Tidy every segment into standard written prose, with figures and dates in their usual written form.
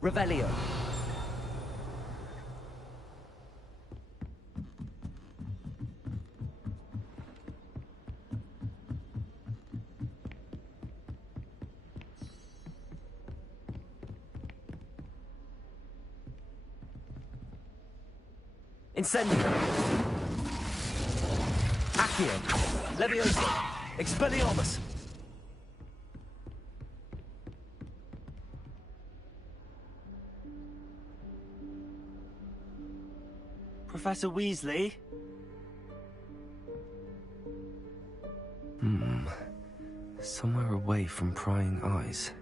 Revelio. Incendio. Accio. Levioso. Expelliarmus. Professor Weasley? Somewhere away from prying eyes.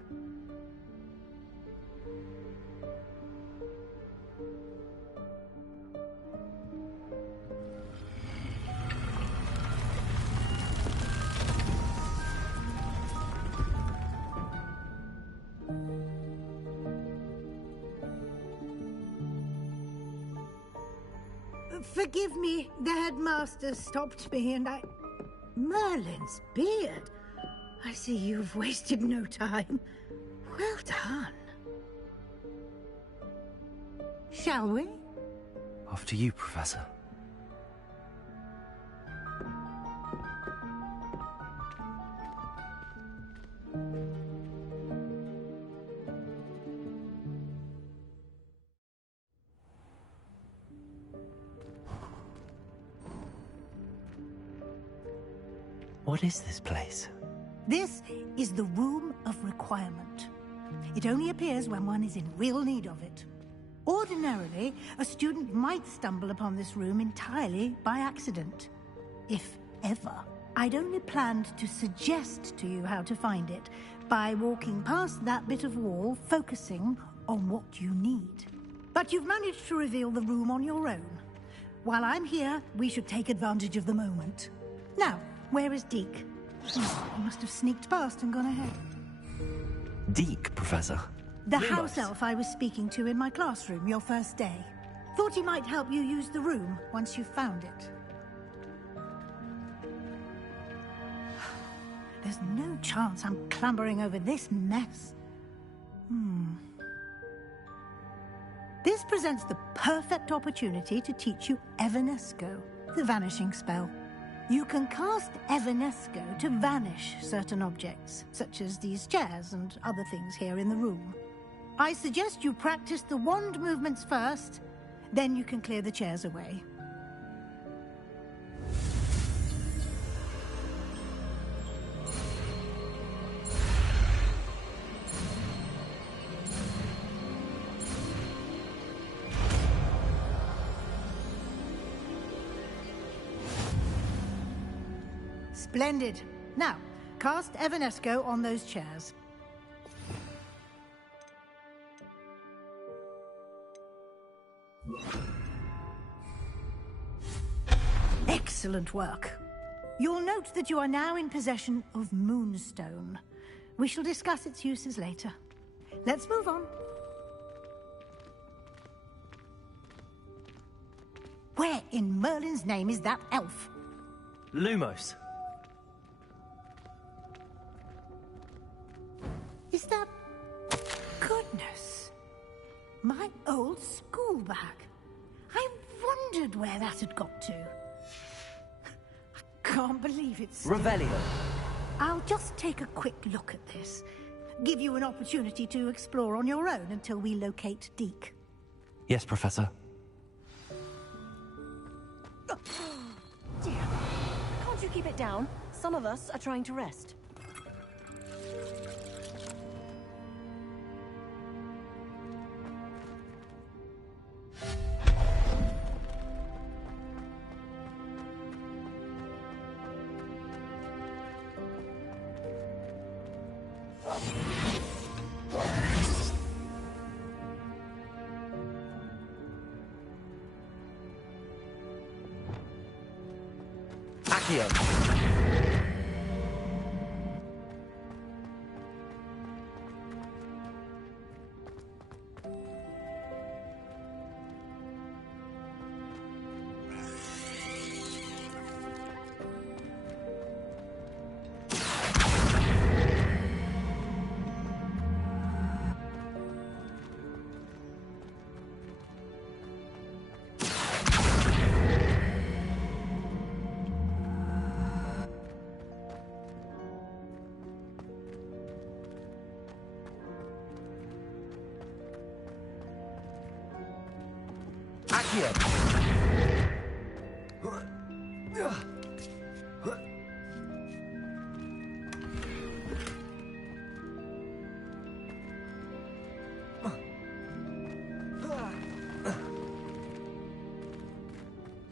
Forgive me, the headmaster stopped me and I... Merlin's beard. I see you've wasted no time. Well done. Shall we? After you, Professor. What is this place? This is the Room of Requirement. It only appears when one is in real need of it. Ordinarily, a student might stumble upon this room entirely by accident. If ever. I'd only planned to suggest to you how to find it by walking past that bit of wall, focusing on what you need. But you've managed to reveal the room on your own. While I'm here, we should take advantage of the moment. Now, where is Deke? He must have sneaked past and gone ahead. Deke, Professor. The house elf I was speaking to in my classroom your first day. Thought he might help you use the room once you found it. There's no chance I'm clambering over this mess. This presents the perfect opportunity to teach you Evanesco, the vanishing spell. You can cast Evanesco to vanish certain objects, such as these chairs and other things here in the room. I suggest you practice the wand movements first, then you can clear the chairs away. Splendid. Now, cast Evanesco on those chairs. Excellent work. You'll note that you are now in possession of Moonstone. We shall discuss its uses later. Let's move on. Where in Merlin's name is that elf? Lumos. Is that... Goodness. My old school bag. I wondered where that had got to. I can't believe it's... Revelio. I'll just take a quick look at this. Give you an opportunity to explore on your own until we locate Deke. Yes, Professor. Dear, can't you keep it down? Some of us are trying to rest. Accio. Accio.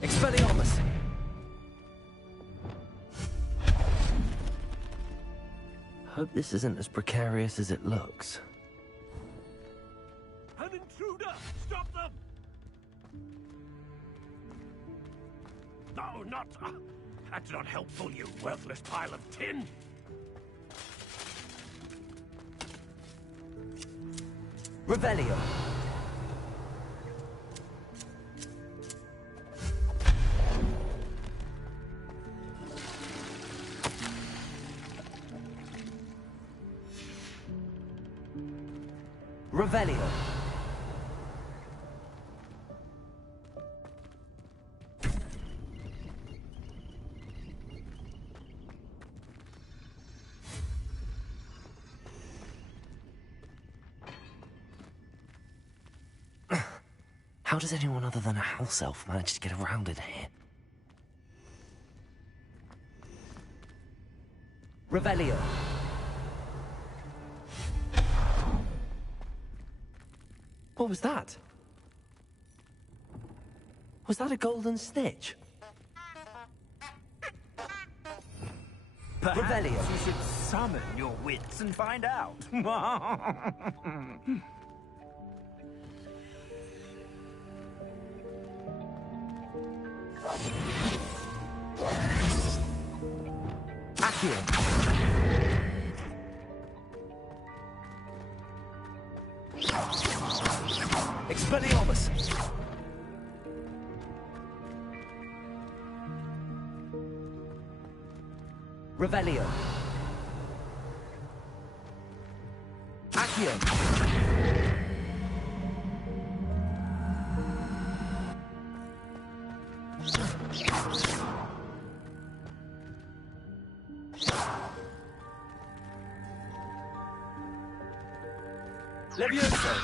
Expelliarmus. Hope this isn't as precarious as it looks. An intruder! Stop them! No, not... that's not helpful, you worthless pile of tin! Revelio. Revelio. How does anyone other than a house elf manage to get around in here? Revelio. What was that? Was that a golden snitch? Perhaps Revelio. you should summon your wits and find out. Accio. Expelliarmus. Revelio. Accio. Levioso.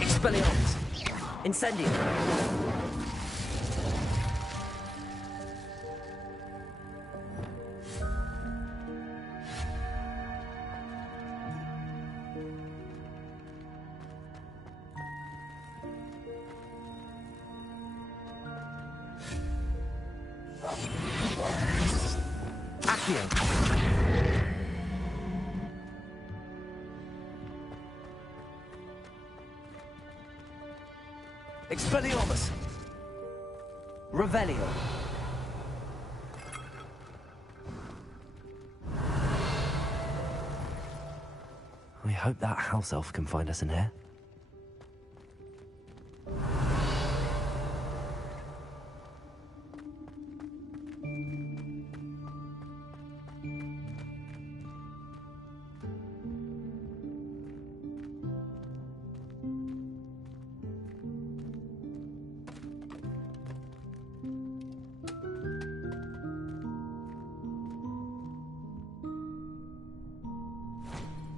Expelliarmus. Incendio. Accio. Expelliarmus. Revelio. We hope that house elf can find us in here.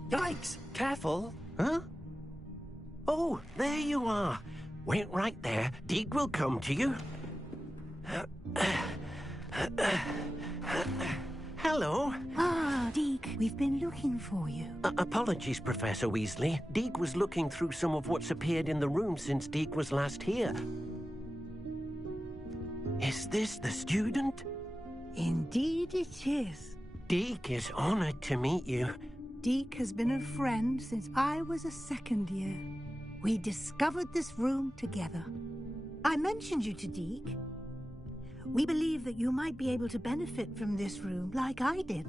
Yikes! Careful! Huh? Oh, there you are. Wait right there. Deek will come to you. Hello. Ah, Deke, we've been looking for you. Apologies, Professor Weasley. Deek was looking through some of what's appeared in the room since Deek was last here. Is this the student? Indeed it is. Deek is honored to meet you. Deke has been a friend since I was a second year. We discovered this room together. I mentioned you to Deke. We believe that you might be able to benefit from this room like I did.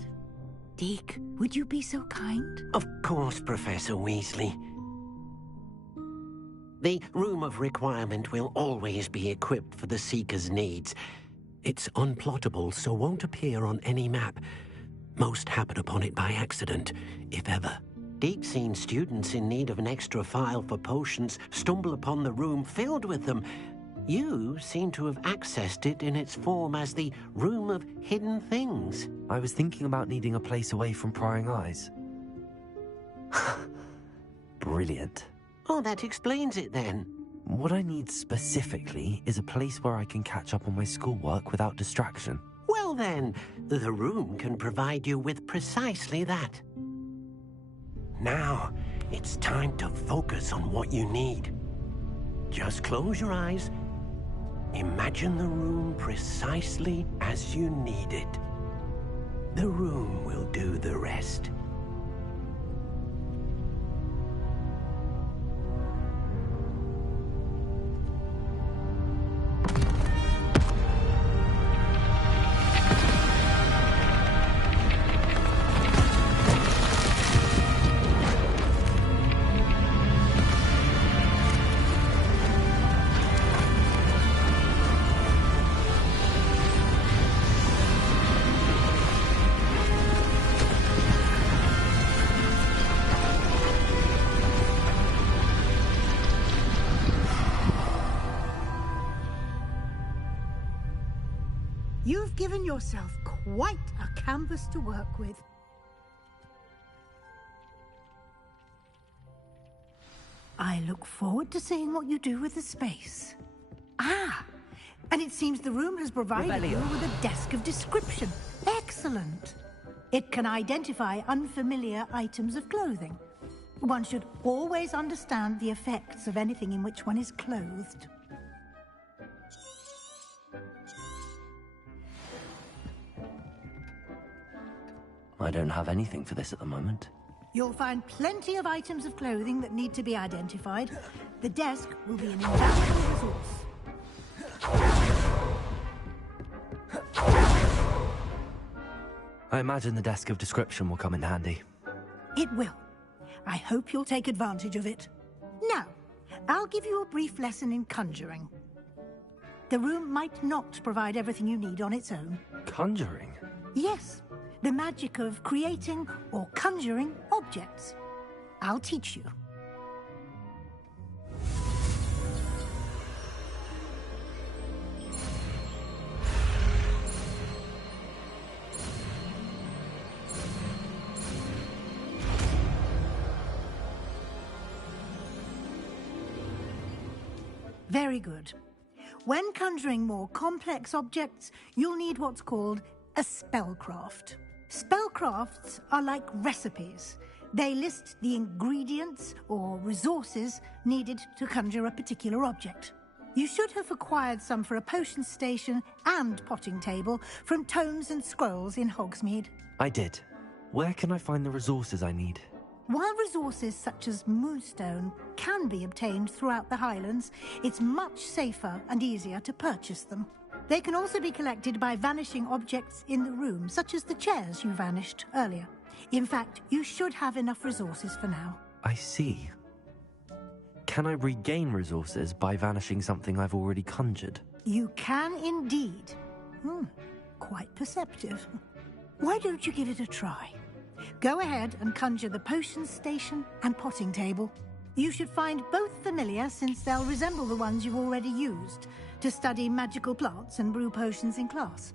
Deke, would you be so kind? Of course, Professor Weasley. The Room of Requirement will always be equipped for the Seeker's needs. It's unplottable, so won't appear on any map. Most happen upon it by accident, if ever. Deke's seen students in need of an extra file for potions stumble upon the room filled with them. You seem to have accessed it in its form as the Room of Hidden Things. I was thinking about needing a place away from prying eyes. Brilliant. Oh, that explains it then. What I need specifically is a place where I can catch up on my schoolwork without distraction. Well then, the room can provide you with precisely that. Now, it's time to focus on what you need. Just close your eyes. Imagine the room precisely as you need it. The room will do the rest. You've given yourself quite a canvas to work with. I look forward to seeing what you do with the space. Ah, and it seems the room has provided you with a desk of description. Excellent. It can identify unfamiliar items of clothing. One should always understand the effects of anything in which one is clothed. I don't have anything for this at the moment. You'll find plenty of items of clothing that need to be identified. The desk will be an invaluable resource. I imagine the desk of description will come in handy. It will. I hope you'll take advantage of it. Now, I'll give you a brief lesson in conjuring. The room might not provide everything you need on its own. Conjuring? Yes, the magic of creating or conjuring objects. I'll teach you. Very good. When conjuring more complex objects, you'll need what's called a spellcraft. Spellcrafts are like recipes. They list the ingredients or resources needed to conjure a particular object. You should have acquired some for a potion station and potting table from tomes and scrolls in Hogsmeade. I did. Where can I find the resources I need? While resources such as moonstone can be obtained throughout the Highlands, it's much safer and easier to purchase them. They can also be collected by vanishing objects in the room, such as the chairs you vanished earlier. In fact, you should have enough resources for now. I see. Can I regain resources by vanishing something I've already conjured? You can indeed. Quite perceptive. Why don't you give it a try? Go ahead and conjure the potion station and potting table. You should find both familiar, since they'll resemble the ones you've already used to study magical plants and brew potions in class.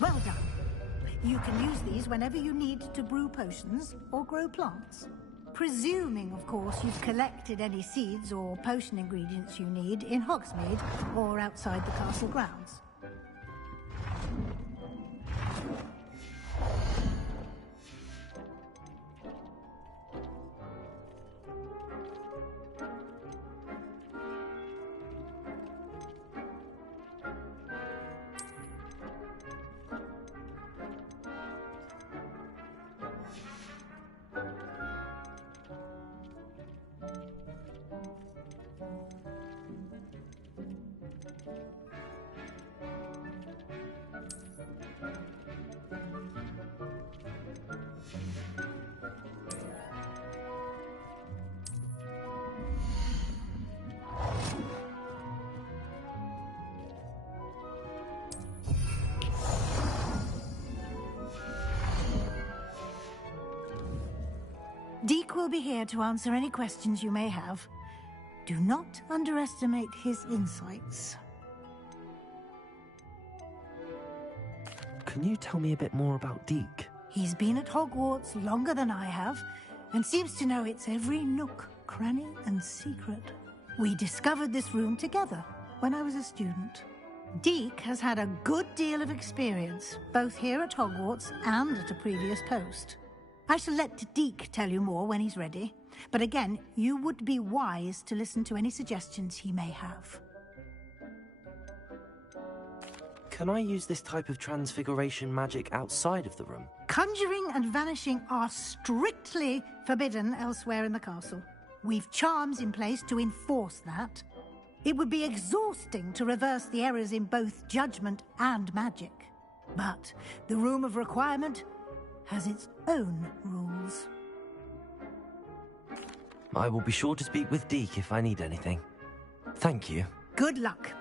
Well done. You can use these whenever you need to brew potions or grow plants. Presuming, of course, you've collected any seeds or potion ingredients you need in Hogsmeade or outside the castle grounds. Deke will be here to answer any questions you may have. Do not underestimate his insights. Can you tell me a bit more about Deke? He's been at Hogwarts longer than I have, and seems to know its every nook, cranny, and secret. We discovered this room together when I was a student. Deke has had a good deal of experience, both here at Hogwarts and at a previous post. I shall let Deke tell you more when he's ready, but again, you would be wise to listen to any suggestions he may have. Can I use this type of transfiguration magic outside of the room? Conjuring and vanishing are strictly forbidden elsewhere in the castle. We've charms in place to enforce that. It would be exhausting to reverse the errors in both judgment and magic. But the Room of Requirement has its own rules. I will be sure to speak with Deke if I need anything. Thank you. Good luck.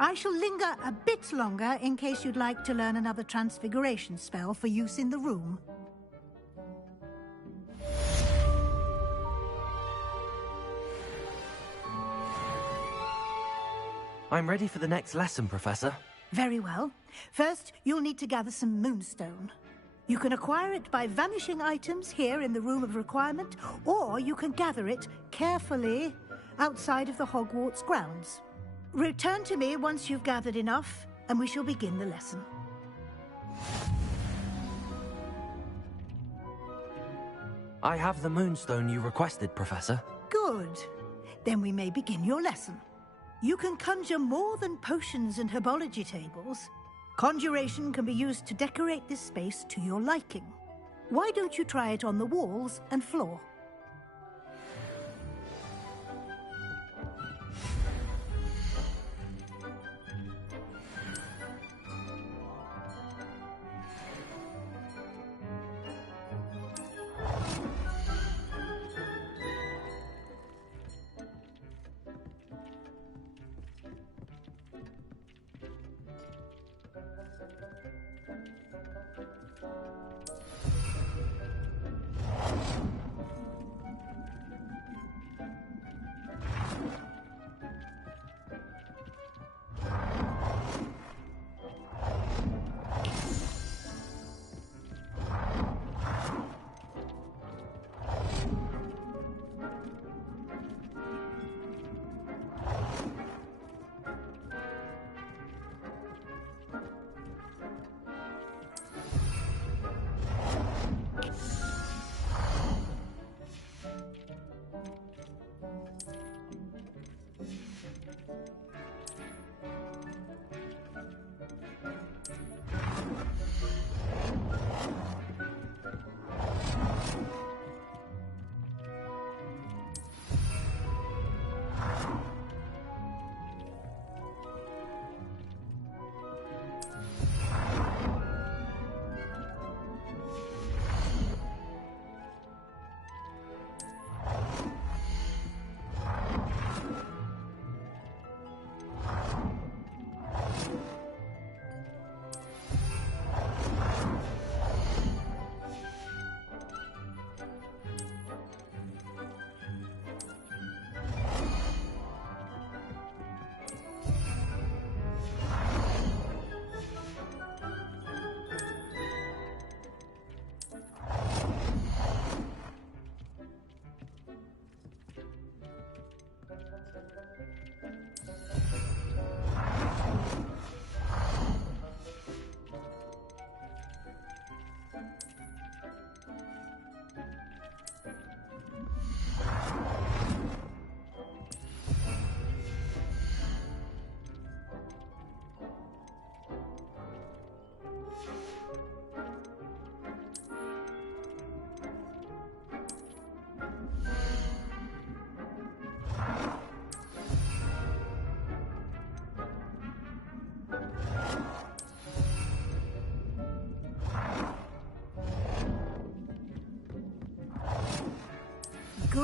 I shall linger a bit longer in case you'd like to learn another transfiguration spell for use in the room. I'm ready for the next lesson, Professor. Very well. First, you'll need to gather some moonstone. You can acquire it by vanishing items here in the Room of Requirement, or you can gather it carefully outside of the Hogwarts grounds. Return to me once you've gathered enough, and we shall begin the lesson. I have the moonstone you requested, Professor. Good. Then we may begin your lesson. You can conjure more than potions and herbology tables. Conjuration can be used to decorate this space to your liking. Why don't you try it on the walls and floor?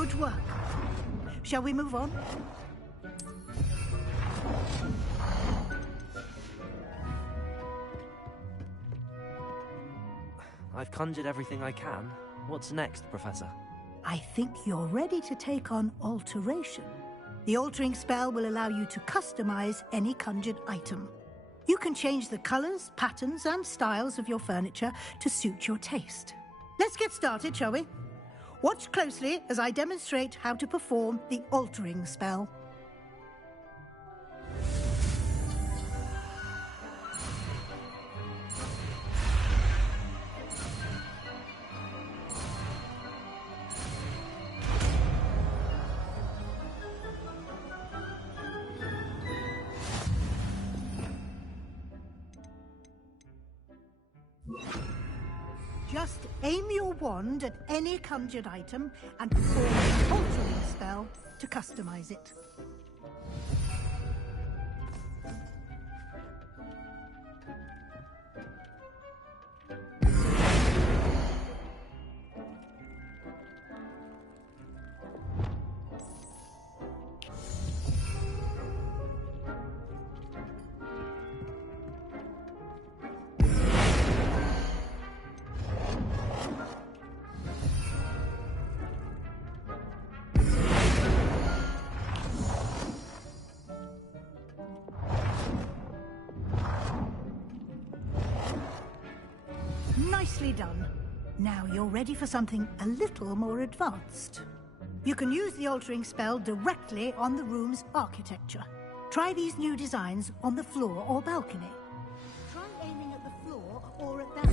Good work. Shall we move on? I've conjured everything I can. What's next, Professor? I think you're ready to take on alteration. The altering spell will allow you to customize any conjured item. You can change the colors, patterns, and styles of your furniture to suit your taste. Let's get started, shall we? Watch closely as I demonstrate how to perform the altering spell. Just aim your wand at any conjured item and perform an altering spell to customize it. Nicely done. Now you're ready for something a little more advanced. You can use the altering spell directly on the room's architecture. Try these new designs on the floor or balcony. Try aiming at the floor or at that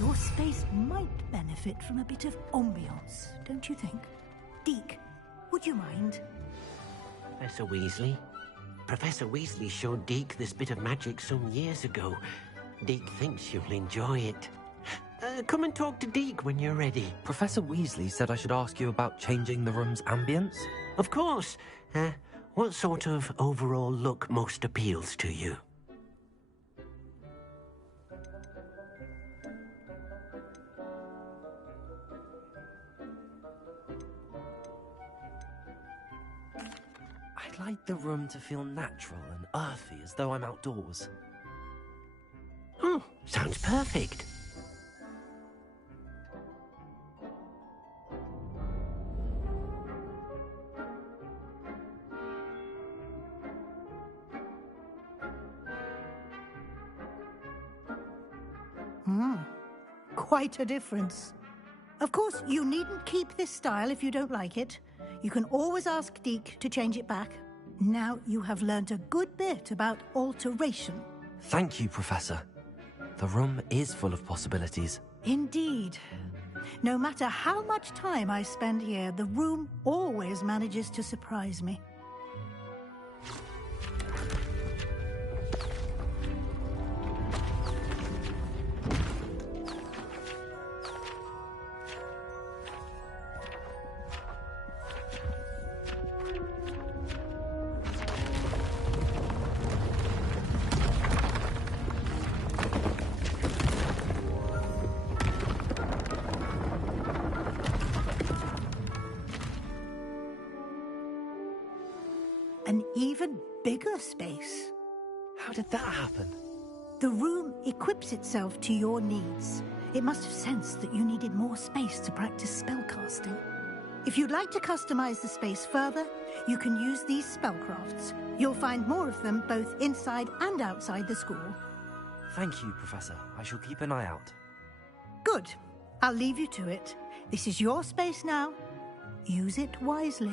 Your space might benefit from a bit of ambiance, don't you think? Deke, would you mind? Professor Weasley? Professor Weasley showed Deke this bit of magic some years ago. Deke thinks you'll enjoy it. Come and talk to Deke when you're ready. Professor Weasley said I should ask you about changing the room's ambience? Of course. What sort of overall look most appeals to you? I'd like the room to feel natural and earthy, as though I'm outdoors. Oh, sounds perfect. Quite a difference. Of course, you needn't keep this style if you don't like it. You can always ask Deke to change it back. Now you have learnt a good bit about alteration. Thank you, Professor. The room is full of possibilities. Indeed. No matter how much time I spend here, the room always manages to surprise me. An even bigger space. How did that happen? The room equips itself to your needs. It must have sensed that you needed more space to practice spellcasting. If you'd like to customize the space further, you can use these spellcrafts. You'll find more of them both inside and outside the school. Thank you, Professor. I shall keep an eye out. Good. I'll leave you to it. This is your space now. Use it wisely.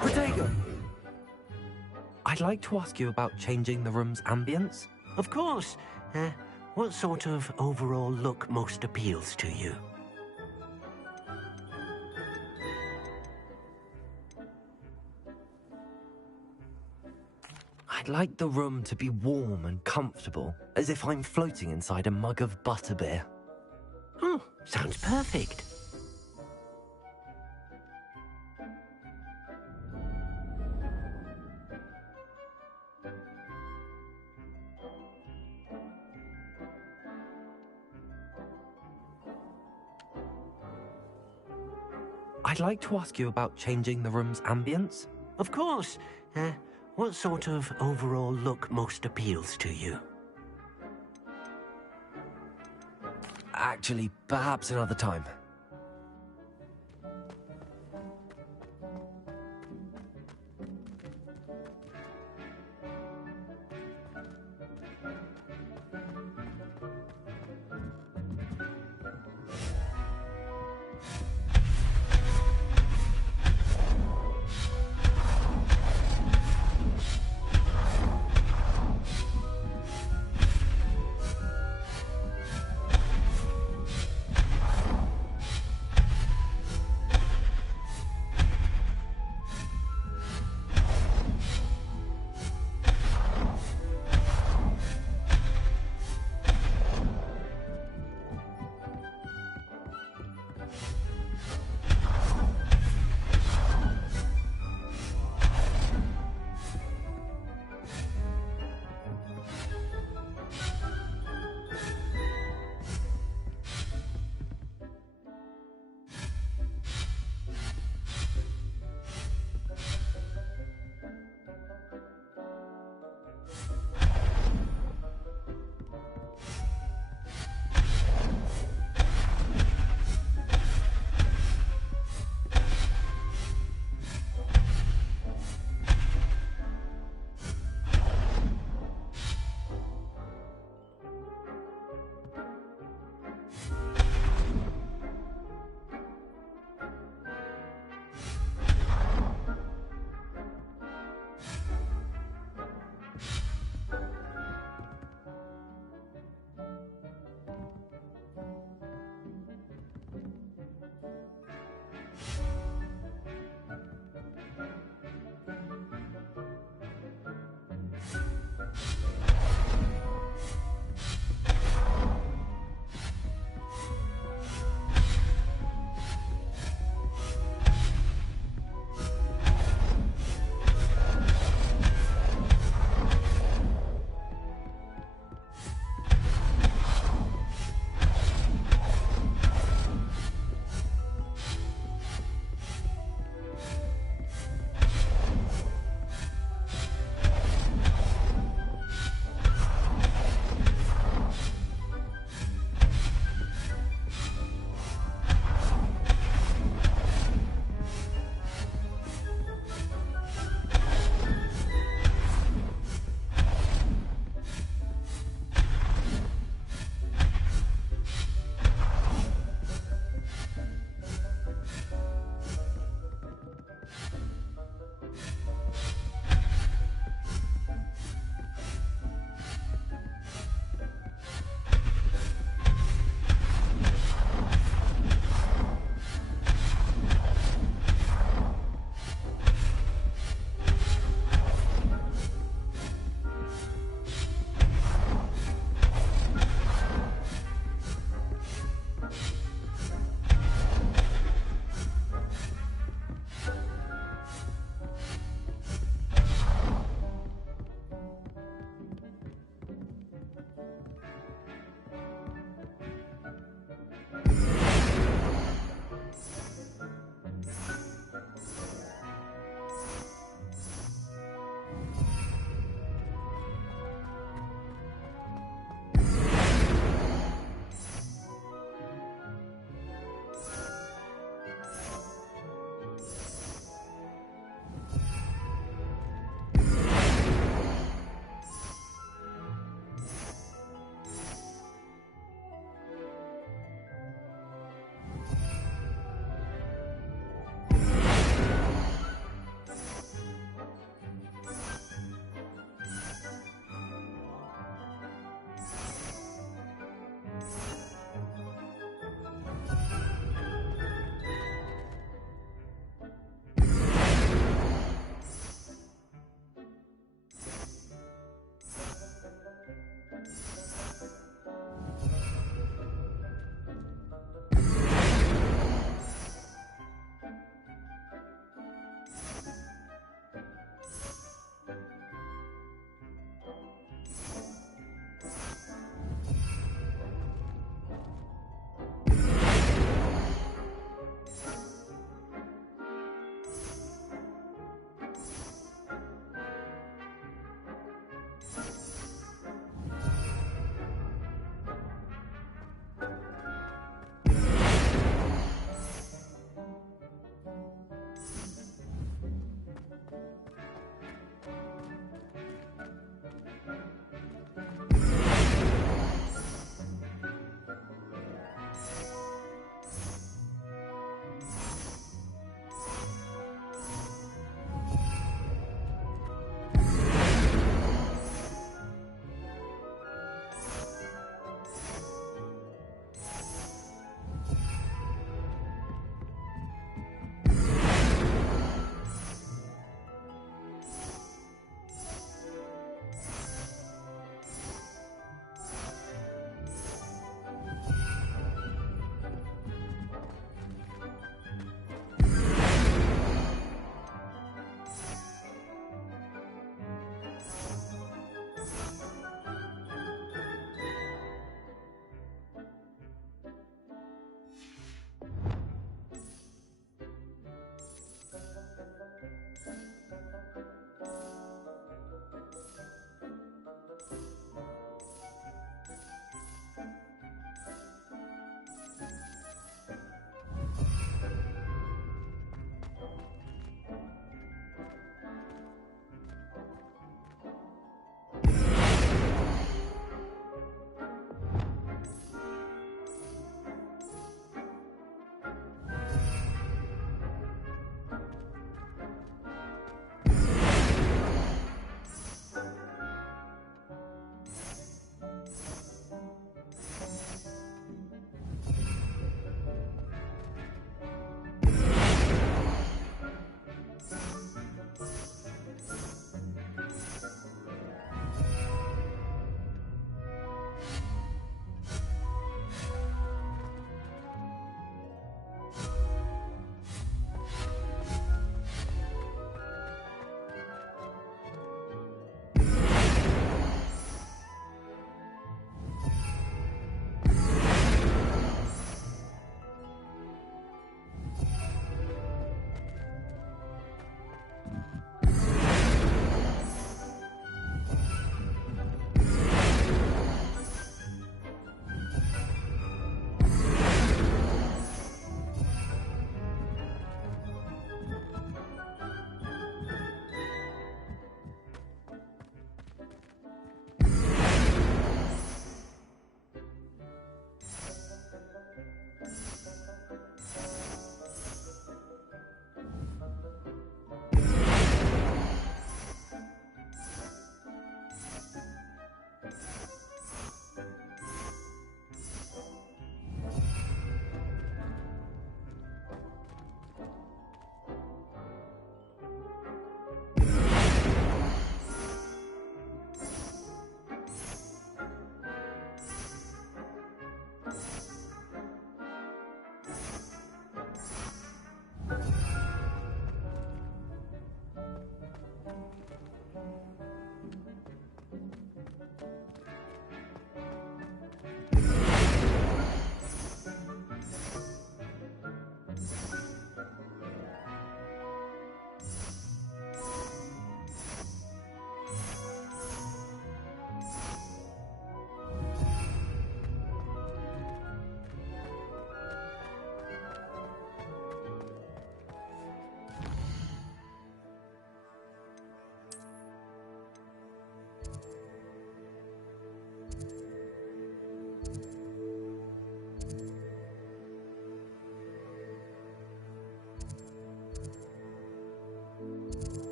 Protego! I'd like to ask you about changing the room's ambience. Of course. What sort of overall look most appeals to you? I'd like the room to be warm and comfortable, as if I'm floating inside a mug of butterbeer. Oh, sounds perfect. I'd like to ask you about changing the room's ambience. Of course. What sort of overall look most appeals to you? Actually, perhaps another time.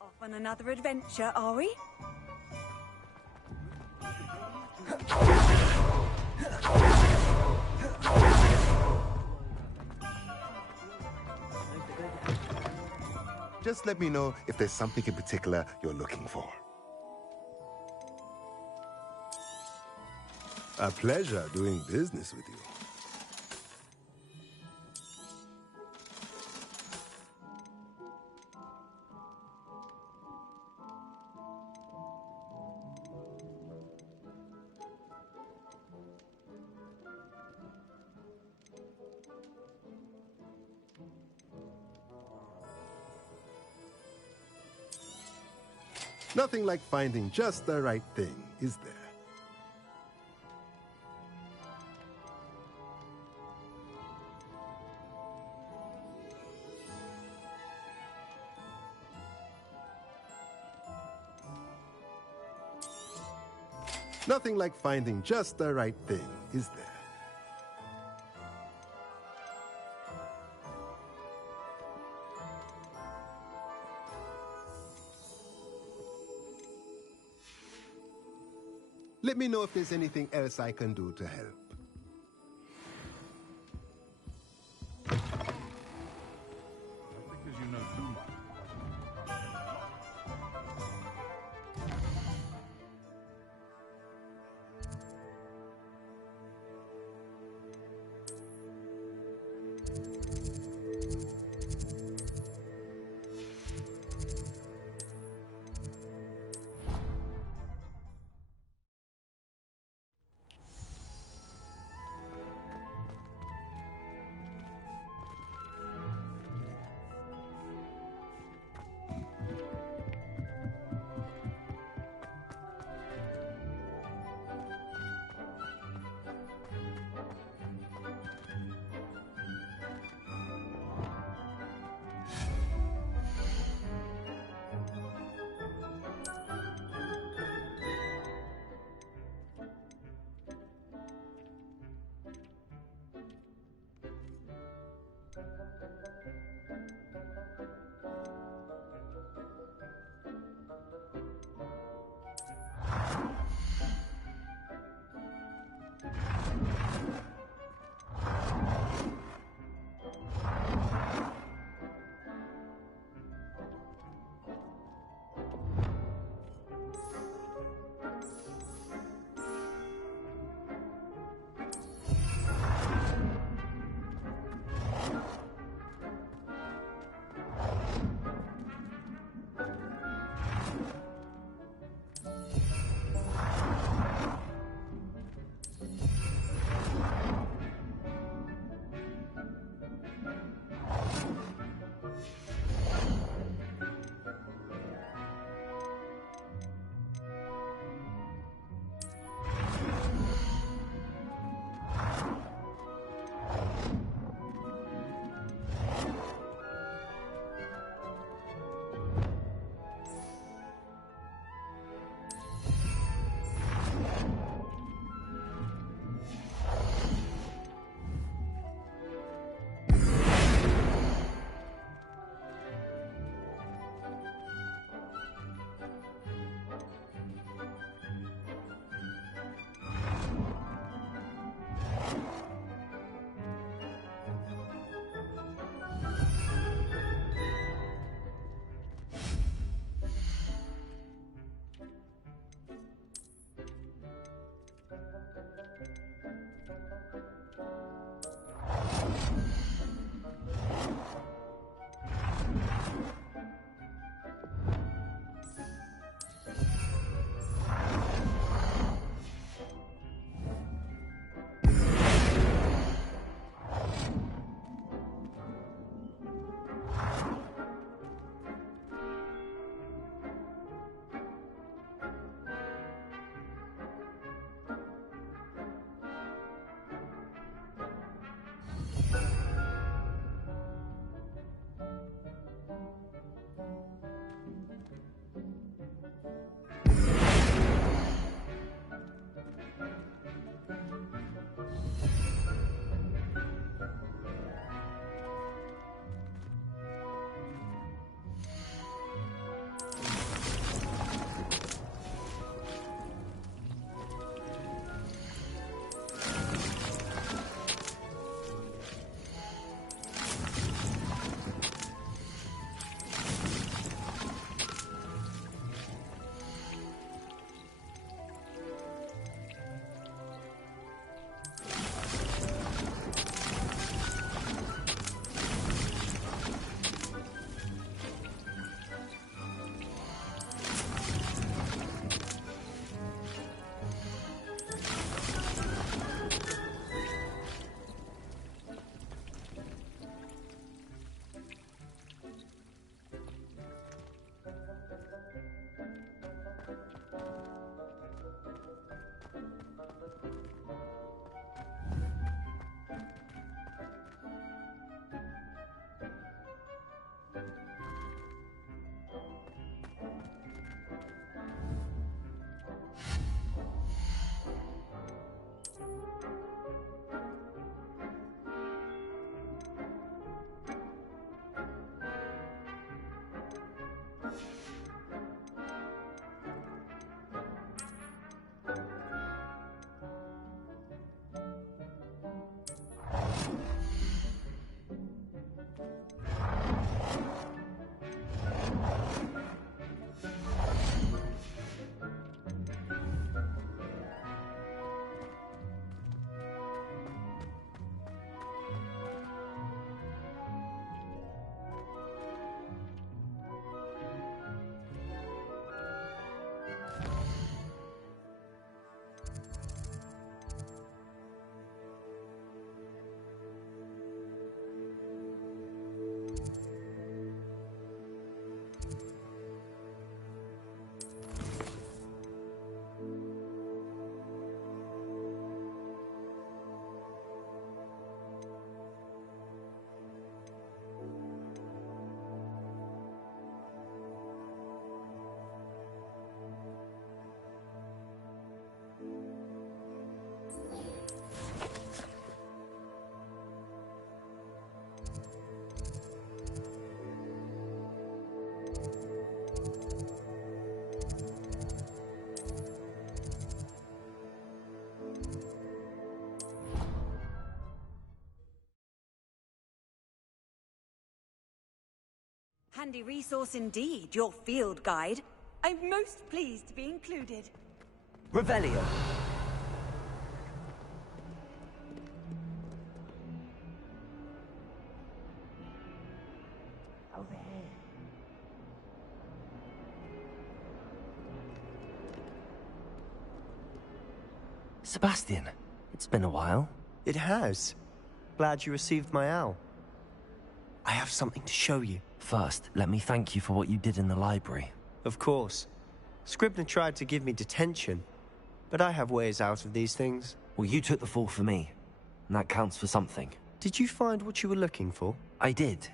Off on another adventure, are we? Just let me know if there's something in particular you're looking for. A pleasure doing business with you. Nothing like finding just the right thing, is there? Nothing like finding just the right thing, is there? Let me know if there's anything else I can do to help. Because you know too much. handy resource indeed, your field guide. I'm most pleased to be included. Revelio. Over here. Sebastian, it's been a while. It has. Glad you received my owl. I have something to show you. First, let me thank you for what you did in the library. Of course. Scribner tried to give me detention, but I have ways out of these things. Well, you took the fall for me, and that counts for something. Did you find what you were looking for? I did,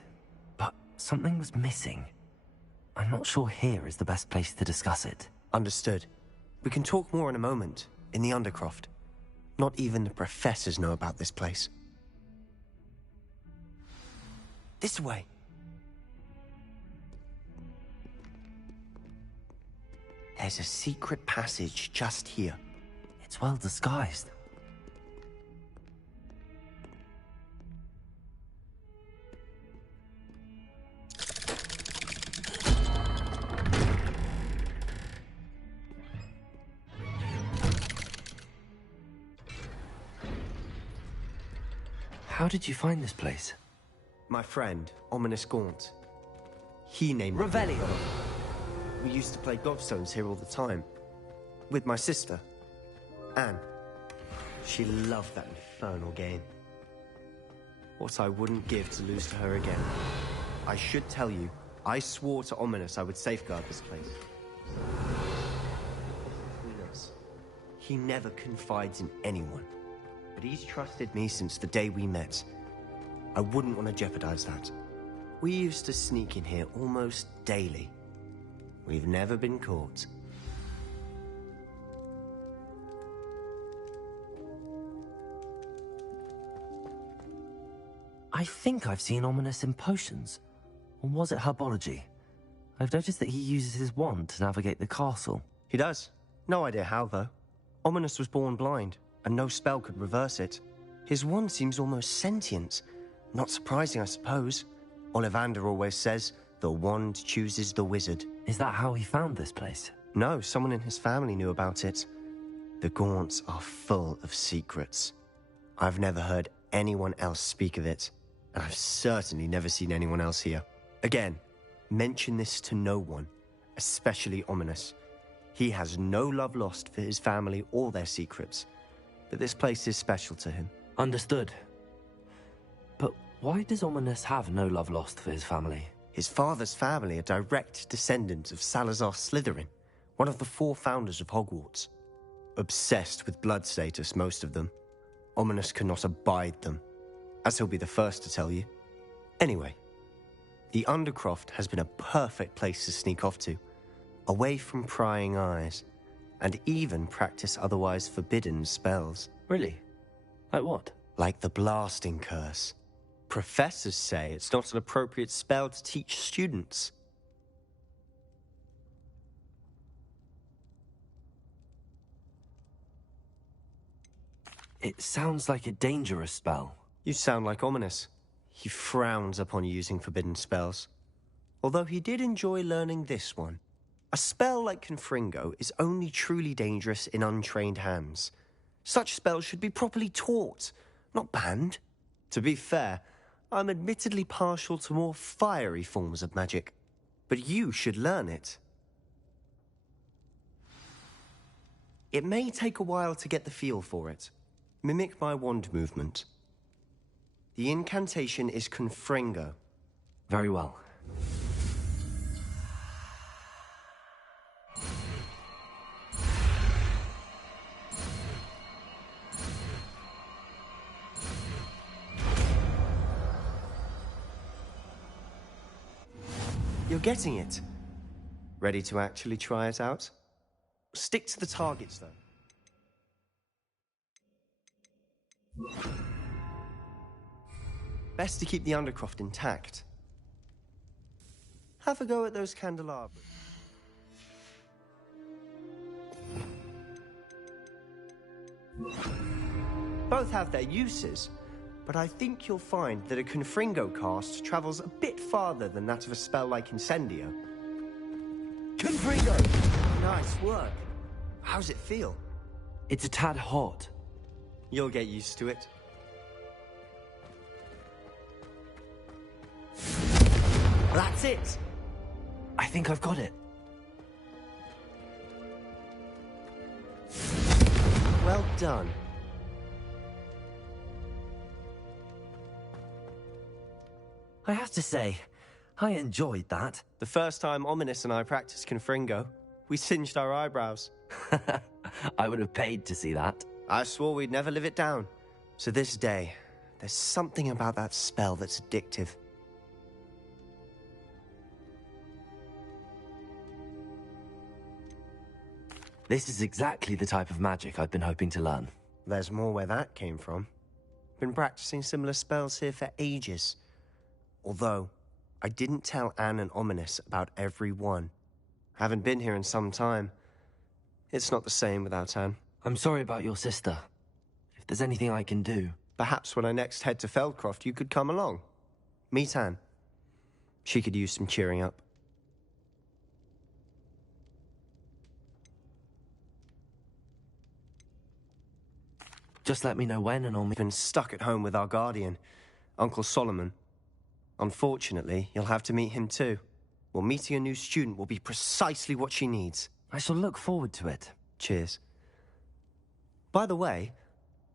but something was missing. I'm not sure here is the best place to discuss it. Understood. We can talk more in a moment, in the Undercroft. Not even the professors know about this place. This way. There's a secret passage just here. It's well disguised. How did you find this place? My friend, Ominous Gaunt. He named it. Revelio. We used to play gobstones here all the time. With my sister, Anne. She loved that infernal game. What I wouldn't give to lose to her again. I should tell you, I swore to Ominous I would safeguard this place. Between us, he never confides in anyone. But he's trusted me since the day we met. I wouldn't want to jeopardize that. We used to sneak in here almost daily. We've never been caught. I think I've seen Ominous in potions. Or was it herbology? I've noticed that he uses his wand to navigate the castle. He does. No idea how, though. Ominous was born blind, and no spell could reverse it. His wand seems almost sentient. Not surprising, I suppose. Ollivander always says, the wand chooses the wizard. Is that how he found this place? No, someone in his family knew about it. The Gaunts are full of secrets. I've never heard anyone else speak of it, and I've certainly never seen anyone else here. Again, mention this to no one, especially Ominous. He has no love lost for his family or their secrets, but this place is special to him. Understood. But why does Ominous have no love lost for his family? His father's family are direct descendants of Salazar Slytherin, one of the 4 founders of Hogwarts. Obsessed with blood status, most of them. Ominous cannot abide them, as he'll be the first to tell you. Anyway, the Undercroft has been a perfect place to sneak off to, away from prying eyes, and even practice otherwise forbidden spells. Really? Like what? Like the blasting curse. Professors say it's not an appropriate spell to teach students. It sounds like a dangerous spell. You sound like Ominous. He frowns upon using forbidden spells. Although he did enjoy learning this one. A spell like Confringo is only truly dangerous in untrained hands. Such spells should be properly taught, not banned. To be fair, I'm admittedly partial to more fiery forms of magic, but you should learn it. It may take a while to get the feel for it. Mimic my wand movement. The incantation is Confringo. Very well. You're getting it. Ready to actually try it out? Stick to the targets, though. Best to keep the Undercroft intact. Have a go at those candelabras. Both have their uses, but I think you'll find that a Confringo cast travels a bit farther than that of a spell like Incendio. Confringo! Nice work. How's it feel? It's a tad hot. You'll get used to it. That's it! I think I've got it. Well done. I have to say, I enjoyed that. The first time Ominous and I practiced Confringo, we singed our eyebrows. I would have paid to see that. I swore we'd never live it down. So this day, there's something about that spell that's addictive. This is exactly the type of magic I've been hoping to learn. There's more where that came from. Been practicing similar spells here for ages. Although, I didn't tell Anne and Ominous about every one. Haven't been here in some time. It's not the same without Anne. I'm sorry about your sister. If there's anything I can do... Perhaps when I next head to Feldcroft, you could come along. Meet Anne. She could use some cheering up. Just let me know when and I'll... Been stuck at home with our guardian, Uncle Solomon. Unfortunately, you'll have to meet him too. Well, meeting a new student will be precisely what she needs. I shall look forward to it. Cheers. By the way,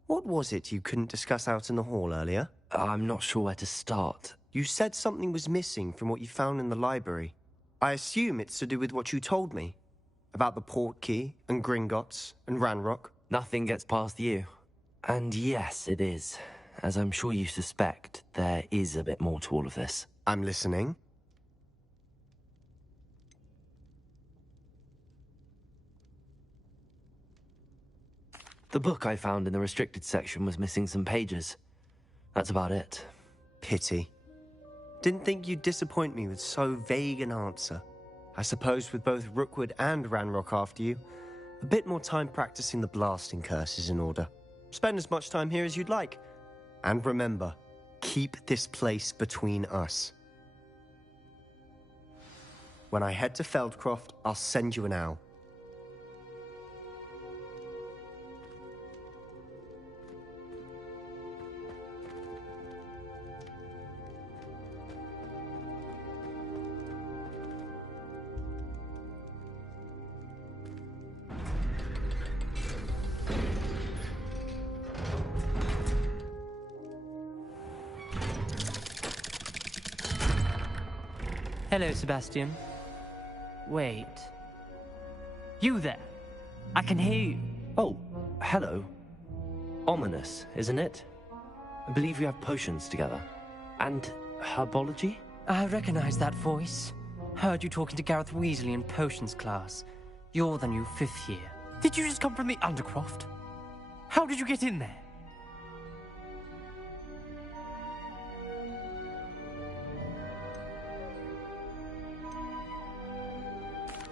what was it you couldn't discuss out in the hall earlier? I'm not sure where to start. You said something was missing from what you found in the library. I assume it's to do with what you told me. About the port key, and Gringotts, and Ranrock. Nothing gets past you. And yes, it is. As I'm sure you suspect, there is a bit more to all of this. I'm listening. The book I found in the restricted section was missing some pages. That's about it. Pity. Didn't think you'd disappoint me with so vague an answer. I suppose with both Rookwood and Ranrock after you, a bit more time practicing the blasting curse is in order. Spend as much time here as you'd like. And remember, keep this place between us. When I head to Feldcroft, I'll send you an owl. Hello, Sebastian. Wait. You there? I can hear you. Oh, hello. Ominous, isn't it? I believe we have potions together. And herbology? I recognize that voice. Heard you talking to Gareth Weasley in potions class. You're the new 5th year. Did you just come from the Undercroft? How did you get in there?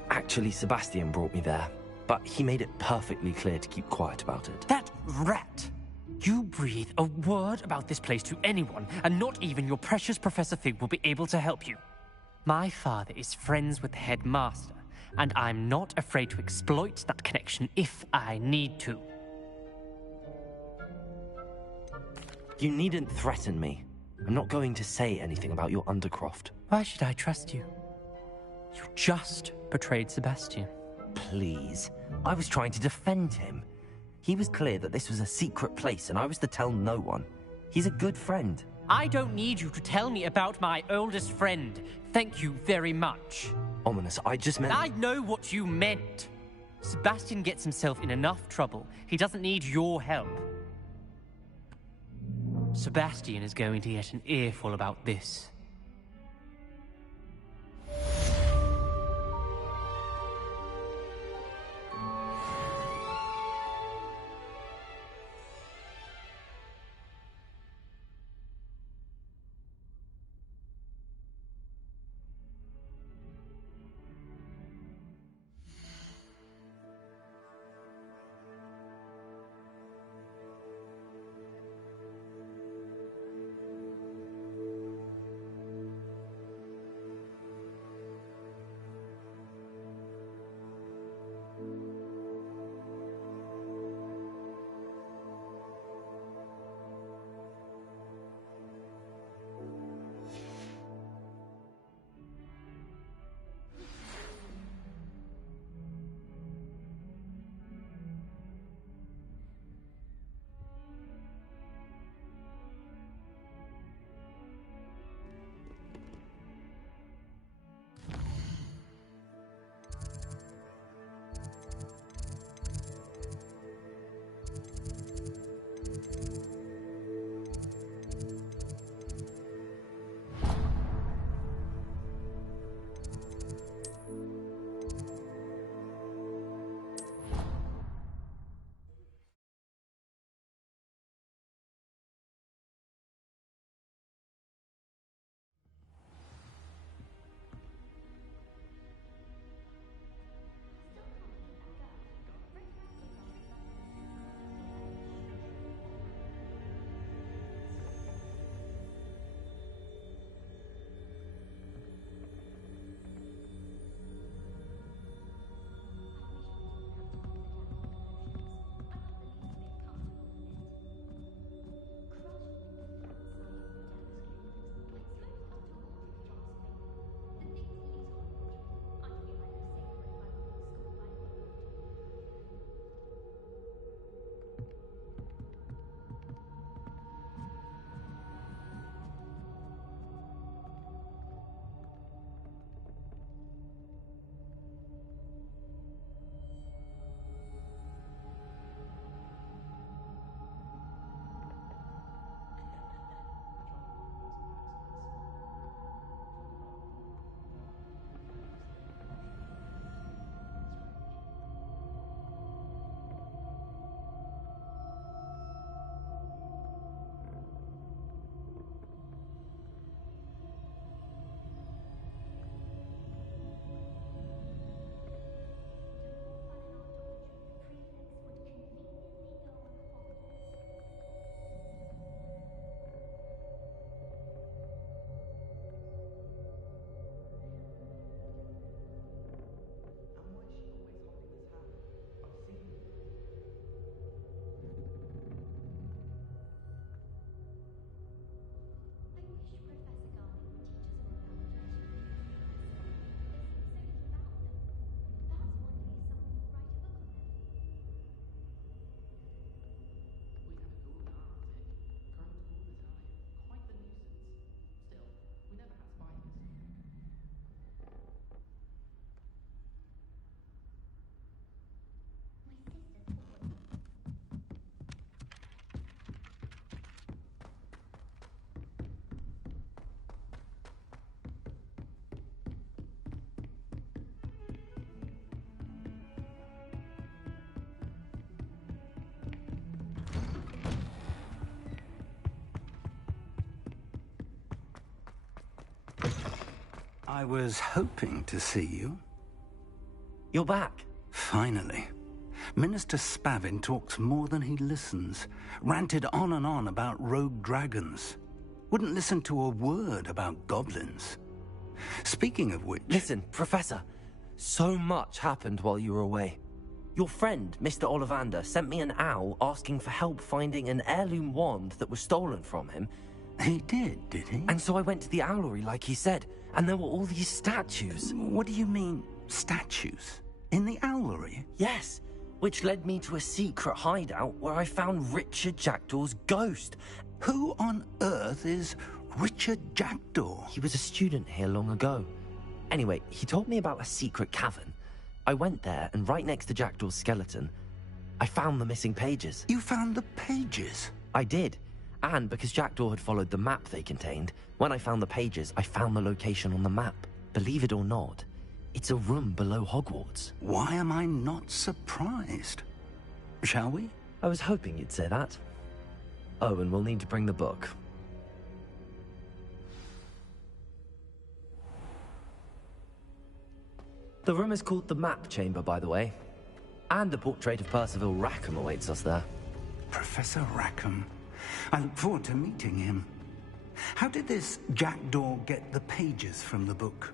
Actually, Sebastian brought me there, but he made it perfectly clear to keep quiet about it. That rat! You breathe a word about this place to anyone, and not even your precious Professor Fig will be able to help you. My father is friends with the headmaster, and I'm not afraid to exploit that connection if I need to. You needn't threaten me. I'm not going to say anything about your Undercroft. Why should I trust you? You just betrayed Sebastian. Please. I was trying to defend him. He was clear that this was a secret place and I was to tell no one. He's a good friend. I don't need you to tell me about my oldest friend. Thank you very much. Ominous, I just meant... I know what you meant. Sebastian gets himself in enough trouble. He doesn't need your help. Sebastian is going to get an earful about this. I was hoping to see you. You're back. Finally. Minister Spavin talks more than he listens. Ranted on and on about rogue dragons. Wouldn't listen to a word about goblins. Speaking of which... Listen, Professor. So much happened while you were away. Your friend, Mr. Ollivander, sent me an owl asking for help finding an heirloom wand that was stolen from him. He did he? And so I went to the owlery like he said, and there were all these statues. What do you mean, statues? In the owlery? Yes, which led me to a secret hideout where I found Richard Jackdaw's ghost. Who on earth is Richard Jackdaw? He was a student here long ago. Anyway, he told me about a secret cavern. I went there, and right next to Jackdaw's skeleton, I found the missing pages. You found the pages? I did. And because Jackdaw had followed the map they contained, when I found the pages, I found the location on the map. Believe it or not, it's a room below Hogwarts. Why am I not surprised? Shall we? I was hoping you'd say that. Oh, and we'll need to bring the book. The room is called the Map Chamber, by the way. And a portrait of Percival Rackham awaits us there. Professor Rackham. I look forward to meeting him. How did this Jackdaw get the pages from the book?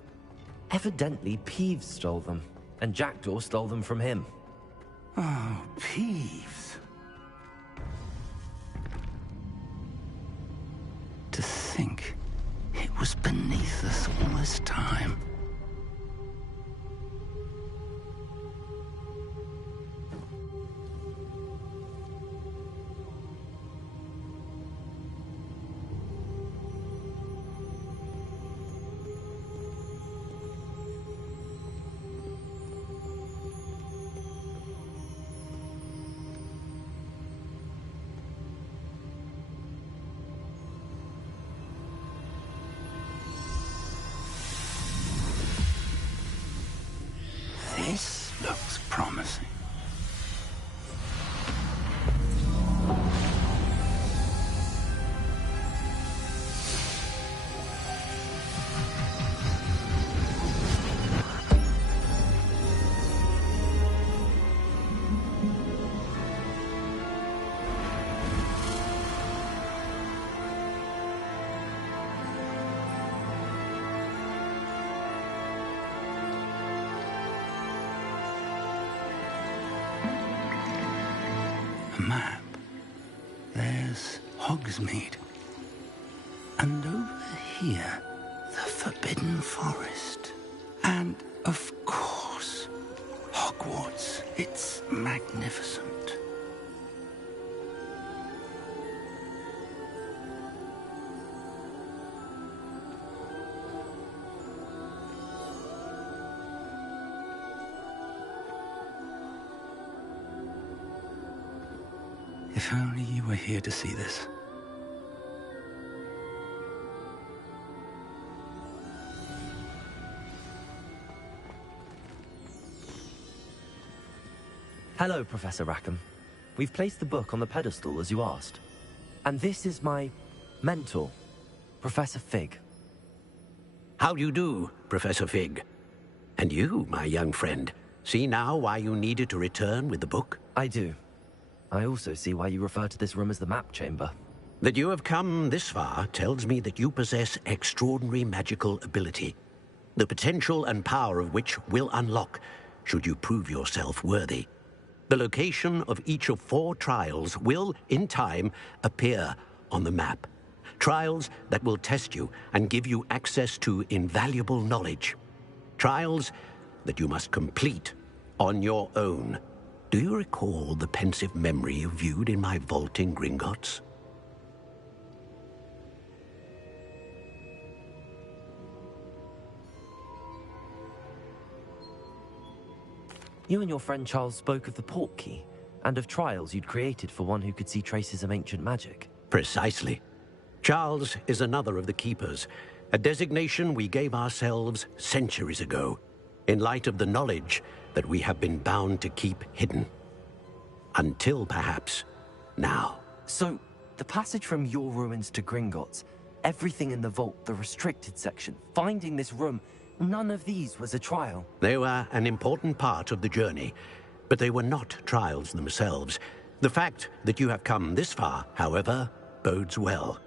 Evidently, Peeves stole them, and Jackdaw stole them from him. Oh, Peeves. To think it was beneath us all this time. This looks promising. Map. There's Hogsmeade. And over here, the Forbidden Forest. And, of course, Hogwarts. It's magnificent. If only you were here to see this. Hello, Professor Rackham. We've placed the book on the pedestal, as you asked. And this is my mentor, Professor Fig. How do you do, Professor Fig? And you, my young friend, see now why you needed to return with the book? I do. I also see why you refer to this room as the Map Chamber. That you have come this far tells me that you possess extraordinary magical ability, the potential and power of which will unlock should you prove yourself worthy. The location of each of 4 trials will, in time, appear on the map. Trials that will test you and give you access to invaluable knowledge. Trials that you must complete on your own. Do you recall the pensive memory you viewed in my vault in Gringotts? You and your friend Charles spoke of the portkey, and of trials you'd created for one who could see traces of ancient magic. Precisely. Charles is another of the keepers, a designation we gave ourselves centuries ago, in light of the knowledge that we have been bound to keep hidden. Until, perhaps, now. So, the passage from your ruins to Gringotts, everything in the vault, the restricted section, finding this room, None of these was a trial. They were an important part of the journey, but they were not trials themselves. The fact that you have come this far, however, bodes well.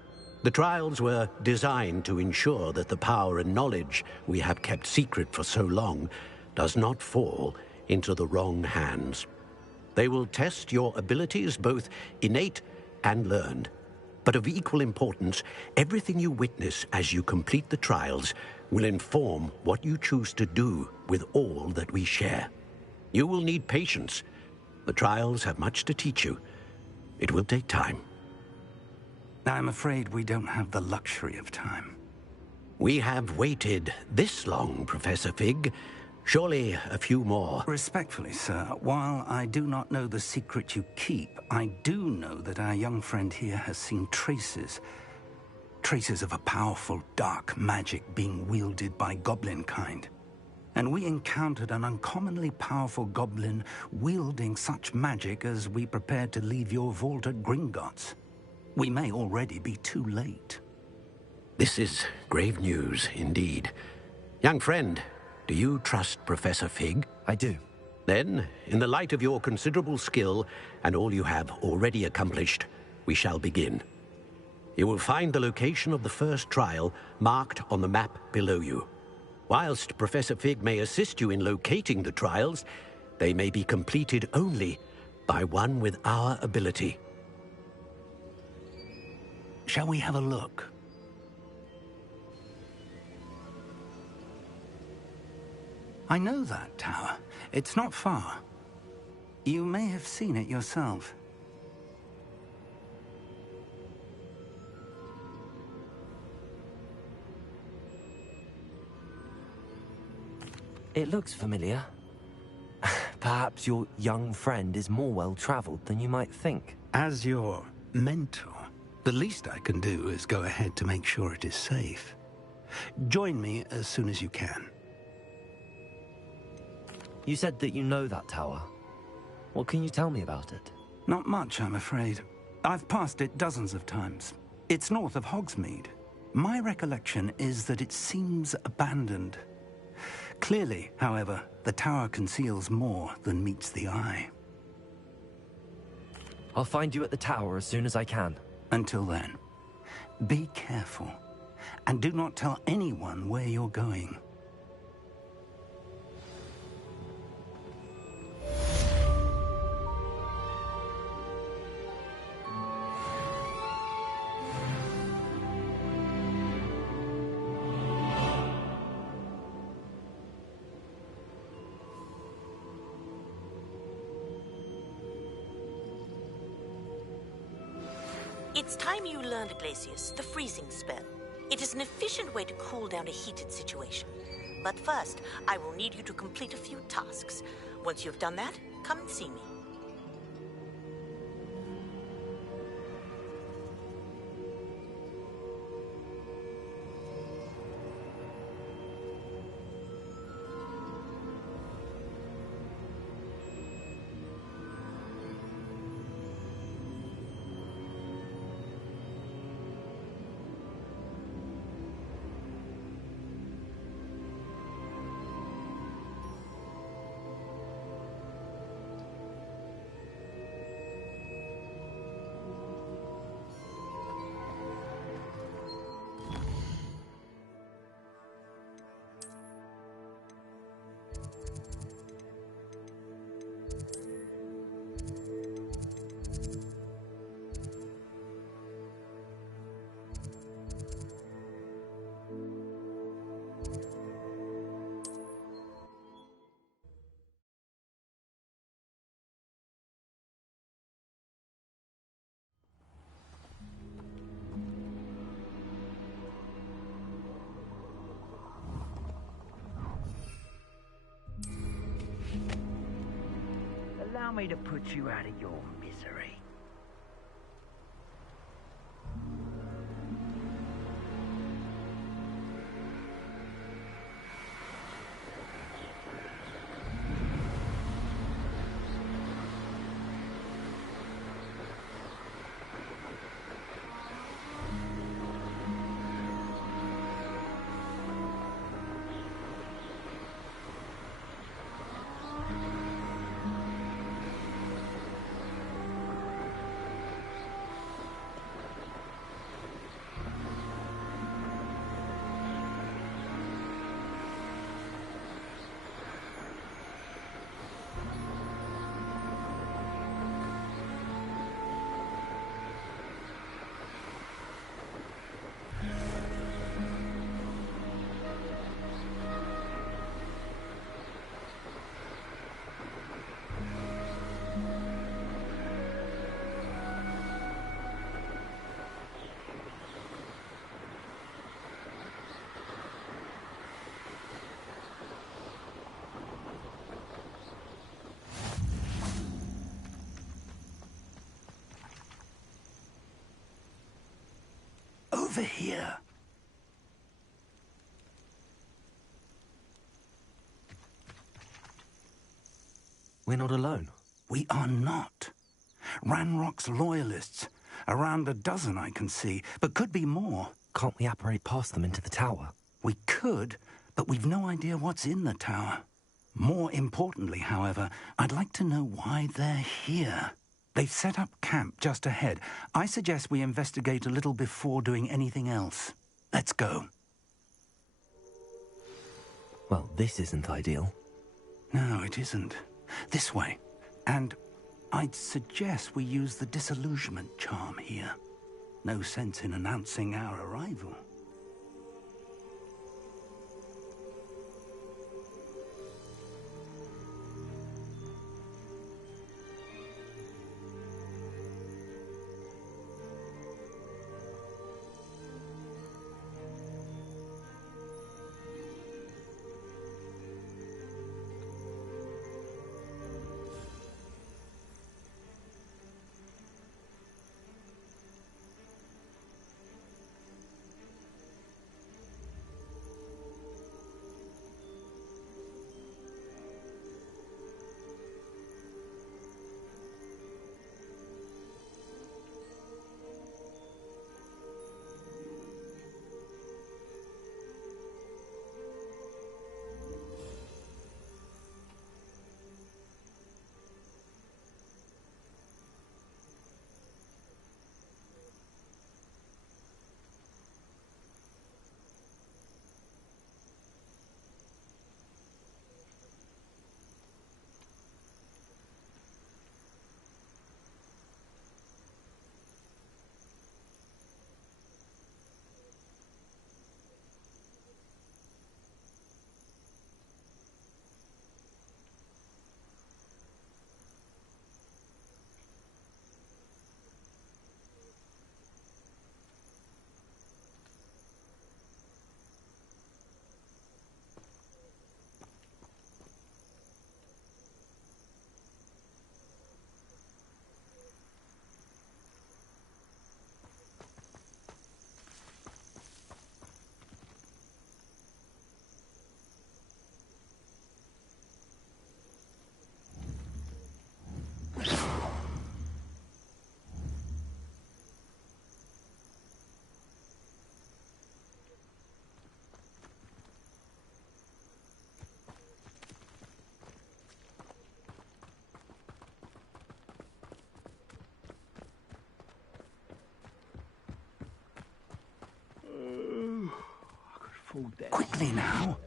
The trials were designed to ensure that the power and knowledge we have kept secret for so long does not fall into the wrong hands. They will test your abilities, both innate and learned. But of equal importance, everything you witness as you complete the trials will inform what you choose to do with all that we share. You will need patience. The trials have much to teach you. It will take time. I'm afraid we don't have the luxury of time. We have waited this long, Professor Fig. Surely a few more. Respectfully, sir, while I do not know the secret you keep, I do know that our young friend here has seen traces of a powerful dark magic being wielded by goblin kind. And we encountered an uncommonly powerful goblin wielding such magic as we prepared to leave your vault at Gringotts. We may already be too late. This is grave news indeed. Young friend, do you trust Professor Fig? I do. Then, in the light of your considerable skill and all you have already accomplished, we shall begin. You will find the location of the first trial marked on the map below you. Whilst Professor Fig may assist you in locating the trials, they may be completed only by one with our ability. Shall we have a look? I know that tower. It's not far. You may have seen it yourself. It looks familiar. Perhaps your young friend is more well-traveled than you might think. As your mentor, the least I can do is go ahead to make sure it is safe. Join me as soon as you can. You said that you know that tower. What can you tell me about it? Not much, I'm afraid. I've passed it dozens of times. It's north of Hogsmeade. My recollection is that it seems abandoned. Clearly, however, the tower conceals more than meets the eye. I'll find you at the tower as soon as I can. Until then, be careful, and do not tell anyone where you're going. It's time you learned, Glacius, the freezing spell. It is an efficient way to cool down a heated situation. But first, I will need you to complete a few tasks. Once you've done that, come and see me. Allow me to put you out of your misery. over here. We're not alone. We are not. Ranrock's loyalists. Around a dozen I can see, but could be more. Can't we apparate past them into the tower? We could, but we've no idea what's in the tower. More importantly, however, I'd like to know why they're here. They've set up camp just ahead. I suggest we investigate a little before doing anything else. Let's go. Well, this isn't ideal. No, it isn't. This way. And I'd suggest we use the disillusionment charm here. No sense in announcing our arrival. Quickly now.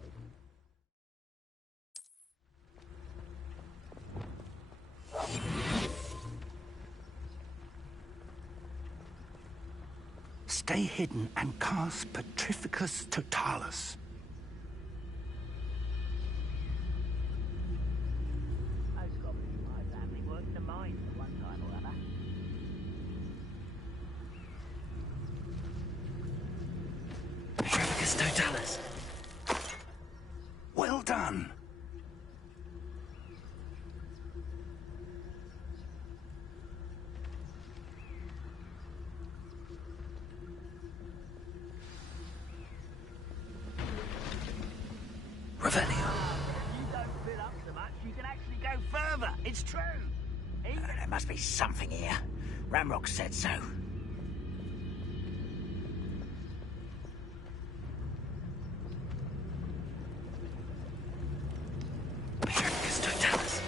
Stay hidden and cast Petrificus Totalis. Petrificus Totalis. Well done. Revelio. You don't fill up so much, you can actually go further. It's true. There must be something here. Ramrock said so. Petrificus Totalis.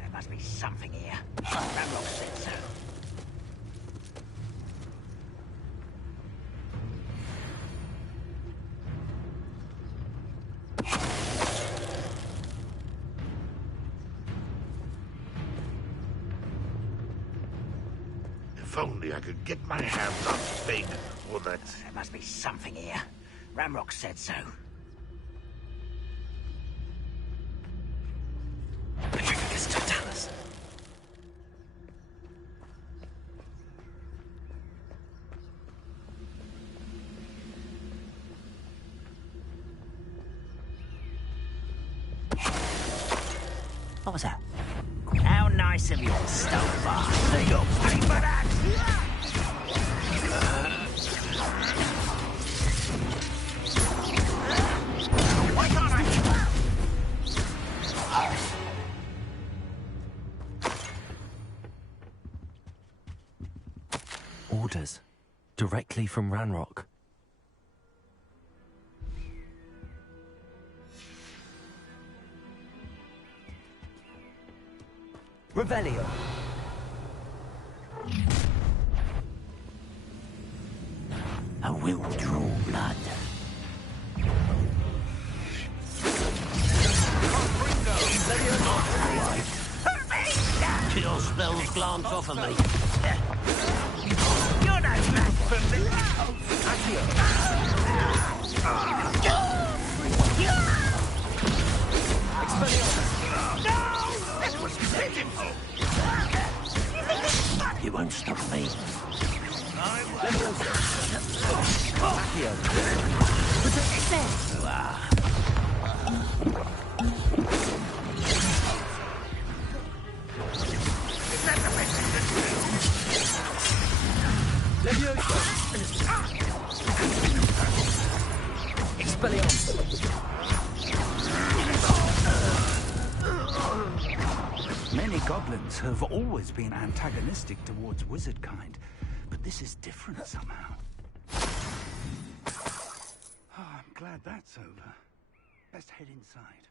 There must be something here. Ramrock said so. If only I could get my hands on Fig or that... There must be something here. Ramrock said so. Petrificus Totalis. What was that? How nice of you to stop by. There you go, paper axe! Orders. Directly from Ranrock. Revelio. I will draw blood. Your spells glance off of me. You're no match for me. No! That was pitiful! You won't stop me. Many goblins have always been antagonistic towards wizard kind, but this is different somehow. Oh, I'm glad that's over. Let's head inside.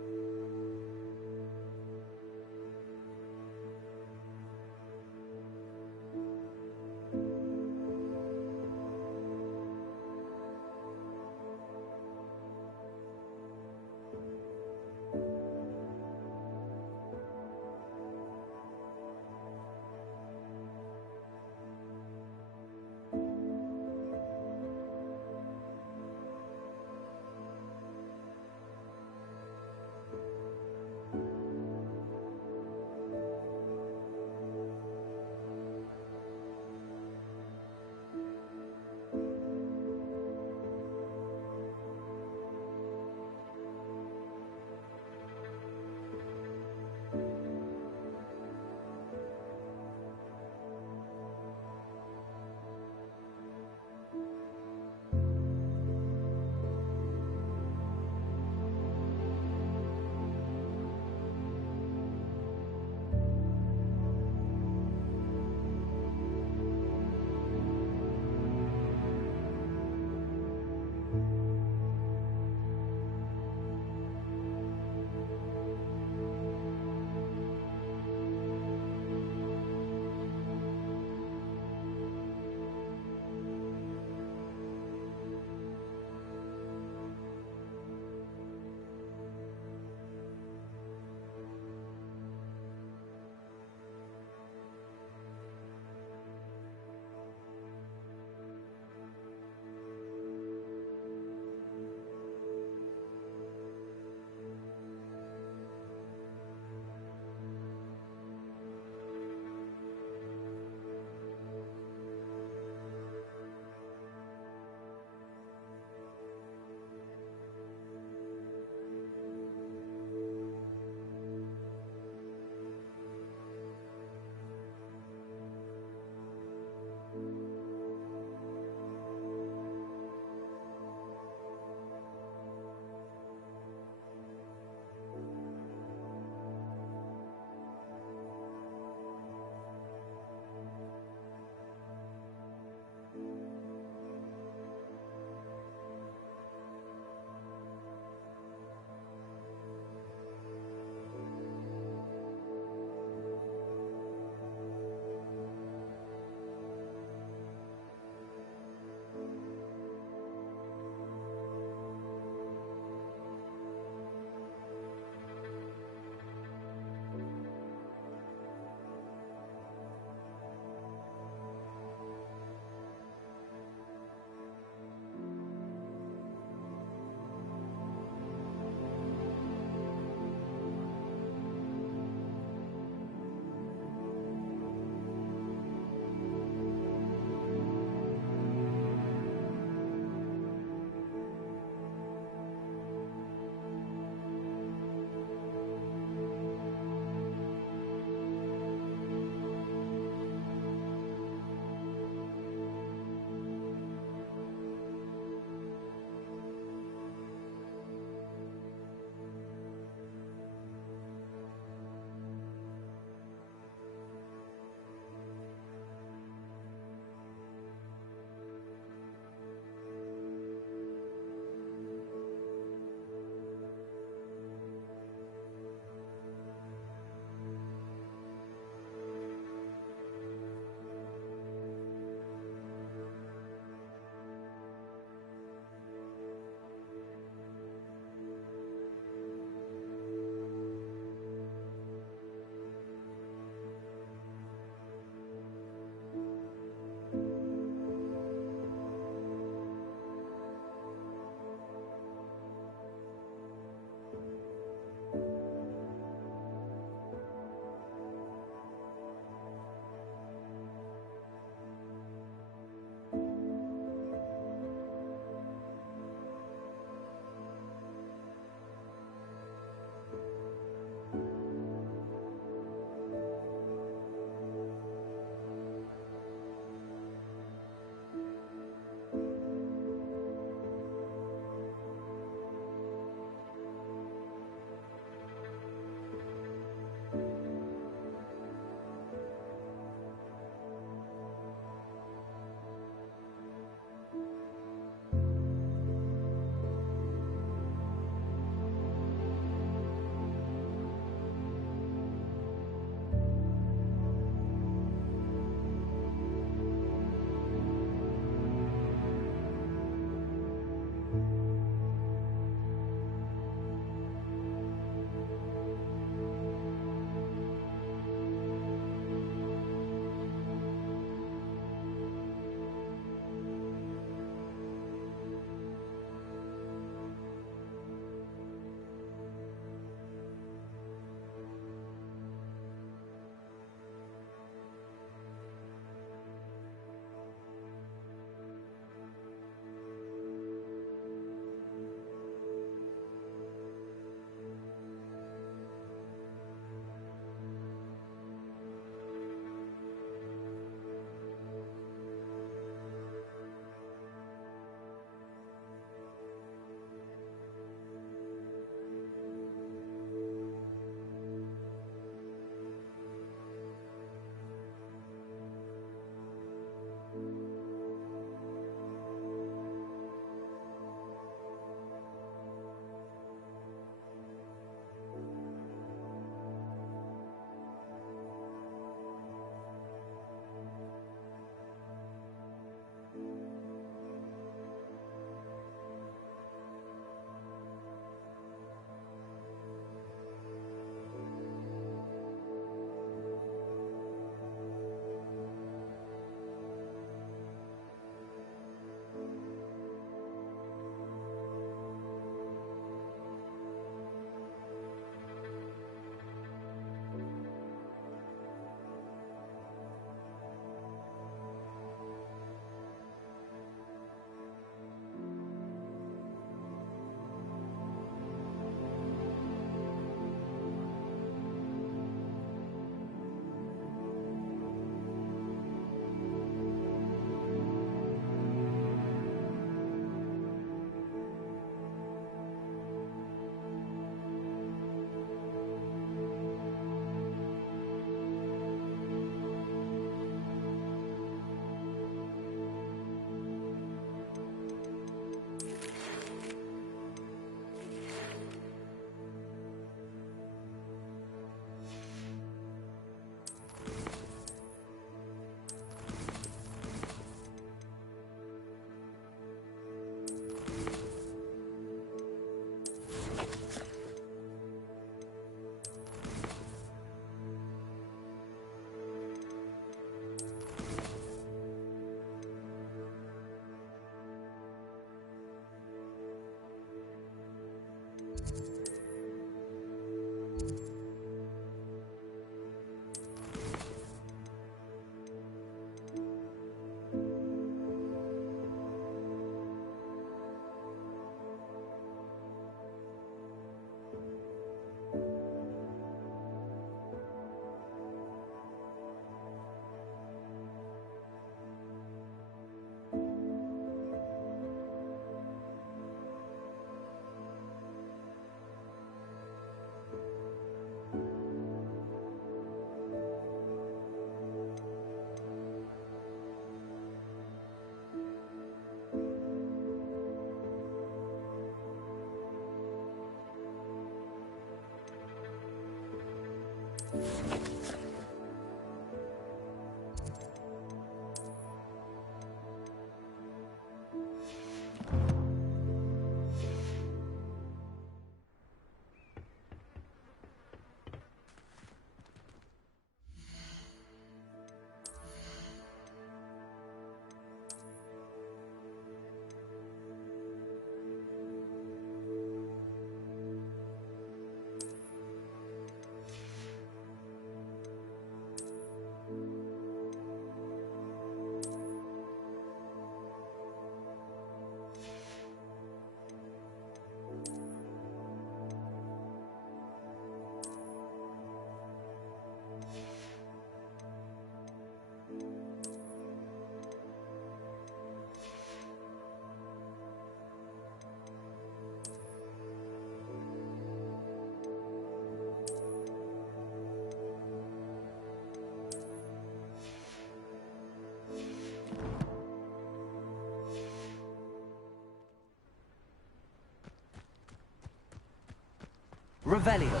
Revelio.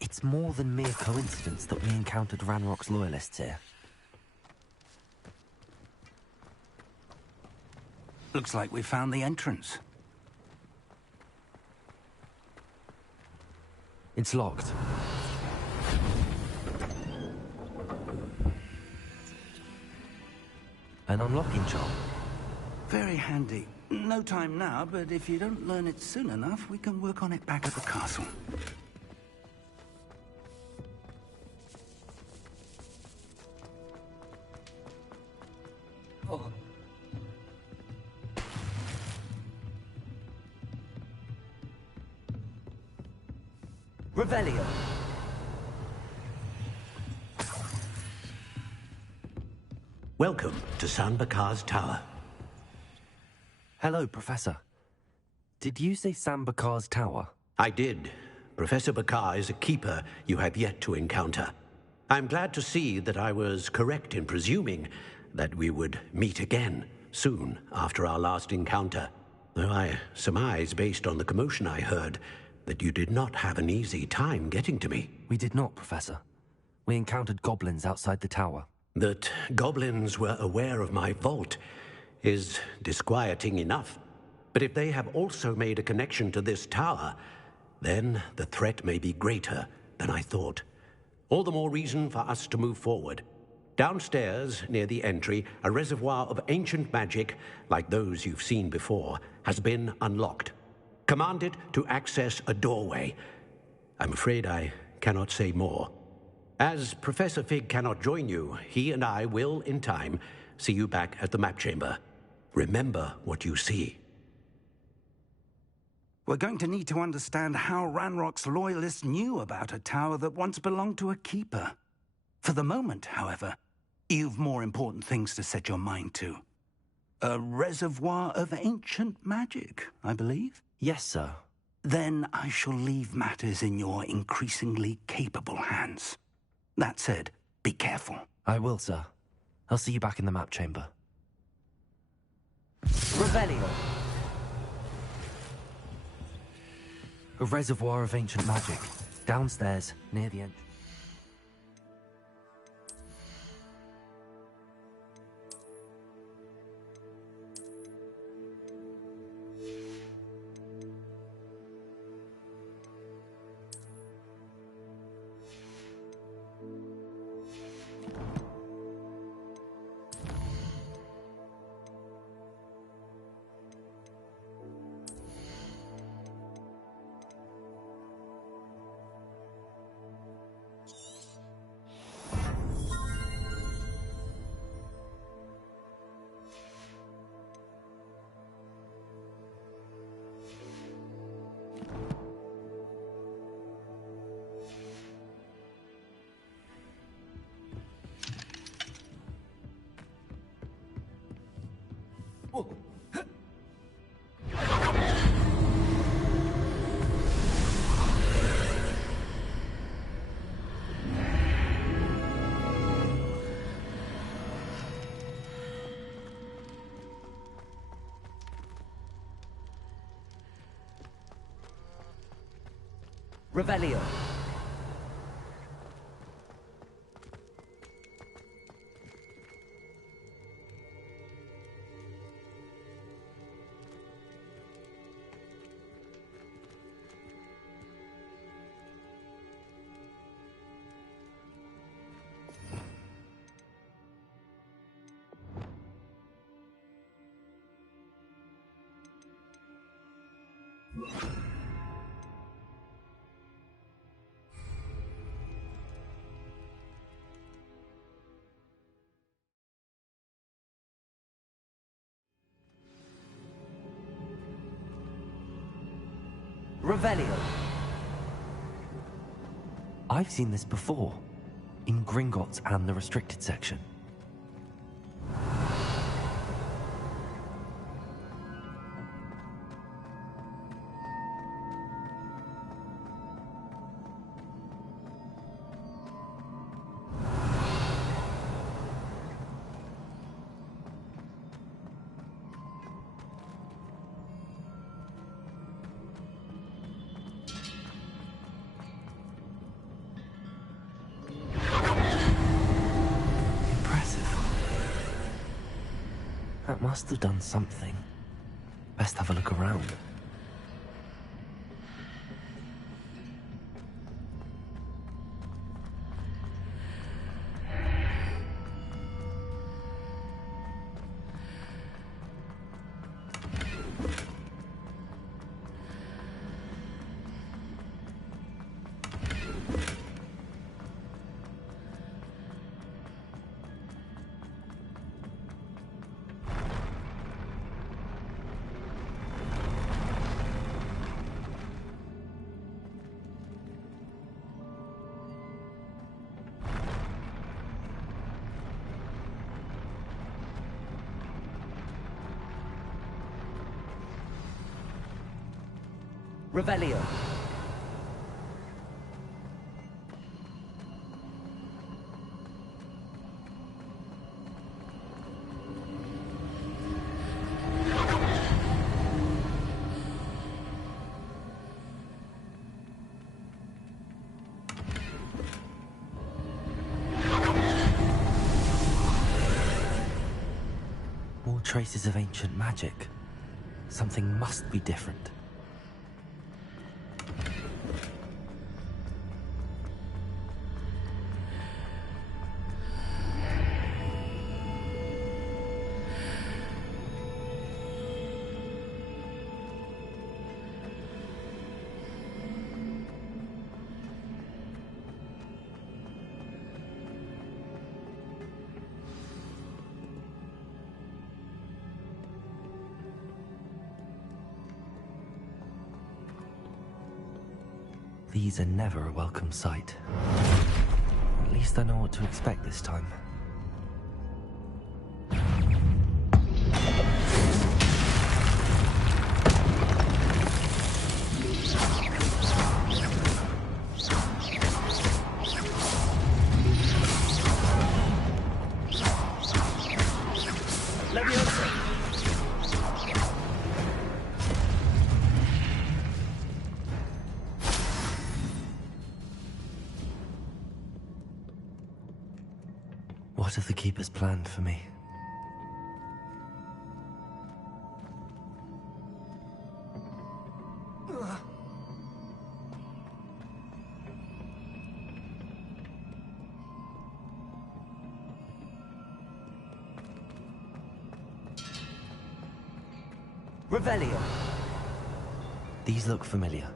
It's more than mere coincidence that we encountered Ranrock's loyalists here. Looks like we found the entrance. It's locked. An unlocking charm. Very handy. No time now, but if you don't learn it soon enough, we can work on it back at the castle. Oh. Revelio. Welcome to San Bakar's Tower. Hello, Professor. Did you say San Bakar's Tower? I did. Professor Bakar is a keeper you have yet to encounter. I'm glad to see that I was correct in presuming that we would meet again soon after our last encounter. Though I surmise, based on the commotion I heard, that you did not have an easy time getting to me. We did not, Professor. We encountered goblins outside the tower. That goblins were aware of my vault is disquieting enough. But if they have also made a connection to this tower, then the threat may be greater than I thought. All the more reason for us to move forward. Downstairs, near the entry, a reservoir of ancient magic, like those you've seen before, has been unlocked. Command it to access a doorway. I'm afraid I cannot say more. As Professor Fig cannot join you, he and I will, in time, see you back at the map chamber. Remember what you see. We're going to need to understand how Ranrock's loyalists knew about a tower that once belonged to a keeper. For the moment, however, you've more important things to set your mind to. A reservoir of ancient magic, I believe? Yes, sir. Then I shall leave matters in your increasingly capable hands. That said, be careful. I will, sir. I'll see you back in the map chamber. Revelio. A reservoir of ancient magic. Downstairs, near the entrance. Revelio. Revelio. I've seen this before, in Gringotts and the restricted section. That must have done something. Best have a look around. Revelio. More traces of ancient magic. Something must be different. These are never a welcome sight. At least I know what to expect this time. What have the Keepers planned for me? Revelio. These look familiar.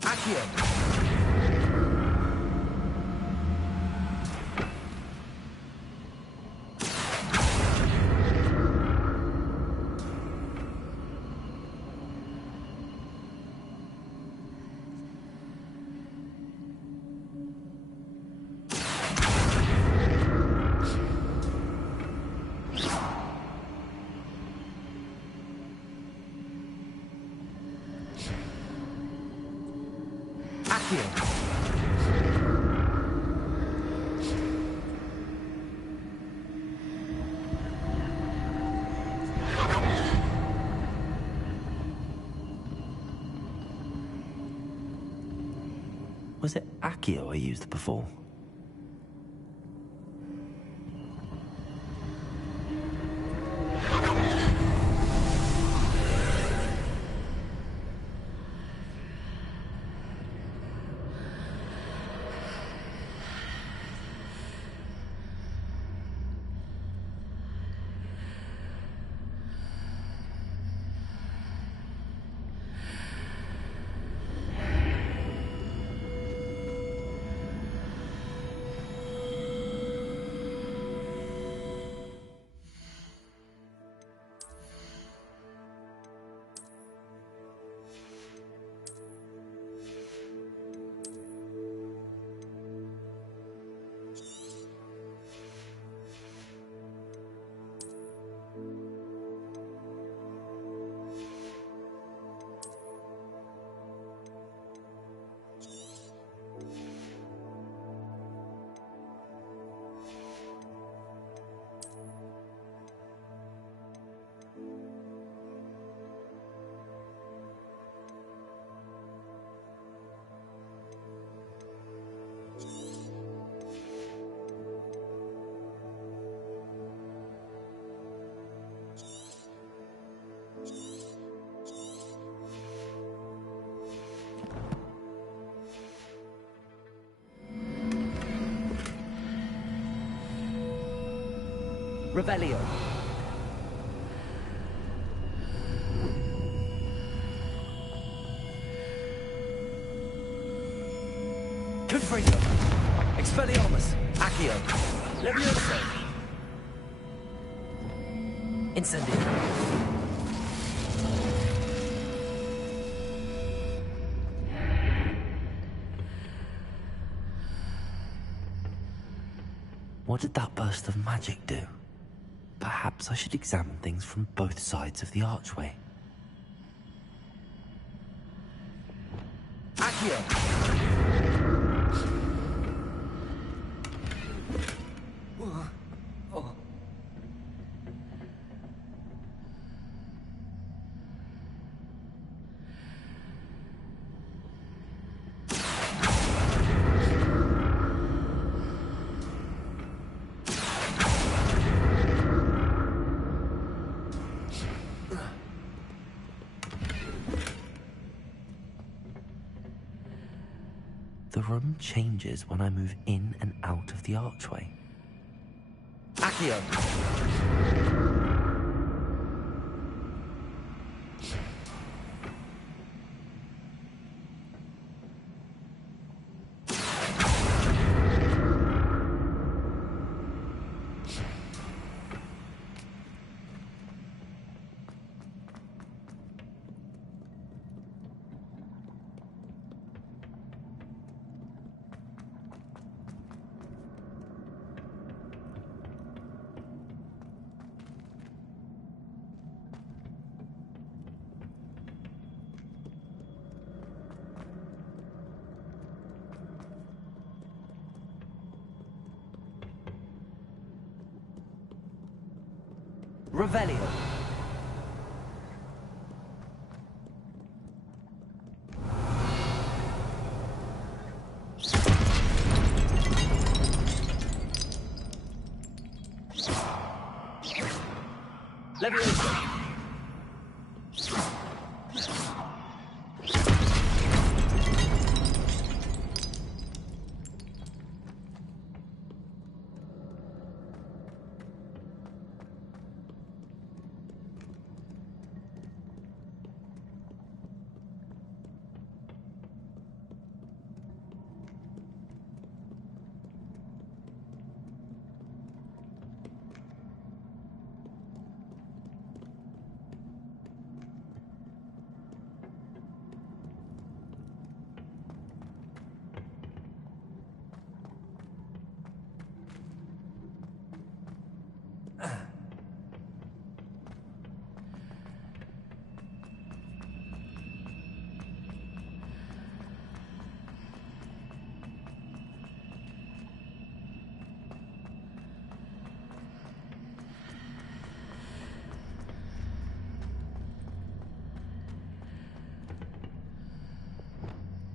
Accio. Accio. Was it Accio I used before? Revelio. Confringo. Expelliarmus. Accio. Levioso. Incendio. What did that burst of magic do? Perhaps I should examine things from both sides of the archway. Accio. The room changes when I move in and out of the archway. Accio. Revelio. Levioso.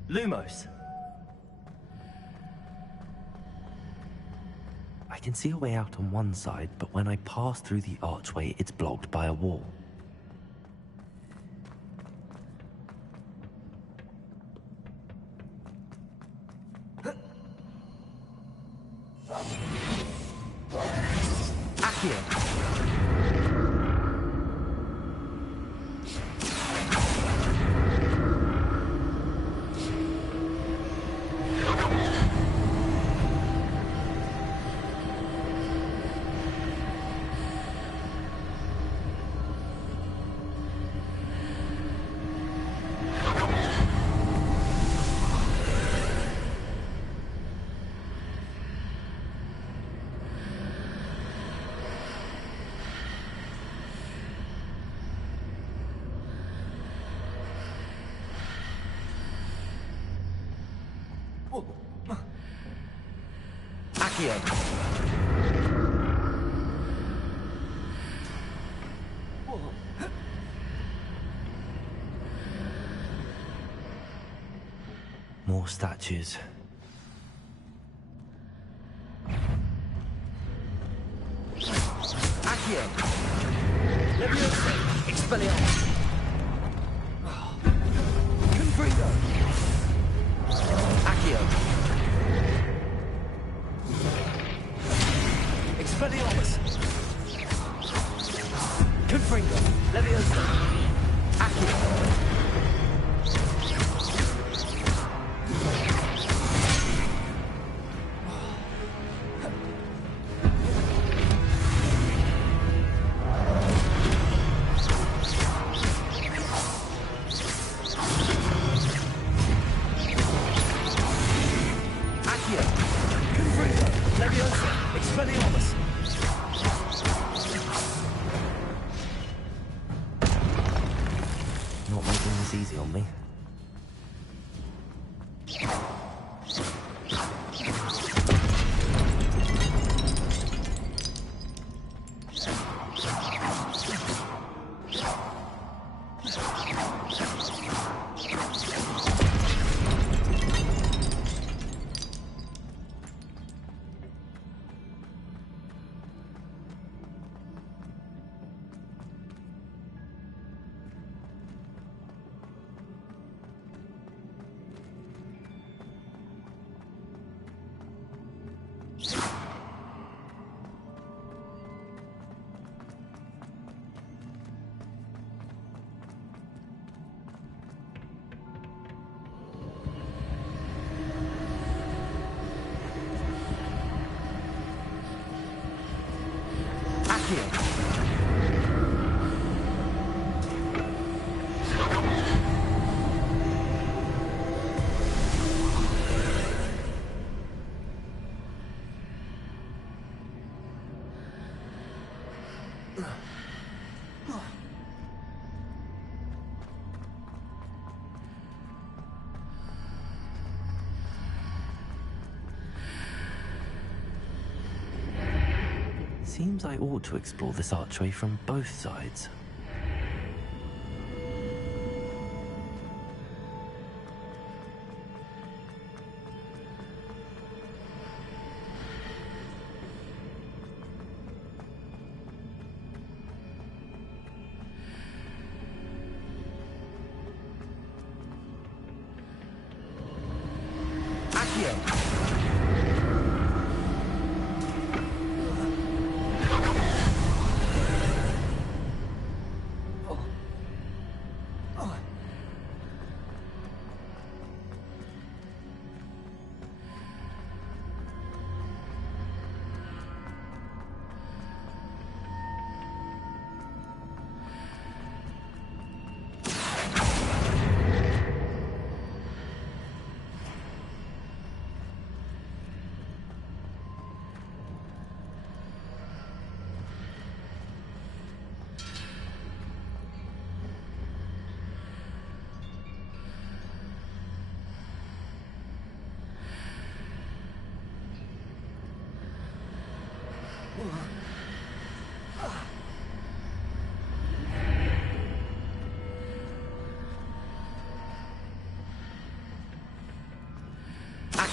Lumos. I can see a way out on one side, but when I pass through the archway, it's blocked by a wall. Accio! Accio! More statues. Accio! Leviosa! Expelliarmus! Confringo! Accio! Expelliarmus! Confringo! Leviosa! Accio! Not making this easy on me. Seems I ought to explore this archway from both sides.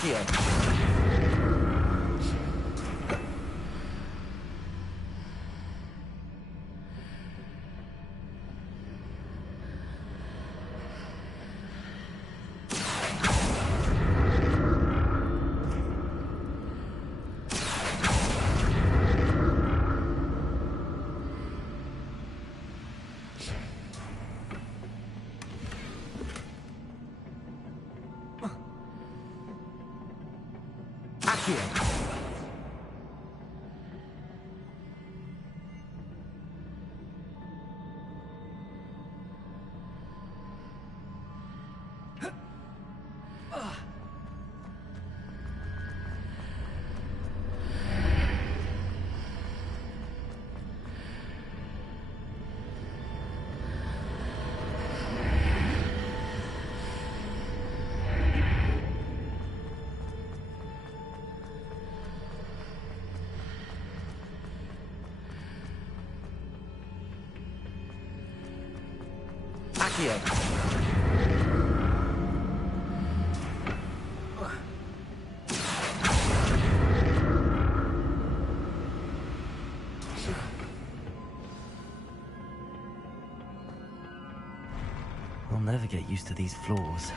Accio! Accio. I'll never get used to these floors.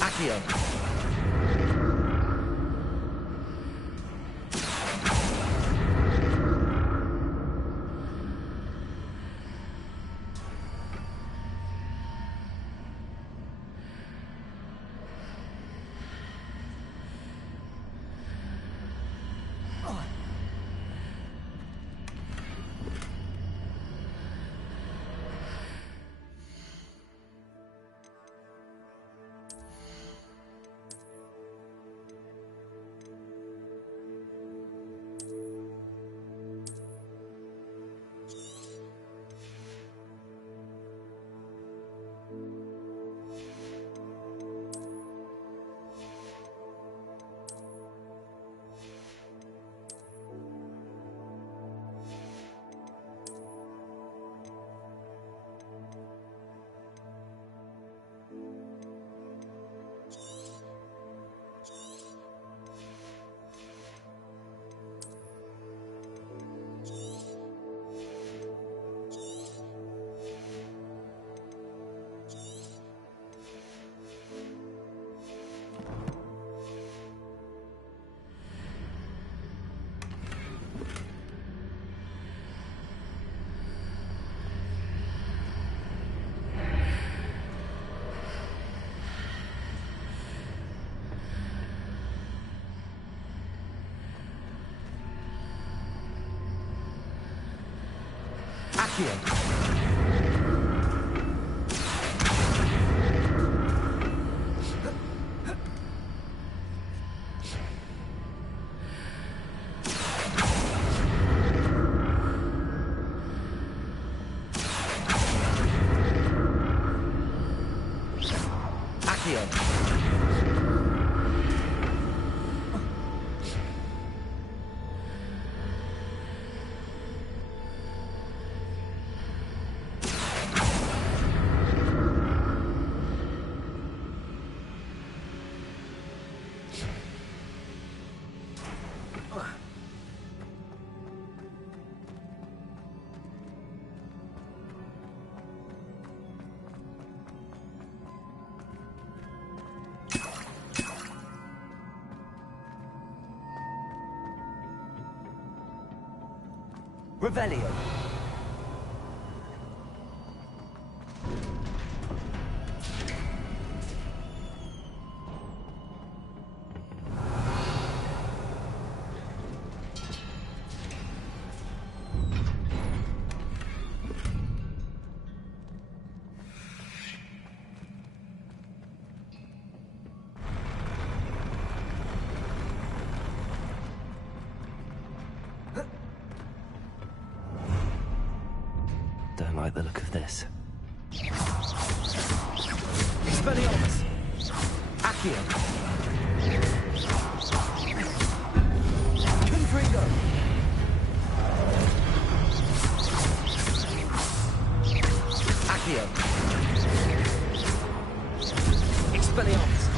Accio. Accio. Revelio. Don't like the look of this. Expelliarmus! Accio! Confringo! Accio! Expelliarmus!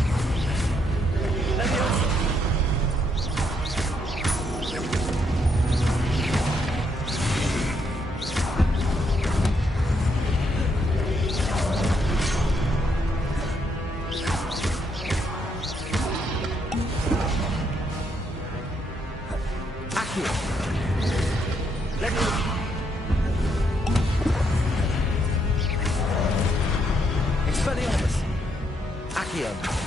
Leviosa! Expelliarmus! Accio!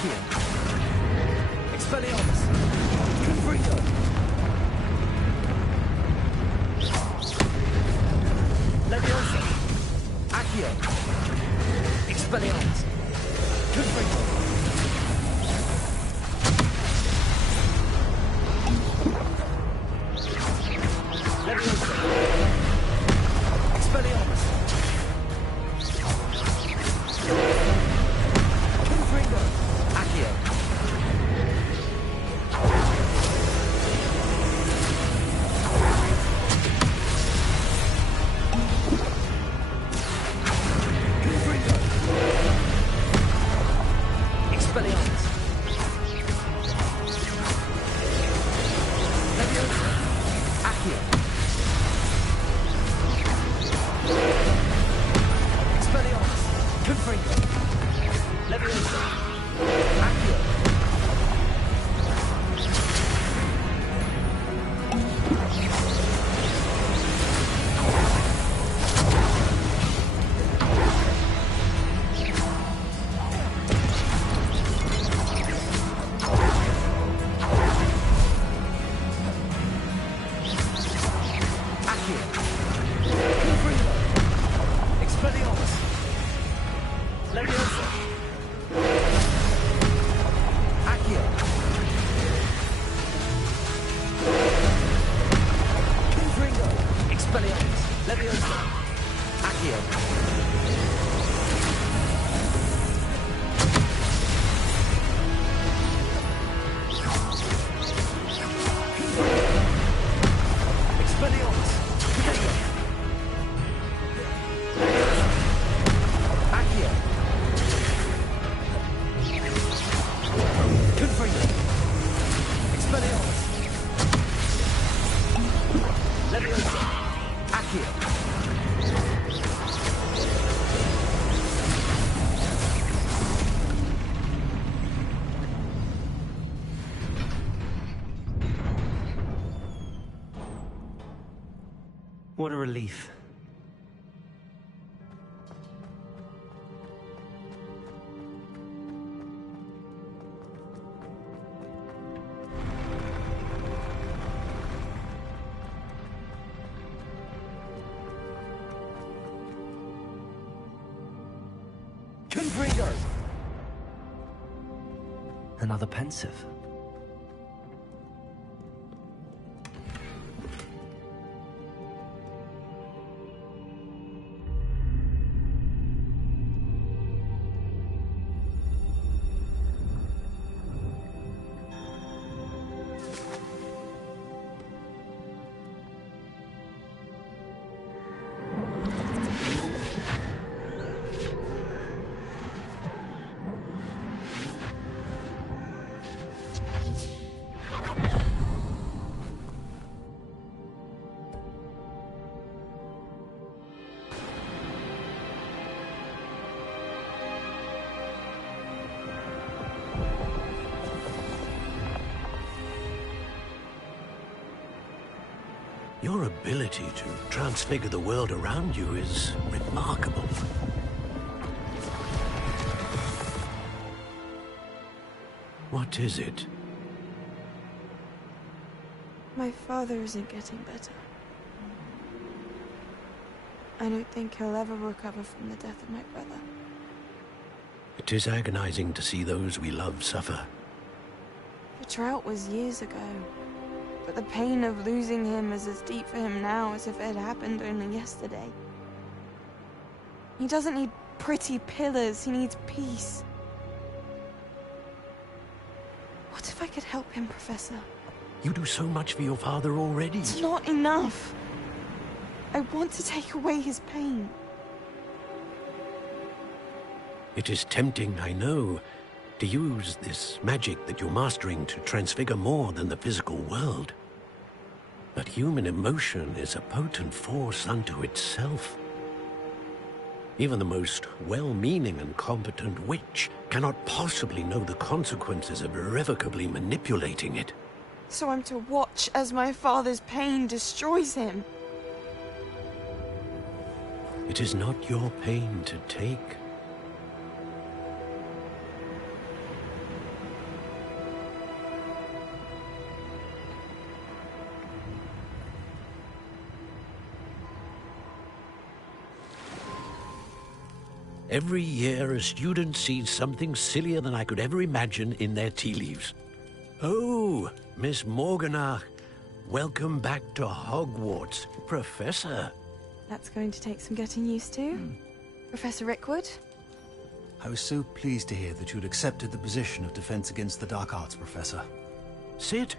Accio. Expelliarmus. Confringo. Leviosa. Accio. Expelliarmus. Confringo. Leviosa. Expelliarmus. Confringo. Accio. Confringo. Expelliarmus. Leviosa. Accio. Expelliarmus. Confringo. Leviosa. Accio. Accio. Confringo. Expelliarmus. Leviosa. Accio. Confringo. Expelliarmus. Leviosa. Accio. Expelliarmus. Confringo. Accio. Confringo. Expelliarmus. Leviosa. Accio. What a relief. Confringo! Another pensive. Your ability to transfigure the world around you is remarkable. What is it? My father isn't getting better. I don't think he'll ever recover from the death of my brother. It is agonizing to see those we love suffer. The drought was years ago, but the pain of losing him is as deep for him now as if it had happened only yesterday. He doesn't need pretty pillars, he needs peace. What if I could help him, Professor? You do so much for your father already. It's not enough. I want to take away his pain. It is tempting, I know, to use this magic that you're mastering to transfigure more than the physical world. But human emotion is a potent force unto itself. Even the most well-meaning and competent witch cannot possibly know the consequences of irrevocably manipulating it. So I'm to watch as my father's pain destroys him. It is not your pain to take. Every year, a student sees something sillier than I could ever imagine in their tea leaves. Oh, Miss Morganach, welcome back to Hogwarts, Professor. That's going to take some getting used to. Professor Rickwood? I was so pleased to hear that you'd accepted the position of Defense Against the Dark Arts, Professor. Sit,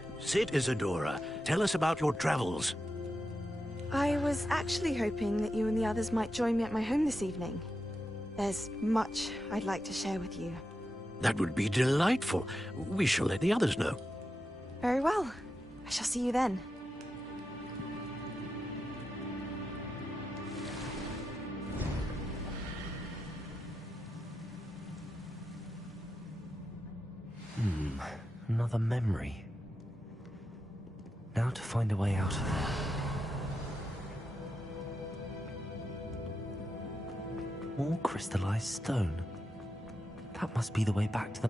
Isadora. Tell us about your travels. I was actually hoping that you and the others might join me at my home this evening. There's much I'd like to share with you. That would be delightful. We shall let the others know. Very well. I shall see you then. Another memory. Now to find a way out of it. More crystallized stone. That must be the way back to the...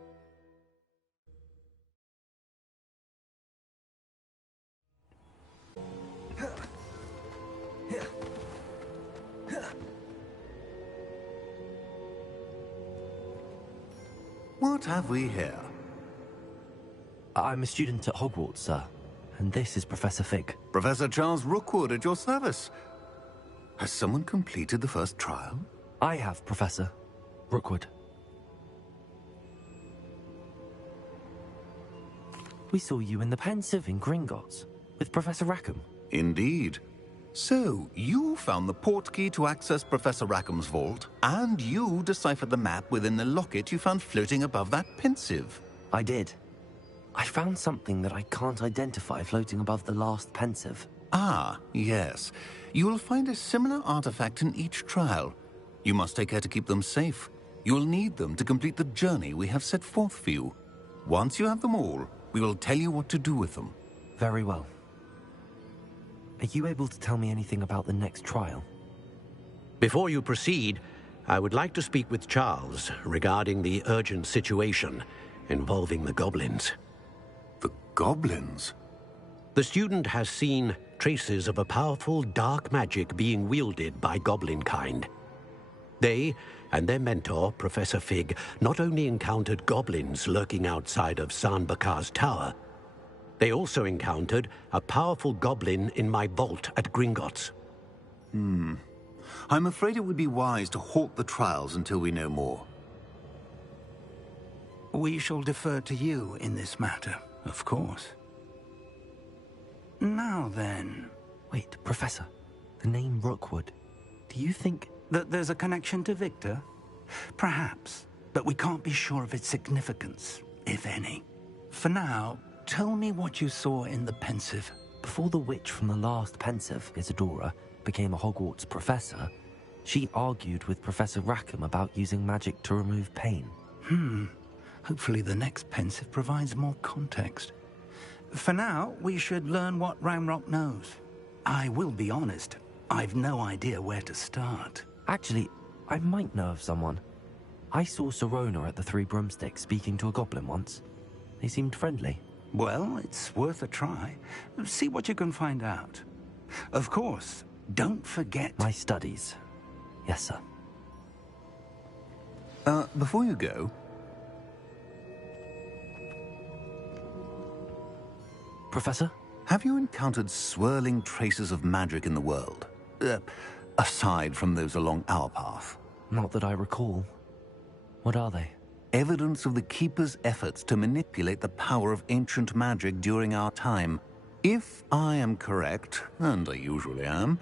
What have we here? I'm a student at Hogwarts, sir. And this is Professor Fig. Professor Charles Rookwood at your service. Has someone completed the first trial? I have, Professor Rookwood. We saw you in the Pensive in Gringotts with Professor Rackham. Indeed. So, you found the portkey to access Professor Rackham's vault, and you deciphered the map within the locket you found floating above that Pensive. I did. I found something that I can't identify floating above the last Pensive. Ah, yes. You will find a similar artifact in each trial. You must take care to keep them safe. You will need them to complete the journey we have set forth for you. Once you have them all, we will tell you what to do with them. Very well. Are you able to tell me anything about the next trial? Before you proceed, I would like to speak with Charles regarding the urgent situation involving the goblins. The goblins? The student has seen traces of a powerful dark magic being wielded by goblin kind. They and their mentor, Professor Fig, not only encountered goblins lurking outside of Sanbakar's tower, they also encountered a powerful goblin in my vault at Gringotts. I'm afraid it would be wise to halt the trials until we know more. We shall defer to you in this matter, of course. Now then... Wait, Professor. The name Rookwood. Do you think... that there's a connection to Victor? Perhaps, but we can't be sure of its significance, if any. For now, tell me what you saw in the Pensive. Before the witch from the last Pensive, Isadora, became a Hogwarts professor, she argued with Professor Rackham about using magic to remove pain. Hopefully the next Pensive provides more context. For now, we should learn what Ramrock knows. I will be honest, I've no idea where to start. Actually, I might know of someone. I saw Sirona at the Three Broomsticks speaking to a goblin once. They seemed friendly. Well, it's worth a try. See what you can find out. Of course, don't forget... My studies. Yes, sir. Before you go... Professor? Have you encountered swirling traces of magic in the world? Aside from those along our path? Not that I recall. What are they? Evidence of the Keeper's efforts to manipulate the power of ancient magic during our time. If I am correct, and I usually am,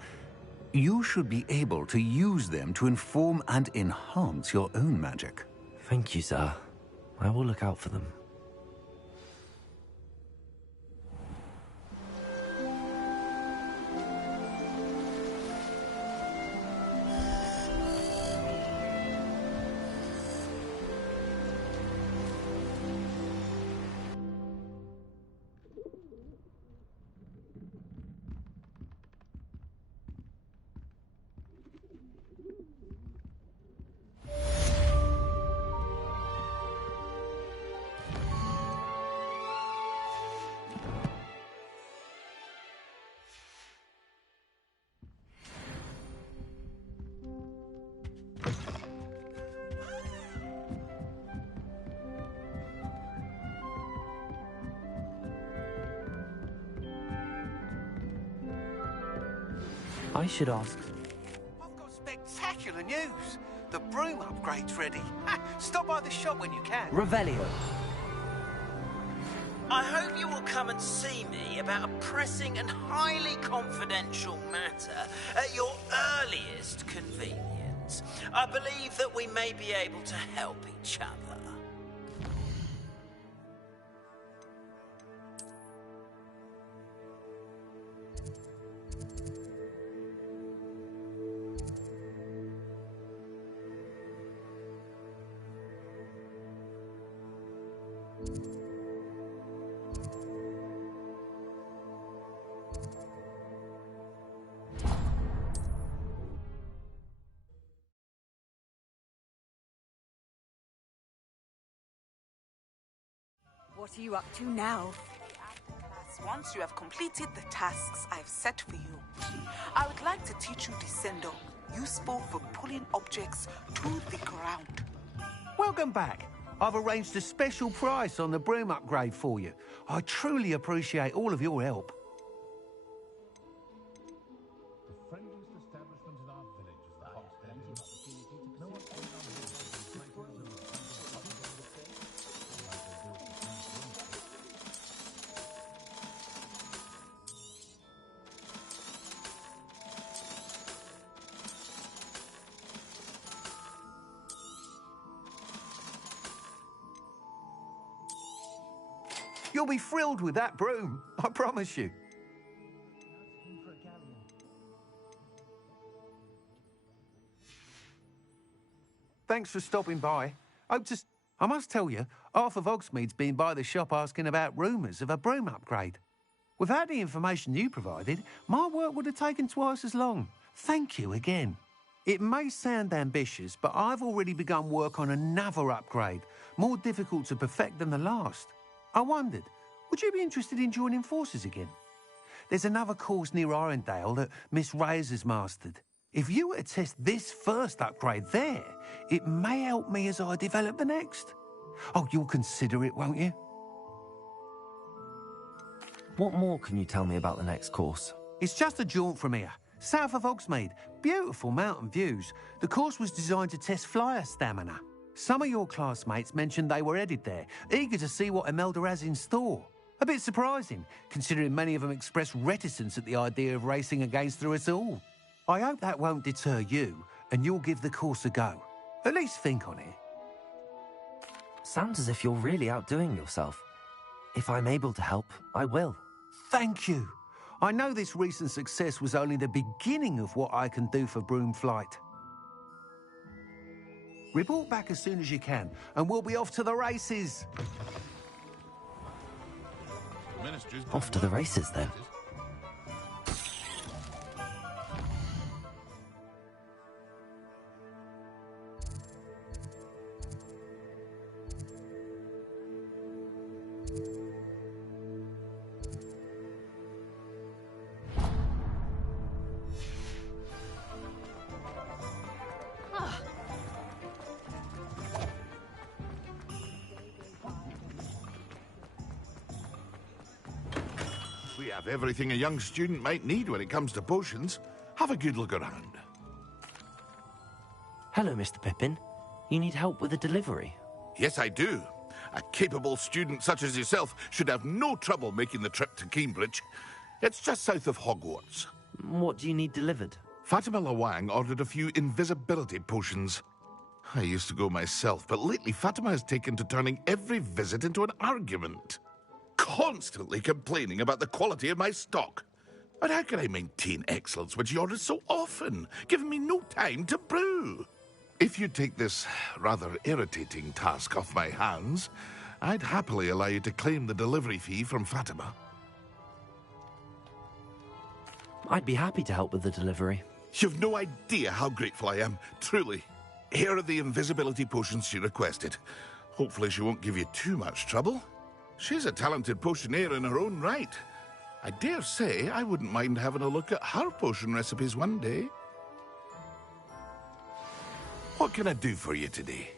you should be able to use them to inform and enhance your own magic. Thank you, sir. I will look out for them. I should ask. I've got spectacular news. The broom upgrade's ready. Stop by the shop when you can. Revelio. I hope you will come and see me about a pressing and highly confidential matter at your earliest convenience. I believe that we may be able to help each other. What are you up to now? Once you have completed the tasks I've set for you, I would like to teach you Descendo, useful for pulling objects to the ground. Welcome back. I've arranged a special price on the broom upgrade for you. I truly appreciate all of your help. You'll be thrilled with that broom, I promise you. Thanks for stopping by. I must tell you, half of Hogsmeade's been by the shop asking about rumours of a broom upgrade. Without the information you provided, my work would have taken twice as long. Thank you again. It may sound ambitious, but I've already begun work on another upgrade, more difficult to perfect than the last. I wondered, would you be interested in joining forces again? There's another course near Arendelle that Miss Reyes has mastered. If you were to test this first upgrade there, it may help me as I develop the next. Oh, you'll consider it, won't you? What more can you tell me about the next course? It's just a jaunt from here, south of Hogsmeade. Beautiful mountain views. The course was designed to test flyer stamina. Some of your classmates mentioned they were headed there, eager to see what Imelda has in store. A bit surprising, considering many of them expressed reticence at the idea of racing against us all. I hope that won't deter you, and you'll give the course a go. At least think on it. Sounds as if you're really outdoing yourself. If I'm able to help, I will. Thank you. I know this recent success was only the beginning of what I can do for Broom Flight. Report back as soon as you can, and we'll be off to the races. Off to the races, then. We have everything a young student might need when it comes to potions. Have a good look around. Hello, Mr. Pippin. You need help with a delivery? Yes, I do. A capable student such as yourself should have no trouble making the trip to Cambridge. It's just south of Hogwarts. What do you need delivered? Fatima Lawang ordered a few invisibility potions. I used to go myself, but lately Fatima has taken to turning every visit into an argument. Constantly complaining about the quality of my stock. But how can I maintain excellence when she orders so often, giving me no time to brew? If you take this rather irritating task off my hands, I'd happily allow you to claim the delivery fee from Fatima. I'd be happy to help with the delivery. You've no idea how grateful I am, truly. Here are the invisibility potions she requested. Hopefully she won't give you too much trouble. She's a talented potioneer in her own right. I dare say I wouldn't mind having a look at her potion recipes one day. What can I do for you today?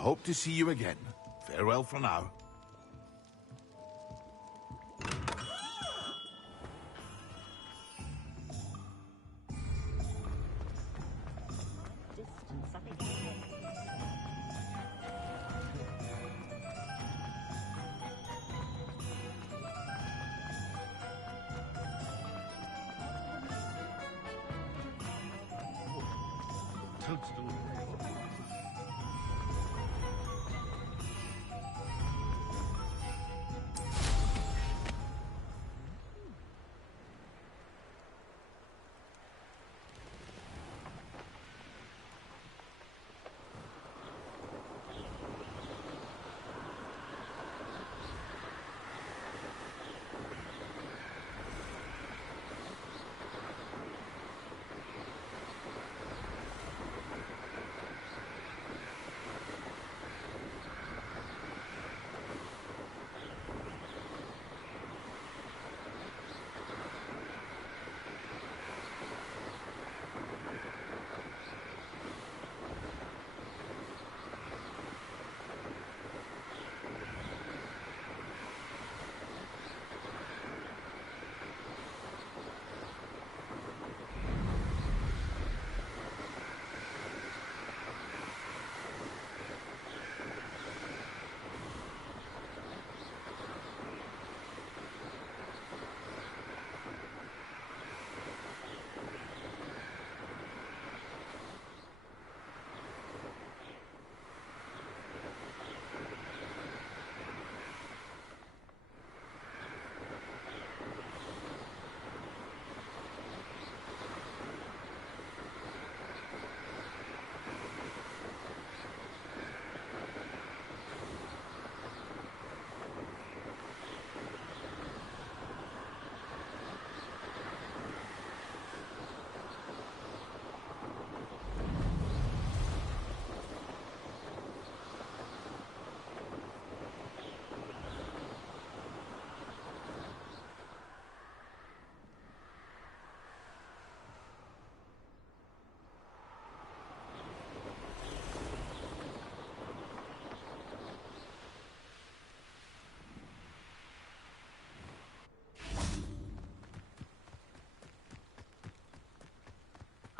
hope to see you again. Farewell for now.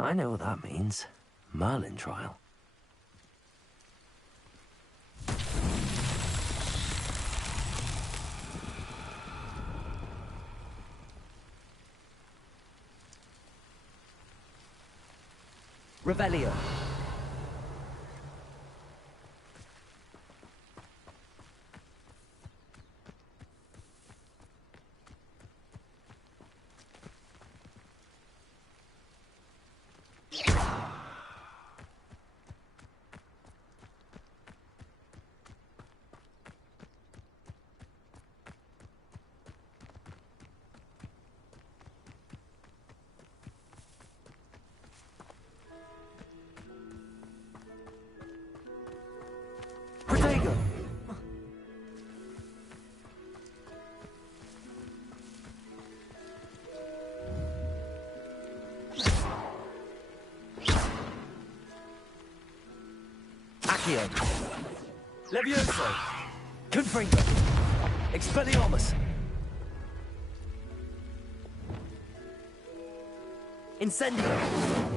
I know what that means. Merlin trial. Revelio. Accio. Levioso. Confringo. Expelliarmus. Incendio.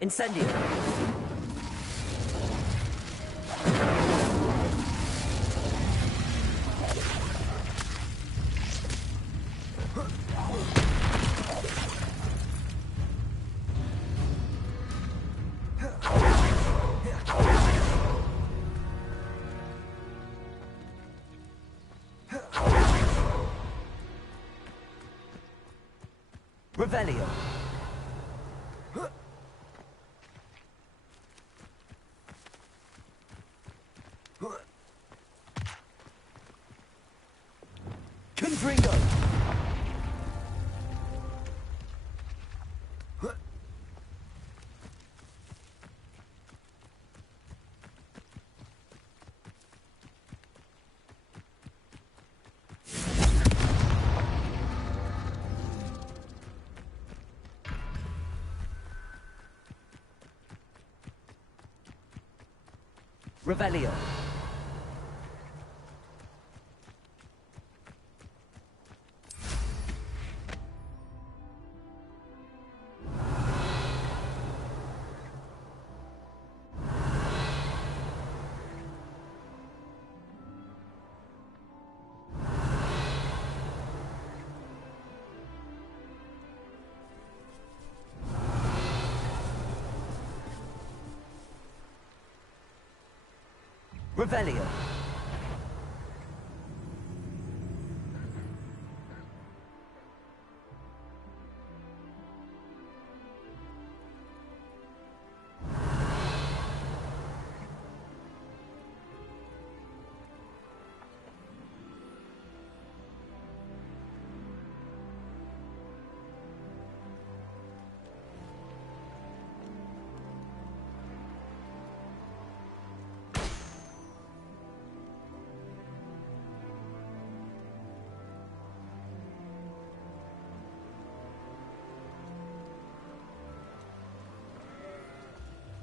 Incendio. Revelio. Confringo. Revelio. Revelio.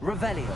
Revelio.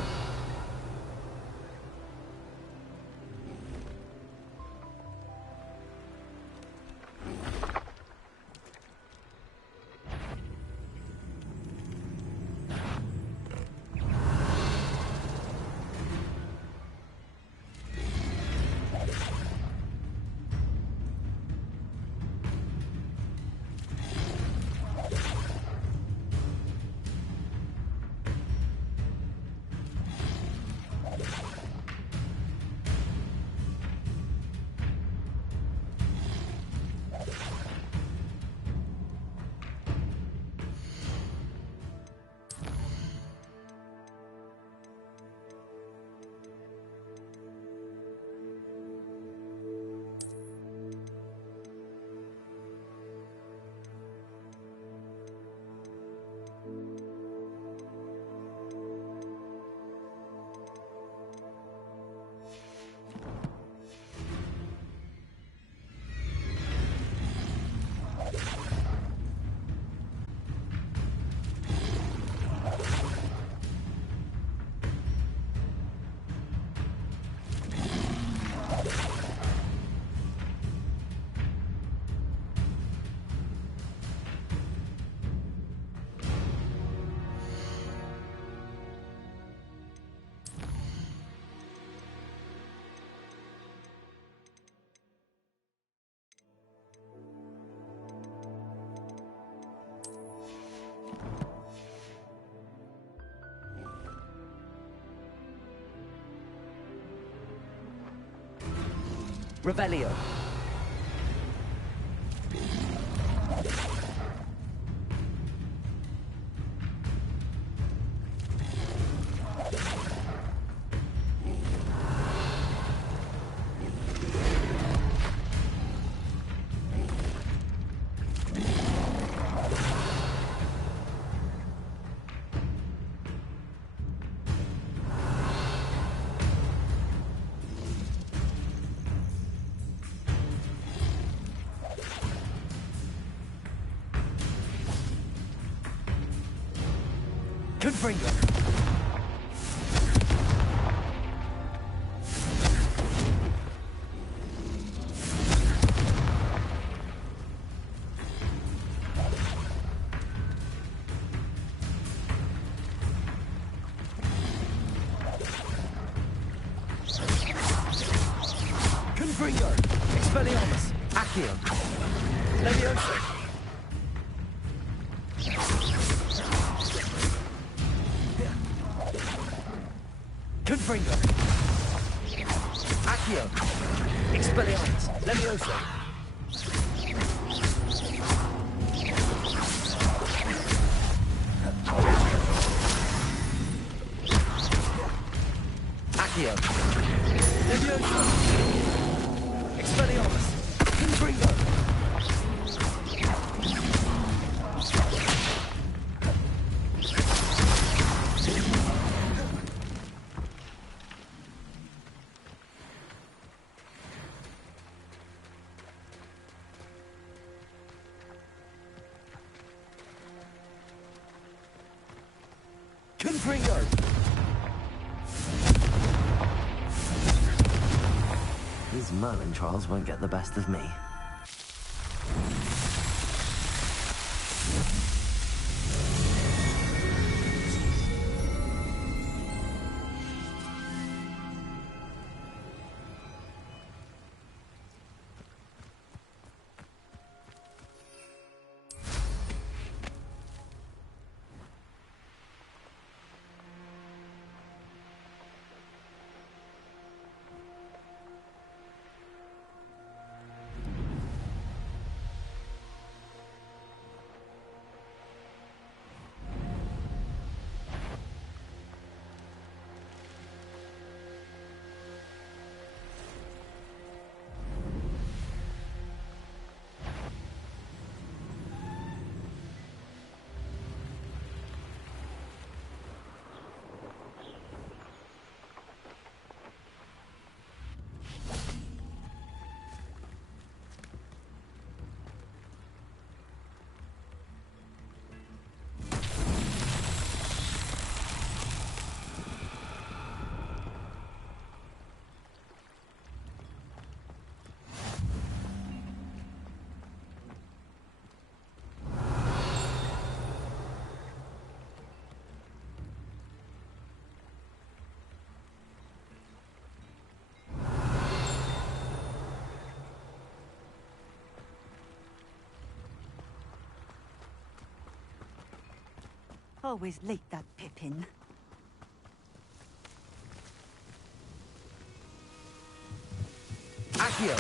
Revelio. Confringo. Confringo. Expelliarmus. Accio. Levioso. Confringo. Accio. Expelliarmus. Levioso. Accio. Levioso. Expelliarmus. Confringo. Confringo. These Merlin trials won't get the best of me. Always late, that Pippin. Accio.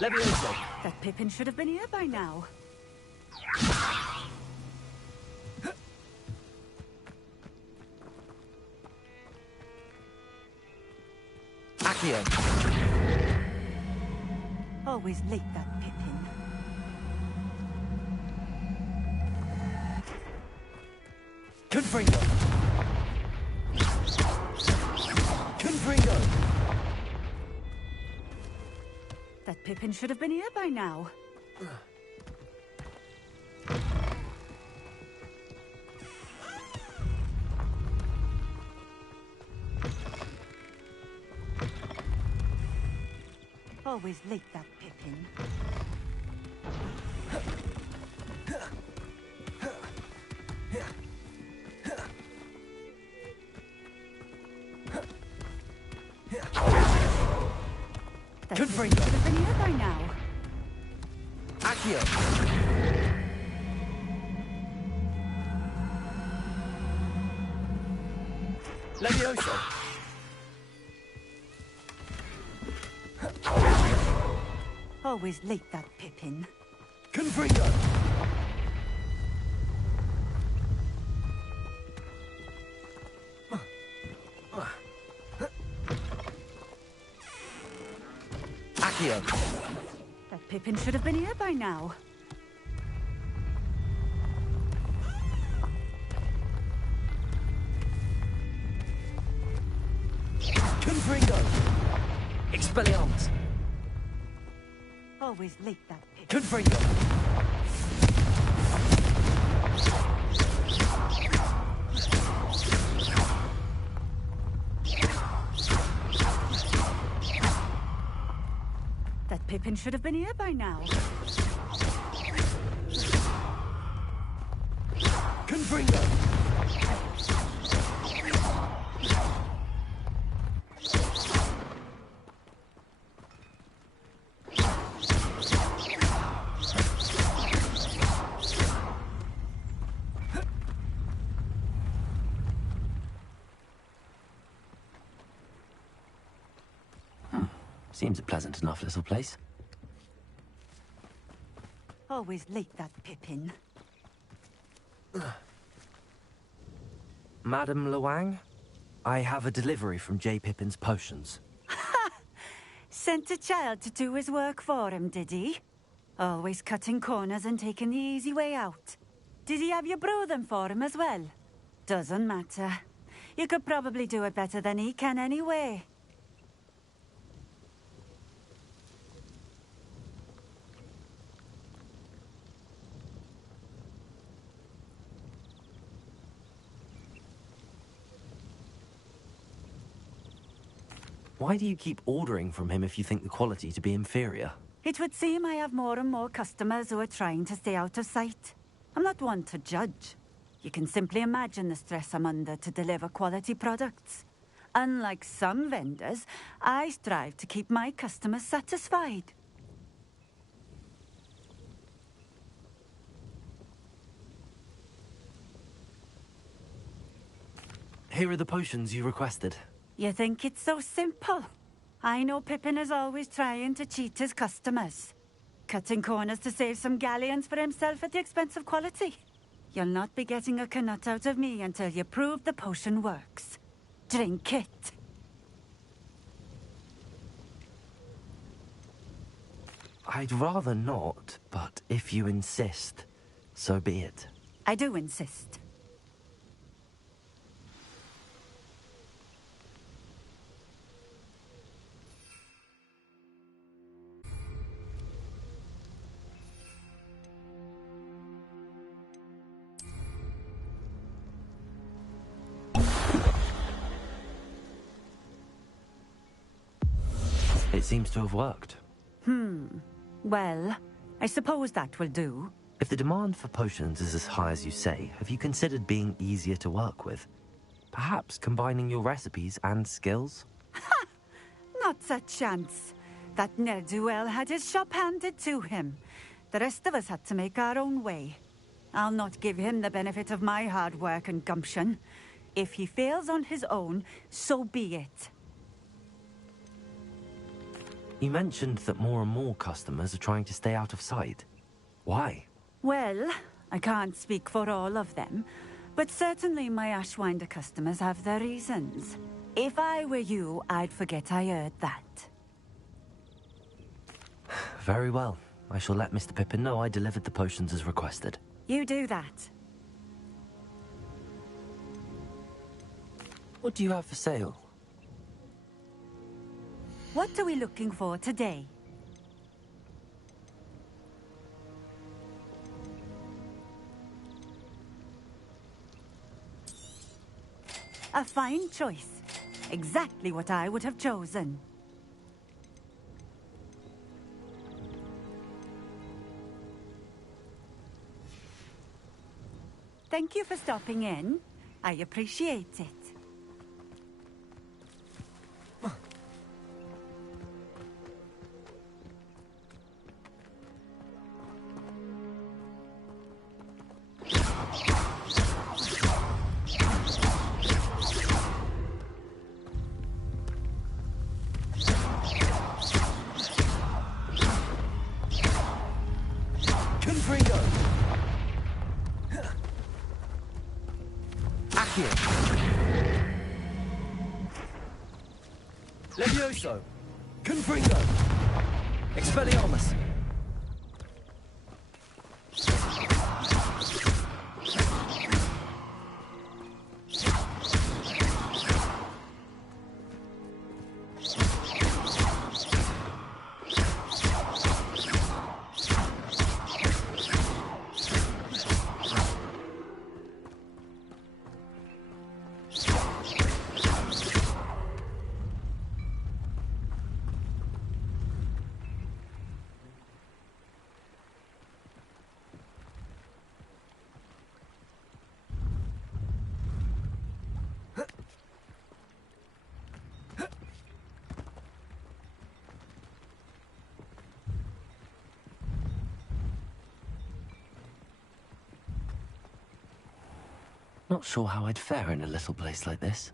Levioso. That Pippin should have been here by now. Accio. Always late, that Pippin. Confringo. Confringo. That Pippin should have been here by now. Always late, that Pippin. Confringo. Should have been here by now. Accio. Levioso. Always late, that Pippin. Confringo. Accio. That Pippin should have been here by now. Confringo. Expelliarmus. Always late, that Pippin. Confringo. That Pippin should have been here by now. Confringo. Seems a pleasant enough little place. Always late, that Pippin. Madame Luang? I have a delivery from J. Pippin's potions. Sent a child to do his work for him, did he? Always cutting corners and taking the easy way out. Did he have you brew them for him as well? Doesn't matter. You could probably do it better than he can anyway. Why do you keep ordering from him if you think the quality to be inferior? It would seem I have more and more customers who are trying to stay out of sight. I'm not one to judge. You can simply imagine the stress I'm under to deliver quality products. Unlike some vendors, I strive to keep my customers satisfied. Here are the potions you requested. You think it's so simple? I know Pippin is always trying to cheat his customers. Cutting corners to save some galleons for himself at the expense of quality. You'll not be getting a knut out of me until you prove the potion works. Drink it. I'd rather not, but if you insist, so be it. I do insist. It seems to have worked. Well, I suppose that will do. If the demand for potions is as high as you say, have you considered being easier to work with? Perhaps combining your recipes and skills? Not a chance. That ne'er-do-well had his shop handed to him. The rest of us had to make our own way. I'll not give him the benefit of my hard work and gumption. If he fails on his own, so be it. You mentioned that more and more customers are trying to stay out of sight. Why? Well, I can't speak for all of them, but certainly my Ashwinder customers have their reasons. If I were you, I'd forget I heard that. Very well. I shall let Mr. Pippin know I delivered the potions as requested. You do that. What do you have for sale? What are we looking for today? A fine choice. Exactly what I would have chosen. Thank you for stopping in. I appreciate it. Levioso! Confringo! Expelliarmus! Not sure how I'd fare in a little place like this.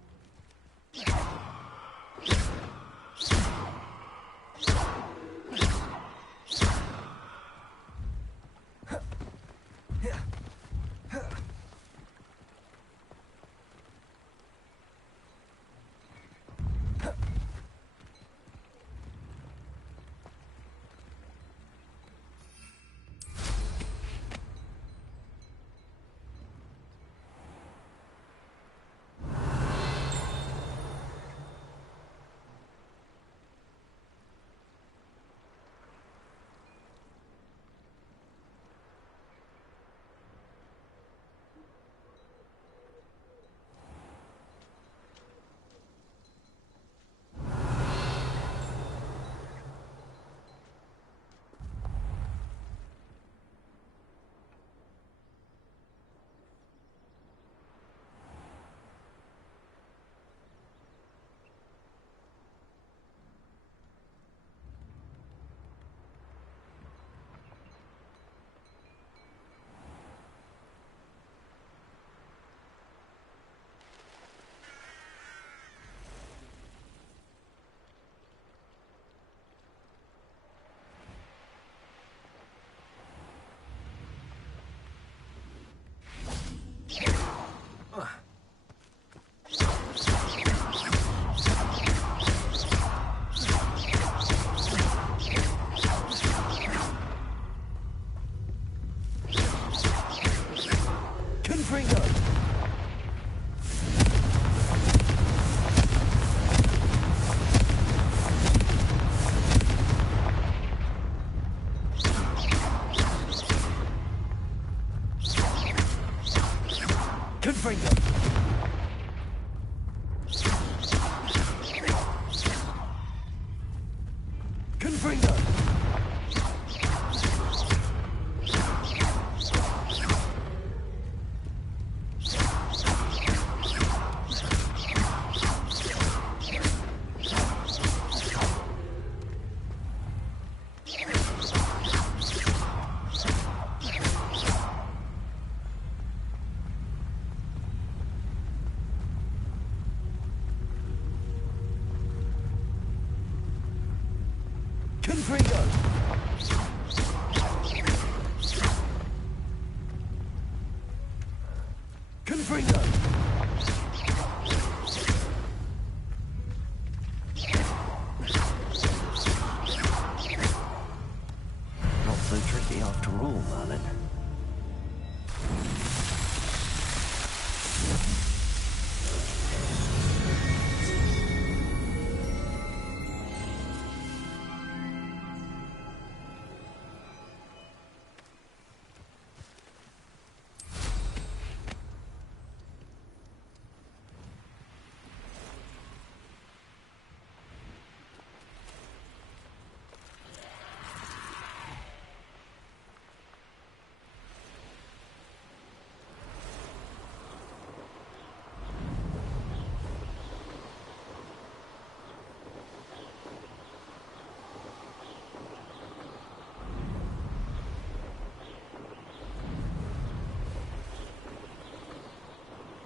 Confringo. Confringo. Confringo! Confringo! Not so tricky after all, Merlin.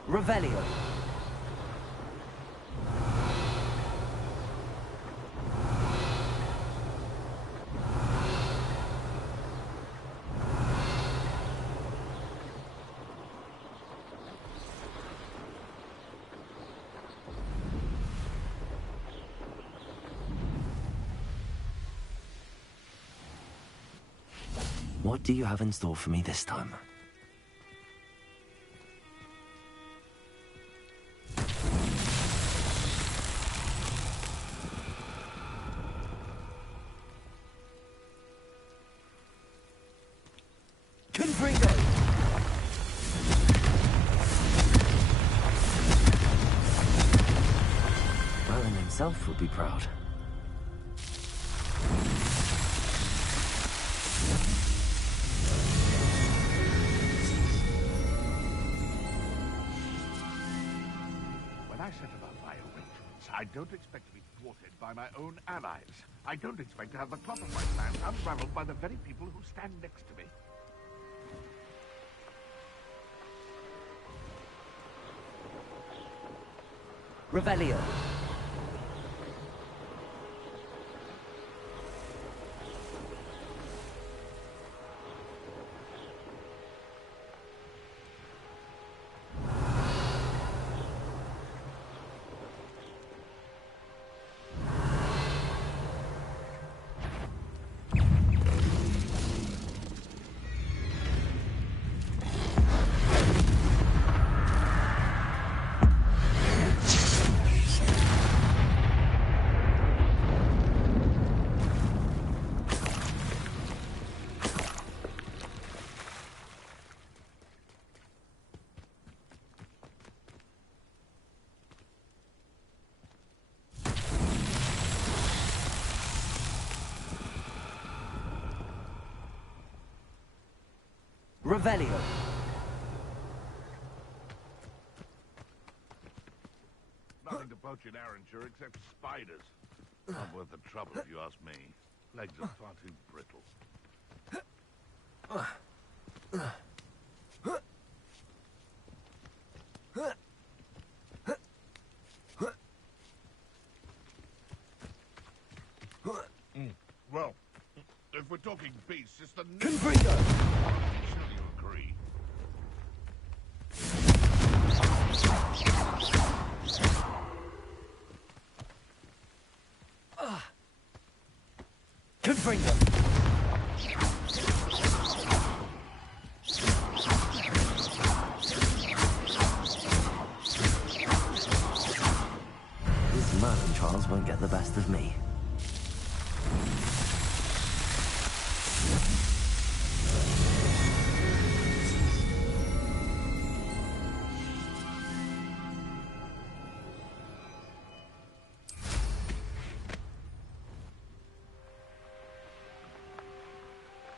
Revelio. What do you have in store for me this time? Confringo! Merlin himself would be proud. When I set about my arrangements, I don't expect to be thwarted by my own allies. I don't expect to have the plot of my plans unraveled by the very people who stand next to me. Revelio. Revelio. Nothing to poach in Arranshire except spiders. Not worth the trouble if you ask me. Legs are far too brittle. Well, if we're talking beasts, it's the... Confringo! Sure you agree. Confringo! These Merlin trials won't get the best of me.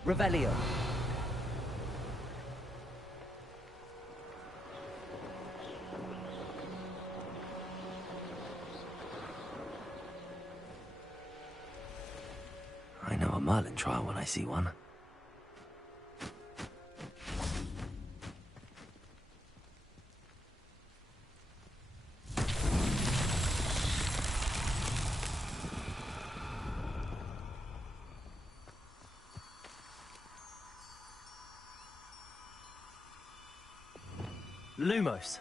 Revelio. I know a Merlin trial when I see one. Lumos.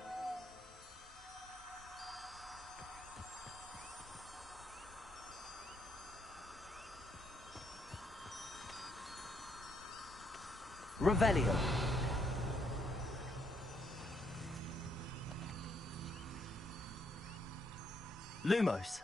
Revelio. Lumos.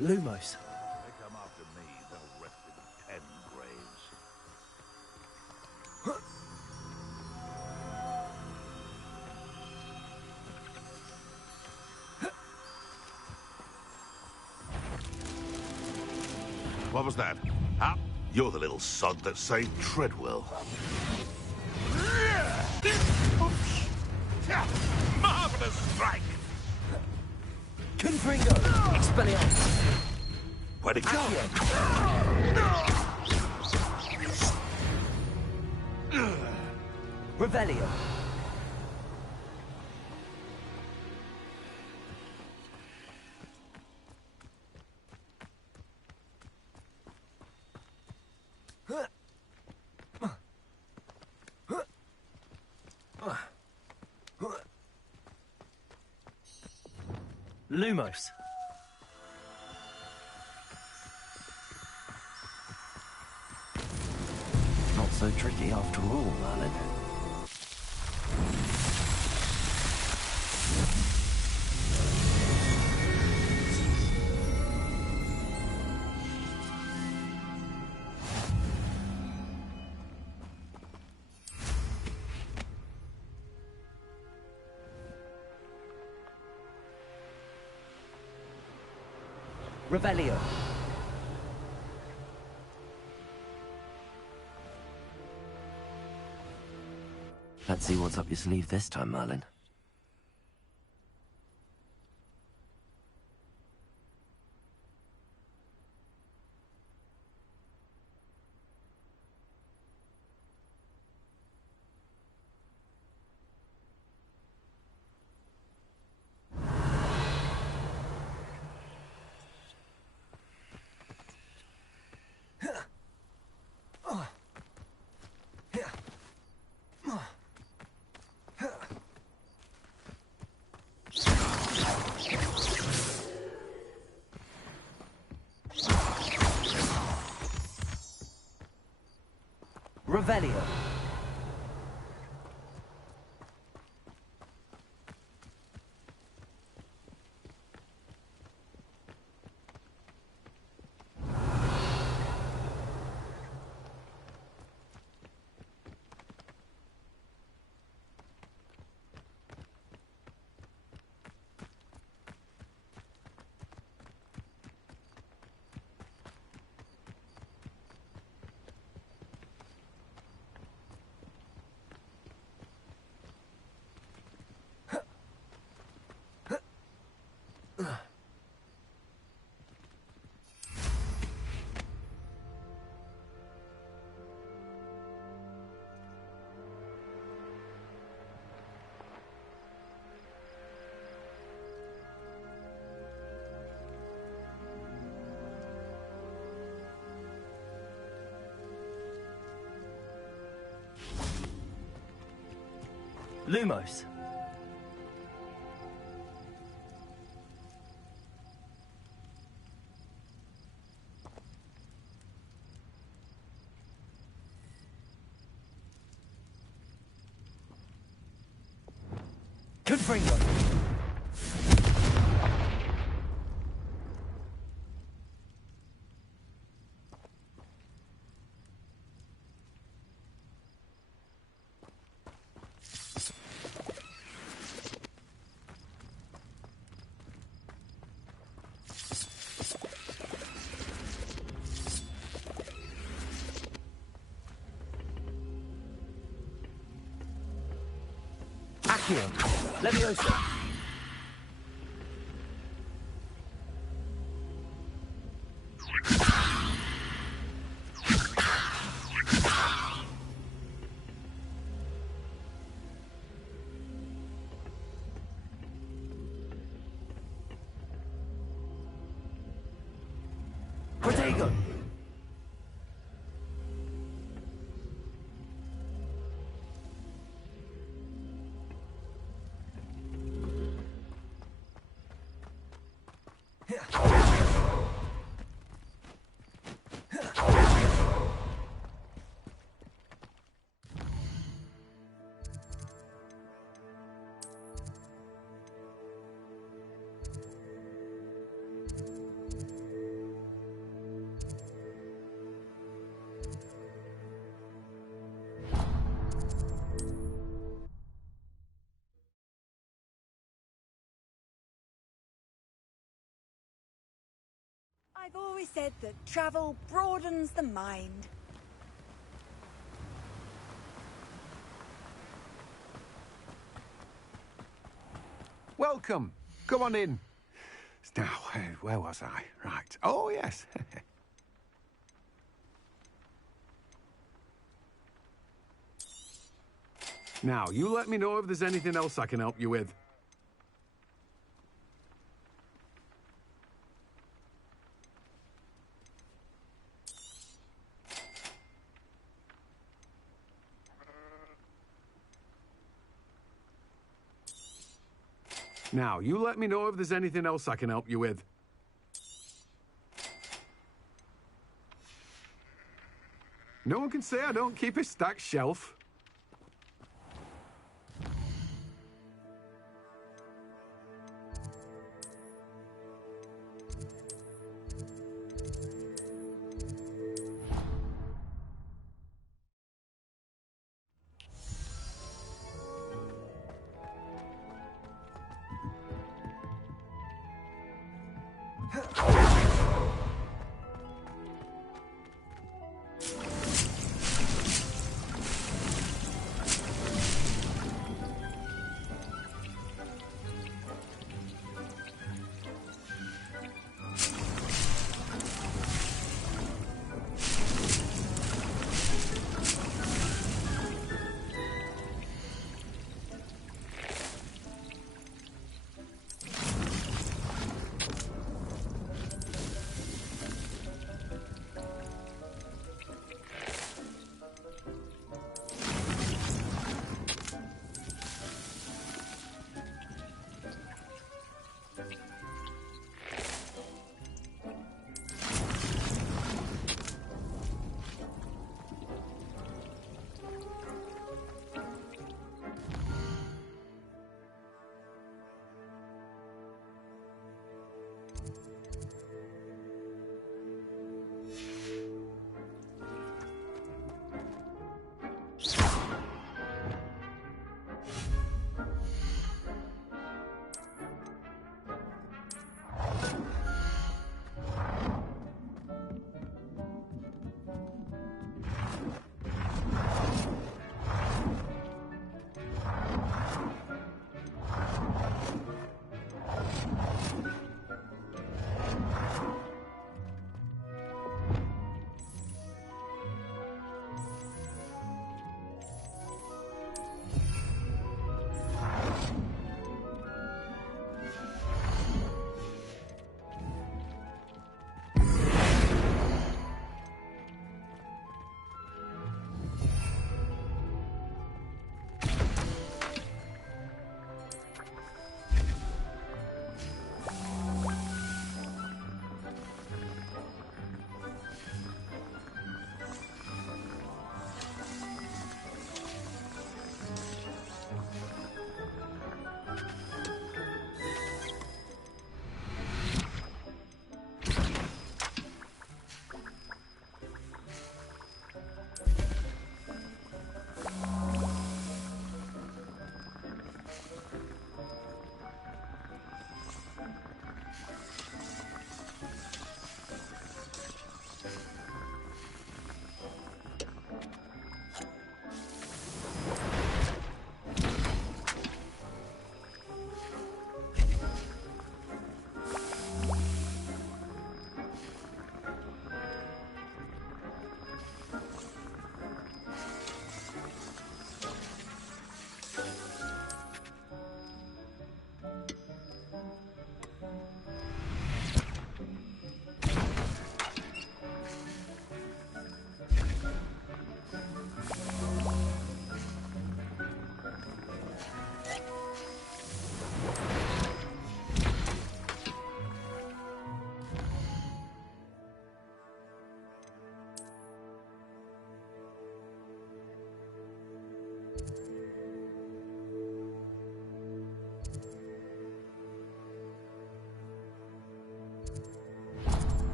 Lumos. They come after me, they'll rest in 10 graves. What was that? Ah, you're the little sod that saved Treadwell. Marvelous strike! Confringo! Expelliarmus! Where'd it go? Revelio. Lumos. Not so tricky after all, Merlin. Revelio. Let's see what's up your sleeve this time, Merlin. Revelio. Lumos. Confringo. Accio. Leviosa. Protego. I've always said that travel broadens the mind. Welcome. Come on in. Now, where was I? Right. Oh, yes. Now, you let me know if there's anything else I can help you with. Now, you let me know if there's anything else I can help you with. No one can say I don't keep a stacked shelf.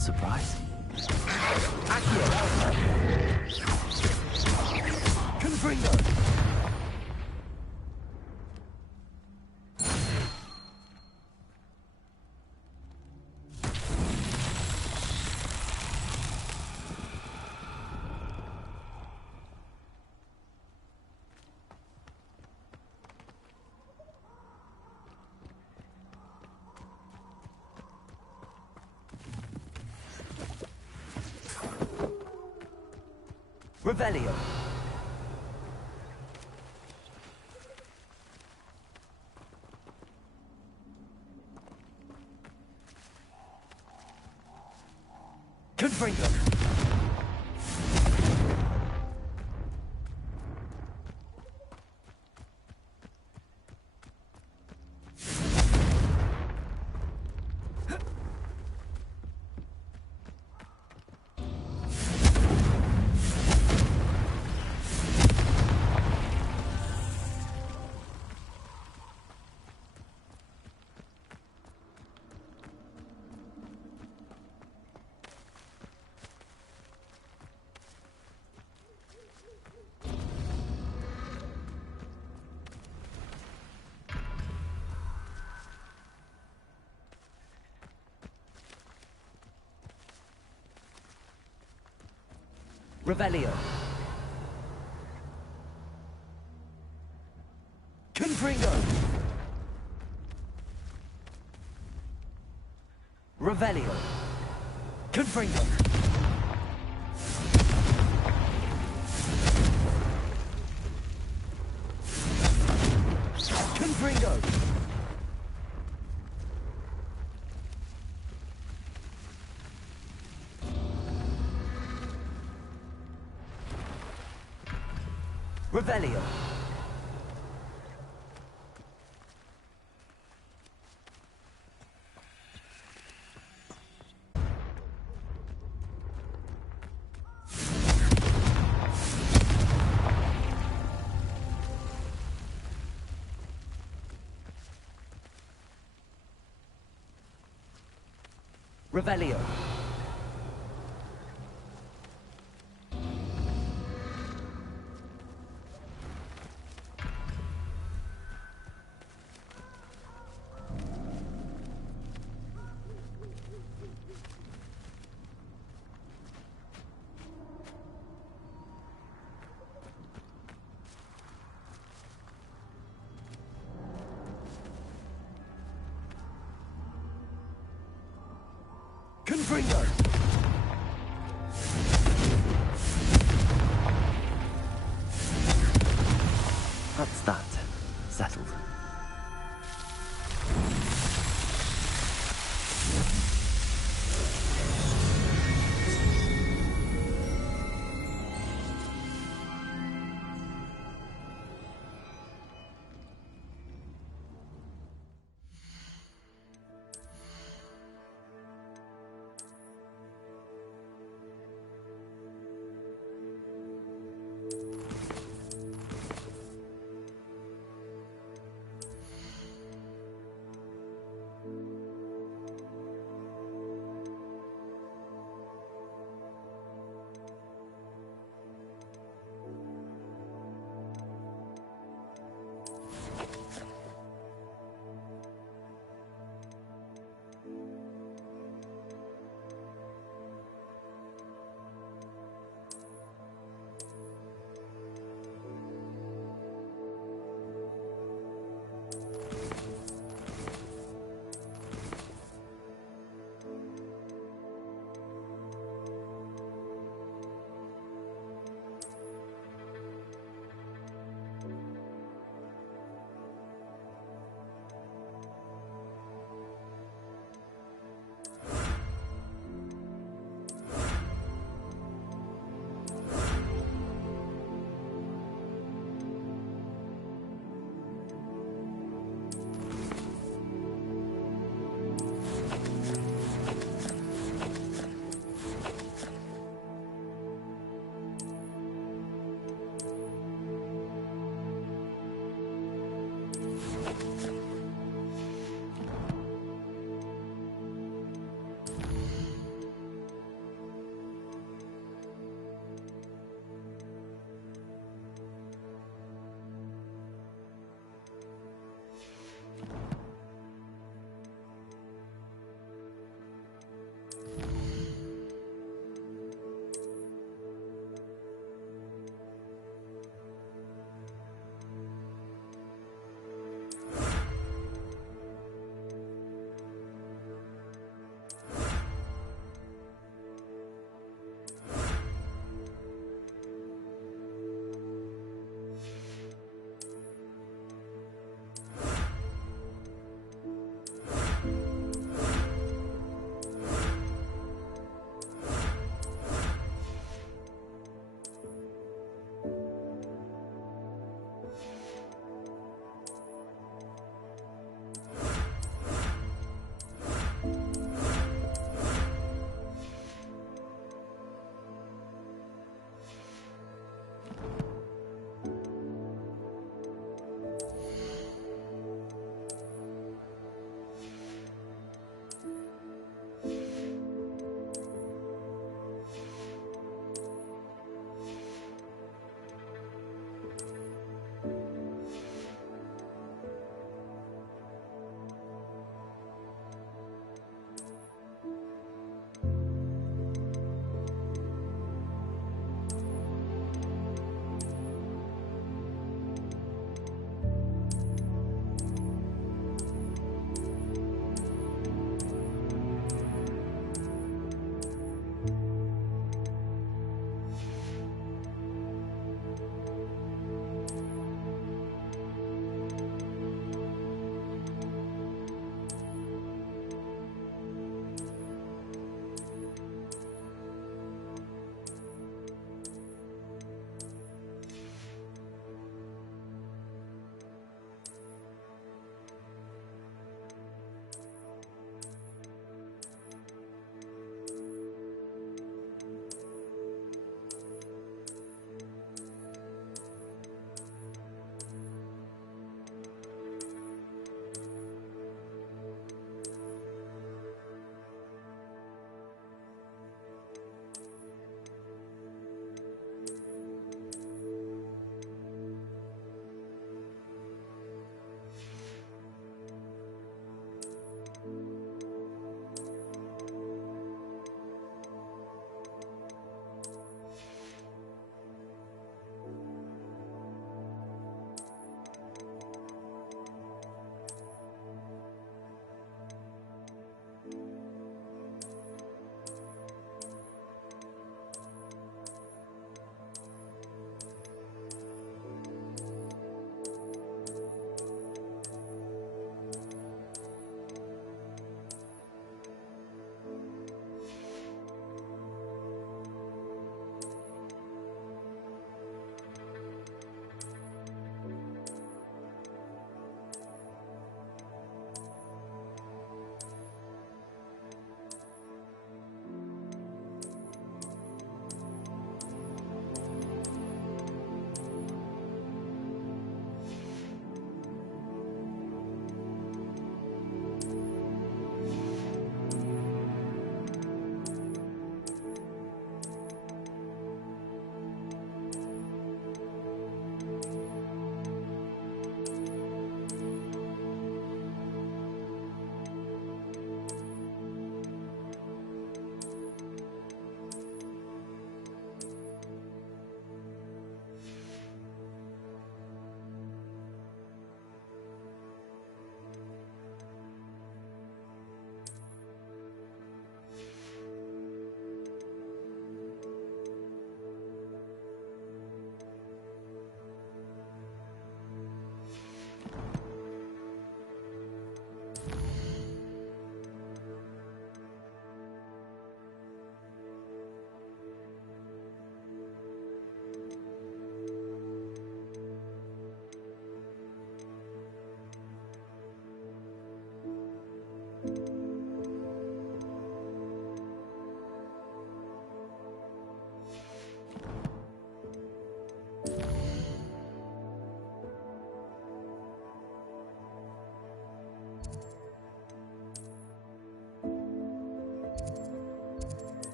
pleasant surprise. Confringo! Revelio. Confringo! Revelio. Confringo! Revelio. Confringo! Confringo! Revelio. Revelio. Confringo! That's that. Settled.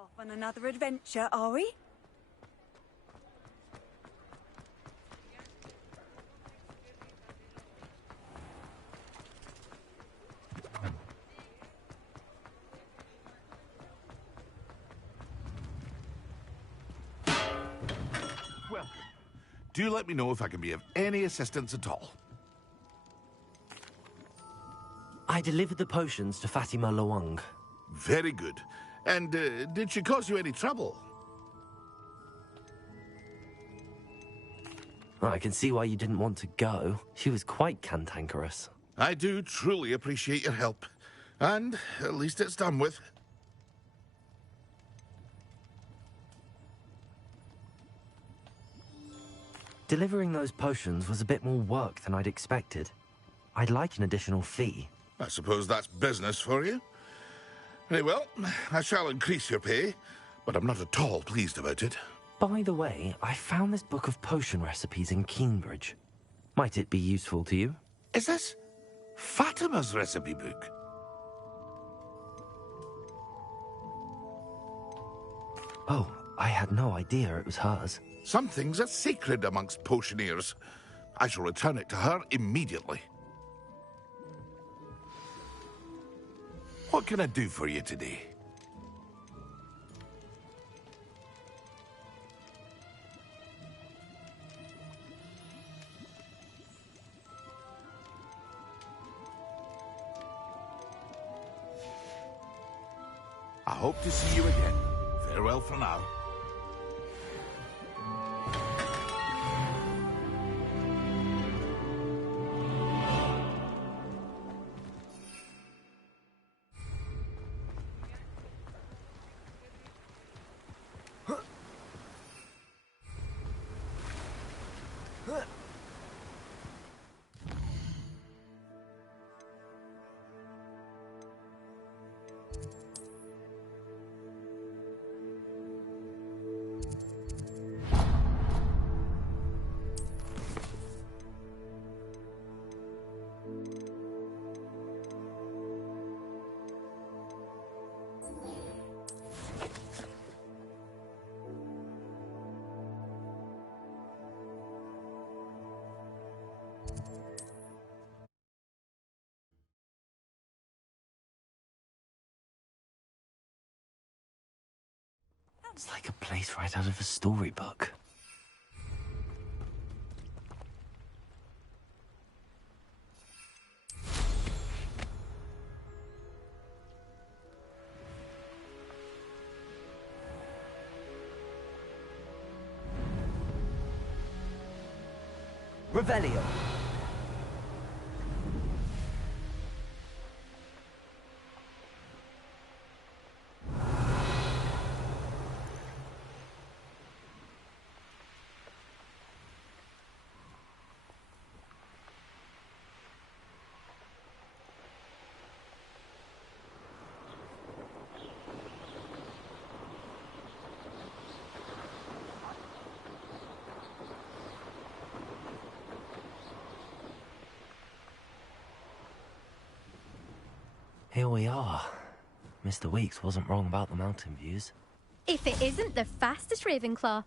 Off on another adventure, are we? Welcome. Do let me know if I can be of any assistance at all. I delivered the potions to Fatima Luang. Very good. And did she cause you any trouble? I can see why you didn't want to go. She was quite cantankerous. I do truly appreciate your help. And at least it's done with. Delivering those potions was a bit more work than I'd expected. I'd like an additional fee. I suppose that's business for you. Very well, I shall increase your pay, but I'm not at all pleased about it. By the way, I found this book of potion recipes in Cambridge. Might it be useful to you? Is this Fatima's recipe book? Oh, I had no idea it was hers. Some things are sacred amongst potioneers. I shall return it to her immediately. What can I do for you today? I hope to see you again. Farewell for now. It's like a place right out of a storybook. Revelio. Here we are. Mr. Weeks wasn't wrong about the mountain views. If it isn't the fastest Ravenclaw.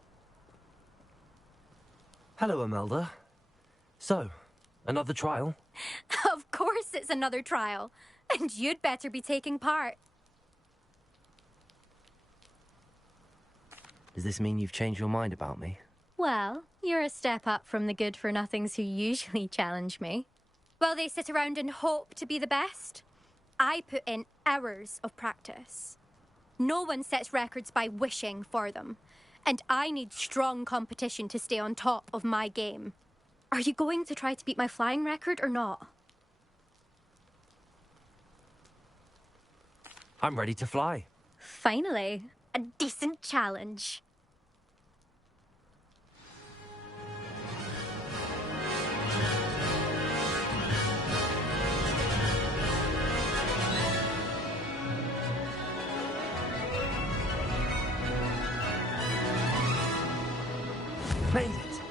Hello, Imelda. So, another trial? Of course it's another trial. And you'd better be taking part. Does this mean you've changed your mind about me? Well, you're a step up from the good-for-nothings who usually challenge me. While they sit around and hope to be the best, I put in hours of practice. No one sets records by wishing for them, and I need strong competition to stay on top of my game. Are you going to try to beat my flying record or not? I'm ready to fly. Finally, a decent challenge. Made it!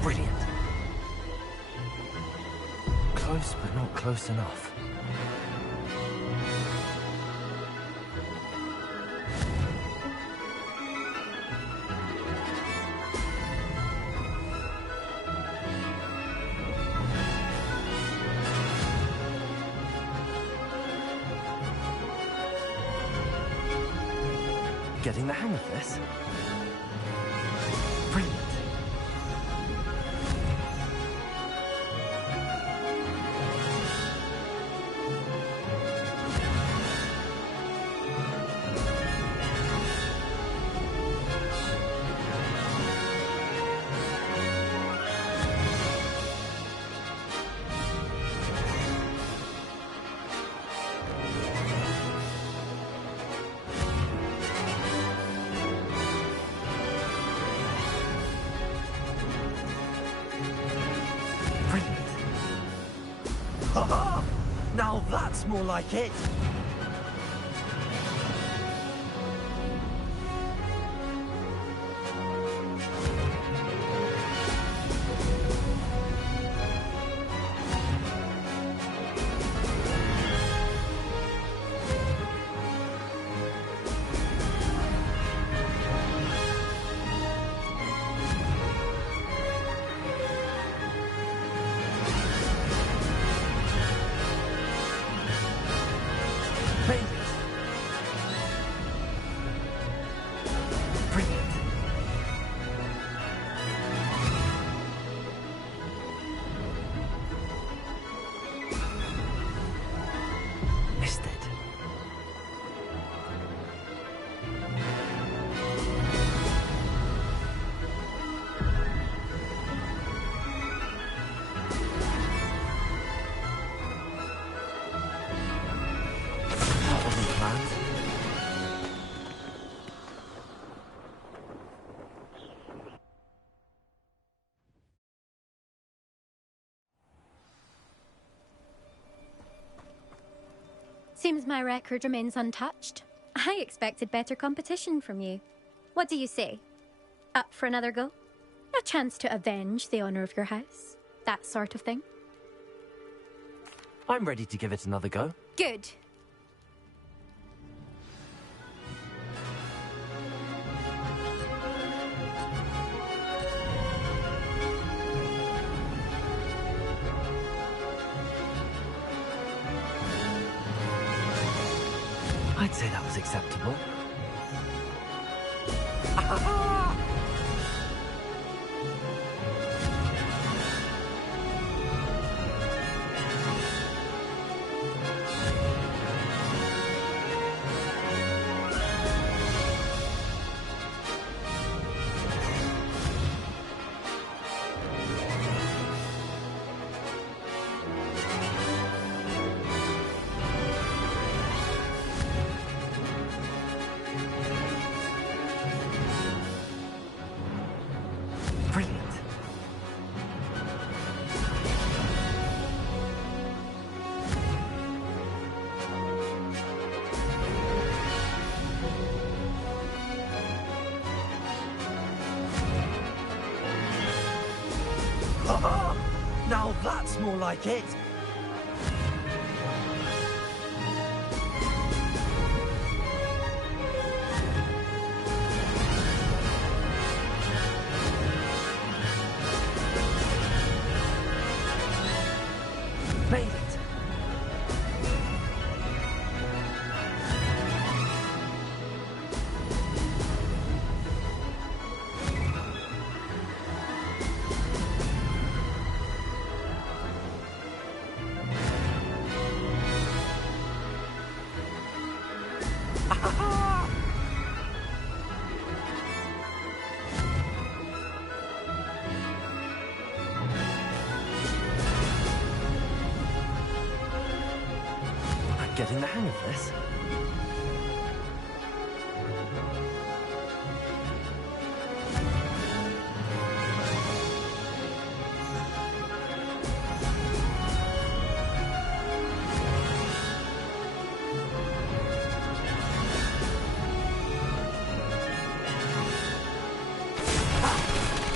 Brilliant. Close, but not close enough. Getting the hang of this? Brilliant. Now that's more like it! Seems my record remains untouched. I expected better competition from you. What do you say? Up for another go? A chance to avenge the honor of your house? That sort of thing? I'm ready to give it another go. Good. I'd say that was acceptable. Now that's more like it! Made it! I'm getting the hang of this.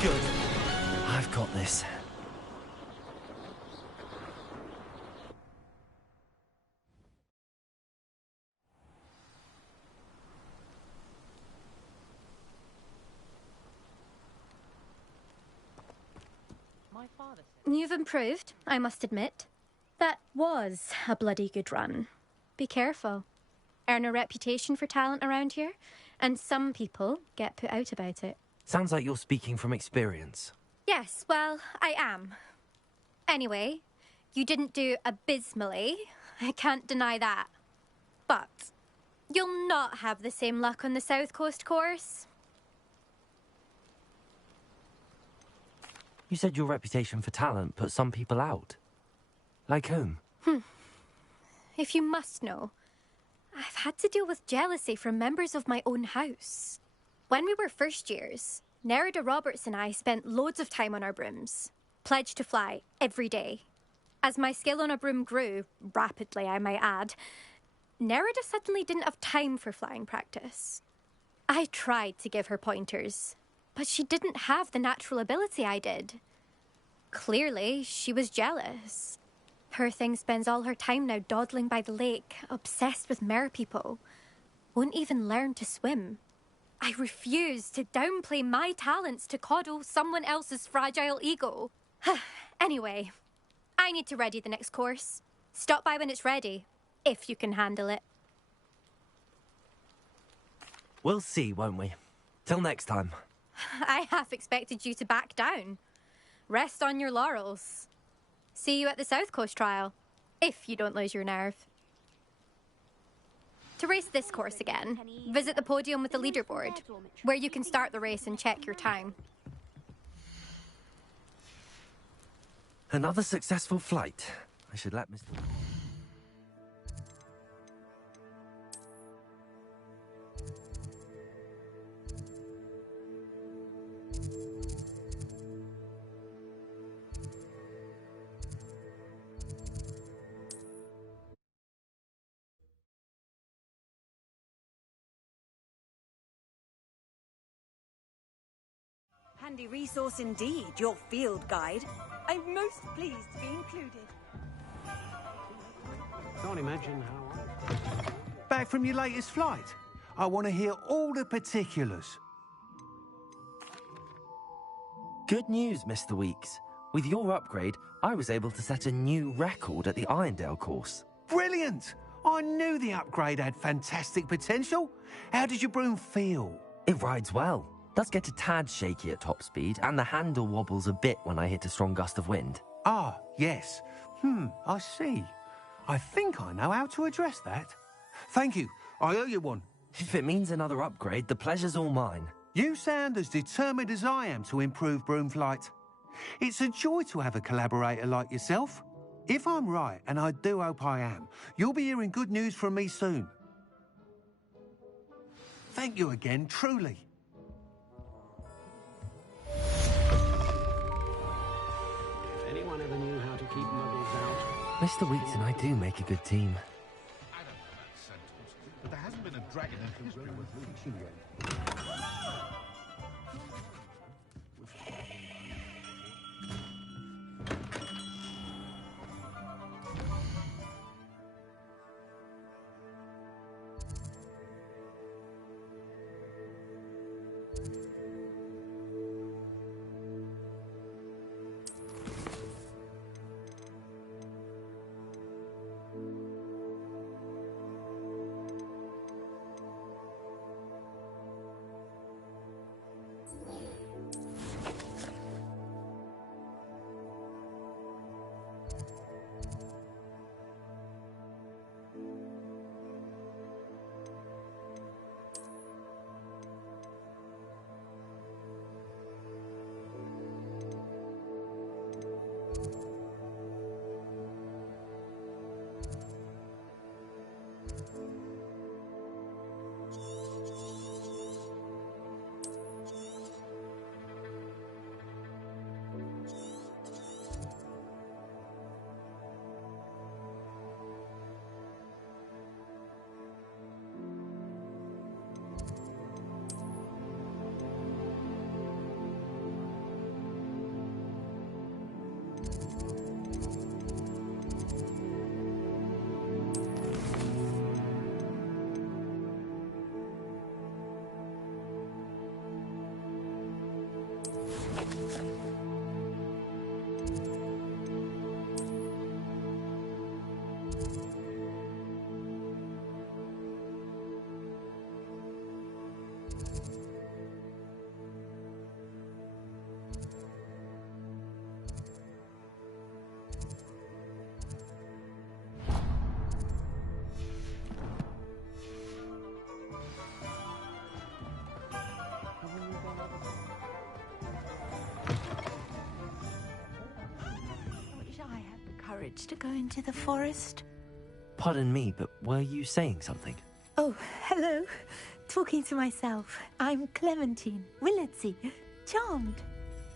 Good. I've got this. You've improved, I must admit. That was a bloody good run. Be careful. Earn a reputation for talent around here, And some people get put out about it. Sounds like you're speaking from experience. Yes, well, I am. Anyway, you didn't do abysmally. I can't deny that. But you'll not have the same luck on the South Coast course. You said your reputation for talent put some people out. Like whom? If you must know, I've had to deal with jealousy from members of my own house. When we were first years, Nerida Roberts and I spent loads of time on our brooms, pledged to fly every day. As my skill on a broom grew, rapidly I might add, Nerida suddenly didn't have time for flying practice. I tried to give her pointers, but she didn't have the natural ability I did. Clearly, she was jealous. Poor thing spends all her time now dawdling by the lake, obsessed with merpeople. Won't even learn to swim. I refuse to downplay my talents to coddle someone else's fragile ego. Anyway, I need to ready the next course. Stop by when it's ready, if you can handle it. We'll see, won't we? Till next time. I half expected you to back down. Rest on your laurels. See you at the South Coast trial, if you don't lose your nerve. To race this course again, visit the podium with the leaderboard, where you can start the race and check your time. Another successful flight. I should let Mr. Handy resource indeed, your field guide. I'm most pleased to be included. Can't imagine how Back from your latest flight? I want to hear all the particulars. Good news, Mr. Weeks. With your upgrade, I was able to set a new record at the Irondale course. Brilliant! I knew the upgrade had fantastic potential. How did your broom feel? It rides well. Does get a tad shaky at top speed, and the handle wobbles a bit when I hit a strong gust of wind. Ah, yes. I see. I think I know how to address that. Thank you. I owe you one. If it means another upgrade, the pleasure's all mine. You sound as determined as I am to improve broom flight. It's a joy to have a collaborator like yourself. If I'm right, and I do hope I am, you'll be hearing good news from me soon. Thank you again, truly. If anyone ever knew how to keep muggles out... Mr. Weeks and I do make a good team. I don't know that sentence, but there hasn't been a dragon in history worth teaching yet. courage to go into the forest. Pardon me, but were you saying something? Oh, hello. Talking to myself. I'm Clementine Willardsey. Charmed.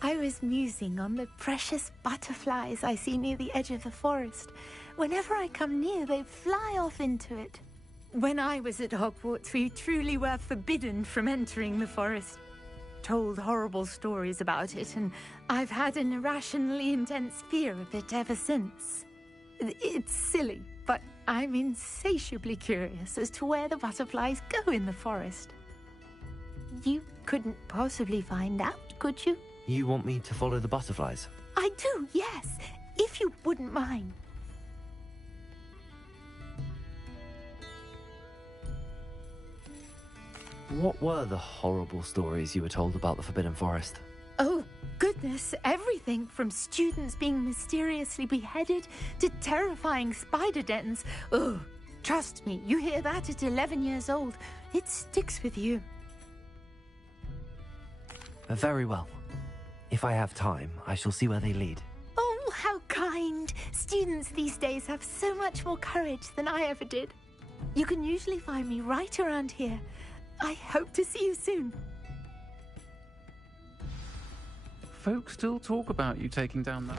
I was musing on the precious butterflies I see near the edge of the forest. Whenever I come near, they fly off into it. When I was at Hogwarts, we truly were forbidden from entering the forest. Told horrible stories about it, and I've had an irrationally intense fear of it ever since. It's silly, but I'm insatiably curious as to where the butterflies go in the forest. You couldn't possibly find out, could you? You want me to follow the butterflies? I do, yes, if you wouldn't mind. What were the horrible stories you were told about the Forbidden Forest? Oh, goodness, everything from students being mysteriously beheaded to terrifying spider dens. Oh, trust me, you hear that at 11 years old, it sticks with you. Very well. If I have time, I shall see where they lead. Oh, how kind. Students these days have so much more courage than I ever did. You can usually find me right around here. I hope to see you soon. Folks still talk about you taking down that.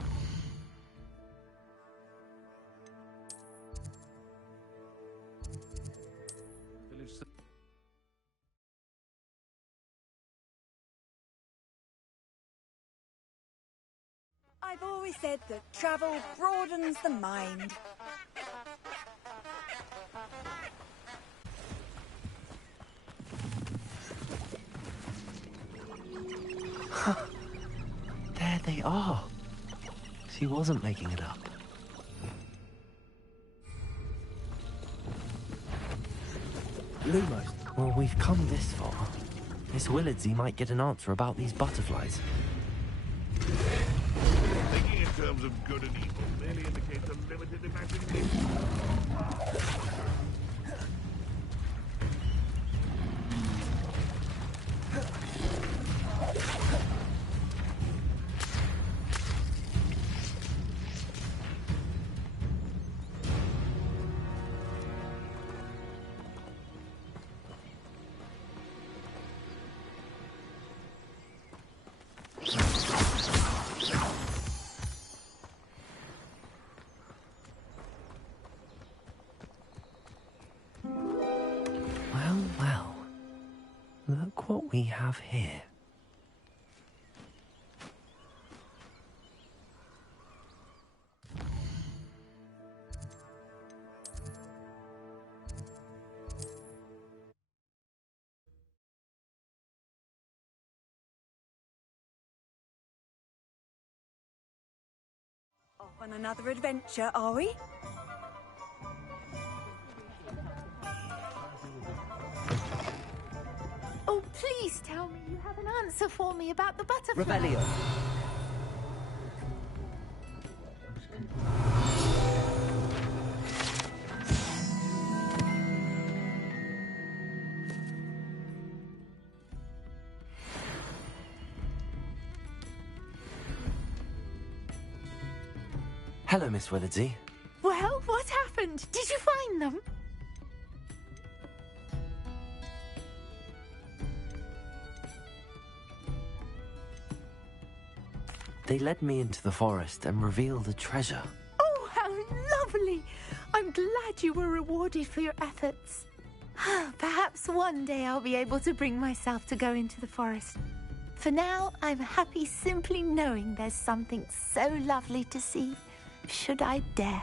I've always said that travel broadens the mind. There they are. She wasn't making it up. Lumos. Well, we've come this far. Miss Willardsey might get an answer about these butterflies. Thinking in terms of good and evil merely indicates a limited imagination. Well. Look what we have here. Off on another adventure, are we? Oh, please tell me you have an answer for me about the butterfly. Rebellion. Hello, Miss Willardsey. Well, what happened? Did you find them? They led me into the forest and revealed a treasure. Oh, how lovely! I'm glad you were rewarded for your efforts. Perhaps one day I'll be able to bring myself to go into the forest. For now, I'm happy simply knowing there's something so lovely to see, should I dare.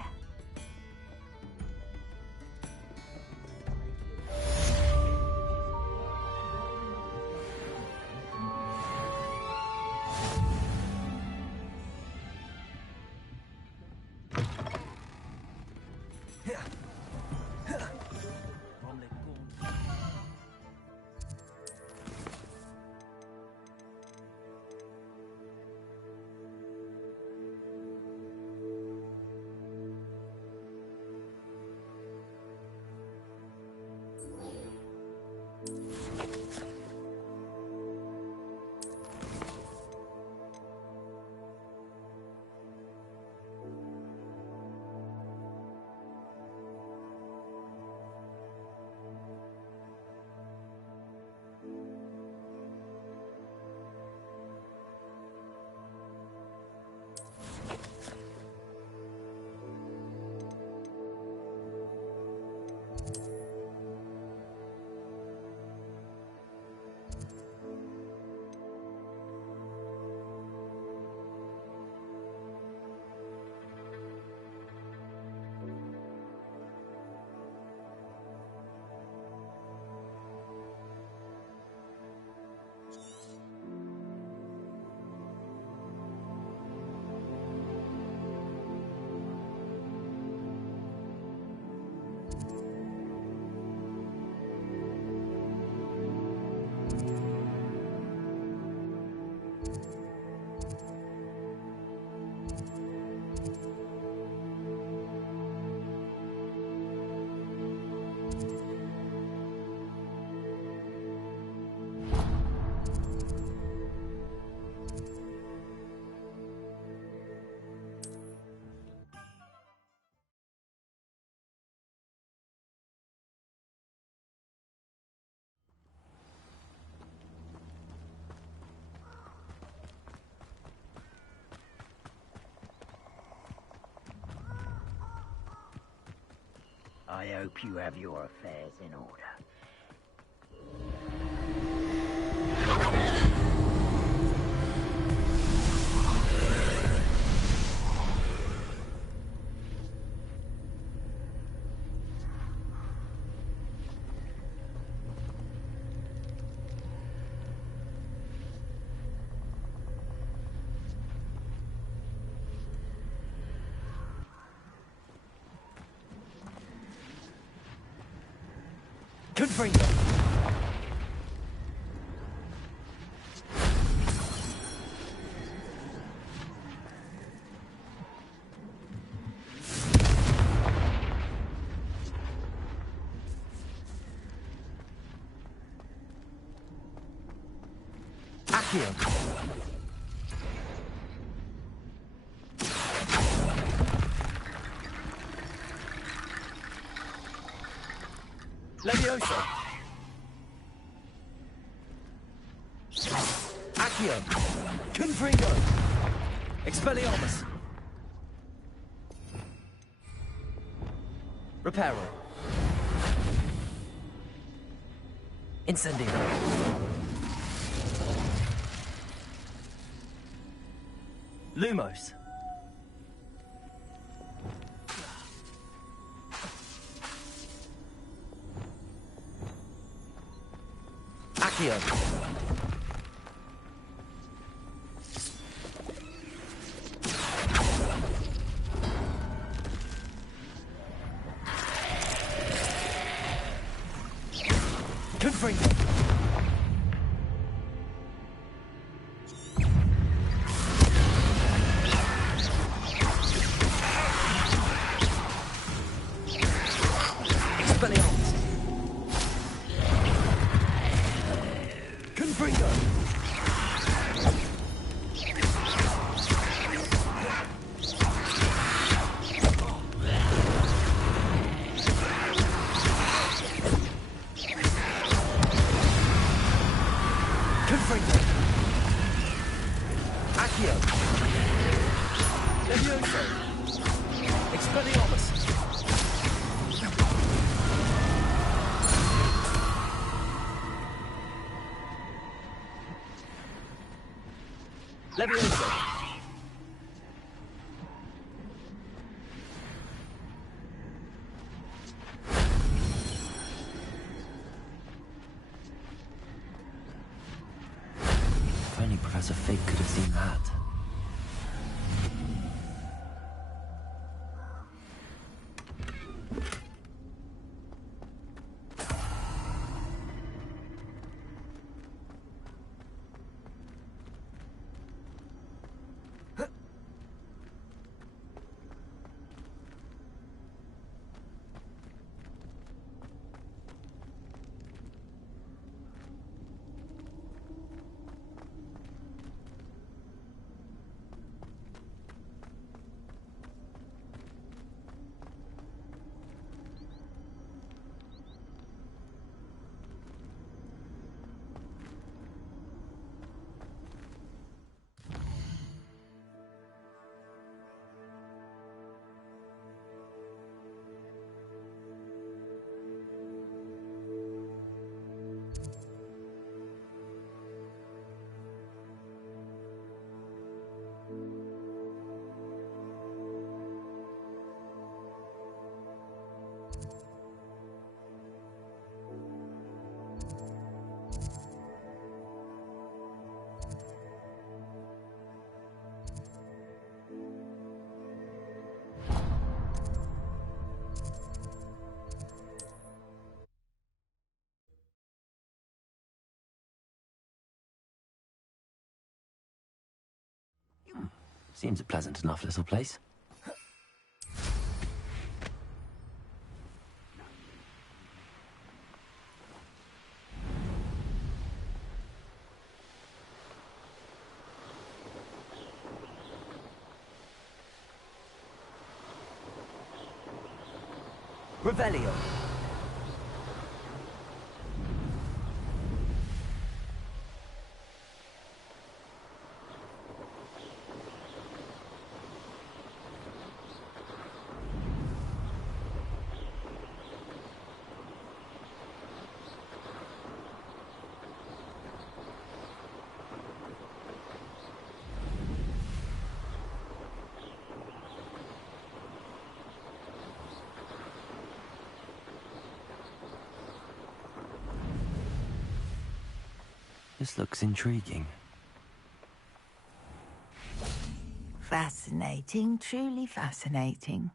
I hope you have your affairs in order. Confringo! Accio! Leviosa! Accio! Confringo! Expelliarmus! Reparo! Incendio! Lumos! Accio! Confringo! Expelliarmus! Confringo! Confringo! Accio! Levioso! Expelliarmus! Levioso! If only Professor Fig could have seen that. Seems a pleasant enough little place. Revelio. This looks intriguing. Fascinating, truly fascinating.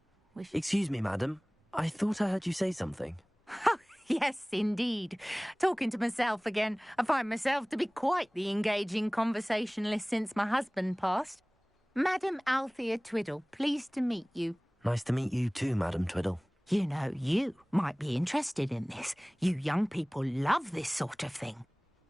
Excuse me, madam. I thought I heard you say something. Yes, indeed. Talking to myself again. I find myself to be quite the engaging conversationalist since my husband passed. Madam Althea Twiddle, pleased to meet you. Nice to meet you too, Madam Twiddle. You know, you might be interested in this. You young people love this sort of thing.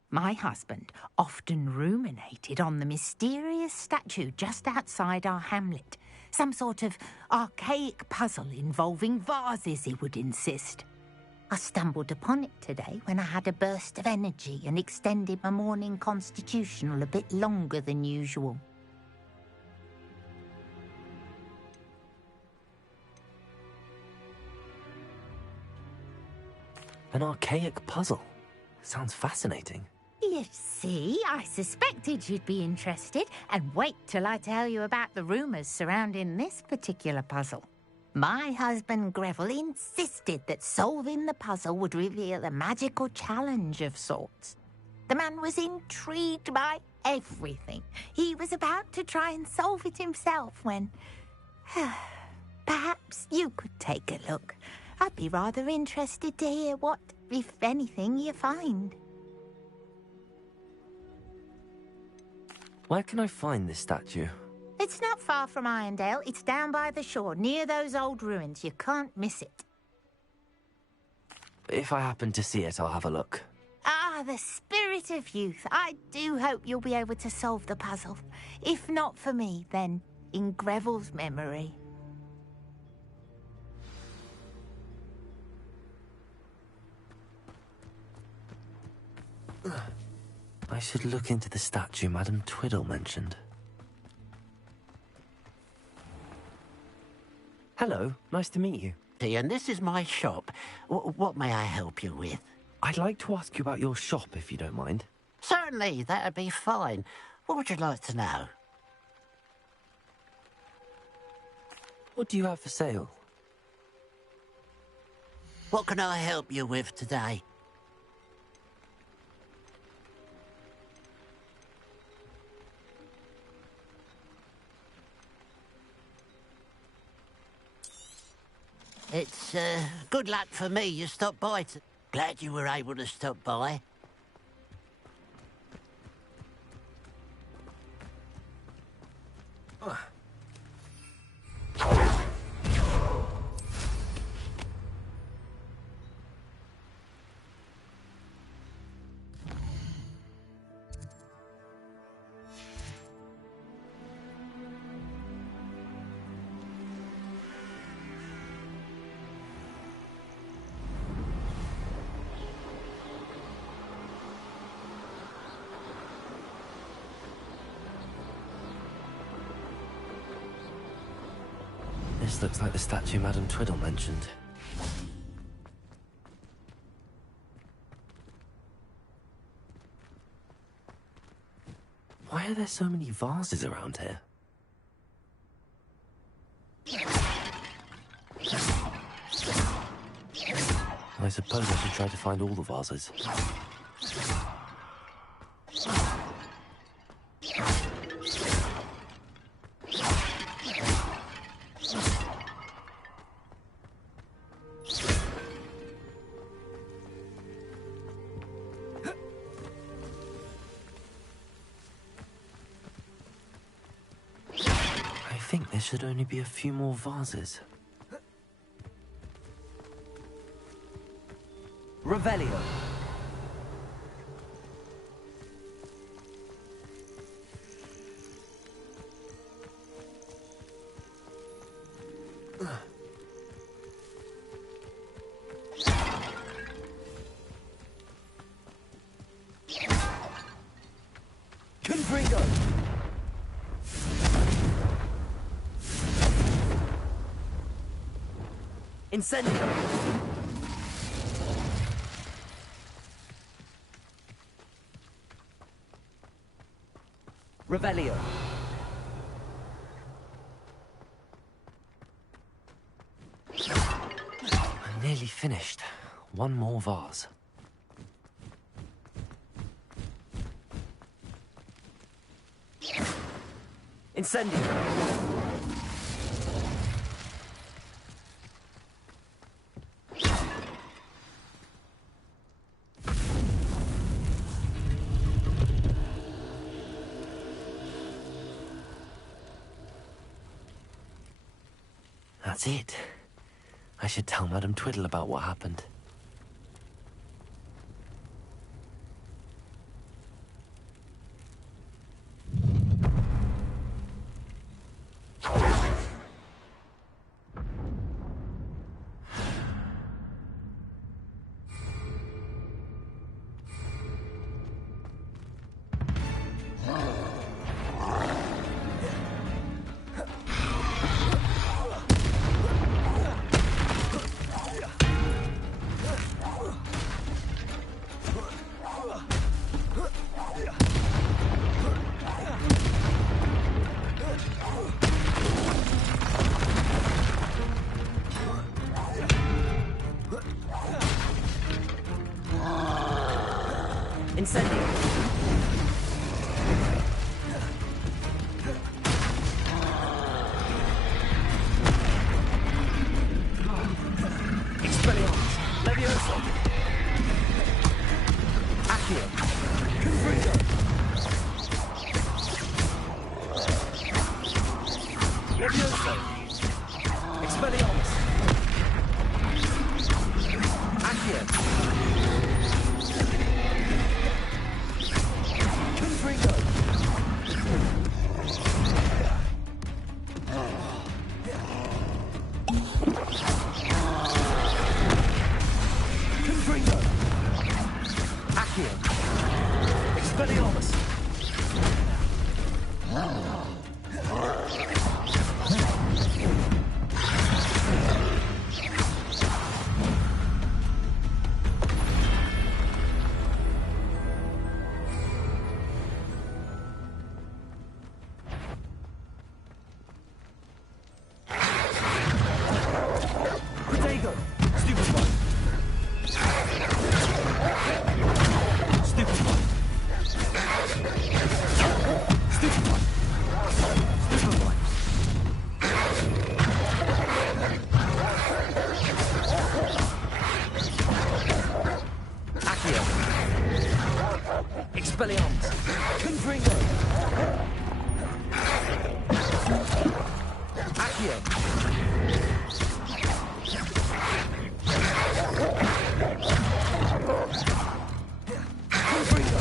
My husband often ruminated on the mysterious statue just outside our hamlet. Some sort of archaic puzzle involving vases, he would insist. I stumbled upon it today when I had a burst of energy and extended my morning constitutional a bit longer than usual. An archaic puzzle. Sounds fascinating. You see, I suspected you'd be interested, and wait till I tell you about the rumours surrounding this particular puzzle. My husband Greville insisted that solving the puzzle would reveal a magical challenge of sorts. The man was intrigued by everything. He was about to try and solve it himself when... Perhaps you could take a look. I'd be rather interested to hear what, if anything, you find. Where can I find this statue? It's not far from Irondale. It's down by the shore, near those old ruins. You can't miss it. If I happen to see it, I'll have a look. Ah, the spirit of youth. I do hope you'll be able to solve the puzzle. If not for me, then in Greville's memory. I should look into the statue Madam Twiddle mentioned. Hello, nice to meet you. And this is my shop. What may I help you with? I'd like to ask you about your shop, if you don't mind. Certainly, that'd be fine. What would you like to know? What do you have for sale? What can I help you with today? It's good luck for me you stopped by. Glad you were able to stop by. This looks like the statue Madam Twiddle mentioned. Why are there so many vases around here? I suppose I should try to find all the vases. I think there should only be a few more vases. Revelio. Confringo. Incendio. Revelio. I'm nearly finished. One more vase. Incendio! That's it. I should tell Madame Twiddle about what happened. Incendio! Expelliarmus! Levioso! Accio! Confringo! Levioso! Expelliarmus! Accio! Confringo! Confringo! Accio! Expelliarmus! Protego! Stupefy! Stupefy! Stupefy! Stupefy! Accio! Expelliarmus! Confringo! Accio! Confringo!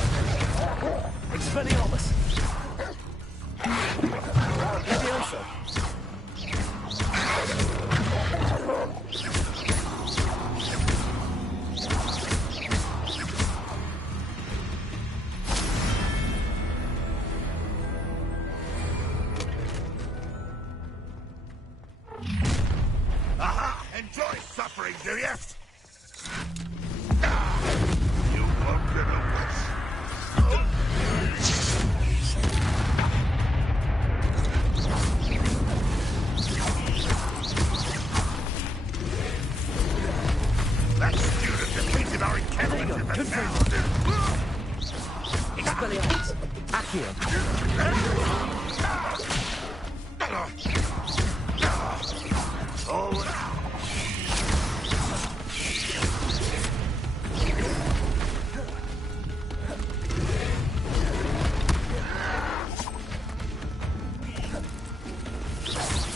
Expelliarmus! Levioso! Aha! Enjoy suffering, do you? You won't get over That student defeated our encampment in the town. Expelliarmus! Accio! Oh,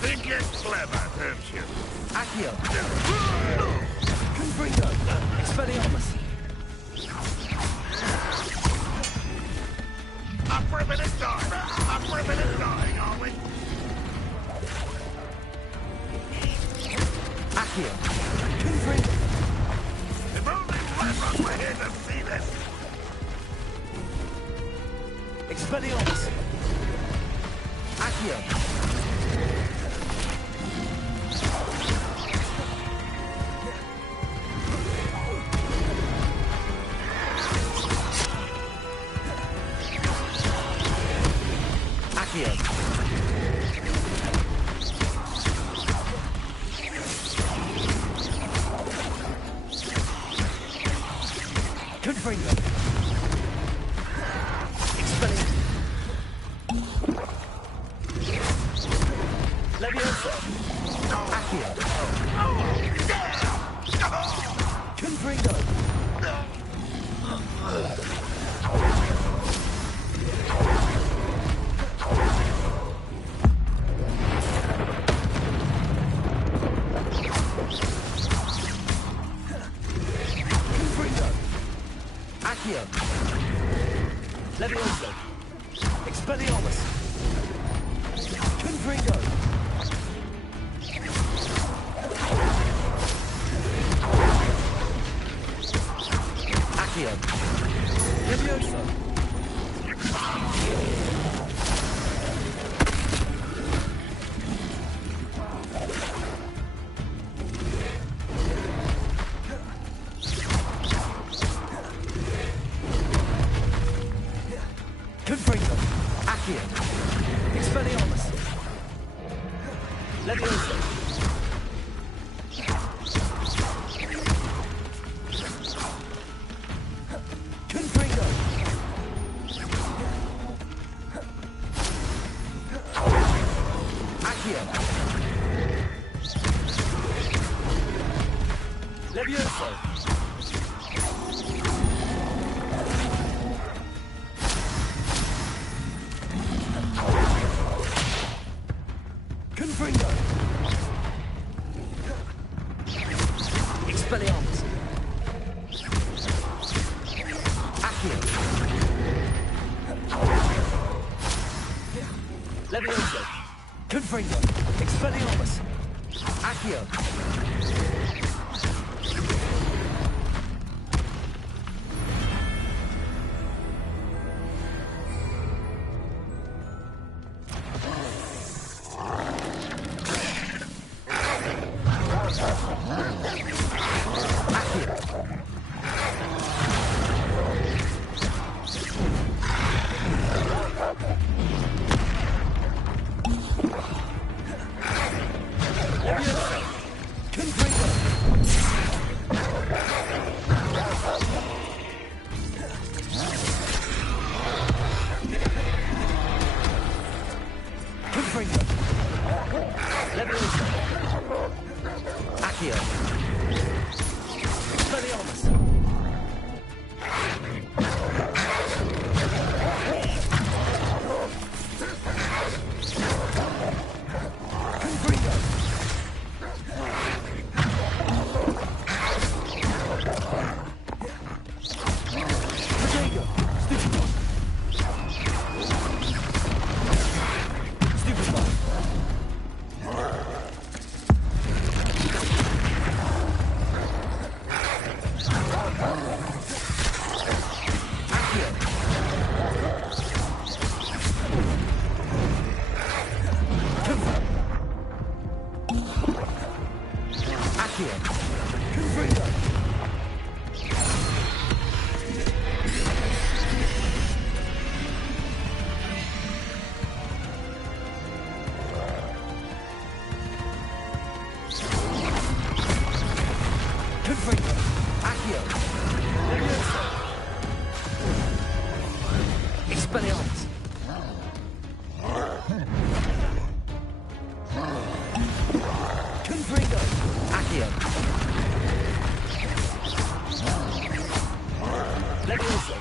think you're clever, don't you? Accio! Confringo! Expelliarmus! Up for a bit of dying. Up for a bit of dying, are we? Accio! Confringo! If only Redrock were here to see this. Expelliarmus! Accio! Accio! Confringo! Expelliarmus! Accio. Confringo. Accio. Levioso. Expelliarmus. Confringo. Accio. Levioso. Confringo. Accio. Expelliarmus. Levioso. Confringo. Accio. Levioso. Confringo. Expelliarmus. Accio. Levioso. Confringo. Expelliarmus. Accio. Confringo. Levioso. Accio. Expelliarmus. Confringo. Protego. Stupefy. Stupefy. Accio. Confringo. Confringo. Accio. Levioso. Expelliarmus. Confringo. Accio. Levioso.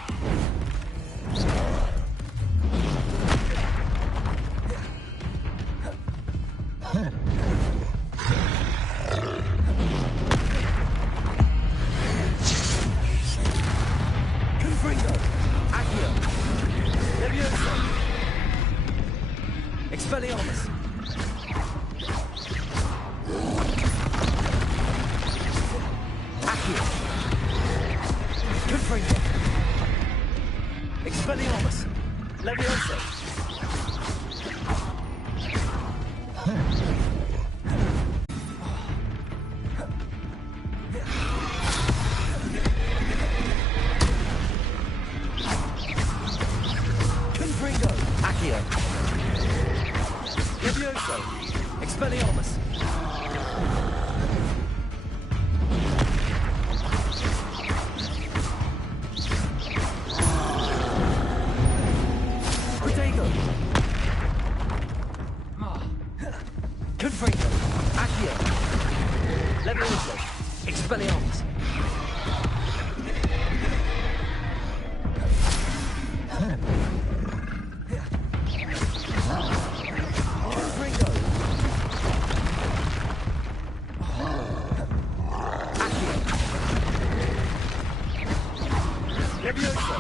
Confringo. Accio. Levioso. Expelliarmus. Accio. Confringo. Expelliarmus. Levioso. Confringo. Accio. Levioso. Expelliarmus. Levioso! Expelliarmus! Ringo! Levioso!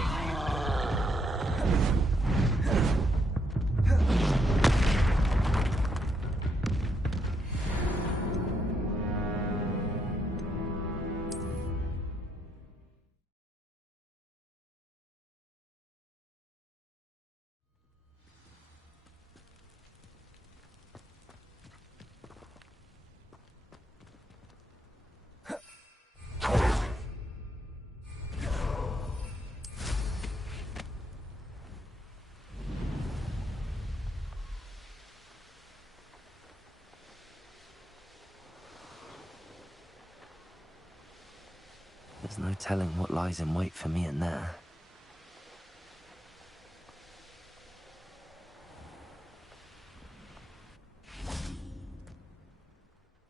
There's no telling what lies in wait for me in there.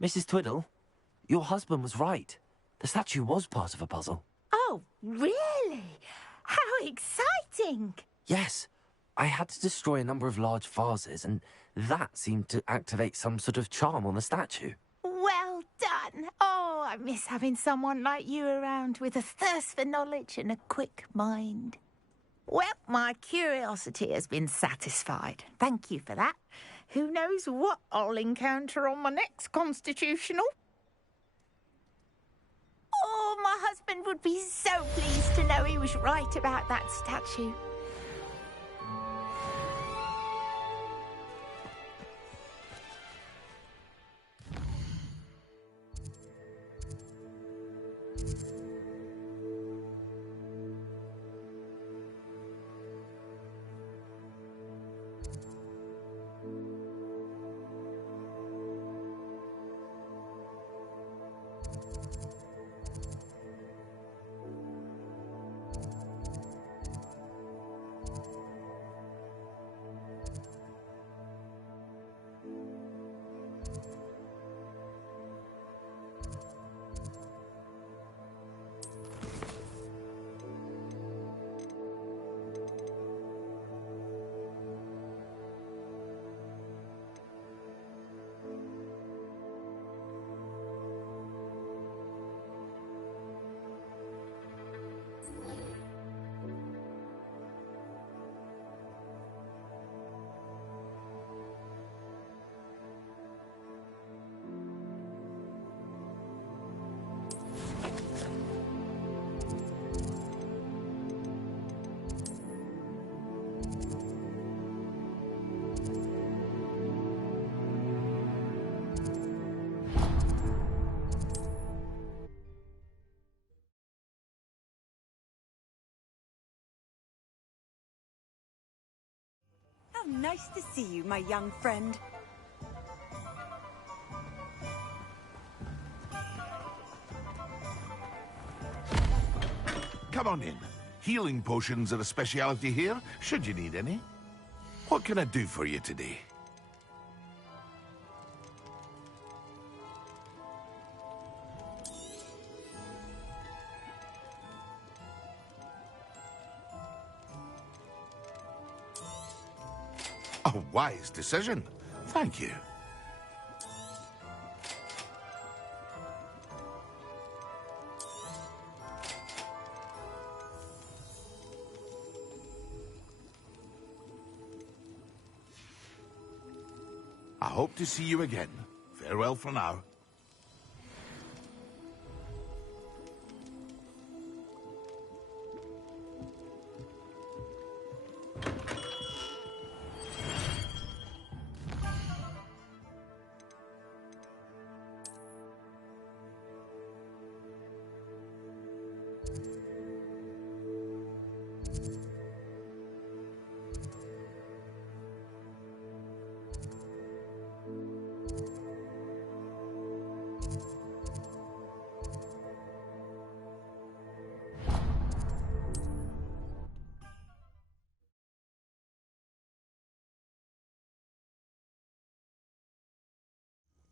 Mrs. Twiddle, your husband was right. The statue was part of a puzzle. Oh, really? How exciting! Yes, I had to destroy a number of large vases, and that seemed to activate some sort of charm on the statue. Well done. Oh, I miss having someone like you around with a thirst for knowledge and a quick mind. Well, my curiosity has been satisfied. Thank you for that. Who knows what I'll encounter on my next constitutional? Oh, my husband would be so pleased to know he was right about that statue. How nice to see you, my young friend. Come on in. Healing potions are a speciality here, should you need any. What can I do for you today? A wise decision. Thank you. I hope to see you again. Farewell for now.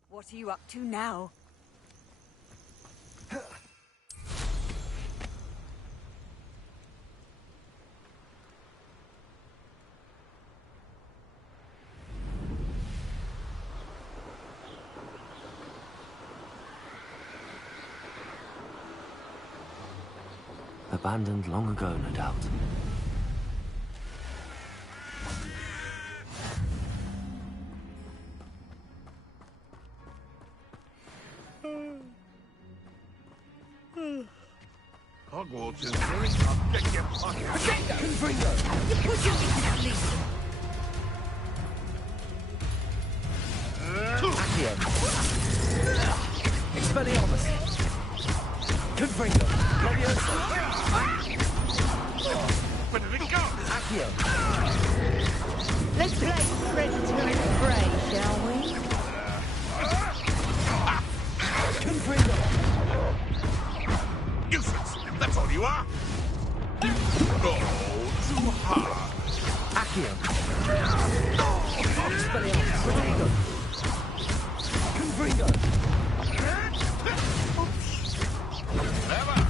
What are you up to now? Abandoned long ago, no doubt. Hogwarts is very tough. Get your pocket. Confringo! You're pushing me to sleep! Accio! Expelliarmus! Confringo! Leviosa! Where did it go? Accio! Let's play Predator and Prey, shall we? Confringo! Useless! That's all you are! Oh, too hard! Accio! Expelliarmus! Protego! Confringo!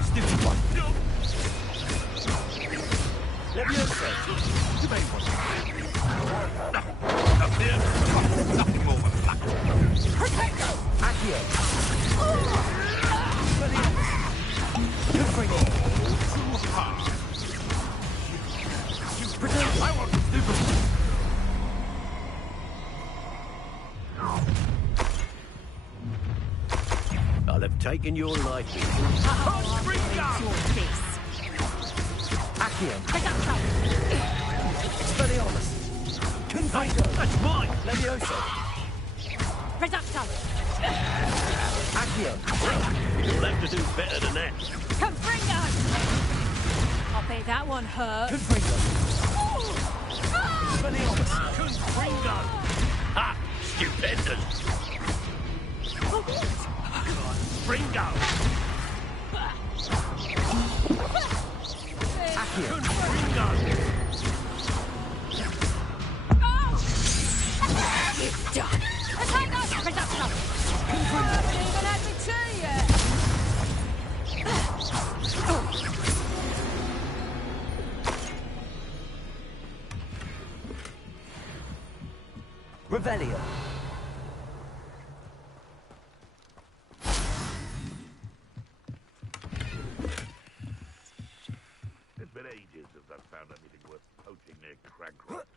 Stupid one! Leviosa! You may want to. Up here! Nothing more than luck! Protego! Accio! Expelliarmus! Confringo! Too hard! Protego! I want stupid! I'll have taken your life. Accio! Expelliarmus! Confringo! That's mine! Leviosa! Reducto! Accio! You'll have to do better than that. Confringo! I'll bet that one hurt. Confringo! Expelliarmus! Confringo! Ha! Stupendous! Confringo! Accio! Confringo! You're done! Attack us! Reducto! I haven't even had my tea yet! Revelio! It's been ages since I've found anything worth poaching near Cragcroft.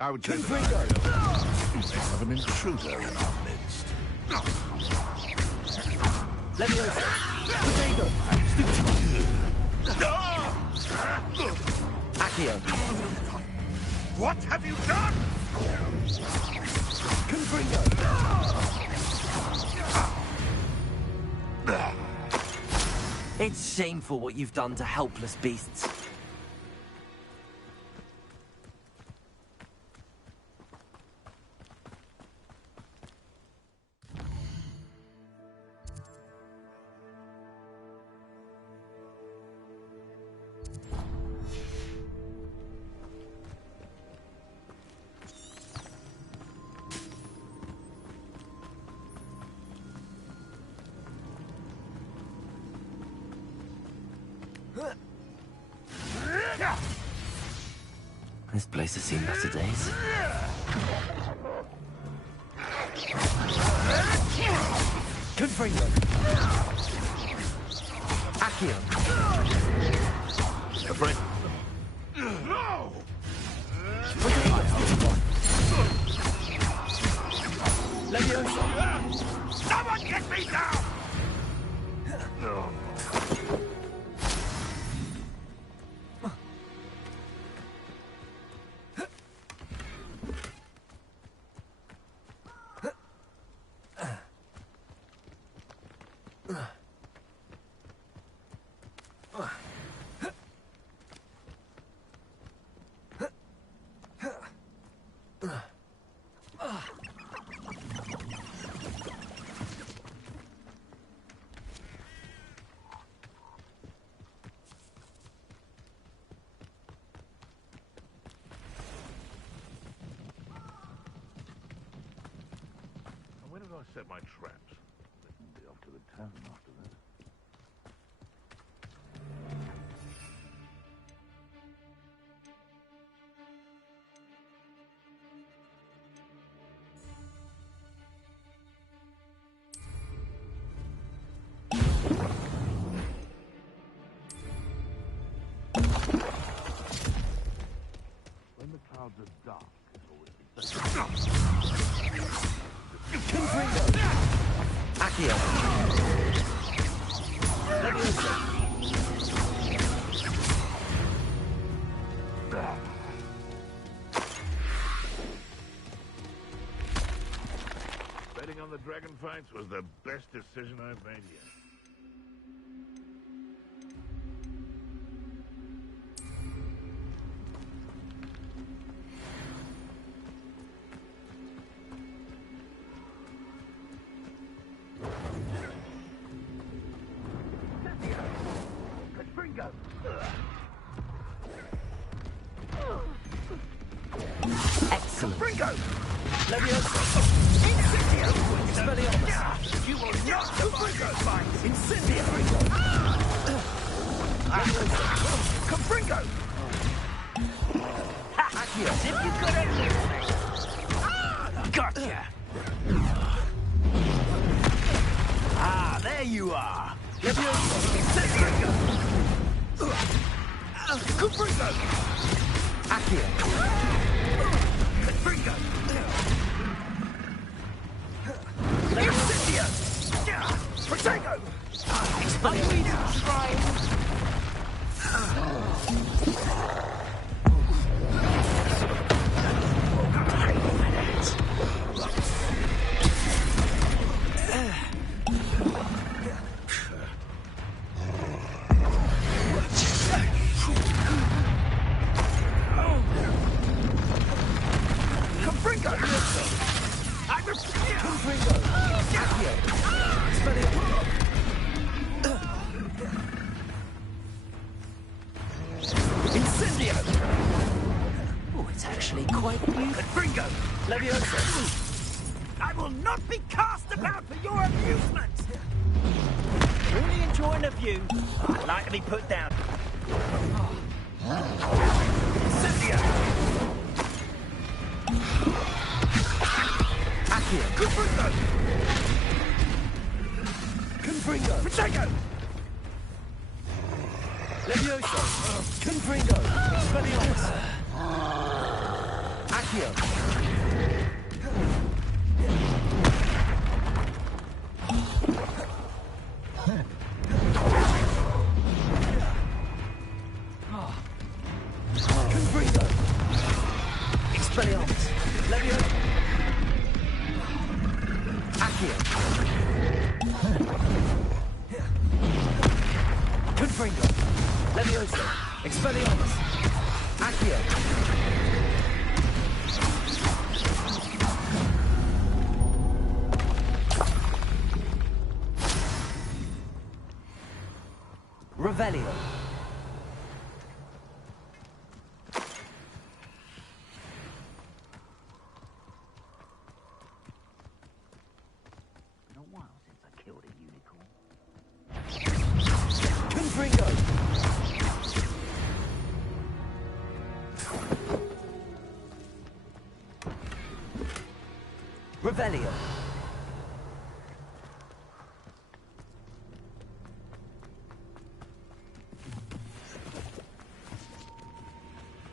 I would say that we have an intruder in our midst. Leviosa! Protego! Accio! What have you done? Confringo! It's shameful what you've done to helpless beasts. This place has seen better days. Confringo! Accio! Afraid? No! Leviosa! Someone get me down! Where did I set my traps? They can be off to the tavern after this. The dark has always been... Confringo! Accio! Leviosa! Betting on the dragon fights was the best decision I've made yet. Excellent. Ringo! Leviosa! Incendio! Expelliarmus! You will not survive this fight! Incendio! Confringo! Accio! As if you could have lose me! Gotcha! Ah, there you are! Leviosa! Confringo! Confringo! Accio! Confringo! Incendio! Protego! Expelliarmus! Confringo! Confringo! Accio! Expelliarmus! Incendio! Oh, it's actually quite beautiful. Confringo! Leviosa! I will not be cast about for your amusement! Really enjoying the view. I'd like to be put down. Incendio! Accio! Confringo! Confringo! Protego! Leviosa! Confringo! Expelliarmus! Accio! Confringo! Expelliarmus! Leviosa! Accio! Confringo! Leviosa! Expelliarmus! Accio! Revelio! Been a while since I killed a unicorn. Confringo! Revelio!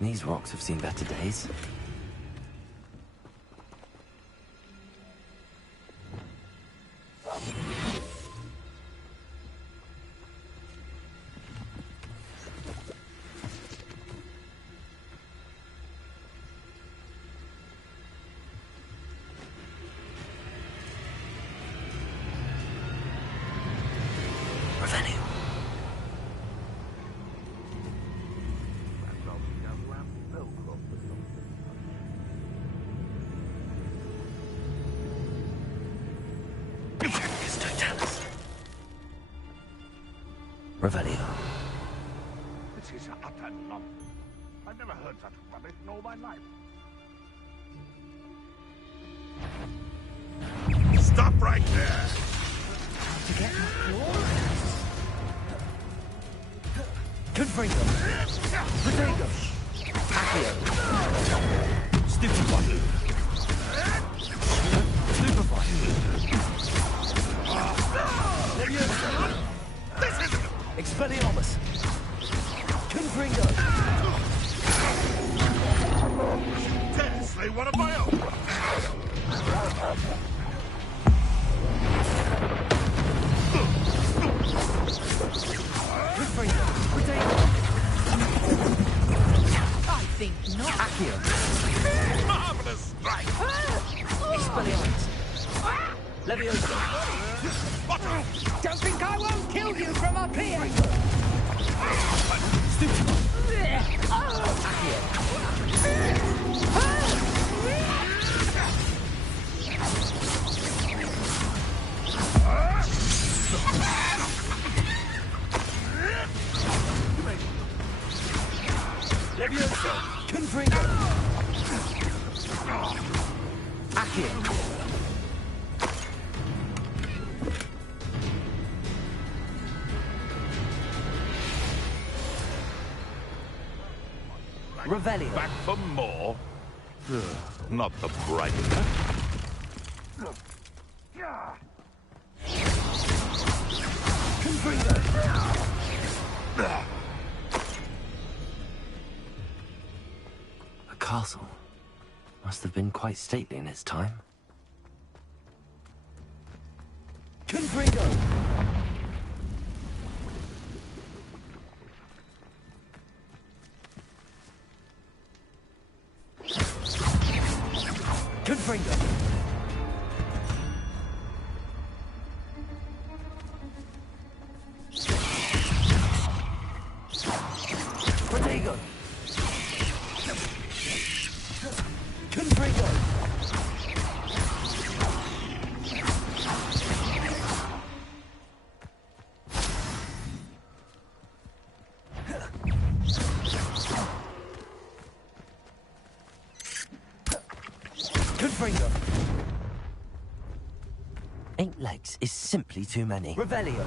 These rocks have seen better days. Revelio! Revelio. This is utter nonsense. I've never heard such rubbish in all my life. Stop right there! To get my claws? Confringo! Protego! Accio! Stupefy! Stupefy! Leviosa! This isn't... Expelliarmus! Confringo! one of my own. I think not. Accio. Marvelous strike. Expelliarmus. Leviosa. Don't think I won't kill you from up here. Stupid. Accio. Leviosa. Confringo. Accio. Revelio. Back for more? Ugh, not the brightest. A castle. Must have been quite stately in its time. Confringo. Confringo. Protego. Confringo. Confringo. 8 legs is simply too many. Revelio.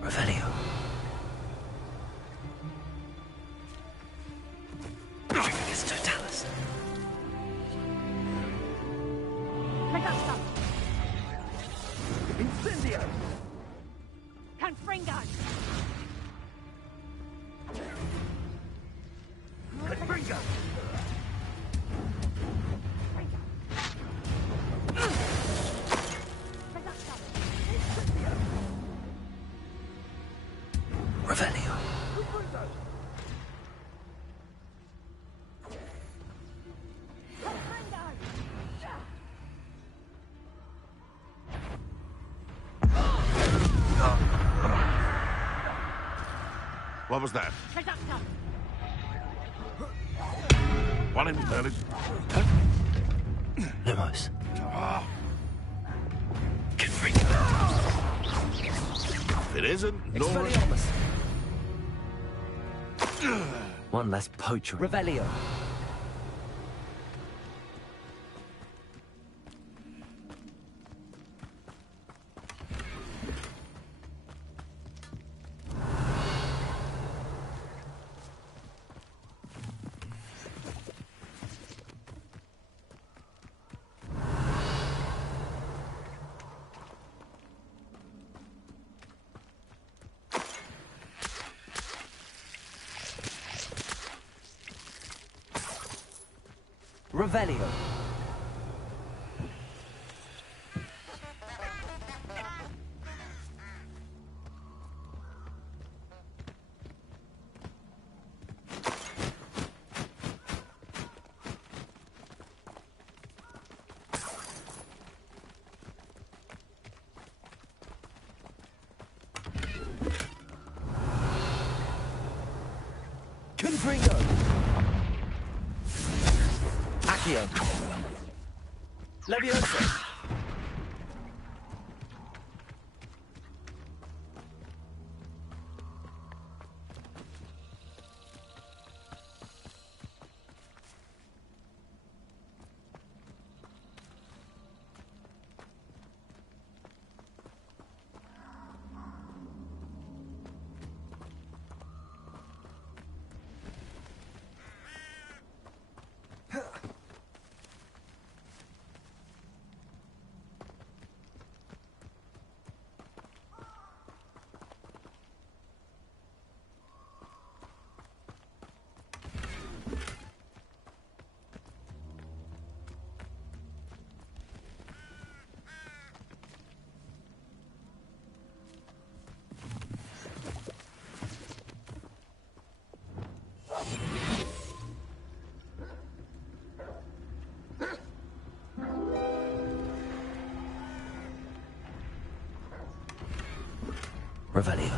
Revelio. Trigus Totalis. Incendio. Confringo. Confringo. Revelio. What was that? One intelligent. Lumos. If it isn't, no. Expelliarmus. One less poacher. Revelio. Revelio. Confringo. Accio. Leviosa. Revelio.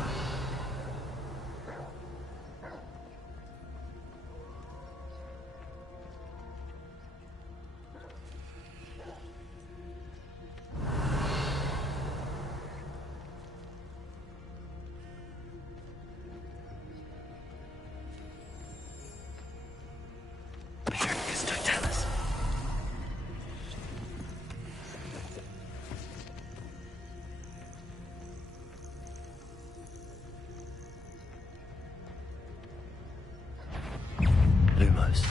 Lumos.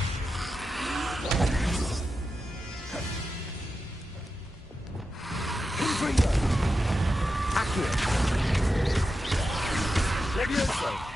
Accurate. Levioso.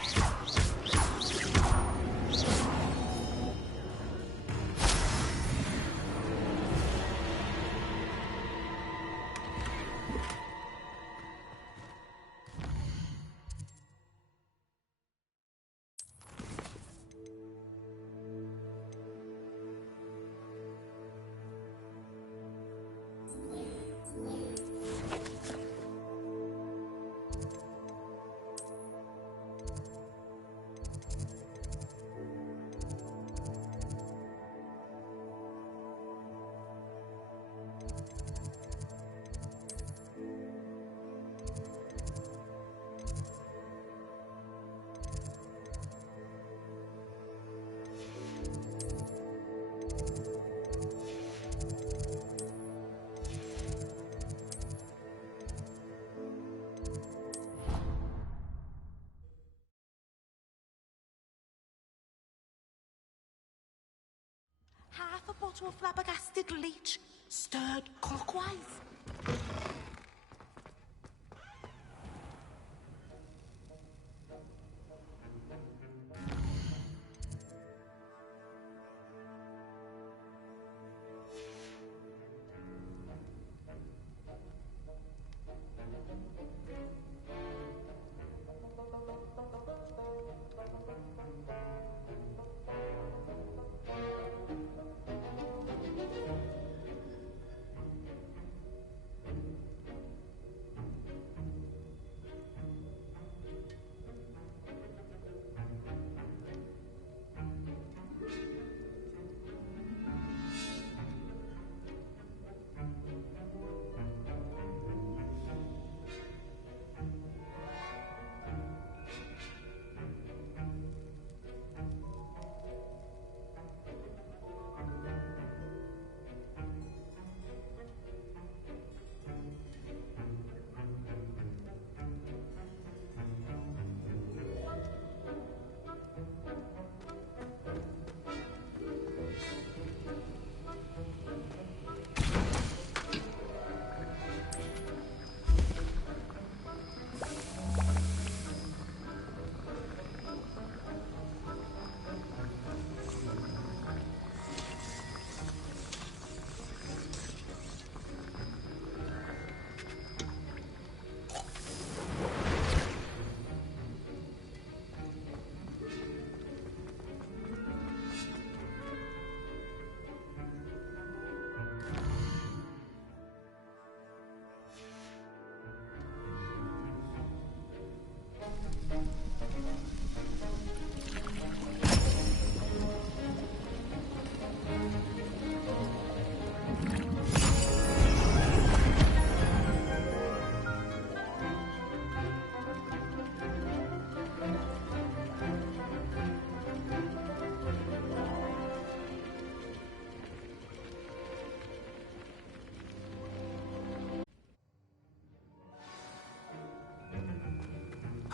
Half a bottle of flabbergasted leech, stirred clockwise.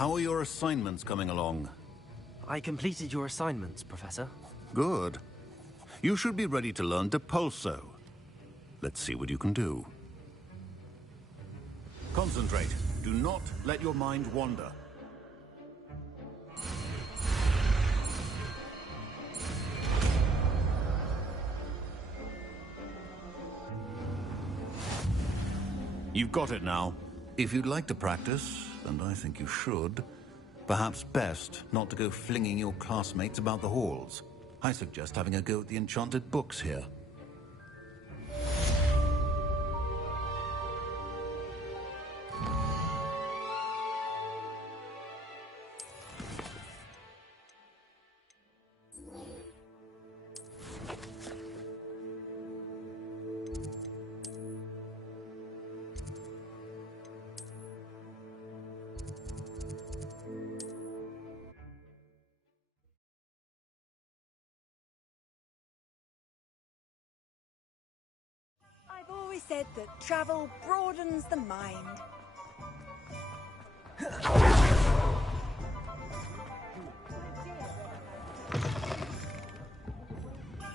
How are your assignments coming along? I completed your assignments, Professor. Good. You should be ready to learn Depulso. Let's see what you can do. Concentrate. Do not let your mind wander. You've got it now. If you'd like to practice, and I think you should, perhaps best not to go flinging your classmates about the halls. I suggest having a go at the enchanted books here. that travel broadens the mind.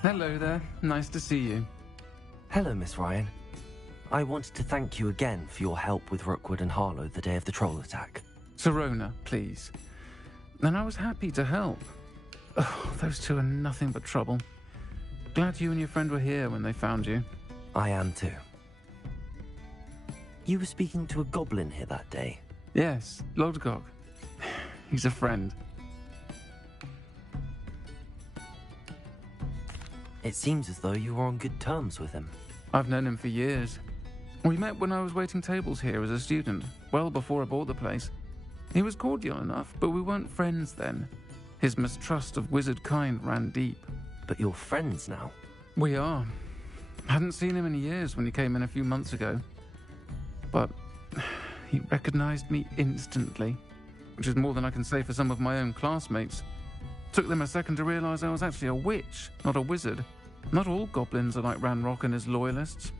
Hello there. Nice to see you. Hello, Miss Ryan. I wanted to thank you again for your help with Rookwood and Harlow the day of the troll attack. Sirona, please. And I was happy to help. Oh, those two are nothing but trouble. Glad you and your friend were here when they found you. I am too. You were speaking to a goblin here that day? Yes, Lodgok. He's a friend. It seems as though you were on good terms with him. I've known him for years. We met when I was waiting tables here as a student, well before I bought the place. He was cordial enough, but we weren't friends then. His mistrust of wizard kind ran deep. But you're friends now? We are. Hadn't seen him in years when he came in a few months ago. But he recognized me instantly, which is more than I can say for some of my own classmates. Took them a second to realize I was actually a witch, not a wizard. Not all goblins are like Ranrock and his loyalists.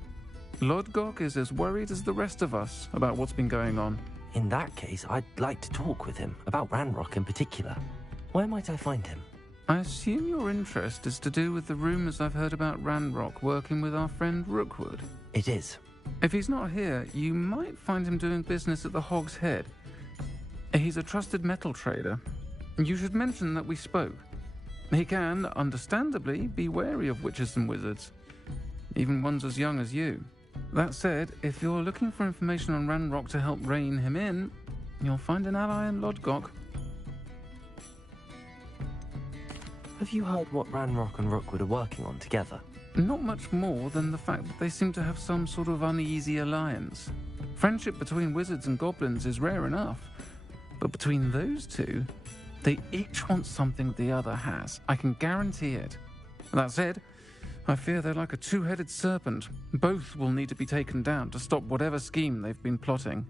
Lodgok is as worried as the rest of us about what's been going on. In that case, I'd like to talk with him, about Ranrock in particular. Where might I find him? I assume your interest is to do with the rumors I've heard about Ranrock working with our friend Rookwood. It is. If he's not here, you might find him doing business at the Hog's Head. He's a trusted metal trader. You should mention that we spoke. He can, understandably, be wary of witches and wizards, even ones as young as you. That said, if you're looking for information on Ranrock to help rein him in, you'll find an ally in Lodgok. Have you heard what Ranrock and Rookwood are working on together? Not much more than the fact that they seem to have some sort of uneasy alliance. Friendship between wizards and goblins is rare enough, but between those two, they each want something the other has. I can guarantee it. That said, I fear they're like a two-headed serpent. Both will need to be taken down to stop whatever scheme they've been plotting.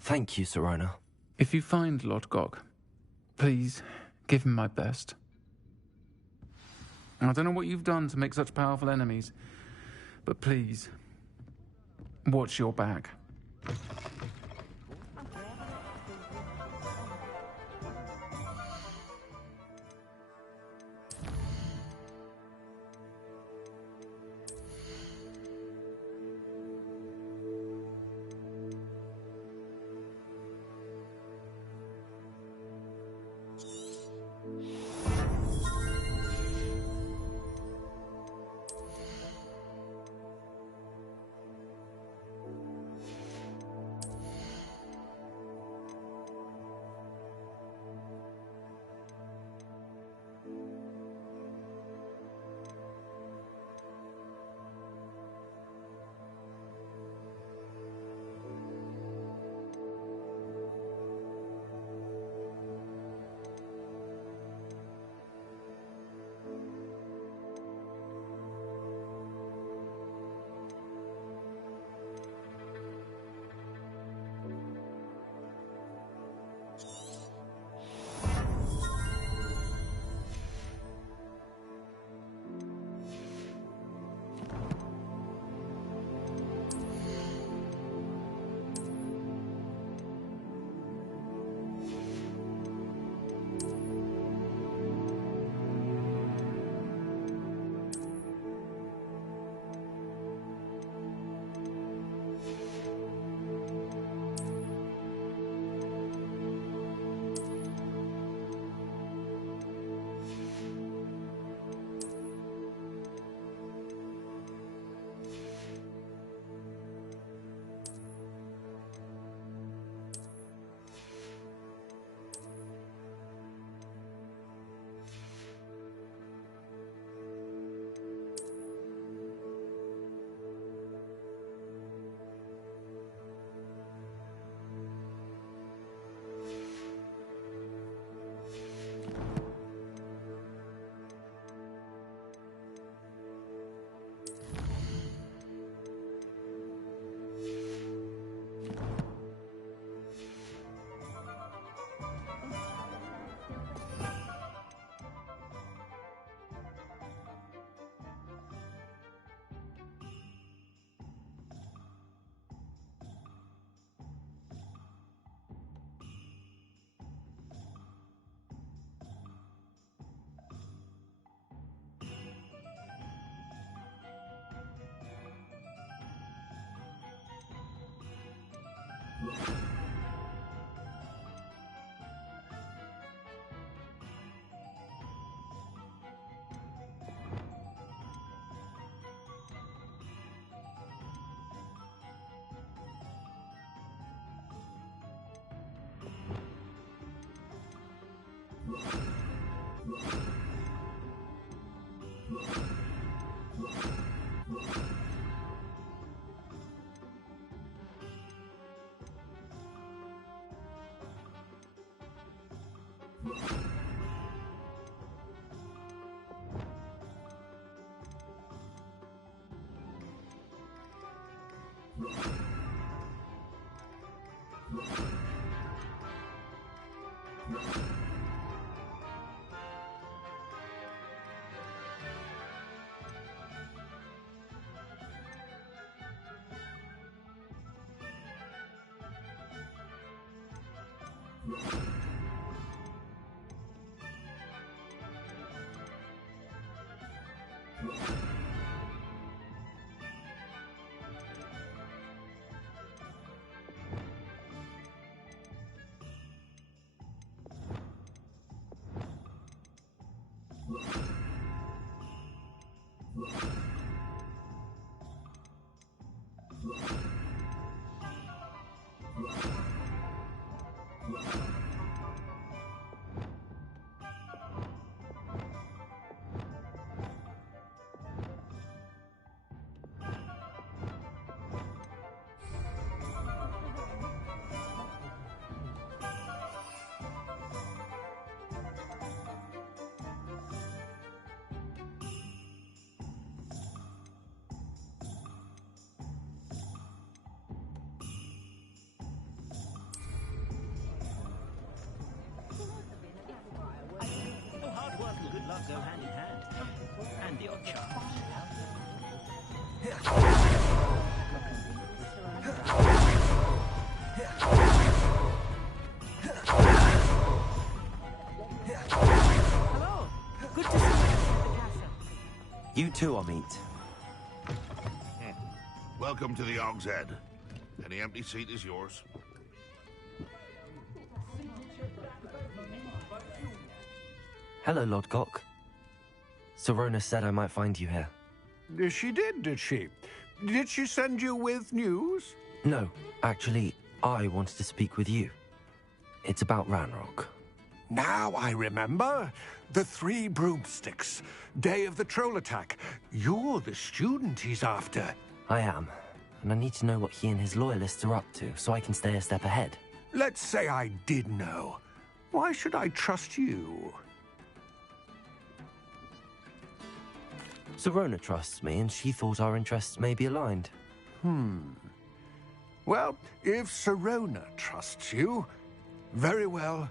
Thank you, Sirona. If you find Lodgok, please give him my best. I don't know what you've done to make such powerful enemies, but please, watch your back. Hard work and good luck go hand in hand. And the odd chance. Hello. Good to see you at the castle. You too, Amit. Welcome to the Og's Head. Any empty seat is yours. Hello, Lodgok. Sorona said I might find you here. She did she? Did she send you with news? No, actually, I wanted to speak with you. It's about Ranrock. Now I remember. The 3 broomsticks. Day of the troll attack. You're the student he's after. I am, and I need to know what he and his loyalists are up to so I can stay a step ahead. Let's say I did know. Why should I trust you? Sorona trusts me, and she thought our interests may be aligned. Well, if Sorona trusts you, very well.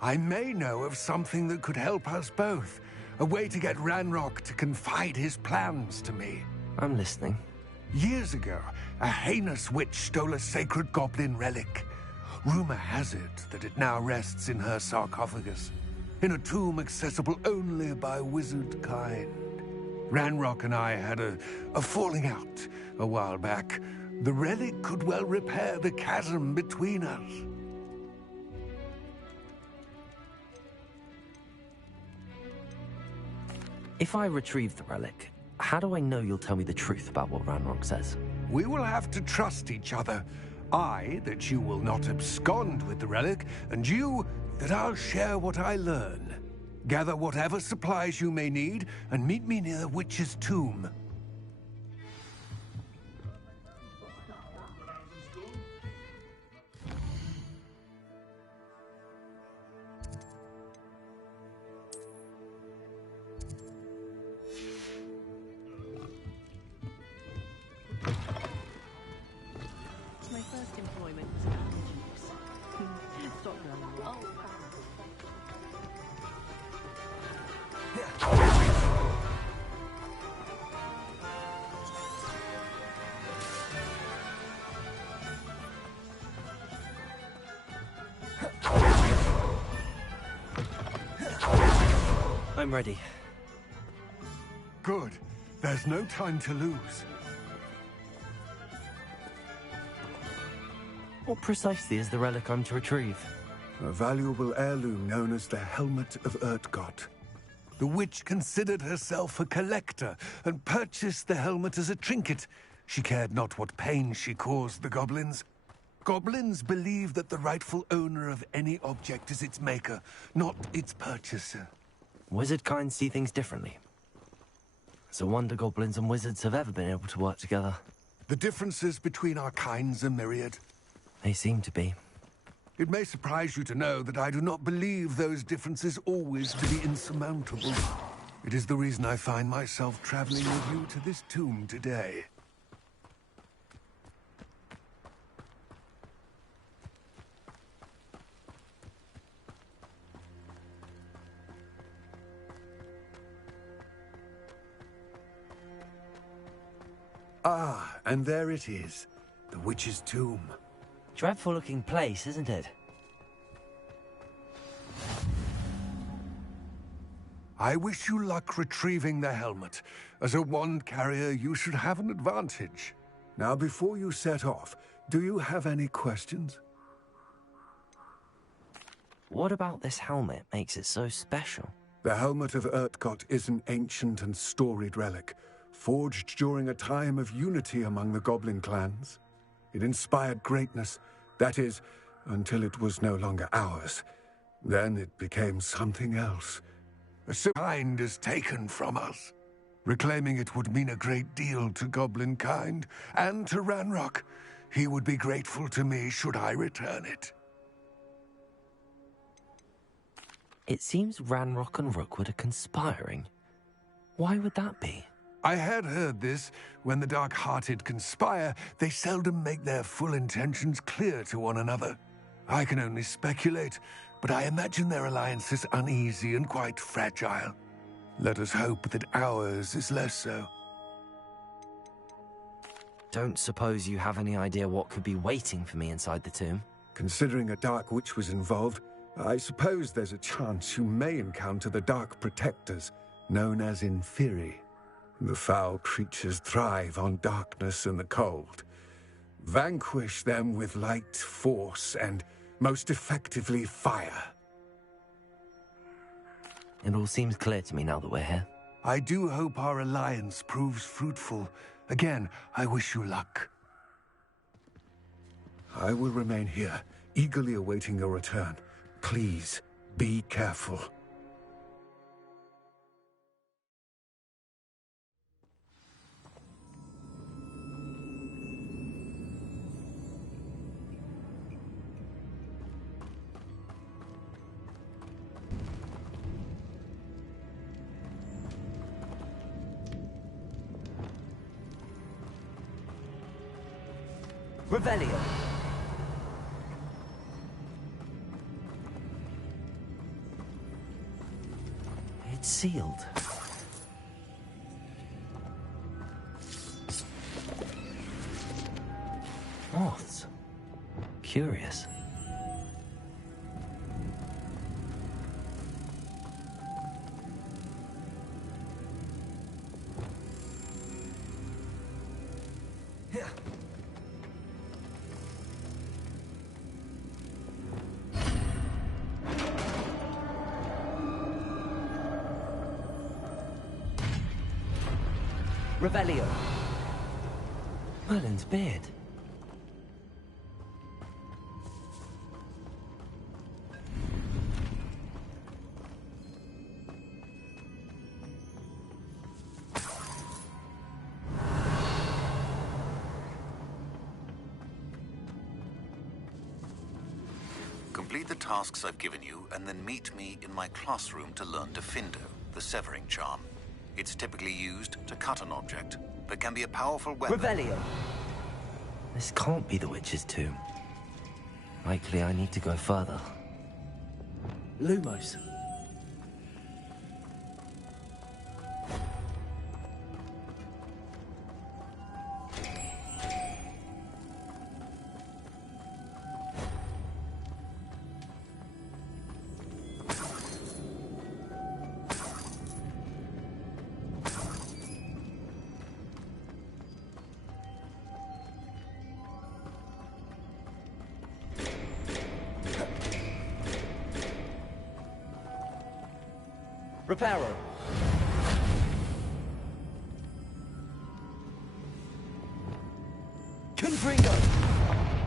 I may know of something that could help us both. A way to get Ranrock to confide his plans to me. I'm listening. Years ago, a heinous witch stole a sacred goblin relic. Rumor has it that it now rests in her sarcophagus, in a tomb accessible only by wizard kind. Ranrock and I had a falling out a while back. The relic could well repair the chasm between us. If I retrieve the relic, how do I know you'll tell me the truth about what Ranrock says? We will have to trust each other. I, that you will not abscond with the relic, and you, that I'll share what I learn. Gather whatever supplies you may need, and meet me near the witch's tomb. My first employment was at Hogwarts. Stop running. I'm ready. Good. There's no time to lose. What precisely is the relic I'm to retrieve? A valuable heirloom known as the Helmet of Urtkot. The witch considered herself a collector and purchased the helmet as a trinket. She cared not what pain she caused the goblins. Goblins believe that the rightful owner of any object is its maker, not its purchaser. Wizard kind see things differently. It's a wonder goblins and wizards have ever been able to work together. The differences between our kinds are myriad. They seem to be. It may surprise you to know that I do not believe those differences always to be insurmountable. It is the reason I find myself traveling with you to this tomb today. Ah, and there it is. The witch's tomb. Dreadful looking place, isn't it? I wish you luck retrieving the helmet. As a wand carrier, you should have an advantage. Now, before you set off, do you have any questions? What about this helmet makes it so special? The Helmet of Urtkot is an ancient and storied relic, forged during a time of unity among the goblin clans. It inspired greatness, that is, until it was no longer ours. Then it became something else. A kind is taken from us. Reclaiming it would mean a great deal to goblin kind, and to Ranrock. He would be grateful to me should I return it. It seems Ranrock and Rookwood are conspiring. Why would that be? I had heard this. When the dark-hearted conspire, they seldom make their full intentions clear to one another. I can only speculate, but I imagine their alliance is uneasy and quite fragile. Let us hope that ours is less so. Don't suppose you have any idea what could be waiting for me inside the tomb? Considering a Dark Witch was involved, I suppose there's a chance you may encounter the Dark Protectors, known as Inferi. The foul creatures thrive on darkness and the cold. Vanquish them with light, force, and, most effectively, fire. It all seems clear to me now that we're here. I do hope our alliance proves fruitful. Again, I wish you luck. I will remain here, eagerly awaiting your return. Please, be careful. Revelio. It's sealed. Moths. Curious. Revelio. Merlin's beard. Complete the tasks I've given you, and then meet me in my classroom to learn Defindo, the severing charm. It's typically used to cut an object, but can be a powerful weapon. Revelio. This can't be the witch's tomb. Likely I need to go further. Lumos. Reparo. Confringo!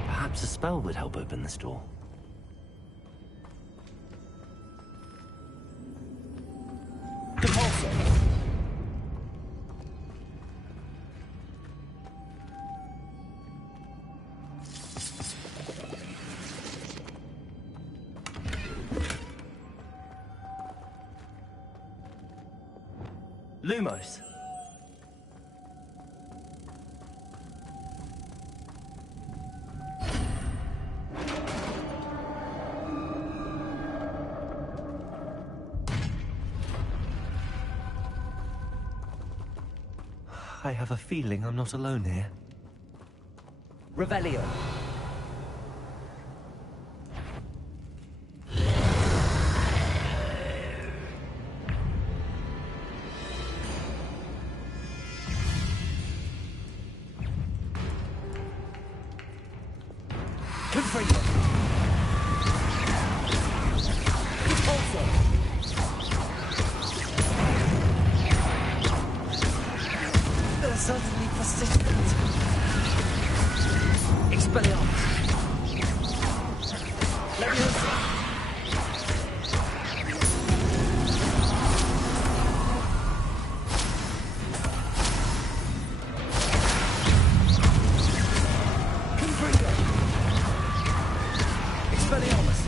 Perhaps a spell would help open this door. Compulso! Lumos. I have a feeling I'm not alone here. Revelio. Confringo. Compulso. They're certainly persistent. Expelliarmus. Leviosa. Confringo. Expelliarmus.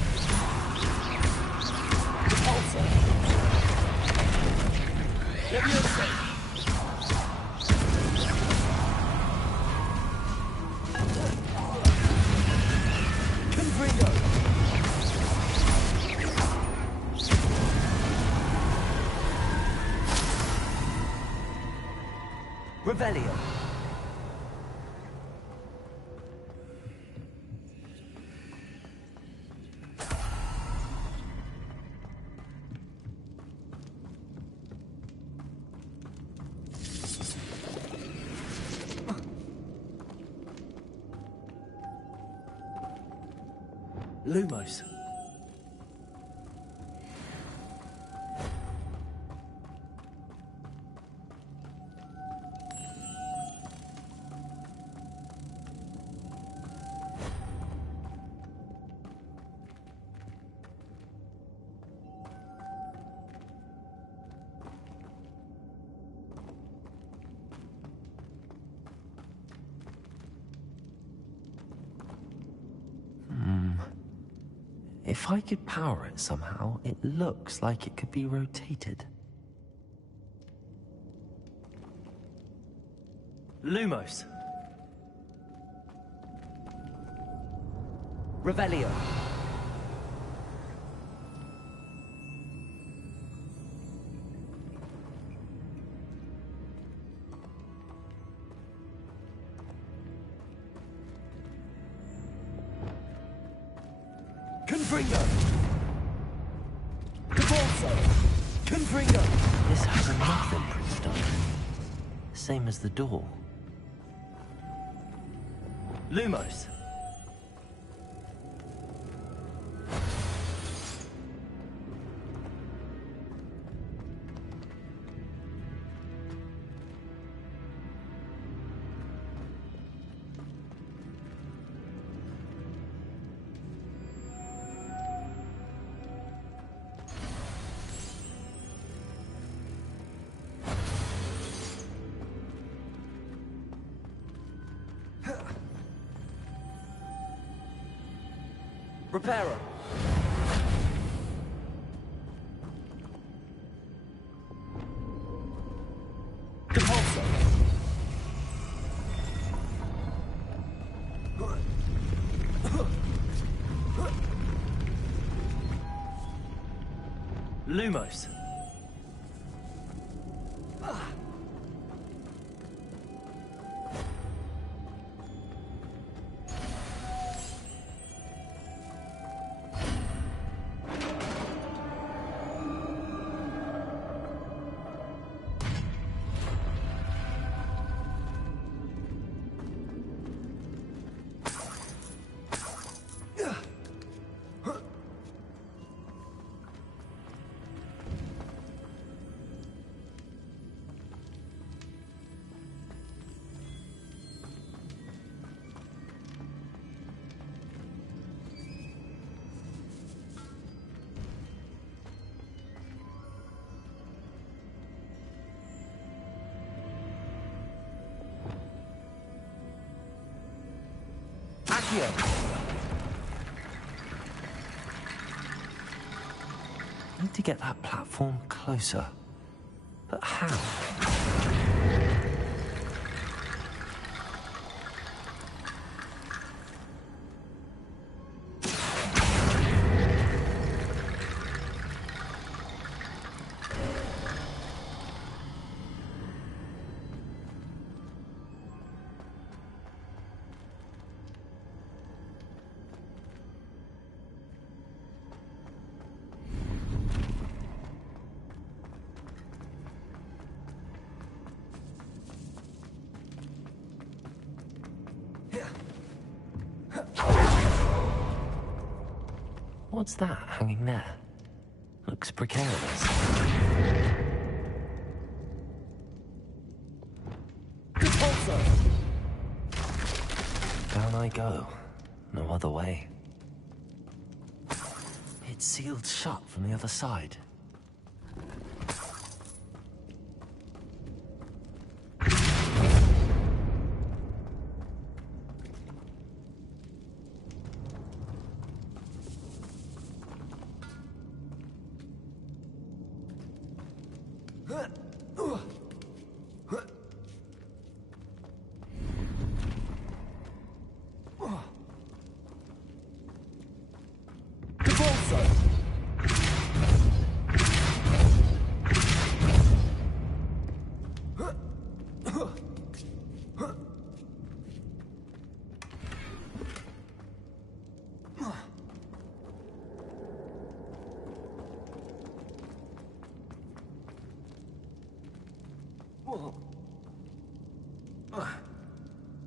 Compulso. Leviosa. Confringo. Revelio. Lumos. If I could power it somehow, it looks like it could be rotated. Lumos. Revelio. Confringo! Compulso! Confringo! This has a moth imprint on it. Same as the door. Lumos! Reparo. Compulso. Lumos. Need to get that platform closer. But how? What's that hanging there? Looks precarious. Down I go. No other way. It's sealed shut from the other side.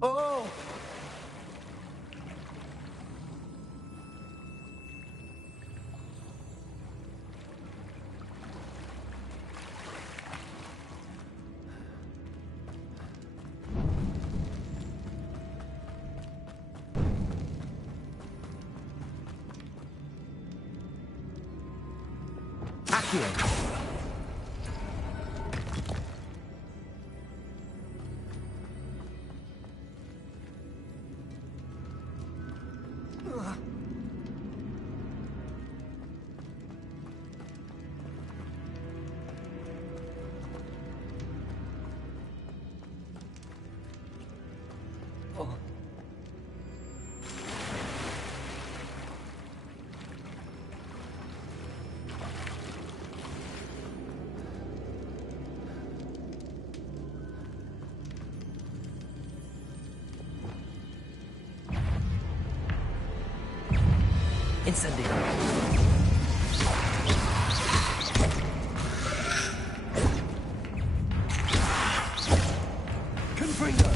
Oh! Accio! Incendio. Confringo.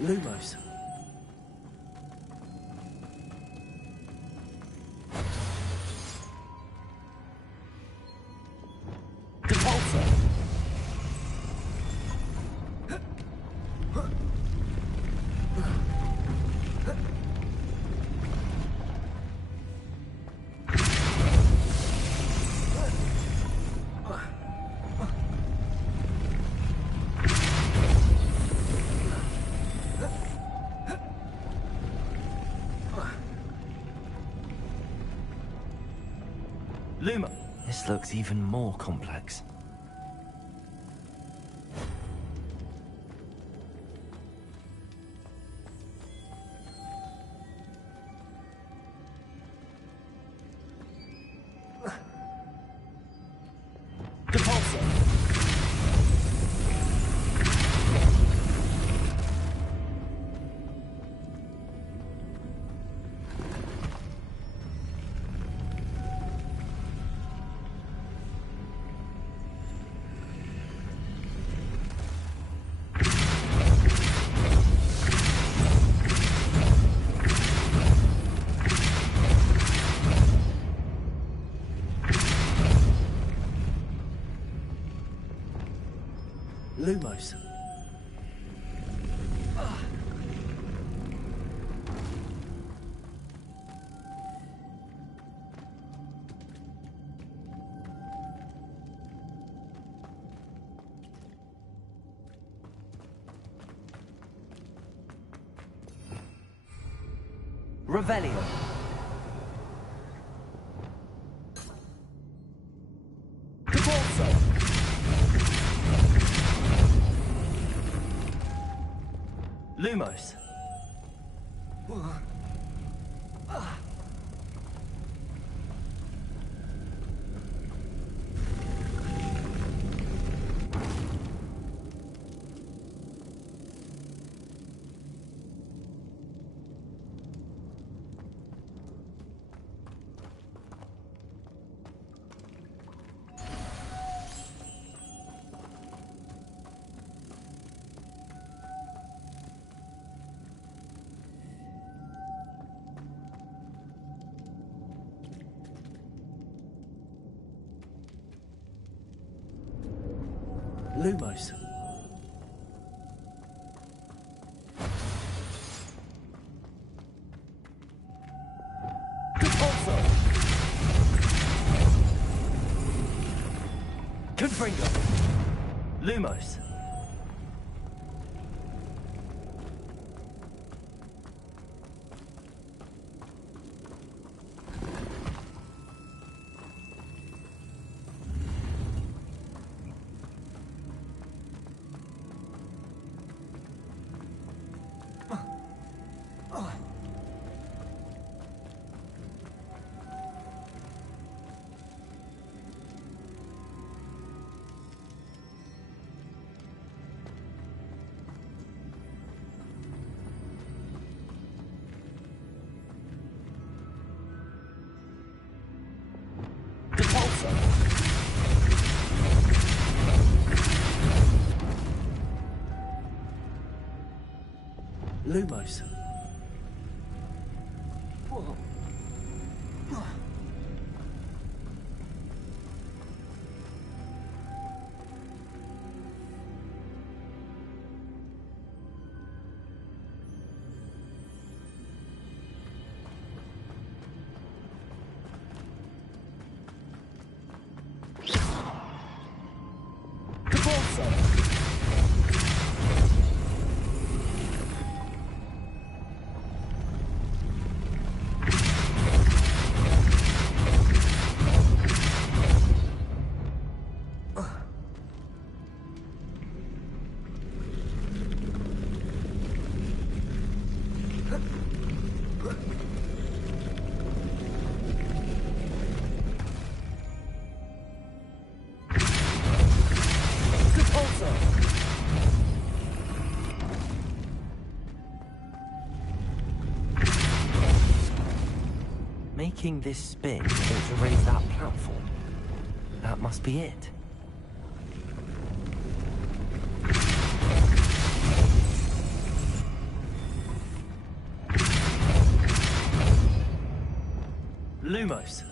Lumos. Luma. This looks even more complex. Lumos. Revelio. Lumos. Lumos. Confringo. Lumos. Lumos. Making this spin ought to raise that platform. That must be it. Lumos.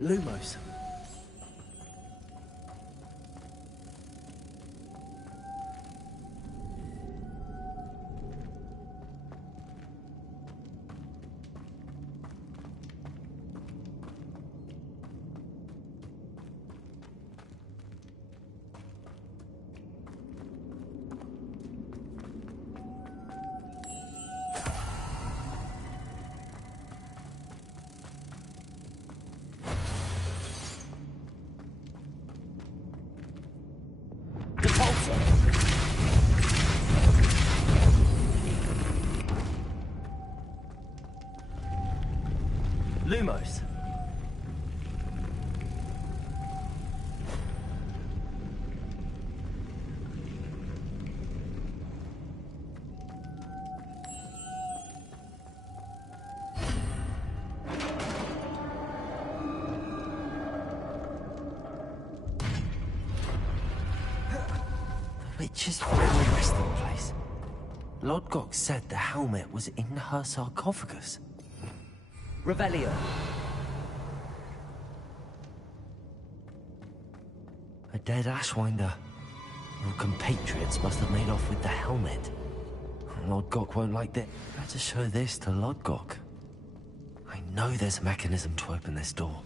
Lumos. Lumos. The witch's final resting place. Lodgok said the helmet was in her sarcophagus. Revelio. A dead Ashwinder. Your compatriots must have made off with the helmet. Lodgok won't like that. Better show this to Lodgok. I know there's a mechanism to open this door.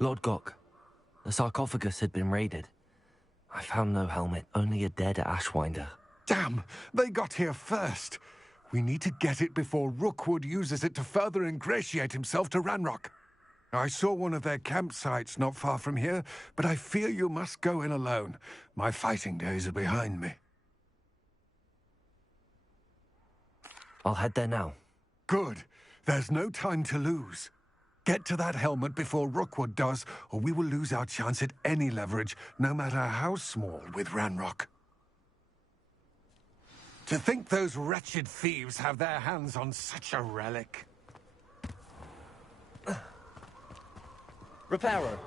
Lodgok, the sarcophagus had been raided. I found no helmet, only a dead Ashwinder. Damn! They got here first! We need to get it before Rookwood uses it to further ingratiate himself to Ranrock. I saw one of their campsites not far from here, but I fear you must go in alone. My fighting days are behind me. I'll head there now. Good. There's no time to lose. Get to that helmet before Rookwood does, or we will lose our chance at any leverage, no matter how small, with Ranrock. To think those wretched thieves have their hands on such a relic. Reparo.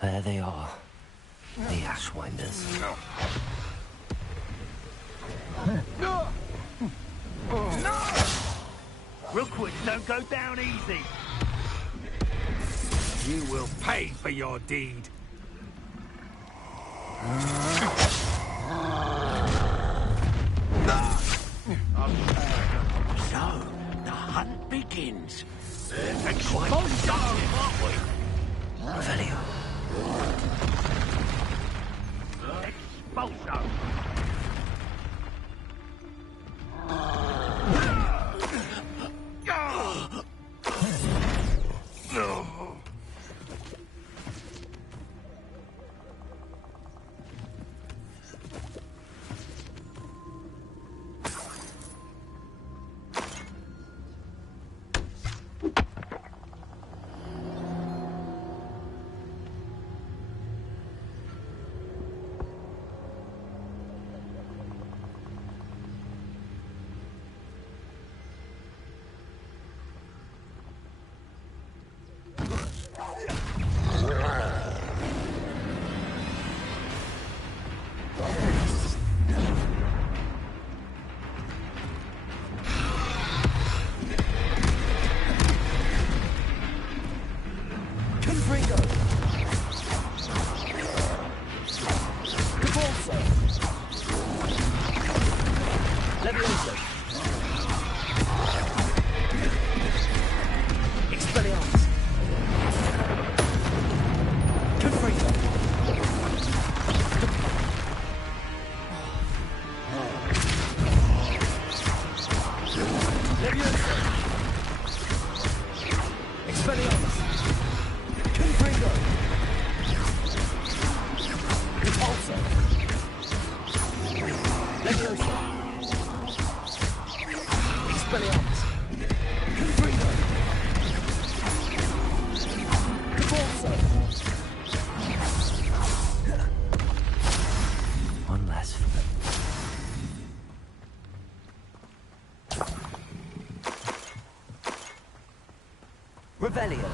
There they are. The Ashwinders. No! Rookwood, don't go down easy. You will pay for your deed. So, the hunt begins. Expulso, aren't we? Revelio. Expulso. Confringo! Cabalso! Levioso! Expelliarmus! Confringo! Levioso! Expelliarmus! Confringo! Repulso! Levioso! Expelliarmus! Confringo! Repulso! One less. Revelio!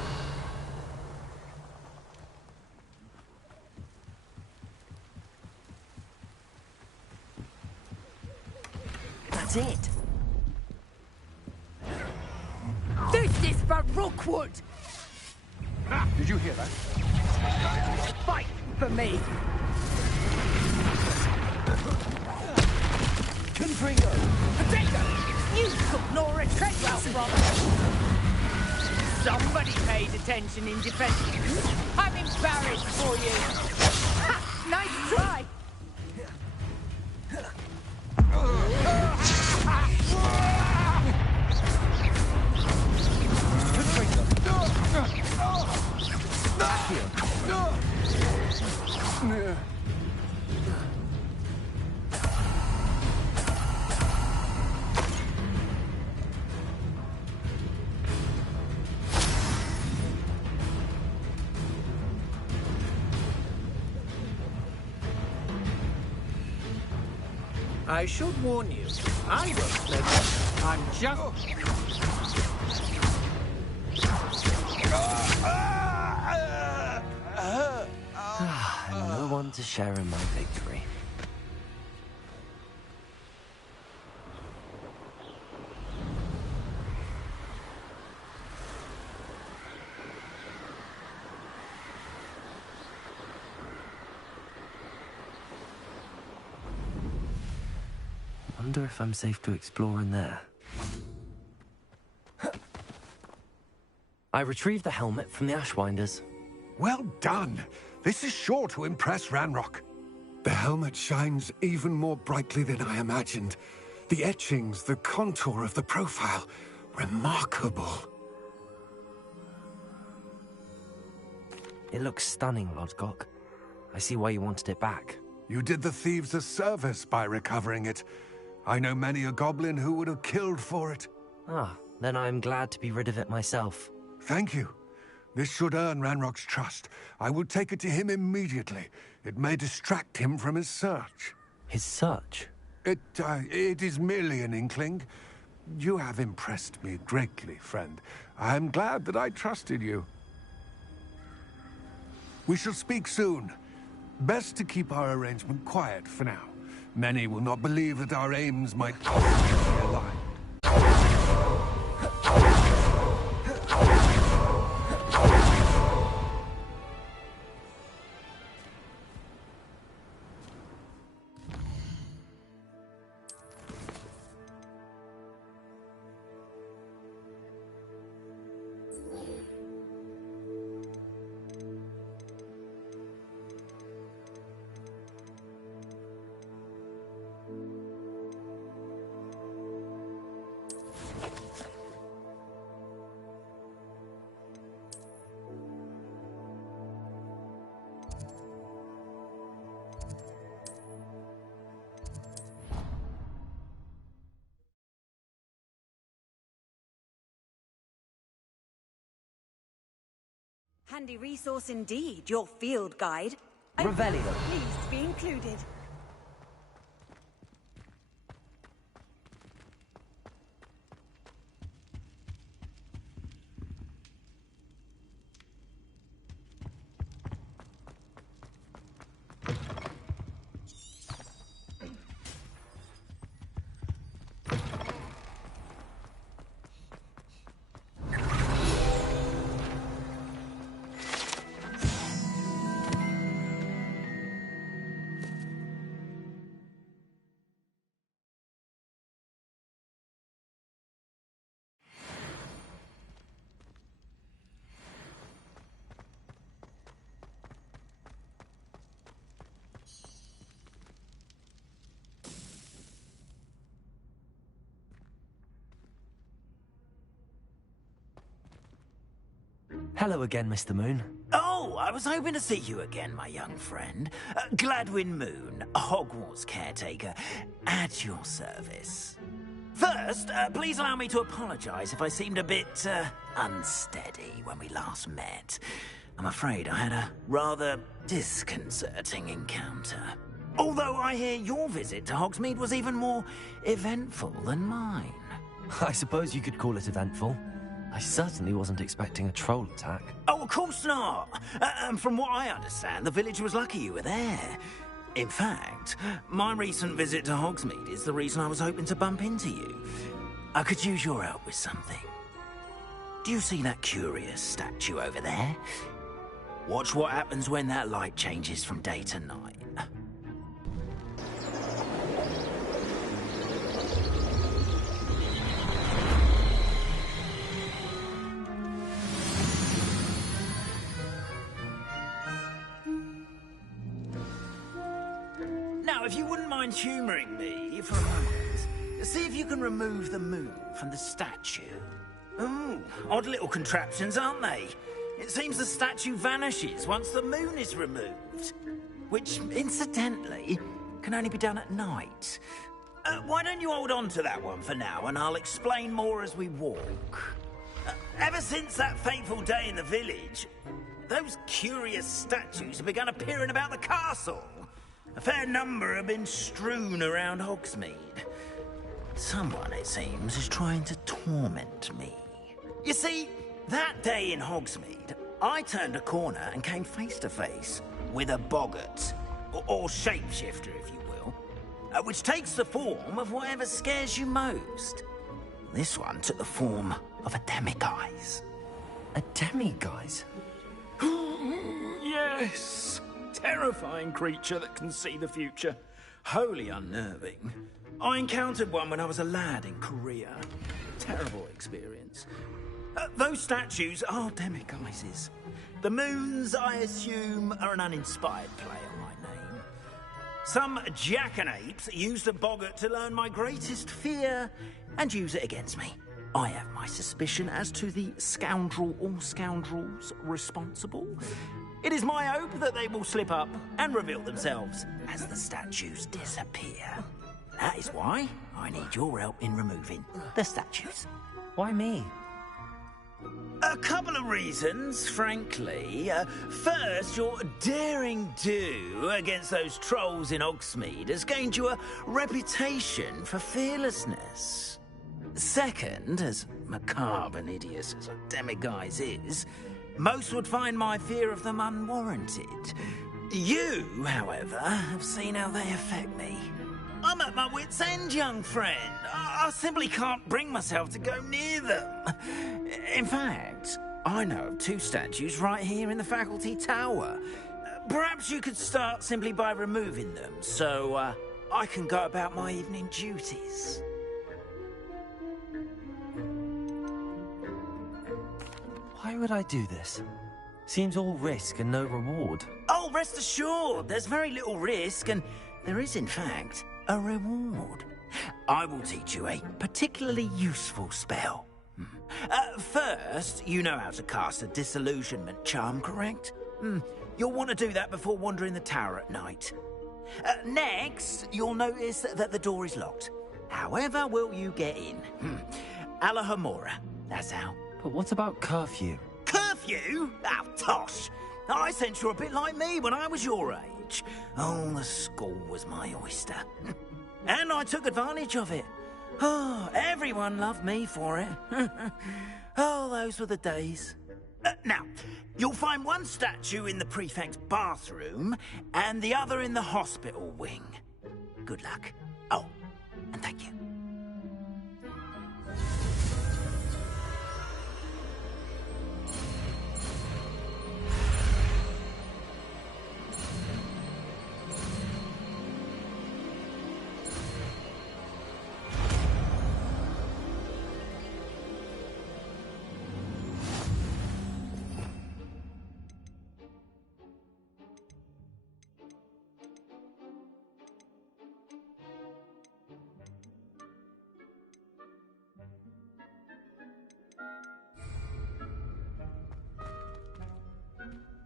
That's it! This is for Rookwood! Did you hear that? Fight for me! Confringo! Potato! You took Nora Treadwell from Somebody paid attention in defense. I'm embarrassed for you. Ha! Nice try! I should warn you, I won't play that. I'm just... And no one to share in my victory. Wonder if I'm safe to explore in there. I retrieved the helmet from the Ashwinders. Well done. This is sure to impress Ranrock. The helmet shines even more brightly than I imagined. The etchings, the contour of the profile, remarkable. It looks stunning, Lodgok. I see why you wanted it back. You did the thieves a service by recovering it. I know many a goblin who would have killed for it. Ah, then I'm glad to be rid of it myself. Thank you. This should earn Ranrock's trust. I will take it to him immediately. It may distract him from his search. His search? It is merely an inkling. You have impressed me greatly, friend. I am glad that I trusted you. We shall speak soon. Best to keep our arrangement quiet for now. Many will not believe that our aims might be aligned. Handy resource indeed, your field guide. Revelio. Pleased to be included. Hello again, Mr. Moon. Oh, I was hoping to see you again, my young friend. Gladwin Moon, Hogwarts caretaker, at your service. First, please allow me to apologise if I seemed a bit unsteady when we last met. I'm afraid I had a rather disconcerting encounter. Although I hear your visit to Hogsmeade was even more eventful than mine. I suppose you could call it eventful. I certainly wasn't expecting a troll attack. Oh, of course not. And from what I understand, the village was lucky you were there. In fact, my recent visit to Hogsmeade is the reason I was hoping to bump into you. I could use your help with something. Do you see that curious statue over there? Watch what happens when that light changes from day to night. Now, if you wouldn't mind humouring me for a moment, see if you can remove the moon from the statue. Ooh, odd little contraptions, aren't they? It seems the statue vanishes once the moon is removed. Which, incidentally, can only be done at night. Why don't you hold on to that one for now, and I'll explain more as we walk. Ever since that fateful day in the village, those curious statues have begun appearing about the castle. A fair number have been strewn around Hogsmeade. Someone, it seems, is trying to torment me. You see, that day in Hogsmeade, I turned a corner and came face to face with a boggart, or shapeshifter, if you will, which takes the form of whatever scares you most. This one took the form of a demiguise. A demiguise? Yes! Terrifying creature that can see the future. Wholly unnerving. I encountered one when I was a lad in Korea. Terrible experience. Those statues are demiguises. The moons, I assume, are an uninspired play on my name. Some jackanapes used a boggart to learn my greatest fear and use it against me. I have my suspicion as to the scoundrel or scoundrels responsible. It is my hope that they will slip up and reveal themselves as the statues disappear. That is why I need your help in removing the statues. Why me? A couple of reasons, frankly. First, your daring do against those trolls in Hogsmeade has gained you a reputation for fearlessness. Second, as macabre and hideous as a demiguise is, most would find my fear of them unwarranted. You, however, have seen how they affect me. I'm at my wit's end, young friend. I simply can't bring myself to go near them. In fact, I know of two statues right here in the faculty tower. Perhaps you could start simply by removing them, so I can go about my evening duties. Why would I do this? Seems all risk and no reward. Oh, rest assured, there's very little risk, and there is, in fact, a reward. I will teach you a particularly useful spell. First, you know how to cast a disillusionment charm, correct? You'll want to do that before wandering the tower at night. Next, you'll notice that the door is locked. However will you get in? Alahomora, that's how. But what about curfew? Curfew? Oh, tosh! I sense you're a bit like me when I was your age. Oh, the school was my oyster. And I took advantage of it. Oh, everyone loved me for it. Oh, those were the days. Now, you'll find one statue in the prefect's bathroom and the other in the hospital wing. Good luck. Oh, and thank you.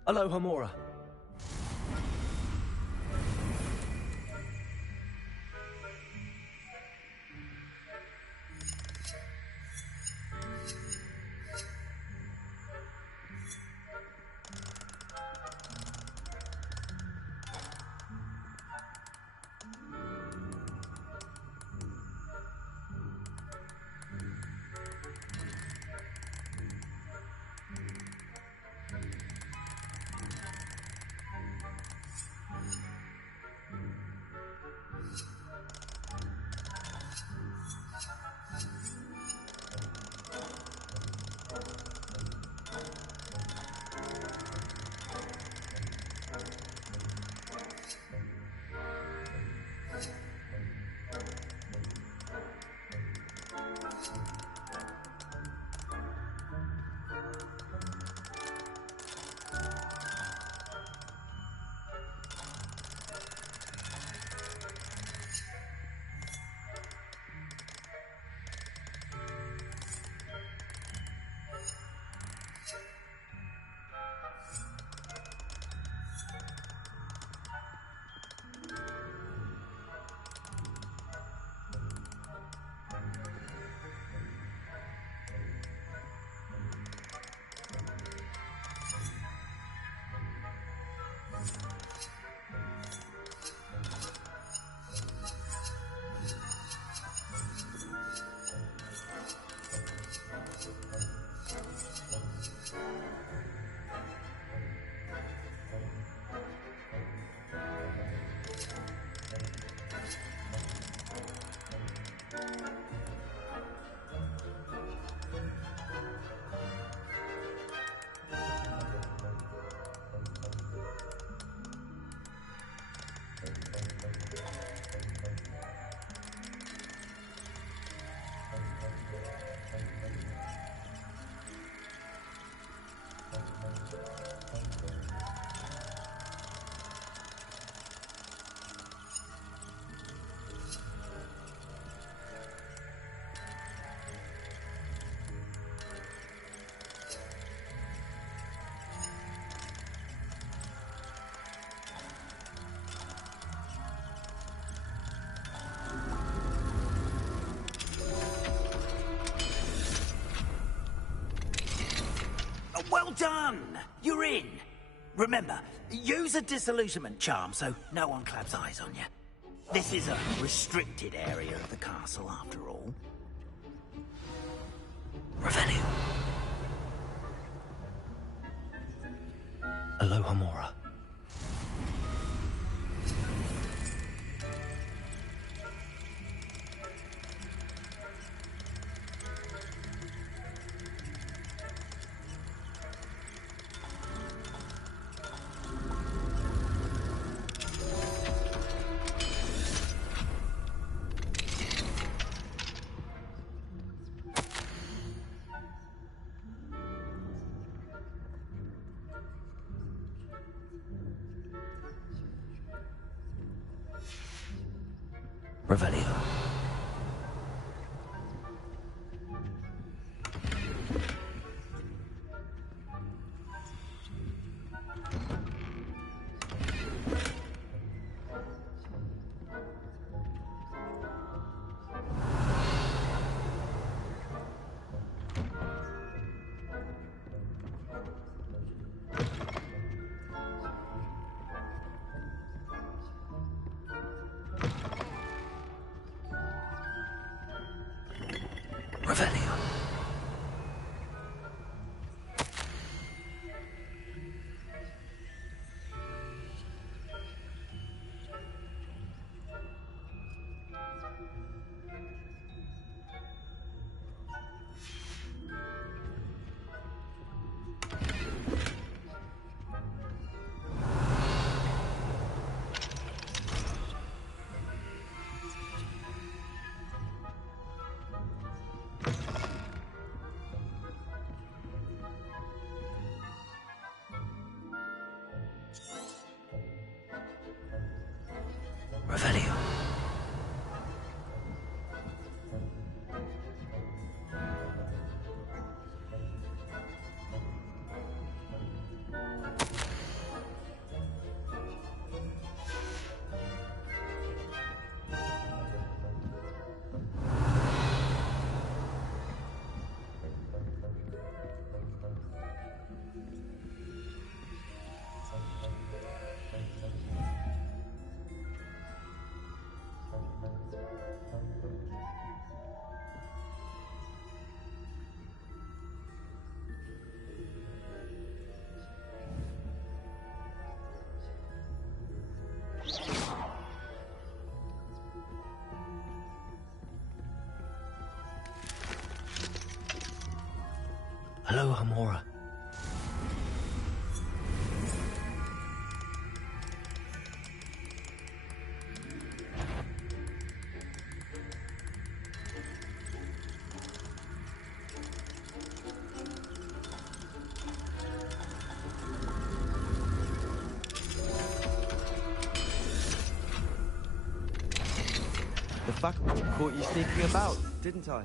Alohomora. Well done! You're in. Remember, use a disillusionment charm so no one claps eyes on you. This is a restricted area of the castle, after all. Revelio. Alohomora. Revelio. Revelio. Revelio. fuck, caught you sneaking about, didn't I?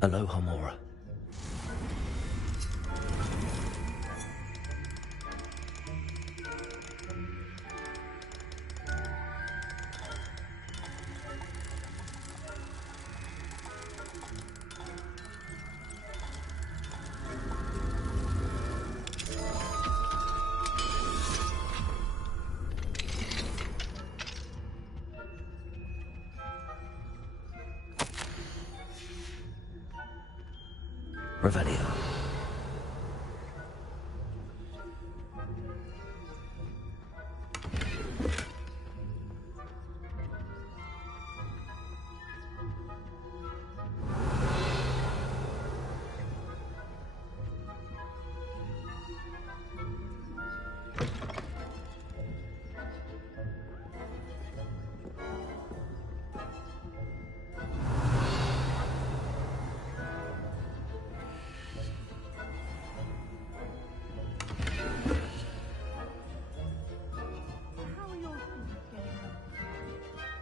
Aloha, Mora. Revelio.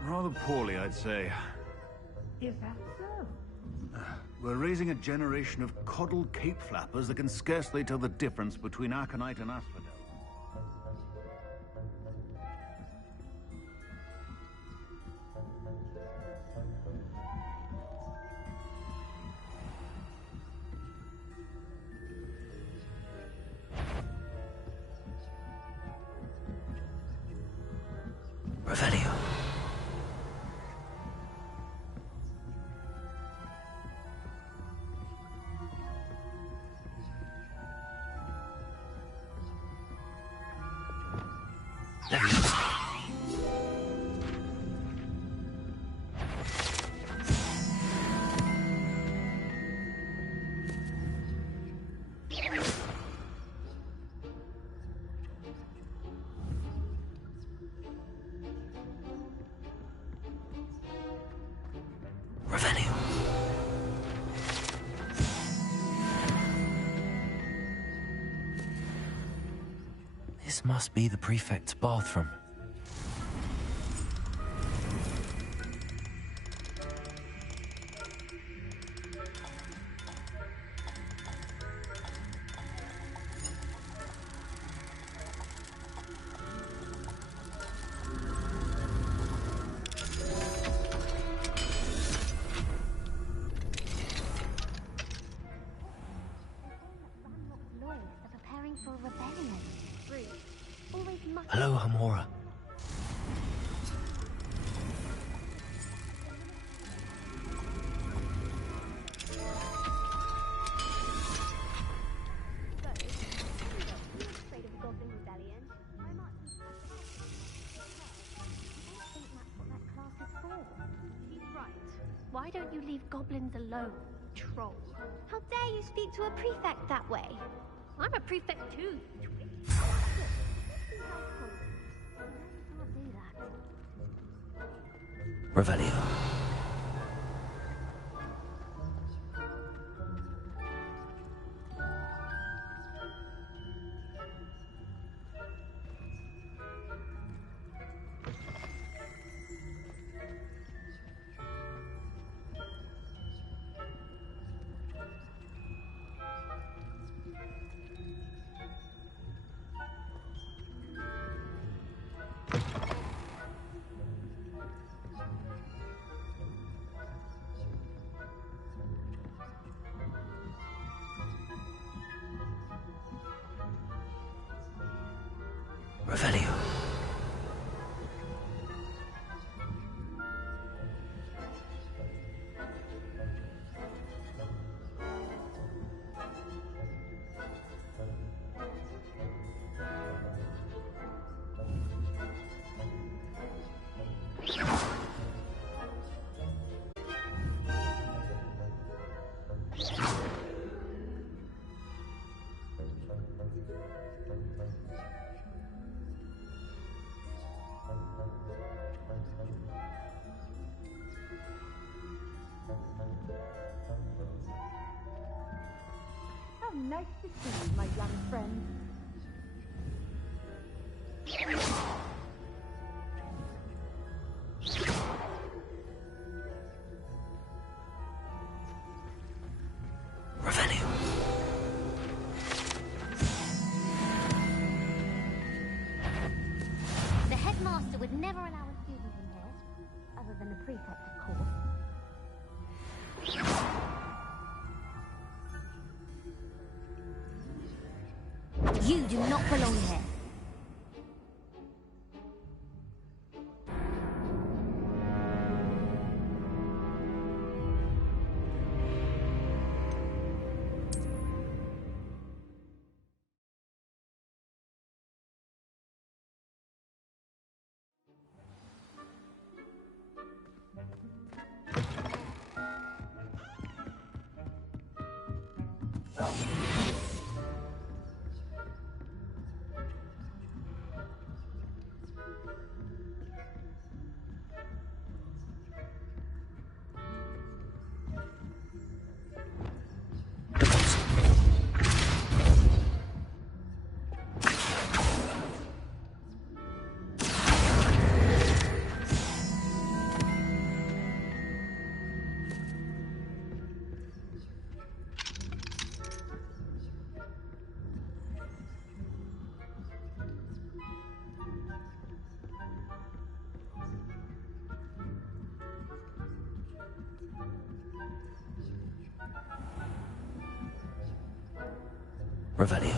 Rather poorly, I'd say. Is that so? We're raising a generation of coddled cape flappers that can scarcely tell the difference between aconite and asphodel. Revelio. This must be the prefect's bathroom. Hello, Hamora. Why don't you leave goblins alone, troll? How dare you speak to a prefect that way? I'm a prefect too. Revelio. Revelio. How nice to see you, my young friend. Revelio. The headmaster would never allow a student in here, other than the prefect, of course. You do not belong here. Revelio.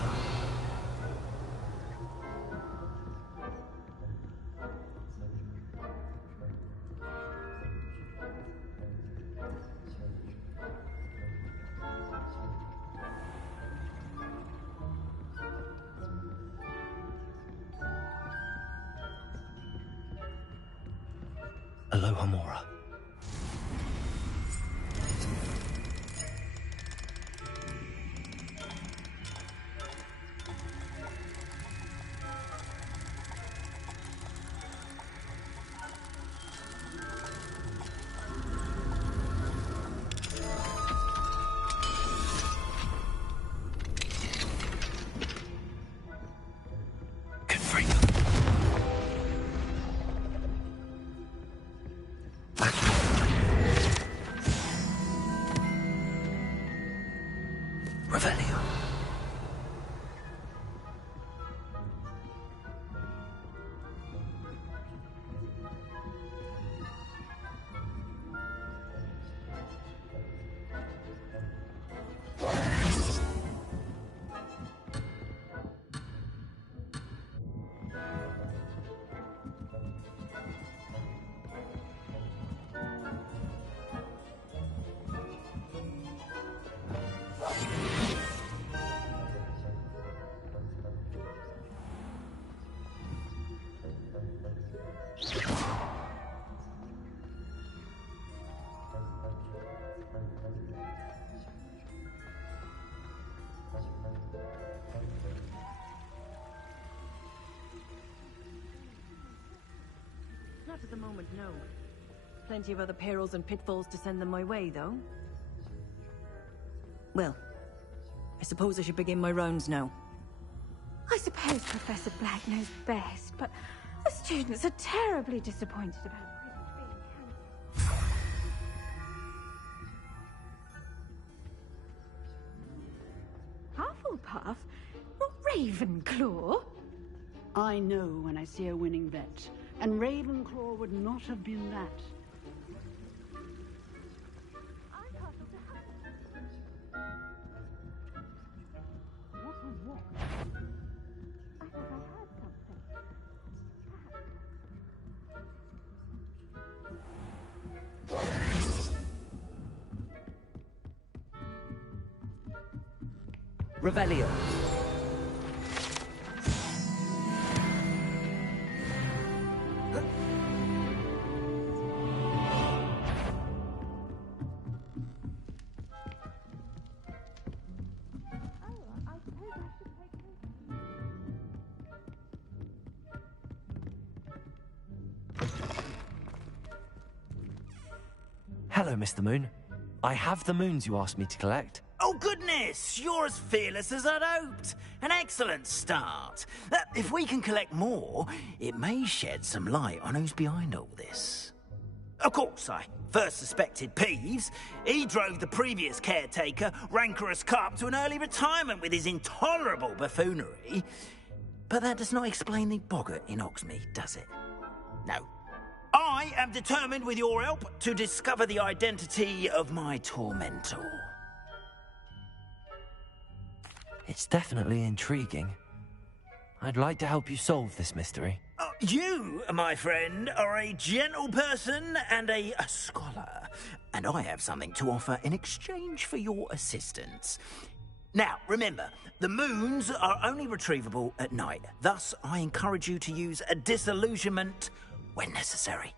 Aloha Mora. Revelio. Not at the moment, no. Plenty of other perils and pitfalls to send them my way, though. Well, I suppose I should begin my rounds now. I suppose Professor Black knows best, but the students are terribly disappointed about Hufflepuff? Not Ravenclaw? I know when I see a winning bet, and Ravenclaw would not have been that. What was what? I thought I heard something. Revelio. Hello, Mr. Moon. I have the moons you asked me to collect. Oh, goodness! You're as fearless as I'd hoped. An excellent start. If we can collect more, it may shed some light on who's behind all this. Of course, I first suspected Peeves. He drove the previous caretaker, Rancorous Carp, to an early retirement with his intolerable buffoonery. But that does not explain the boggart in Oxmead, does it? No. I am determined, with your help, to discover the identity of my tormentor. It's definitely intriguing. I'd like to help you solve this mystery. You, my friend, are a gentle person and a scholar, and I have something to offer in exchange for your assistance. Now, remember, the moons are only retrievable at night. Thus, I encourage you to use a disillusionment when necessary.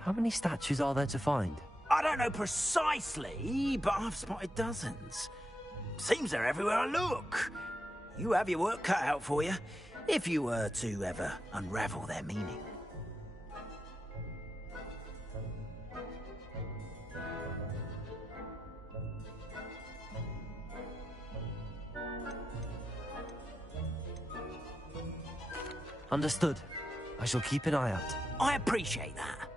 How many statues are there to find? I don't know precisely, but I've spotted dozens. Seems they're everywhere I look. You have your work cut out for you, if you were to ever unravel their meaning. Understood. I shall keep an eye out. I appreciate that.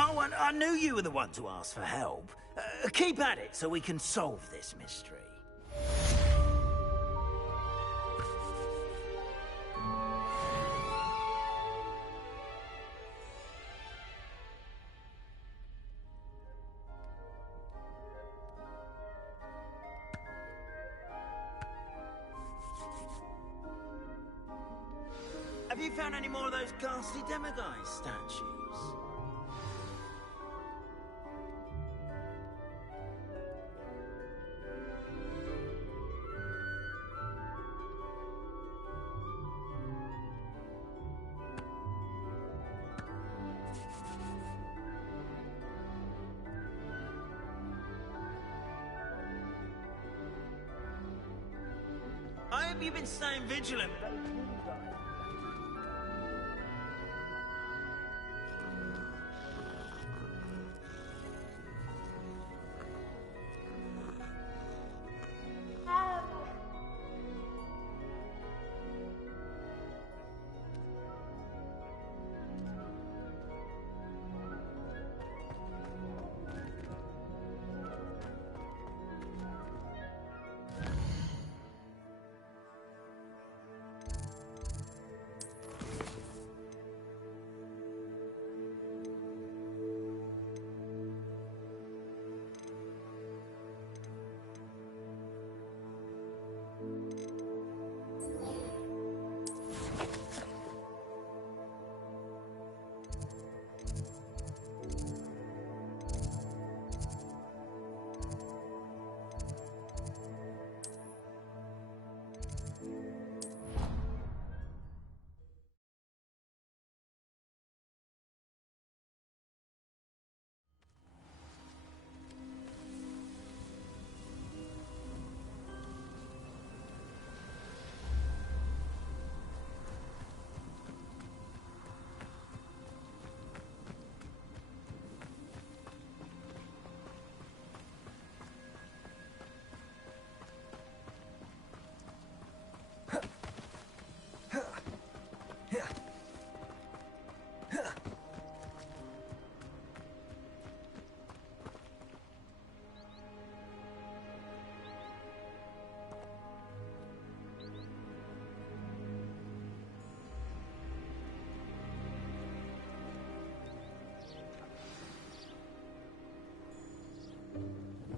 Oh, and I knew you were the one to ask for help. Keep at it so we can solve this mystery. Have you found any more of those ghastly demiguise statues? I hope you've been staying vigilant.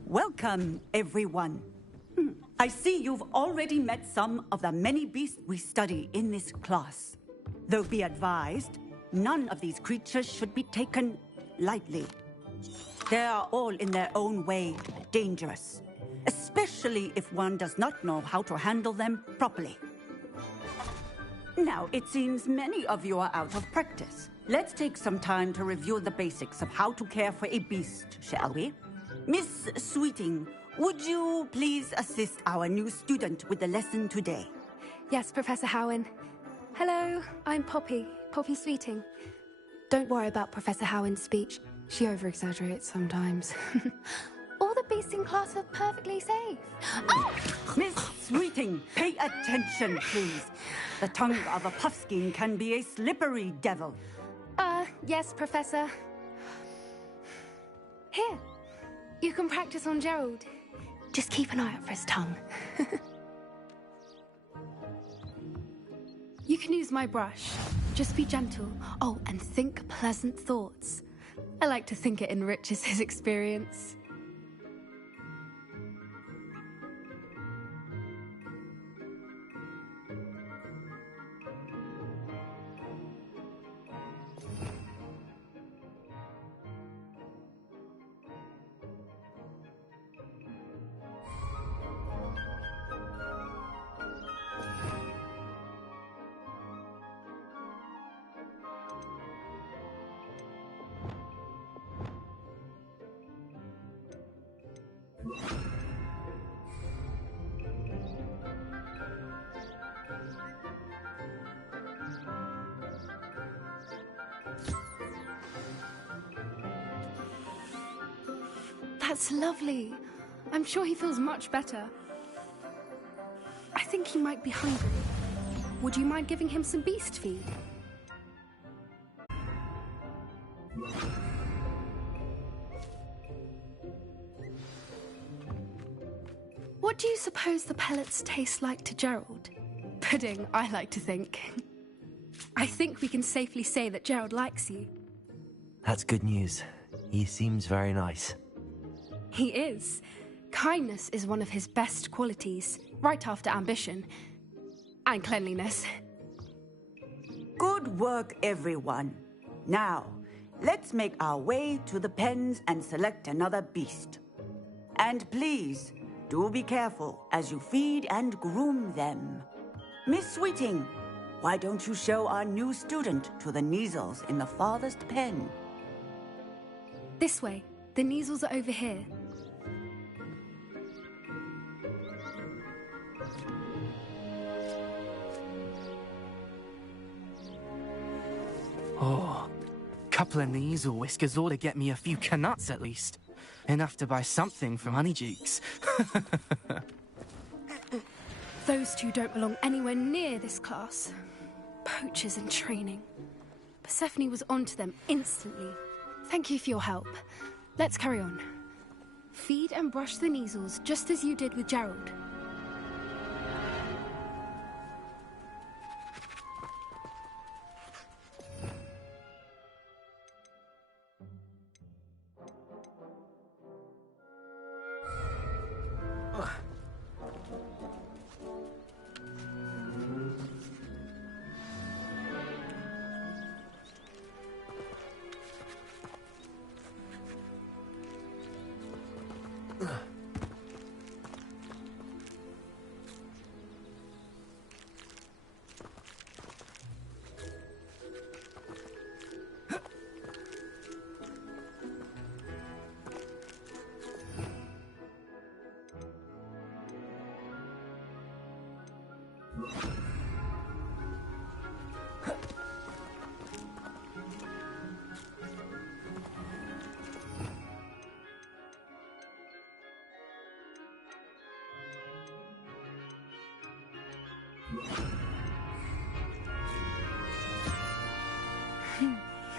Welcome, everyone. I see you've already met some of the many beasts we study in this class. Though be advised, none of these creatures should be taken lightly. They are all in their own way dangerous, especially if one does not know how to handle them properly. Now, it seems many of you are out of practice. Let's take some time to review the basics of how to care for a beast, shall we? Miss Sweeting, would you please assist our new student with the lesson today? Yes, Professor Howen. Hello, I'm Poppy Sweeting. Don't worry about Professor Howen's speech. She over-exaggerates sometimes. All the beasts in class are perfectly safe. Oh! Miss Sweeting, pay attention, please. The tongue of a puffskein can be a slippery devil. Yes, Professor. Here, you can practice on Gerald. Just keep an eye out for his tongue. You can use my brush. Just be gentle. Oh, and think pleasant thoughts. I like to think it enriches his experience. That's lovely. I'm sure he feels much better. I think he might be hungry. Would you mind giving him some beast feed? What do you suppose the pellets taste like to Gerald? Pudding, I like to think. I think we can safely say that Gerald likes you. That's good news. He seems very nice. He is. Kindness is one of his best qualities, right after ambition. And cleanliness. Good work, everyone. Now, let's make our way to the pens and select another beast. And please, do be careful as you feed and groom them. Miss Sweeting, why don't you show our new student to the Neasels in the farthest pen? This way. The Neasels are over here. Oh, couple of Neasel whiskers ought to get me a few canuts at least. Enough to buy something from Honeydukes. Those two don't belong anywhere near this class. Poachers in training. Persephone was onto them instantly. Thank you for your help. Let's carry on. Feed and brush the Neasels just as you did with Gerald.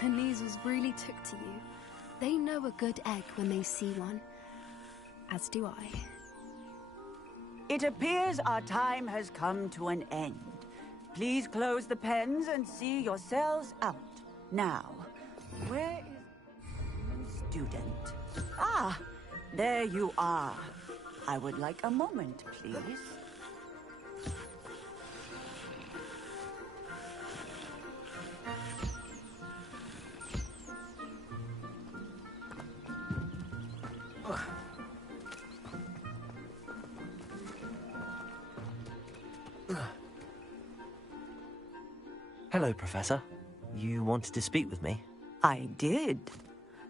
The Neasels really took to you. They know a good egg when they see one. As do I. It appears our time has come to an end. Please close the pens and see yourselves out. Now, where is the student? Ah, there you are. I would like a moment, please. Hello, Professor. You wanted to speak with me? I did.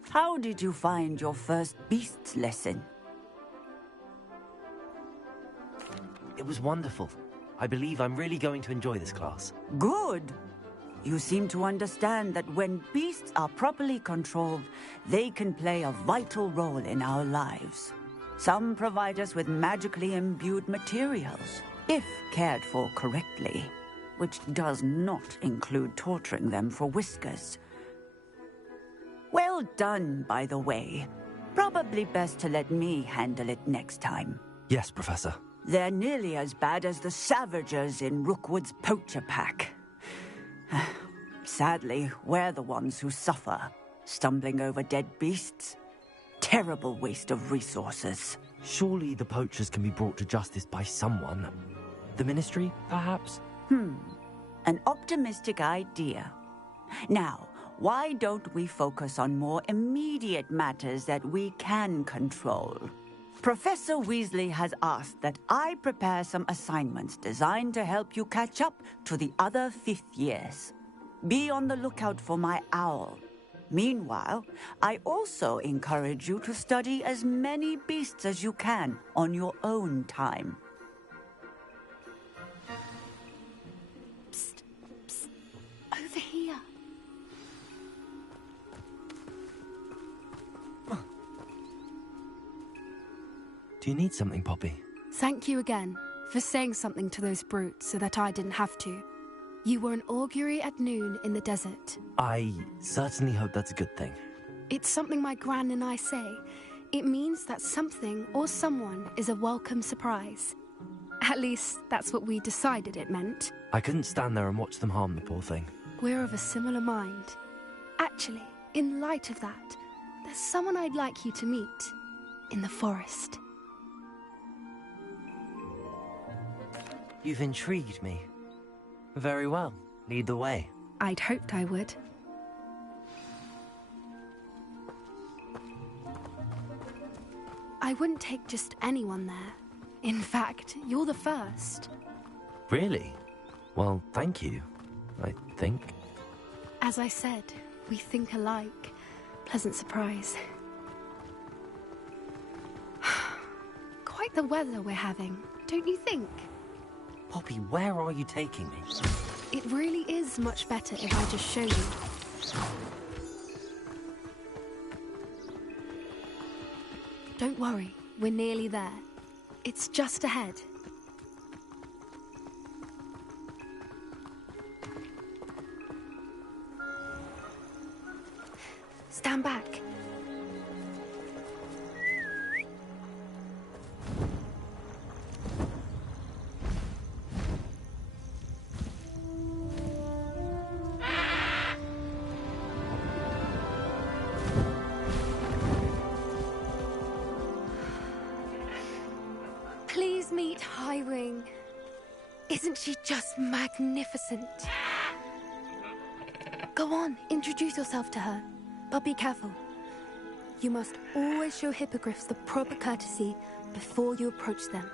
How did you find your first beasts lesson? It was wonderful. I believe I'm really going to enjoy this class. Good. You seem to understand that when beasts are properly controlled, they can play a vital role in our lives. Some provide us with magically imbued materials, if cared for correctly, which does not include torturing them for whiskers. Well done, by the way. Probably best to let me handle it next time. Yes, Professor. They're nearly as bad as the Savagers in Rookwood's poacher pack. Sadly, we're the ones who suffer, stumbling over dead beasts. Terrible waste of resources. Surely the poachers can be brought to justice by someone. The Ministry, perhaps? An optimistic idea. Now, why don't we focus on more immediate matters that we can control? Professor Weasley has asked that I prepare some assignments designed to help you catch up to the other fifth years. Be on the lookout for my owl. Meanwhile, I also encourage you to study as many beasts as you can on your own time. Psst, psst, over here. Do you need something, Poppy? Thank you again for saying something to those brutes so that I didn't have to. You were an augury at noon in the desert. I certainly hope that's a good thing. It's something my gran and I say. It means that something or someone is a welcome surprise. At least, that's what we decided it meant. I couldn't stand there and watch them harm the poor thing. We're of a similar mind. Actually, in light of that, there's someone I'd like you to meet. In the forest. You've intrigued me. Very well. Lead the way. I'd hoped I would. I wouldn't take just anyone there. In fact, you're the first. Really? Well, thank you, I think. As I said, we think alike. Pleasant surprise. Quite the weather we're having, don't you think? Poppy, where are you taking me? It really is much better if I just show you. Don't worry, we're nearly there. It's just ahead. Stand back. Please meet Highwing. Isn't she just magnificent? Go on, introduce yourself to her. But be careful. You must always show hippogriffs the proper courtesy before you approach them.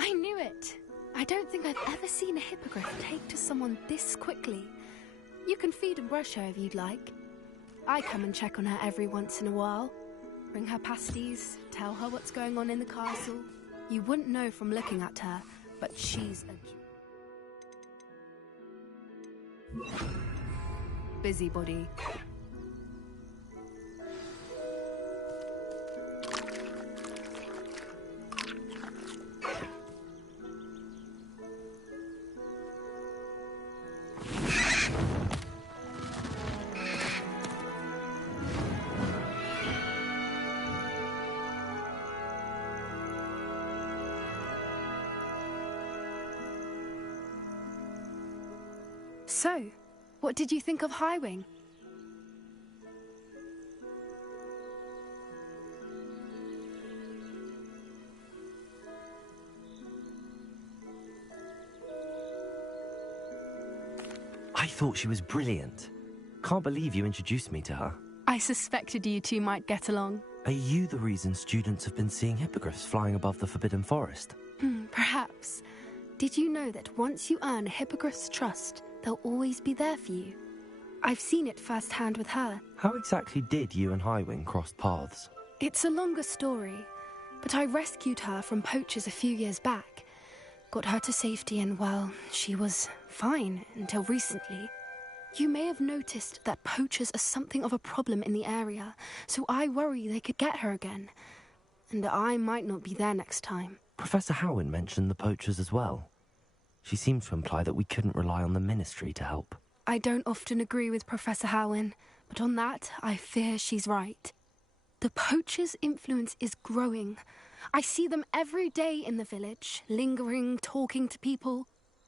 I knew it! I don't think I've ever seen a hippogriff take to someone this quickly. You can feed and brush her if you'd like. I come and check on her every once in a while. Bring her pasties, tell her what's going on in the castle. You wouldn't know from looking at her, but she's a busybody. So, What did you think of Highwing? I thought she was brilliant. Can't believe you introduced me to her. I suspected you two might get along. Are you the reason students have been seeing hippogriffs flying above the Forbidden Forest? Perhaps. Did you know that once you earn a hippogriff's trust, they'll always be there for you? I've seen it firsthand with her. How exactly did you and Highwing cross paths? It's a longer story, but I rescued her from poachers a few years back. Got her to safety and, well, she was fine until recently. You may have noticed that poachers are something of a problem in the area, so I worry they could get her again. And I might not be there next time. Professor Howin mentioned the poachers as well. She seemed to imply that we couldn't rely on the Ministry to help. I don't often agree with Professor Howin, but on that, I fear she's right. The poachers' influence is growing. I see them every day in the village, lingering, talking to people.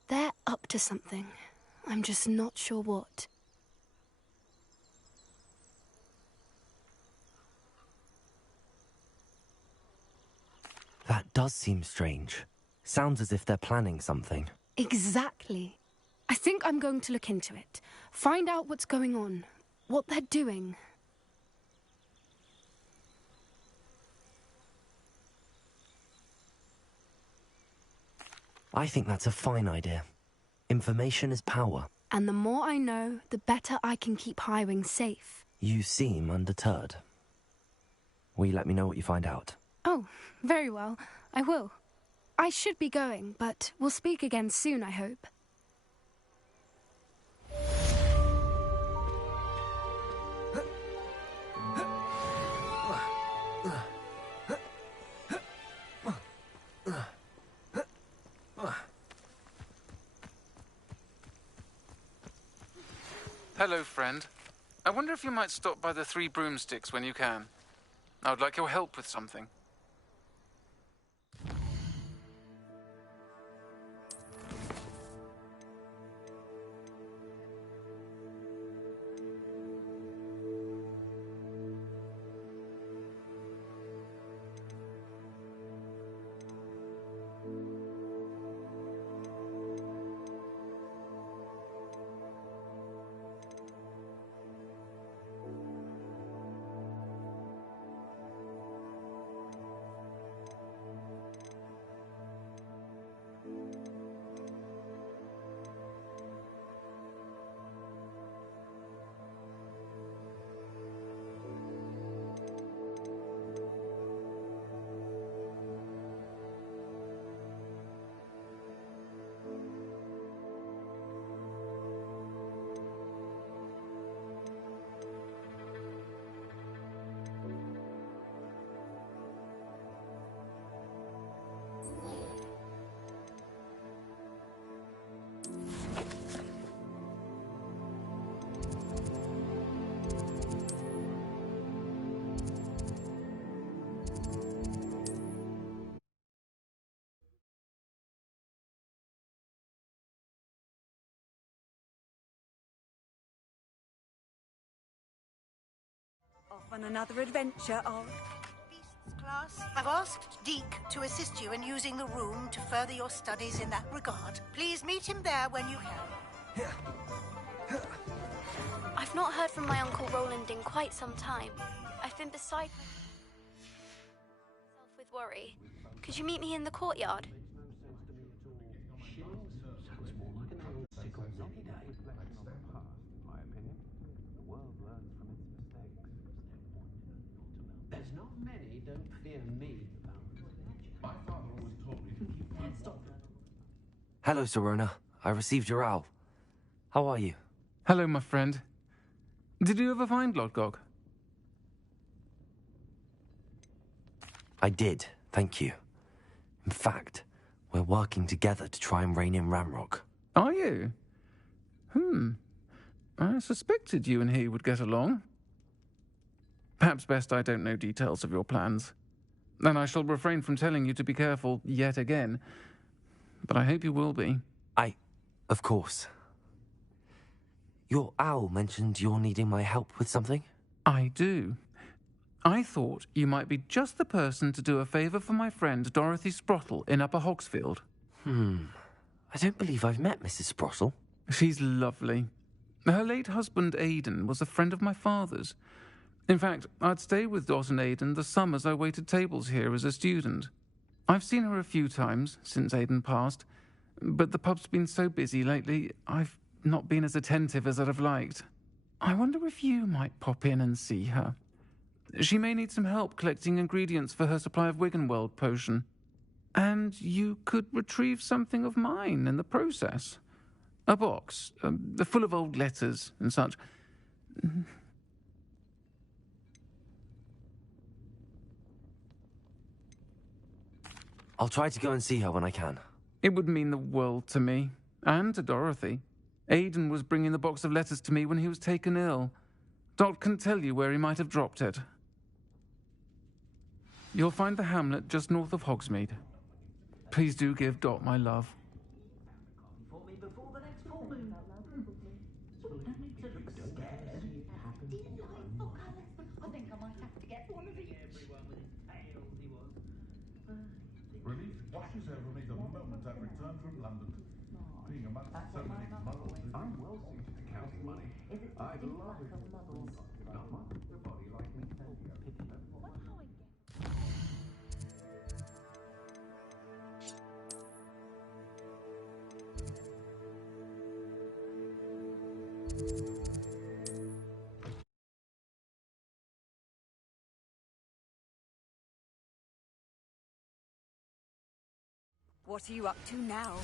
They're up to something. I'm just not sure what. That does seem strange. Sounds as if they're planning something. Exactly. I think I'm going to look into it. Find out what's going on, what they're doing. I think that's a fine idea. Information is power. And the more I know, the better I can keep Highwing safe. You seem undeterred. Will you let me know what you find out? Oh, very well. I will. I should be going, but we'll speak again soon, I hope. Hello, friend. I wonder if you might stop by the Three Broomsticks when you can. I would like your help with something. Off on another adventure, Class, I've asked Deke to assist you in using the room to further your studies in that regard. Please meet him there when you can. I've not heard from my Uncle Roland in quite some time. I've been beside myself with worry. Could you meet me in the courtyard? There's not many don't fear me. My father always told me to keep Stop. Hello, Serona. I received your owl. How are you? Hello, my friend. Did you ever find Lodgok? I did, thank you. In fact, we're working together to try and rein in Ramrock. Are you? I suspected you and he would get along. Perhaps best I don't know details of your plans. And I shall refrain from telling you to be careful yet again. But I hope you will be. Of course. Your owl mentioned you're needing my help with something? I do. I thought you might be just the person to do a favour for my friend Dorothy Sprottle in Upper Hogsfield. I don't believe I've met Mrs. Sprottle. She's lovely. Her late husband, Aidan, was a friend of my father's. In fact, I'd stay with Dot and Aidan the summers I waited tables here as a student. I've seen her a few times since Aidan passed, but the pub's been so busy lately, I've not been as attentive as I'd have liked. I wonder if you might pop in and see her. She may need some help collecting ingredients for her supply of Wiggenweld potion. And you could retrieve something of mine in the process. A box, full of old letters and such. I'll try to go and see her when I can. It would mean the world to me, and to Dorothy. Aidan was bringing the box of letters to me when he was taken ill. Dot can tell you where he might have dropped it. You'll find the hamlet just north of Hogsmeade. Please do give Dot my love. Relief washes over me the moment I return from London. Being amongst so many muggles, I'm well suited to counting money. I'd love it. Not much of a body like me. What are you up to now?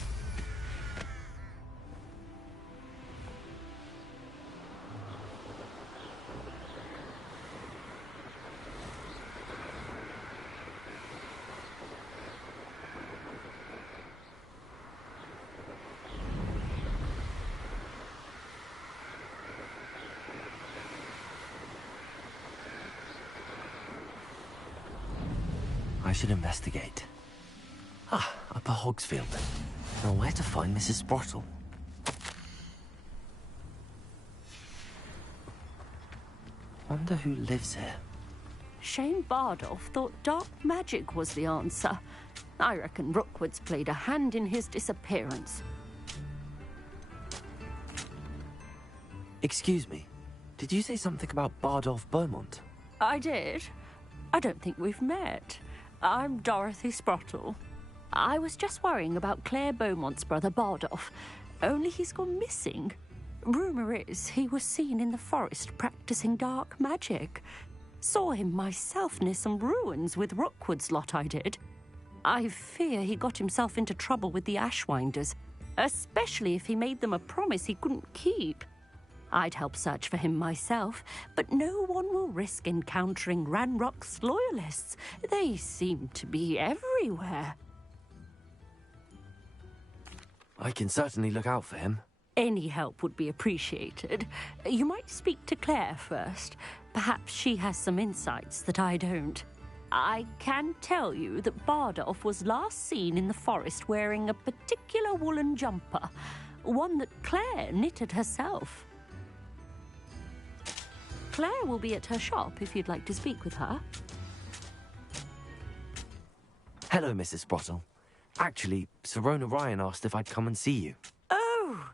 I should investigate. Upper Hogsfield. Now where to find Mrs. Sprottle? Wonder who lives here. Shane Bardolph thought dark magic was the answer. I reckon Rookwood's played a hand in his disappearance. Excuse me. Did you say something about Bardolph Beaumont? I did. I don't think we've met. I'm Dorothy Sprottle. I was just worrying about Claire Beaumont's brother Bardolph, only he's gone missing. Rumour is he was seen in the forest practicing dark magic. Saw him myself near some ruins with Rookwood's lot I did. I fear he got himself into trouble with the Ashwinders, especially if he made them a promise he couldn't keep. I'd help search for him myself, but no one will risk encountering Ranrock's loyalists. They seem to be everywhere. I can certainly look out for him. Any help would be appreciated. You might speak to Claire first. Perhaps she has some insights that I don't. I can tell you that Bardolph was last seen in the forest wearing a particular woolen jumper, one that Claire knitted herself. Claire will be at her shop if you'd like to speak with her. Hello, Mrs. Sprottle. Actually, Sirona Ryan asked if I'd come and see you. Oh,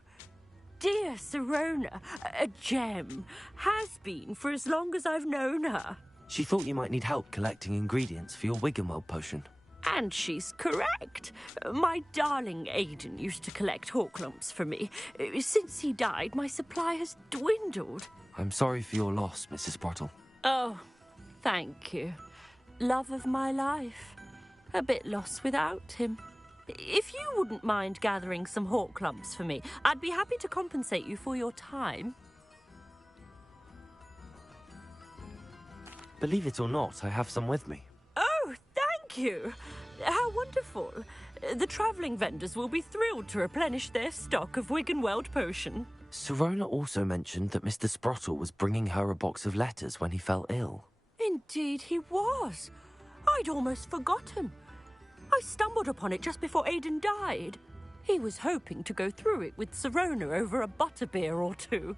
dear Sirona, a gem. Has been for as long as I've known her. She thought you might need help collecting ingredients for your Wiggenweld potion. And she's correct. My darling Aidan used to collect Horklumps for me. Since he died, my supply has dwindled. I'm sorry for your loss, Mrs. Sprottle. Oh, thank you. Love of my life. A bit lost without him. If you wouldn't mind gathering some Horklumps for me, I'd be happy to compensate you for your time. Believe it or not, I have some with me. Oh, thank you. How wonderful. The travelling vendors will be thrilled to replenish their stock of Wiggenweld potion. Sirona also mentioned that Mr. Sprottle was bringing her a box of letters when he fell ill. Indeed he was. I'd almost forgotten. I stumbled upon it just before Aidan died. He was hoping to go through it with Sirona over a butterbeer or two.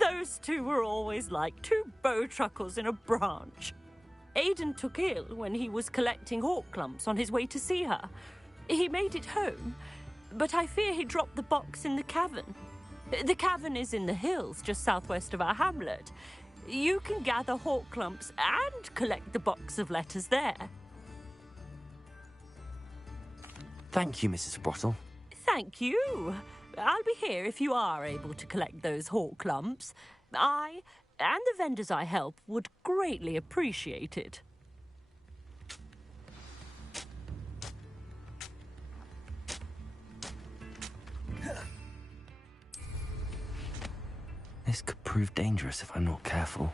Those two were always like two bowtruckles in a branch. Aidan took ill when he was collecting hawk clumps on his way to see her. He made it home, but I fear he dropped the box in the cavern. The cavern is in the hills just southwest of our hamlet. You can gather hawk clumps and collect the box of letters there. Thank you, Mrs. Sprottle. Thank you. I'll be here if you are able to collect those hawk clumps. I and the vendors I help would greatly appreciate it. This could prove dangerous if I'm not careful.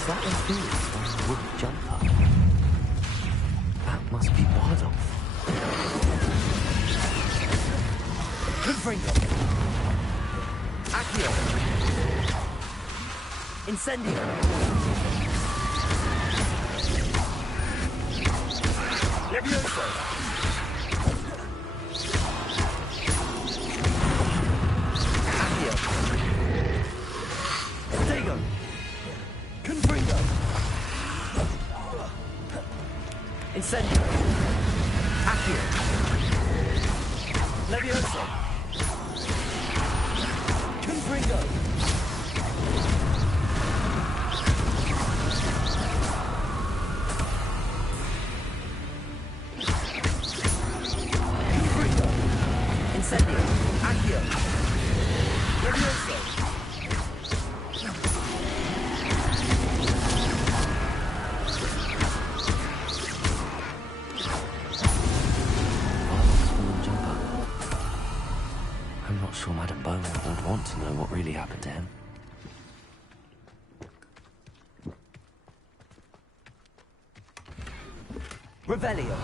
Is that a thing? A wood jumper? That must be Bardolph. Confringo. Accio. Incendio. Levioso. Accio. Stego. Confringo. Incendio. Accio. Levioso. Confringo. Confringo. Incendio. Accio. Levioso. I'm not sure Madame Beaumont would want to know what really happened to him. Revelio.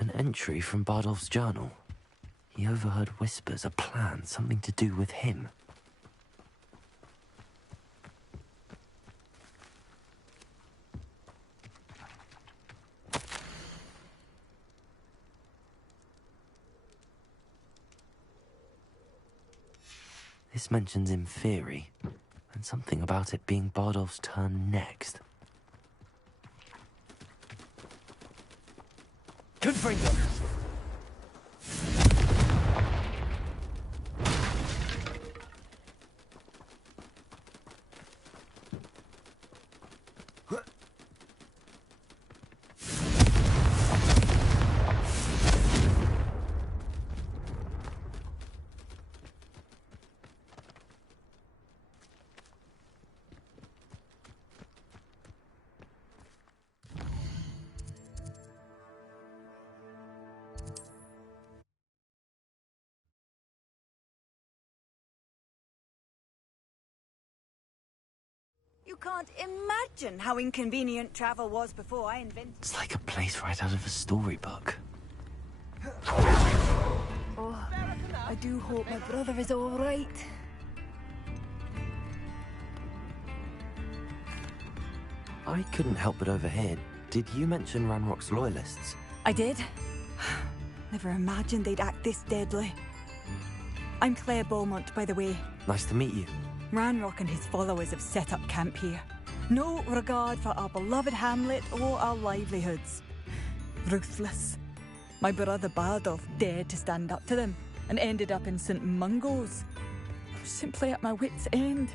An entry from Bardolph's journal. He overheard whispers, a plan, something to do with him. This mentions Inferi, and something about it being Bardolph's turn next. Confringo. You can't imagine how inconvenient travel was before I invented... It's like a place right out of a storybook. Oh, I do hope my brother is all right. I couldn't help but overhear. Did you mention Ranrock's loyalists? I did. Never imagined they'd act this deadly. I'm Claire Beaumont, by the way. Nice to meet you. Ranrock and his followers have set up camp here. No regard for our beloved hamlet or our livelihoods. Ruthless. My brother Bardolph dared to stand up to them and ended up in St. Mungo's. I was simply at my wit's end.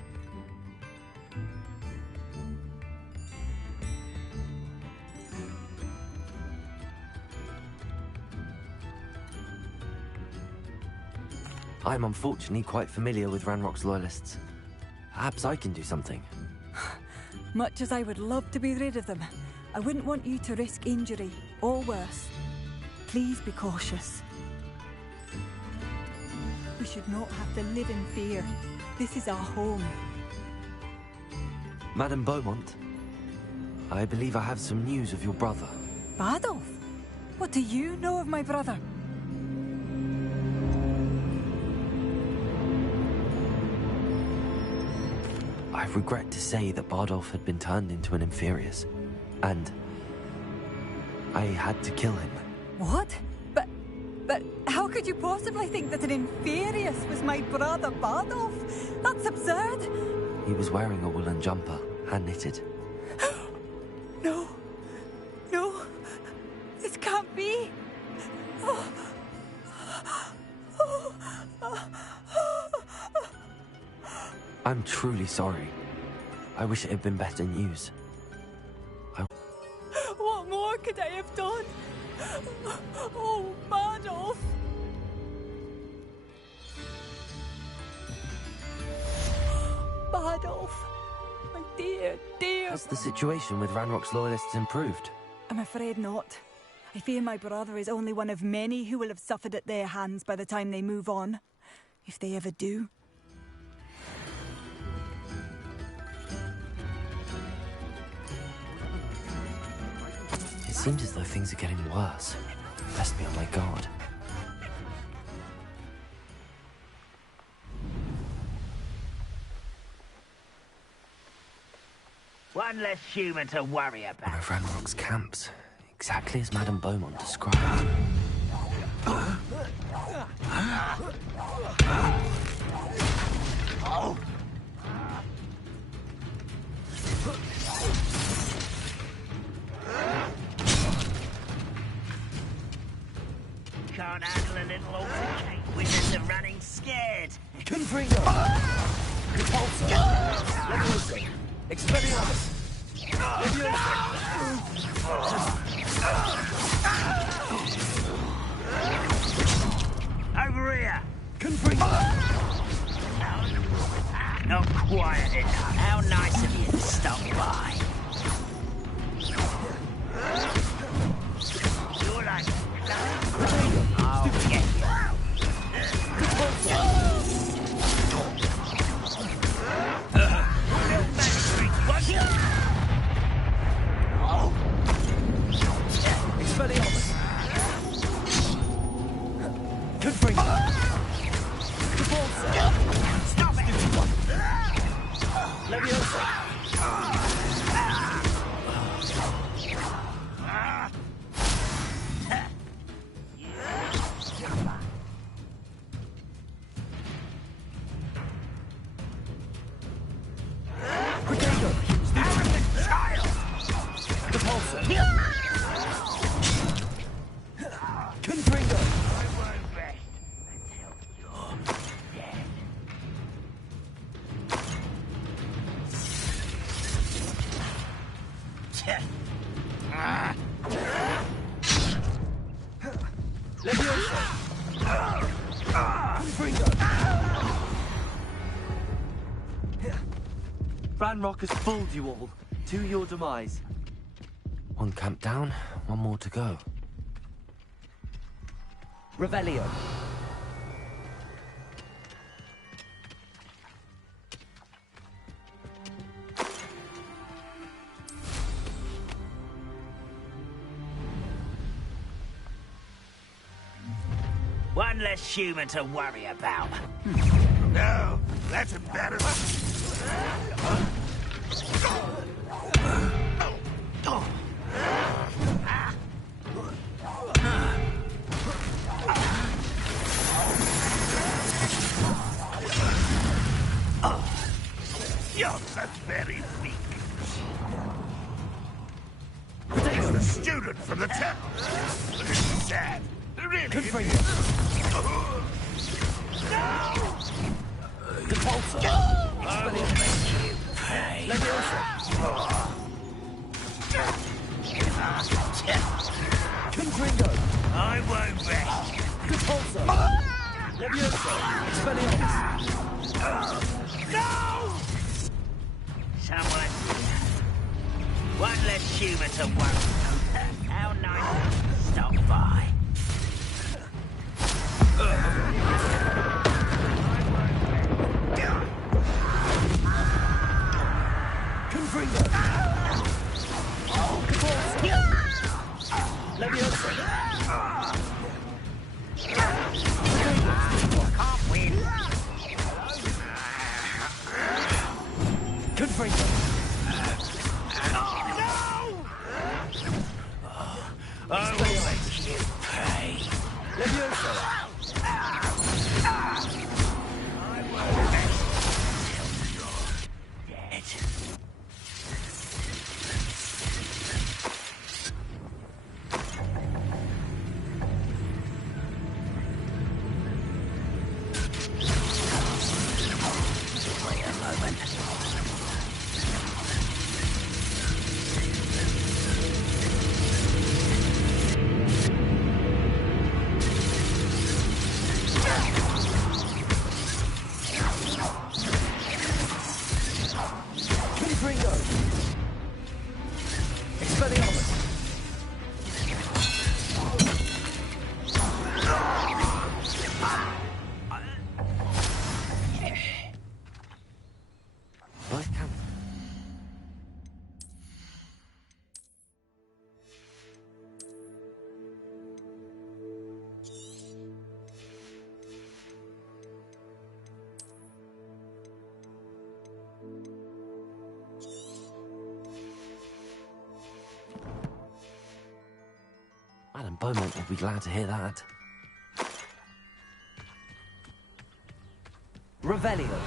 I'm unfortunately quite familiar with Ranrock's loyalists. Perhaps I can do something. Much as I would love to be rid of them, I wouldn't want you to risk injury, or worse. Please be cautious. We should not have to live in fear. This is our home. Madame Beaumont, I believe I have some news of your brother. Bardolph? What do you know of my brother? I regret to say that Bardolph had been turned into an Inferius, and I had to kill him. What? But how could you possibly think that an Inferius was my brother Bardolph? That's absurd! He was wearing a woolen jumper, hand-knitted. No. No. This can't be. I'm truly sorry. I wish it had been better news. What more could I have done? Oh, Bardolph! Bardolph! My dear, dear... Has the situation with Ranrock's loyalists improved? I'm afraid not. I fear my brother is only one of many who will have suffered at their hands by the time they move on. If they ever do. It seems as though things are getting worse. Best be on my guard. One less human to worry about. One of Ranrock's camps, exactly as Madame Beaumont described. Can't handle a little altercation. Wizards are running scared. Confringo! Repulsor! Leviosa! Expelliarmus! Over here! Confringo! Not quiet enough. How nice of you to stop by. You're like... I'll get you. Expelliarmus! Confringo! Repulsor! Stop it! Leviosa! Ranrock has fooled you all, to your demise. One camp down, one more to go. Revelio. One less human to worry about. No, that's embarrassing. You're very weak. You're a student from the temple. But it's sad. Really. Good for you. No! Repulsor. Leviosa. Confringo. I won't rest. Repulsor. Leviosa. Expelliarmus. No! Someone. One less human to worry. How nice to stop by. Confringo. Leviosa. Can't win. Confringo. I will let you pay. Leviosa. I won't rest till you're dead. Wait a moment. Confringo. Expelliarmus. Both camps. Madam Beaumont will be glad to hear that. Revelio.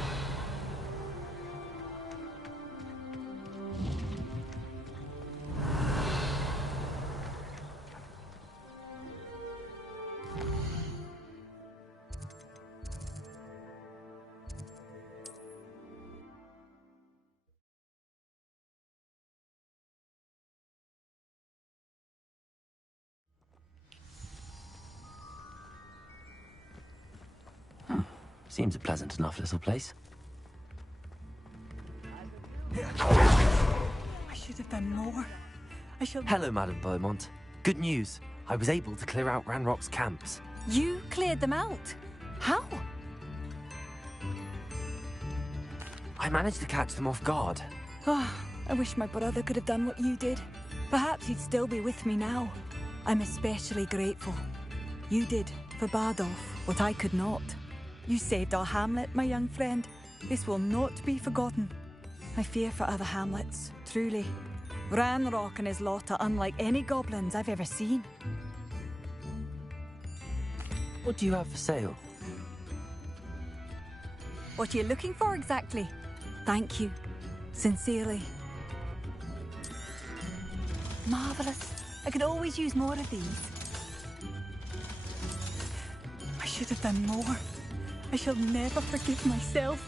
Seems a pleasant enough little place. I should have done more. I shall... Hello, Madam Beaumont. Good news. I was able to clear out Ranrock's camps. You cleared them out? How? I managed to catch them off guard. Oh, I wish my brother could have done what you did. Perhaps he'd still be with me now. I'm especially grateful. You did, for Bardolph, what I could not. You saved our hamlet, my young friend. This will not be forgotten. I fear for other hamlets, truly. Ranrock and his lot are unlike any goblins I've ever seen. What do you have for sale? What are you looking for exactly? Thank you. Sincerely. Marvellous. I could always use more of these. I should have done more. I shall never forgive myself.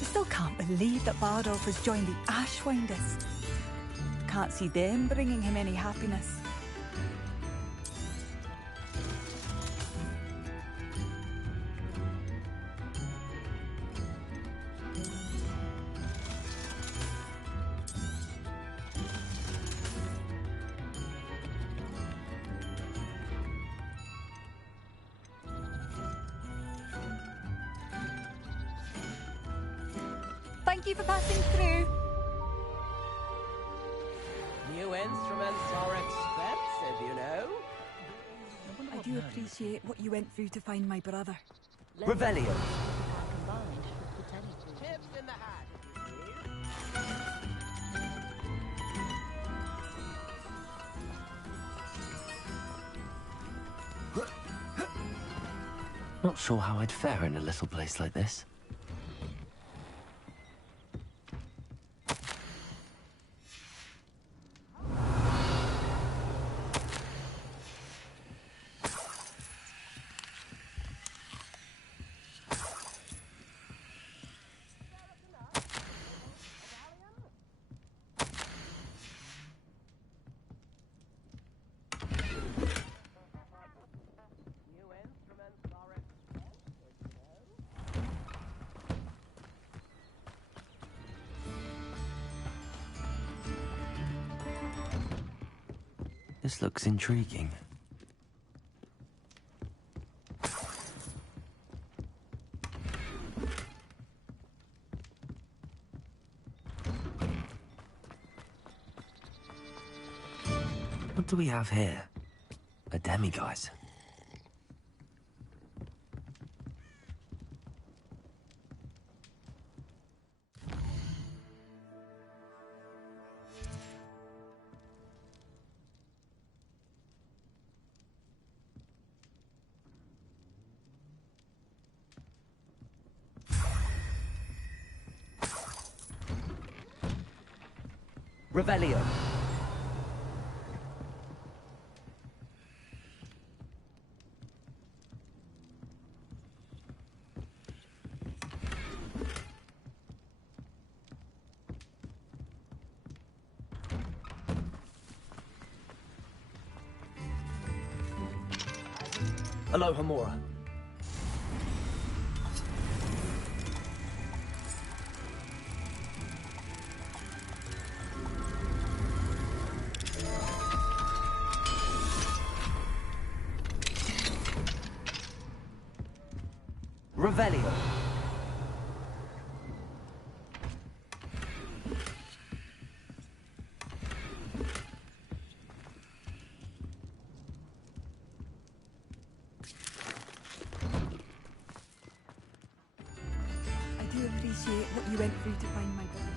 I still can't believe that Bardolph has joined the Ashwinders. Can't see them bringing him any happiness. Thank you for passing through. New instruments are expensive, you know. I do appreciate what you went through to find my brother. Revelio. Combined with the teleport. Tips in the hat, Not sure how I'd fare in a little place like this. This looks intriguing. What do we have here? A demiguise. Revelio. Aloha Mora. Revelio. I do appreciate what you went through to find my brother.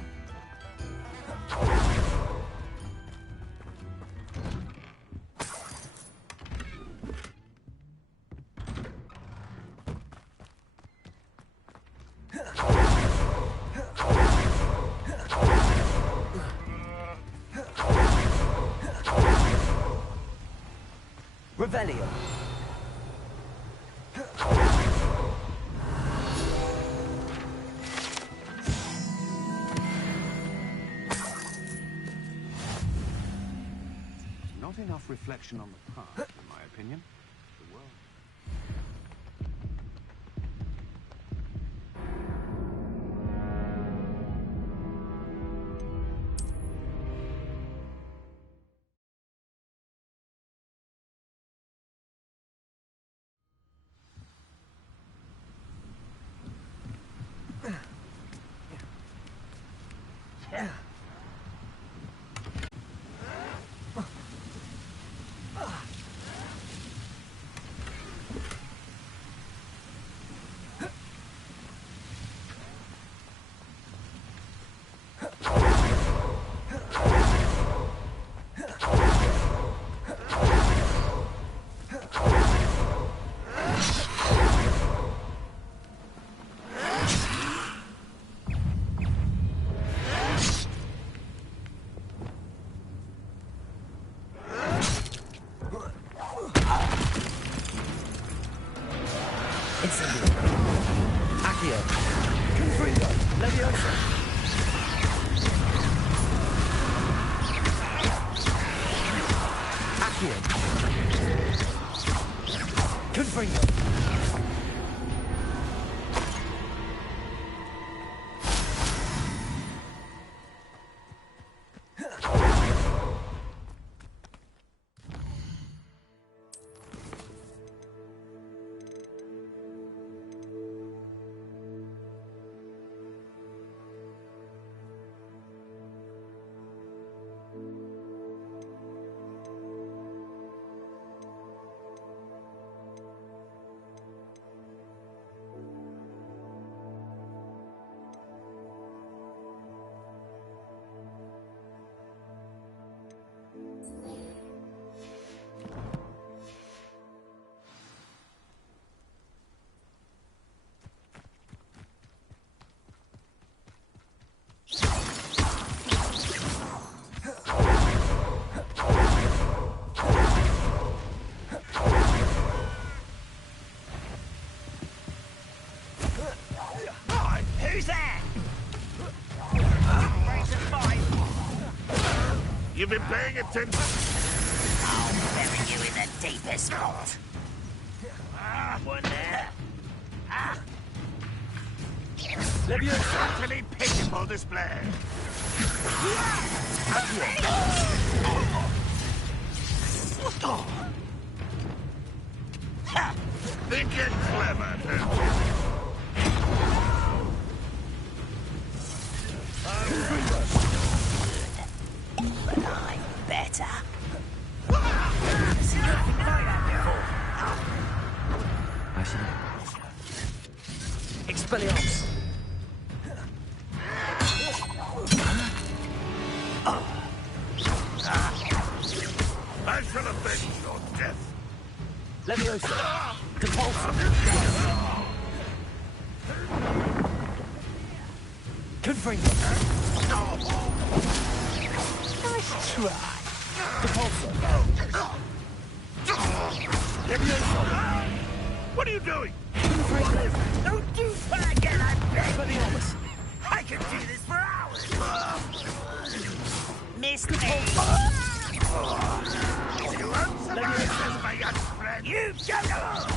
Revelio. Not enough reflection on the past, in my opinion. The world. You've been paying attention? I'll bury you in the deepest vault. One there. Utterly pitiful display. Think you're clever, don't you? But I'm better. See nothing like that before. I see. Expelliarmus. I shall avenge your death. Leviosa. Compulsion. Confringo. Nice try. Compulsion. Leviosa. What are you doing? Don't do that again, I beg. Expelliarmus. I could do this for hours. Missed me. You won't survive, my young friend. You don't know.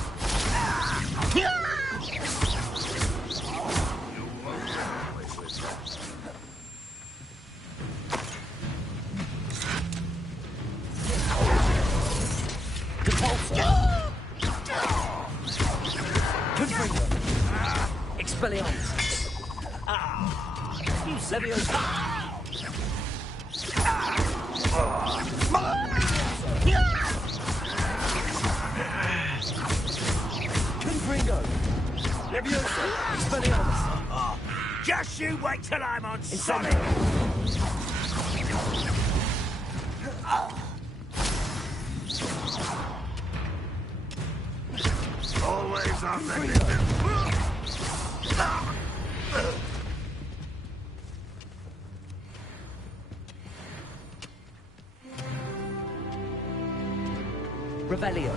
Confringo. Expelliarmus. Leviosa. Confringo. Leviosa. Expelliarmus. Just you wait till I'm on Insomnia. solid. Always on the Revelio.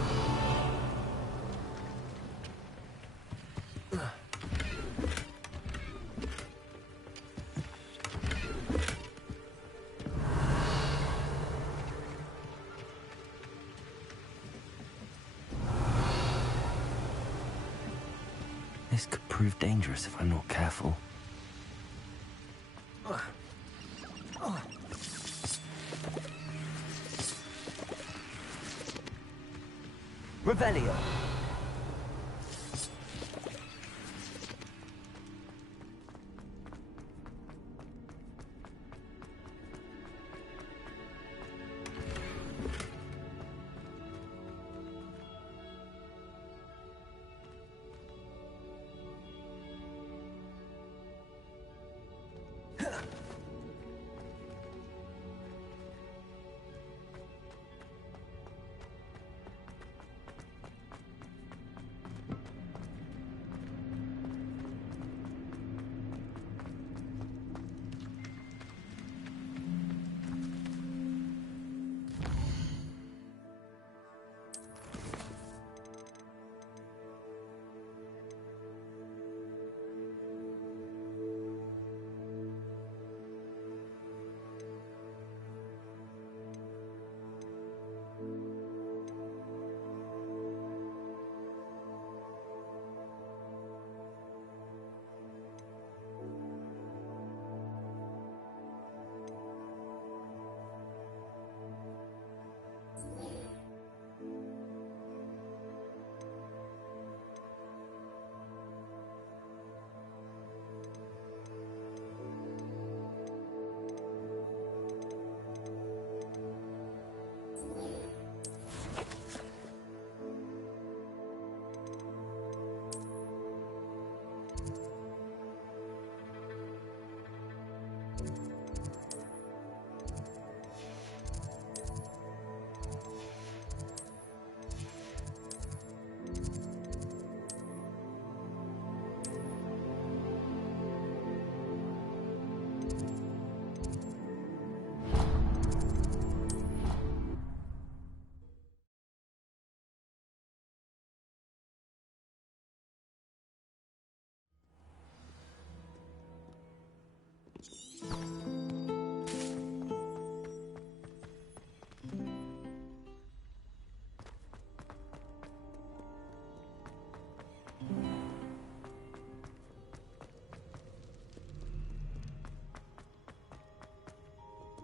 This could prove dangerous if I'm not careful. Revelio.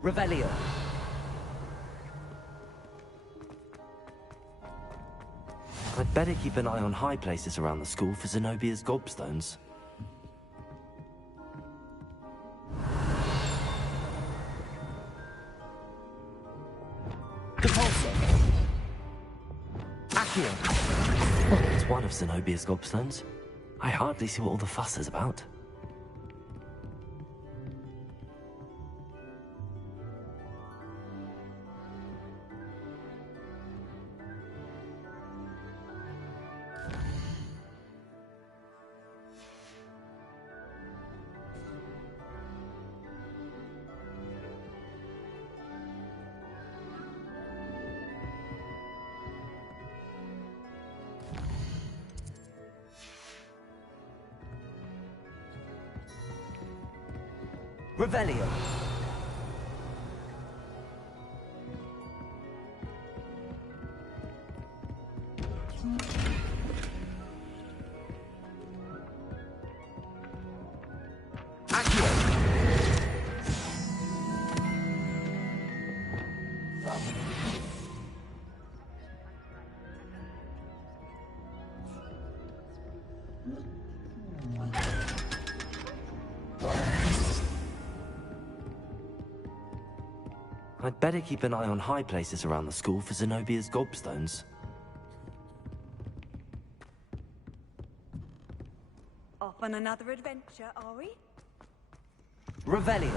Revelio. I'd better keep an eye on high places around the school for Zenobia's gobstones. Accio. It's one of Zenobia's gobstones. I hardly see what all the fuss is about. Revelio. I'd better keep an eye on high places around the school for Zenobia's gobstones. Off on another adventure, are we? Revelio.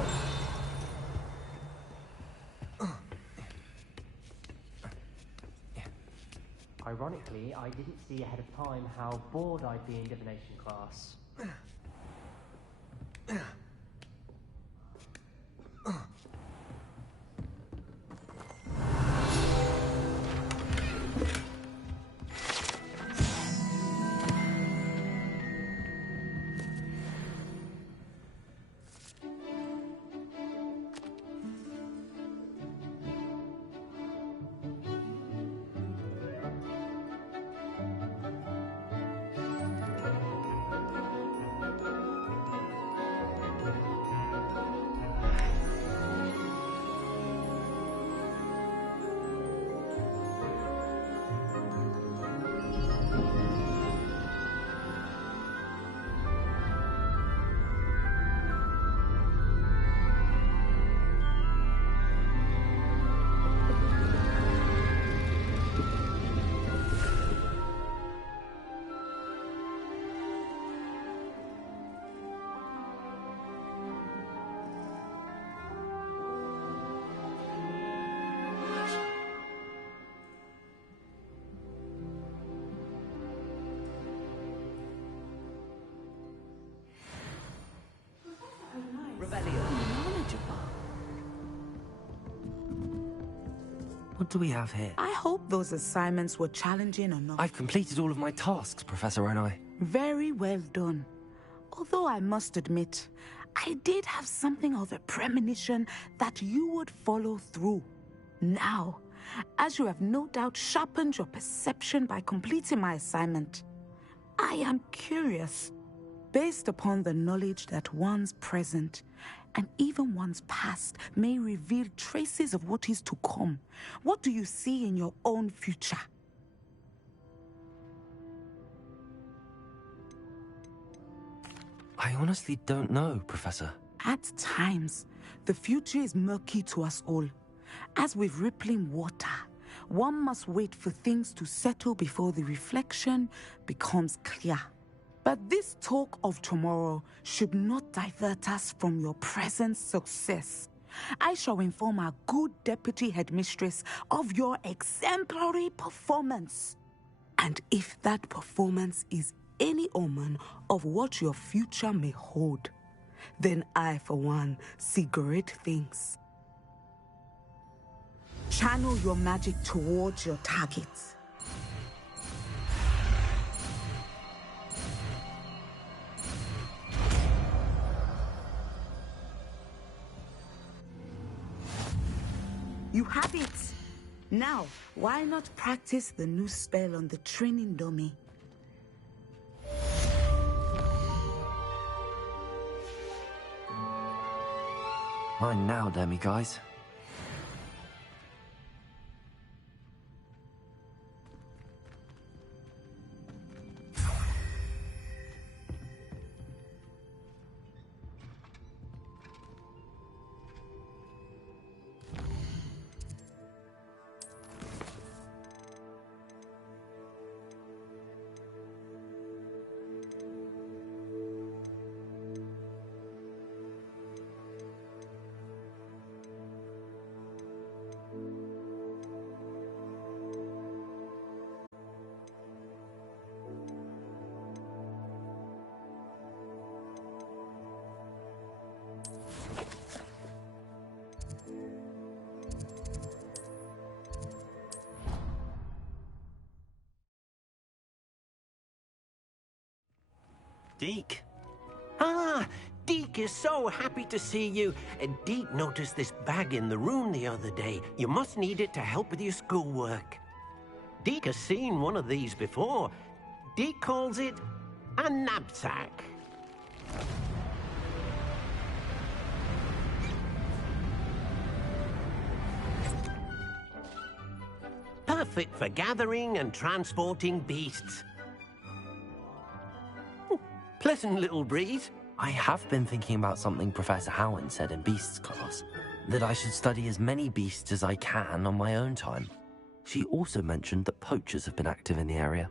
Ironically, I didn't see ahead of time how bored I'd be in divination class. What do we have here? I hope those assignments were challenging enough. I've completed all of my tasks, Professor Onai. Very well done. Although I must admit, I did have something of a premonition that you would follow through. Now, as you have no doubt sharpened your perception by completing my assignment, I am curious, based upon the knowledge that one's present and even one's past may reveal traces of what is to come. What do you see in your own future? I honestly don't know, Professor. At times, the future is murky to us all. As with rippling water, one must wait for things to settle before the reflection becomes clear. But this talk of tomorrow should not divert us from your present success. I shall inform our good deputy headmistress of your exemplary performance. And if that performance is any omen of what your future may hold, then I, for one, see great things. Channel your magic towards your targets. You have it! Now, why not practice the new spell on the training dummy? Mine now, Demi, guys. Deke. Ah, Deke is so happy to see you. Deke noticed this bag in the room the other day. You must need it to help with your schoolwork. Deke has seen one of these before. Deke calls it a knapsack. Perfect for gathering and transporting beasts. Pleasant little breeze. I have been thinking about something Professor Howland said in Beasts class, that I should study as many beasts as I can on my own time. She also mentioned that poachers have been active in the area.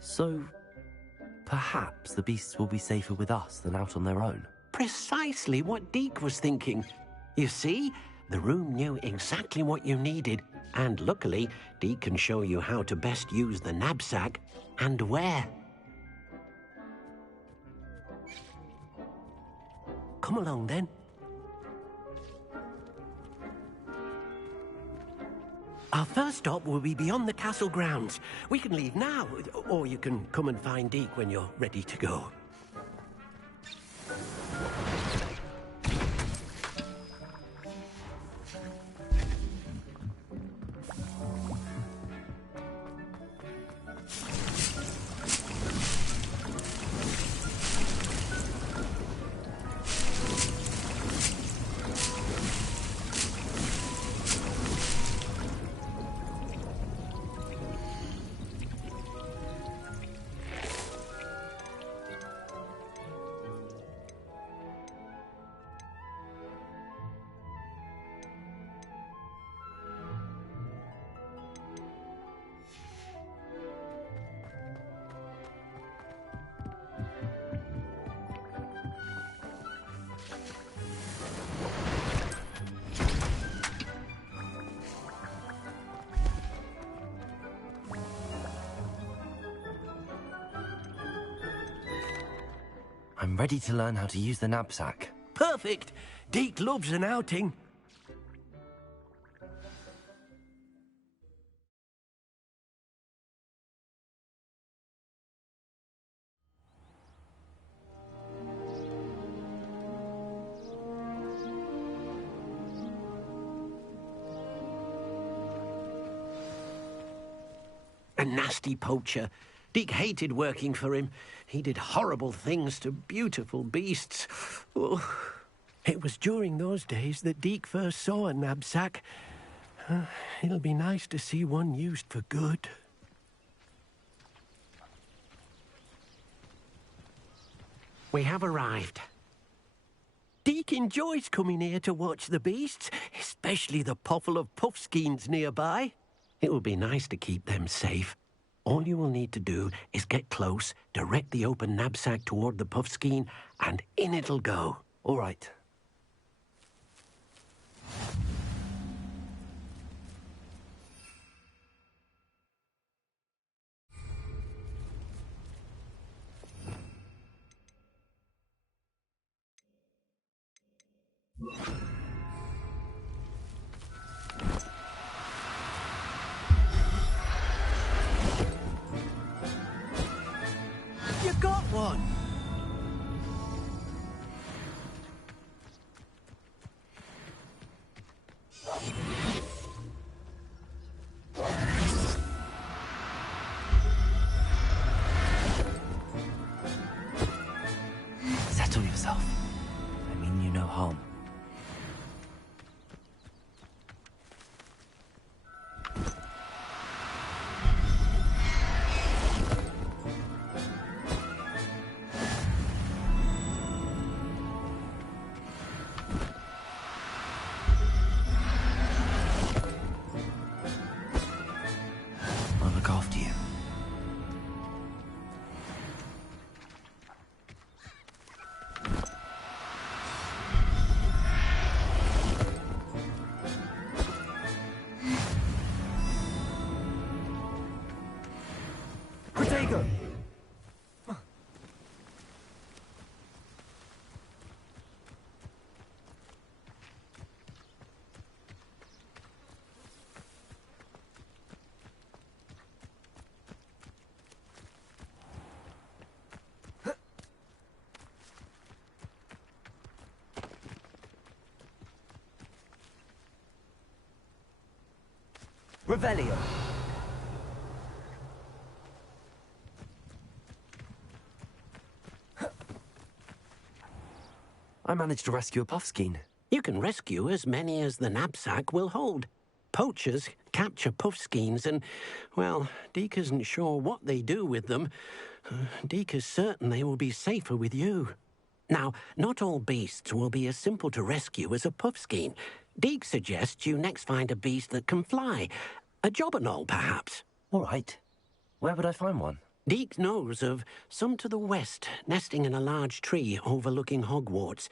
So, perhaps the beasts will be safer with us than out on their own. Precisely what Deke was thinking. You see, the room knew exactly what you needed, and luckily, Deke can show you how to best use the knapsack and where. Come along, then. Our first stop will be beyond the castle grounds. We can leave now, or you can come and find Deke when you're ready to go. I'm ready to learn how to use the knapsack. Perfect! Deke loves an outing. A nasty poacher. Deke hated working for him. He did horrible things to beautiful beasts. Oh, it was during those days that Deke first saw a knapsack. It'll be nice to see one used for good. We have arrived. Deke enjoys coming here to watch the beasts, especially the potful of puffskeins nearby. It will be nice to keep them safe. All you will need to do is get close, direct the open knapsack toward the puffskein, and in it'll go. All right. You got one! Settle yourself. I mean you no harm. Revelio. I managed to rescue a puffskein. You can rescue as many as the knapsack will hold. Poachers capture puffskeins and, well, Deke isn't sure what they do with them. Deke is certain they will be safer with you. Now, not all beasts will be as simple to rescue as a puffskein. Deke suggests you next find a beast that can fly. A jobberknoll, perhaps. All right. Where would I find one? Deke knows of some to the west, nesting in a large tree overlooking Hogwarts.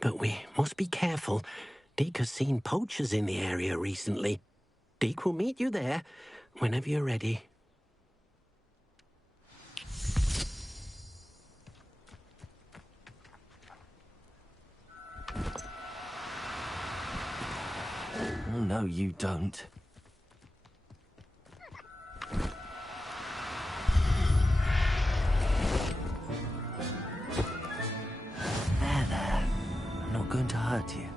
But we must be careful. Deke has seen poachers in the area recently. Deke will meet you there whenever you're ready. Oh, no, you don't. There. I'm not going to hurt you.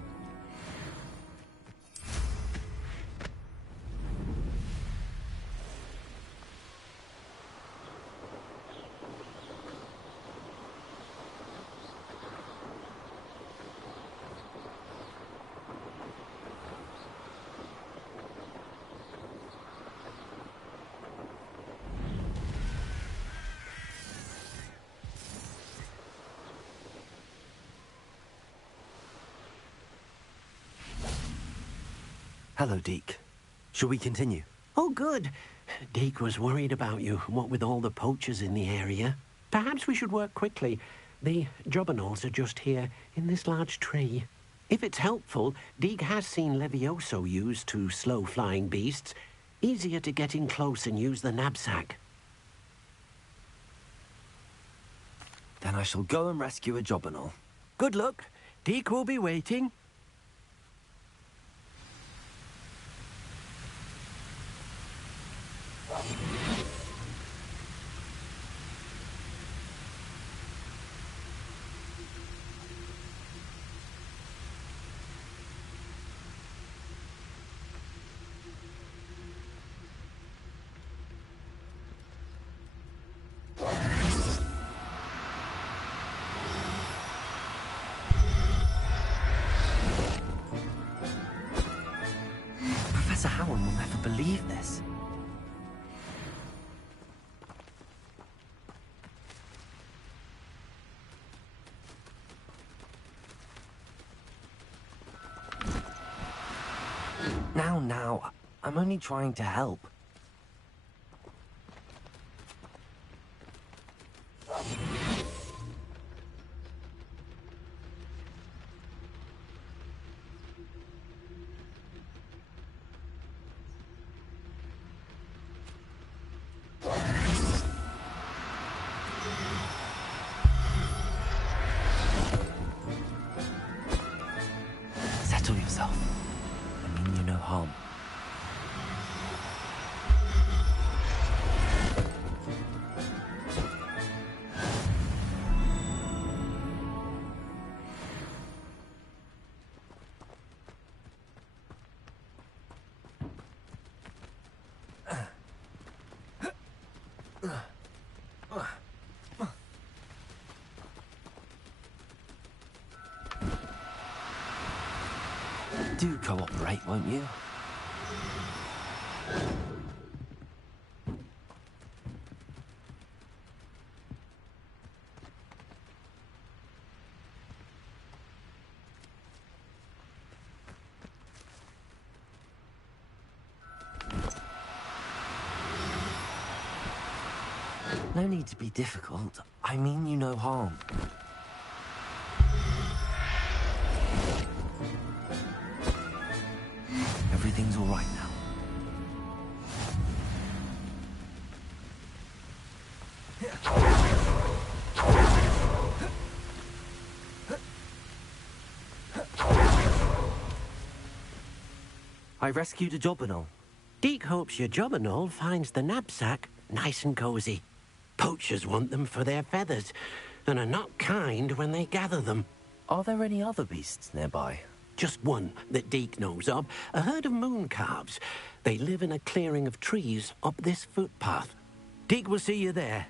Hello, Deke. Shall we continue? Oh, good. Deke was worried about you, what with all the poachers in the area. Perhaps we should work quickly. The jobberknolls are just here, in this large tree. If it's helpful, Deke has seen Levioso used to slow flying beasts. Easier to get in close and use the knapsack. Then I shall go and rescue a jobberknoll. Good luck. Deke will be waiting. Professor Howard will never believe this. Now, I'm only trying to help. Settle yourself. I mean you no harm. Do cooperate, won't you? No need to be difficult. I mean you no harm. Everything's all right now. I rescued a jobberknoll. Deke hopes your jobberknoll finds the knapsack nice and cozy. Poachers want them for their feathers, and are not kind when they gather them. Are there any other beasts nearby? just one that Deke knows of. A herd of moon calves. They live in a clearing of trees up this footpath. Deke will see you there.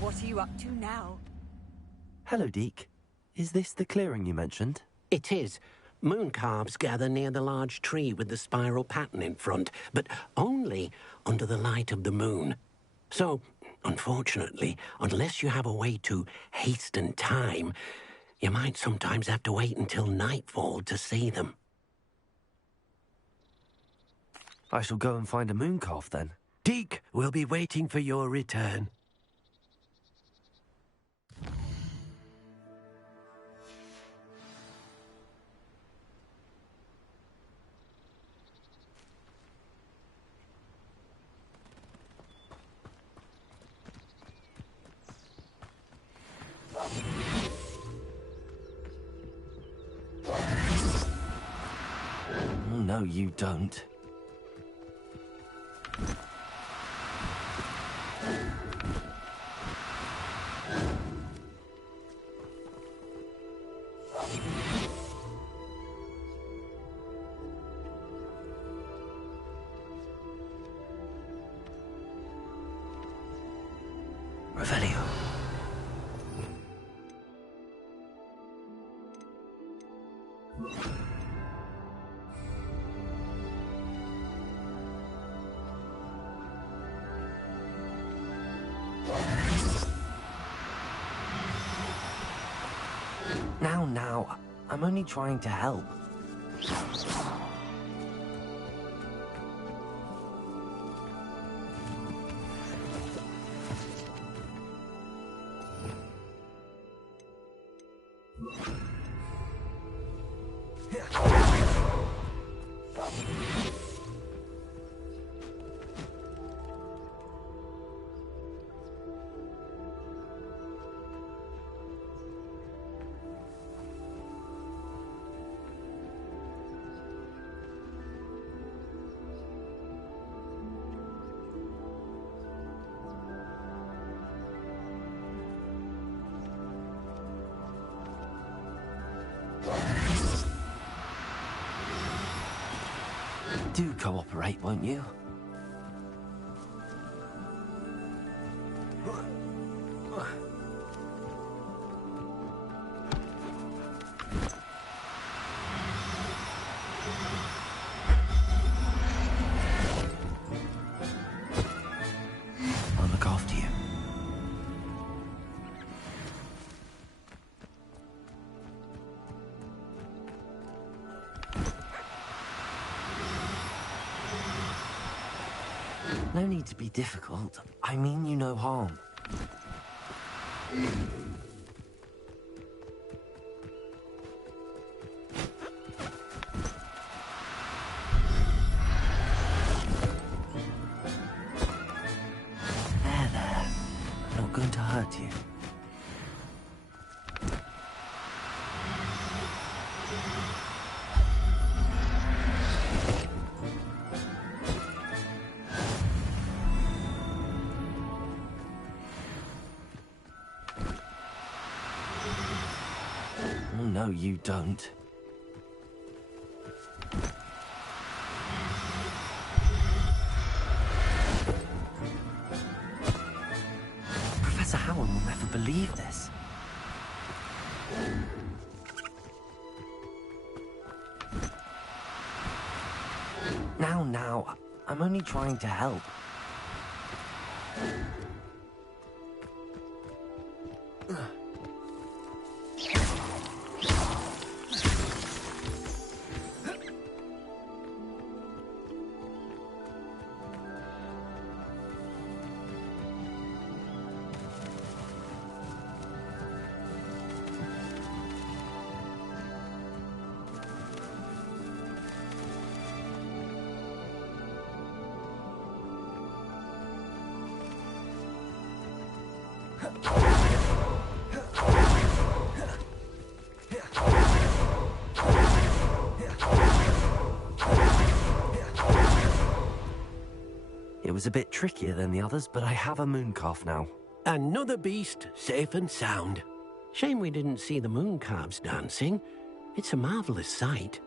What are you up to now? Hello, Deke. Is this the clearing you mentioned? It is. Moon calves gather near the large tree with the spiral pattern in front, but only under the light of the moon. So, unfortunately, unless you have a way to hasten time, you might sometimes have to wait until nightfall to see them. I shall go and find a moon calf then. Deke will be waiting for your return. Oh, no, you don't. Revelio. Now, I'm only trying to help. Do cooperate, won't you? I'll look after you. No need to be difficult. I mean you no harm. There. I'm not going to hurt you. Oh, no, you don't. Professor Howard will never believe this. Now, I'm only trying to help. was a bit trickier than the others, but I have a mooncalf now. Another beast, safe and sound. Shame we didn't see the mooncalves dancing. It's a marvellous sight.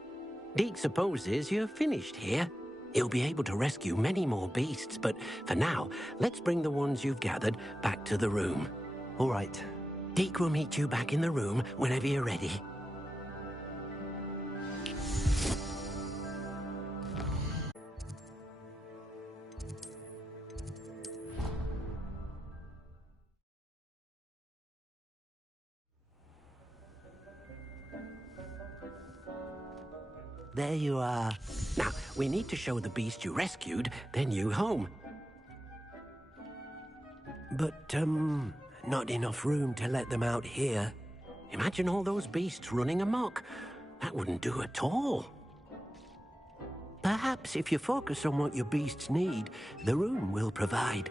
Deke supposes you're finished here. He'll be able to rescue many more beasts, but for now, let's bring the ones you've gathered back to the room. All right. Deke will meet you back in the room whenever you're ready. There you are. Now, we need to show the beast you rescued their new home. But, not enough room to let them out here. Imagine all those beasts running amok. That wouldn't do at all. Perhaps if you focus on what your beasts need, the room will provide.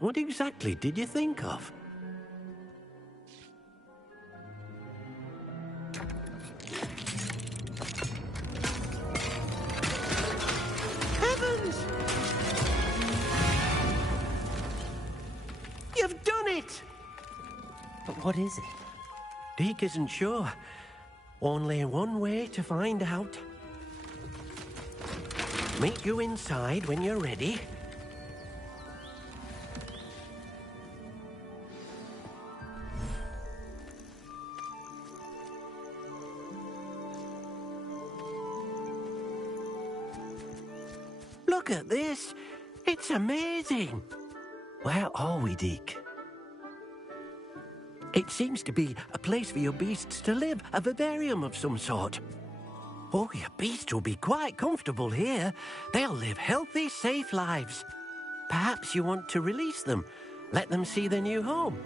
What exactly did you think of? Heavens! You've done it! But what is it? Deke isn't sure. Only one way to find out. Meet you inside when you're ready. Look at this. It's amazing. Where are we, Deke? It seems to be a place for your beasts to live, a vivarium of some sort. Oh, your beasts will be quite comfortable here. They'll live healthy, safe lives. Perhaps you want to release them, let them see their new home.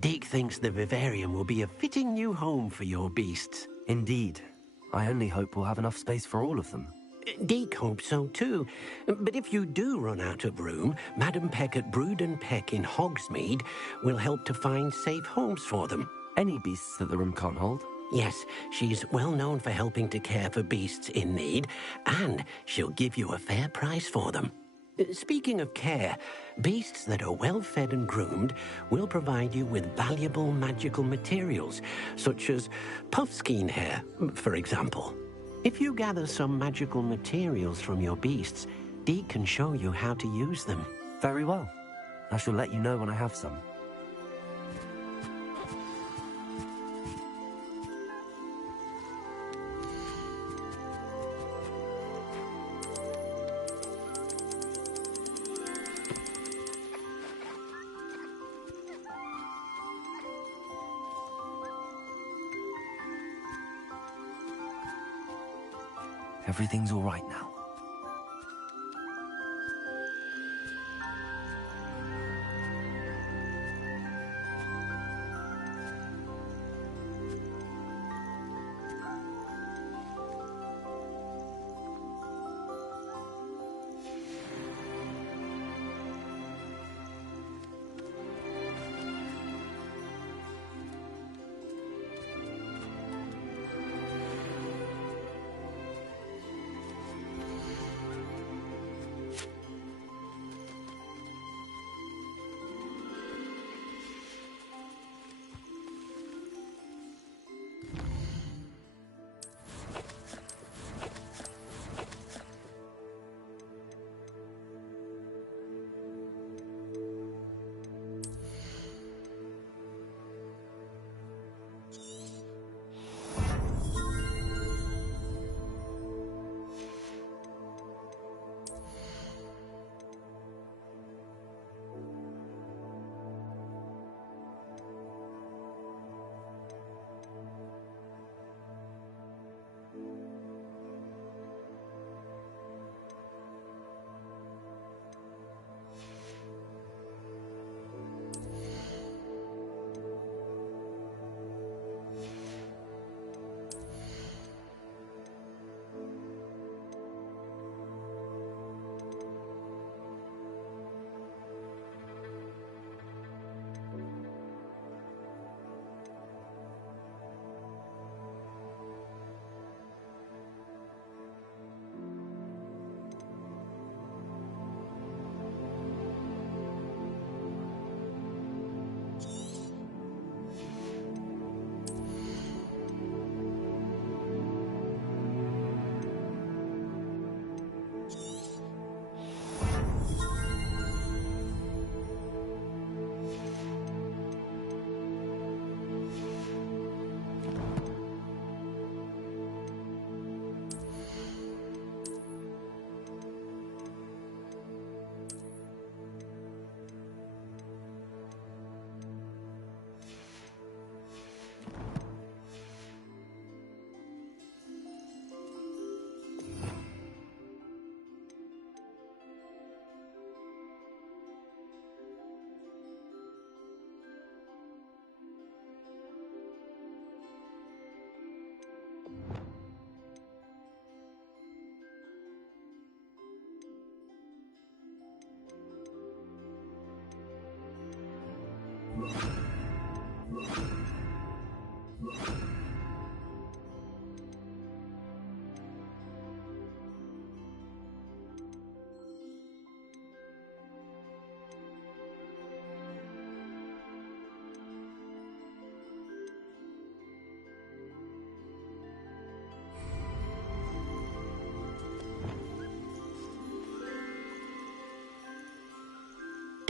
Deke thinks the vivarium will be a fitting new home for your beasts. Indeed. I only hope we'll have enough space for all of them. Deke hopes so too. But if you do run out of room, Madam Peck at Brood and Peck in Hogsmeade will help to find safe homes for them. Any beasts that the room can't hold? Yes, she's well known for helping to care for beasts in need, and she'll give you a fair price for them. Speaking of care, beasts that are well fed and groomed will provide you with valuable magical materials, such as puffskein hair, for example. If you gather some magical materials from your beasts, Deke can show you how to use them. Very well. I shall let you know when I have some. Everything's all right now.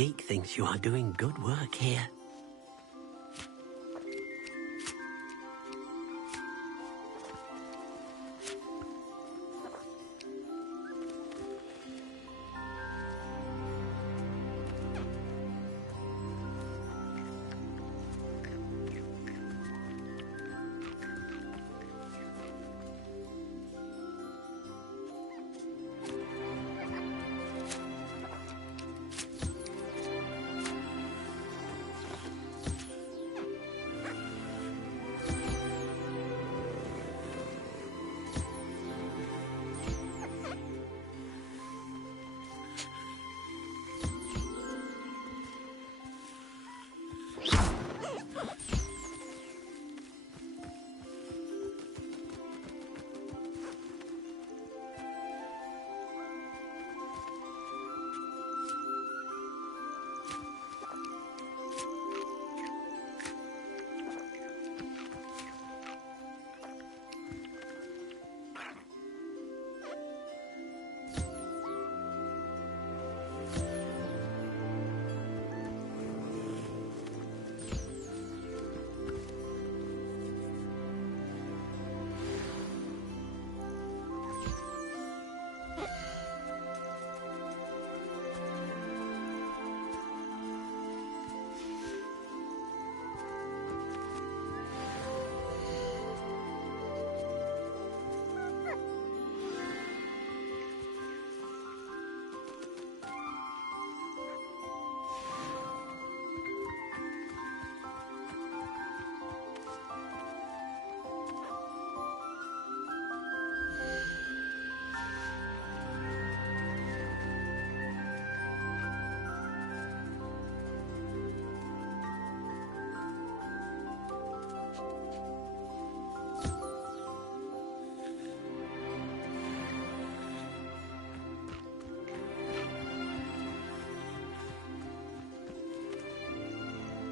Deke thinks you are doing good work here.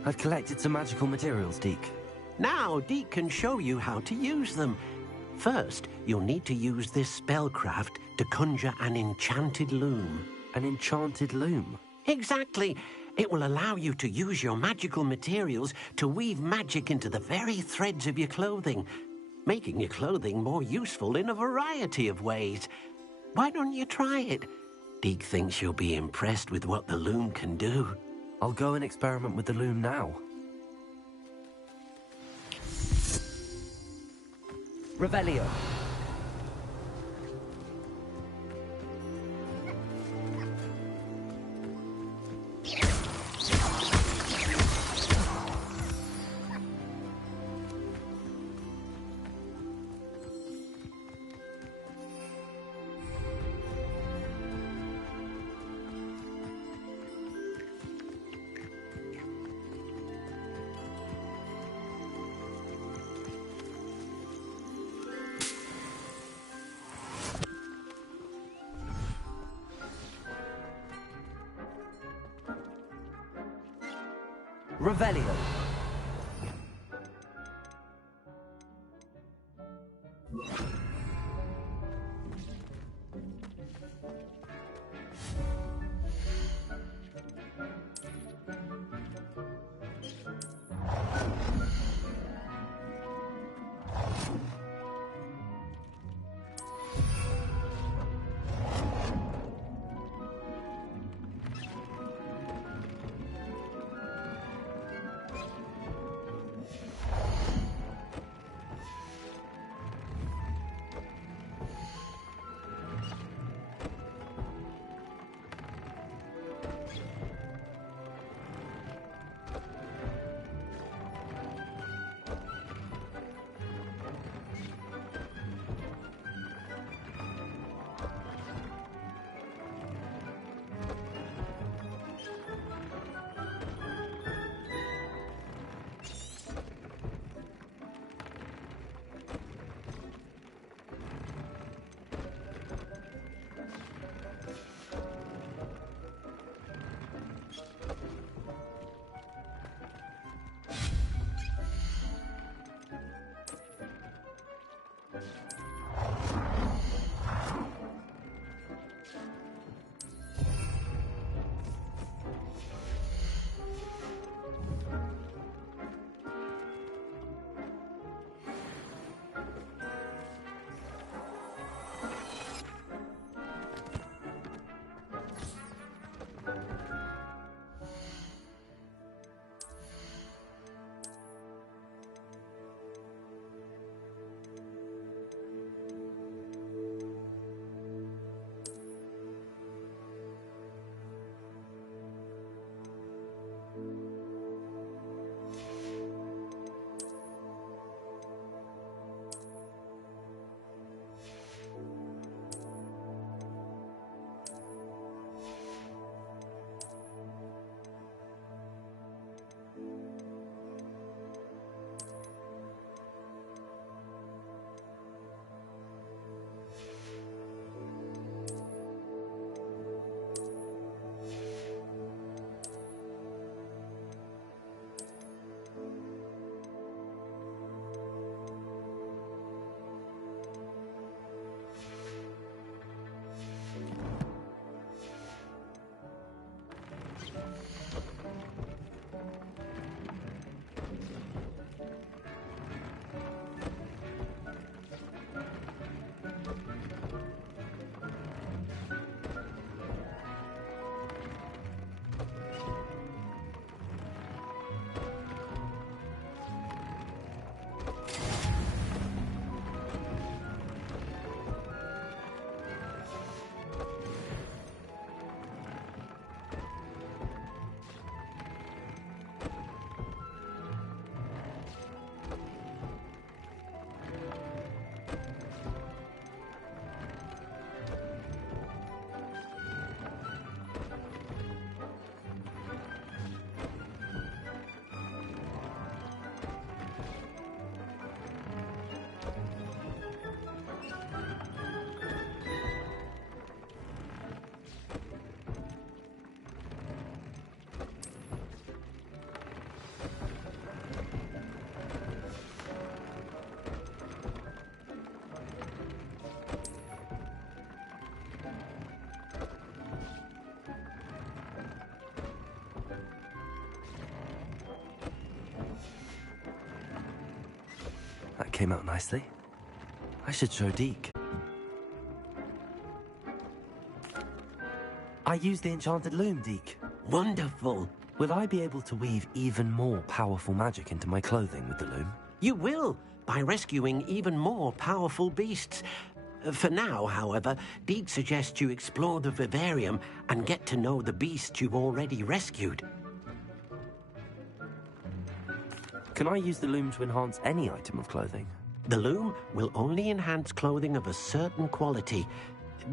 I'd collected some magical materials, Deke. Now, Deke can show you how to use them. First, you'll need to use this spellcraft to conjure an enchanted loom. An enchanted loom? Exactly. It will allow you to use your magical materials to weave magic into the very threads of your clothing, making your clothing more useful in a variety of ways. Why don't you try it? Deke thinks you'll be impressed with what the loom can do. I'll go and experiment with the loom now. Revelio. Revelio. That came out nicely. I should show Deke. I used the enchanted loom, Deke. Wonderful. Will I be able to weave even more powerful magic into my clothing with the loom? You will, by rescuing even more powerful beasts. For now, however, Deke suggests you explore the vivarium and get to know the beasts you've already rescued. Can I use the loom to enhance any item of clothing? The loom will only enhance clothing of a certain quality.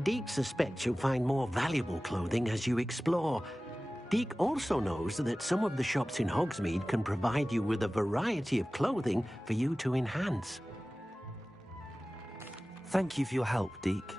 Deke suspects you'll find more valuable clothing as you explore. Deke also knows that some of the shops in Hogsmeade can provide you with a variety of clothing for you to enhance. Thank you for your help, Deke.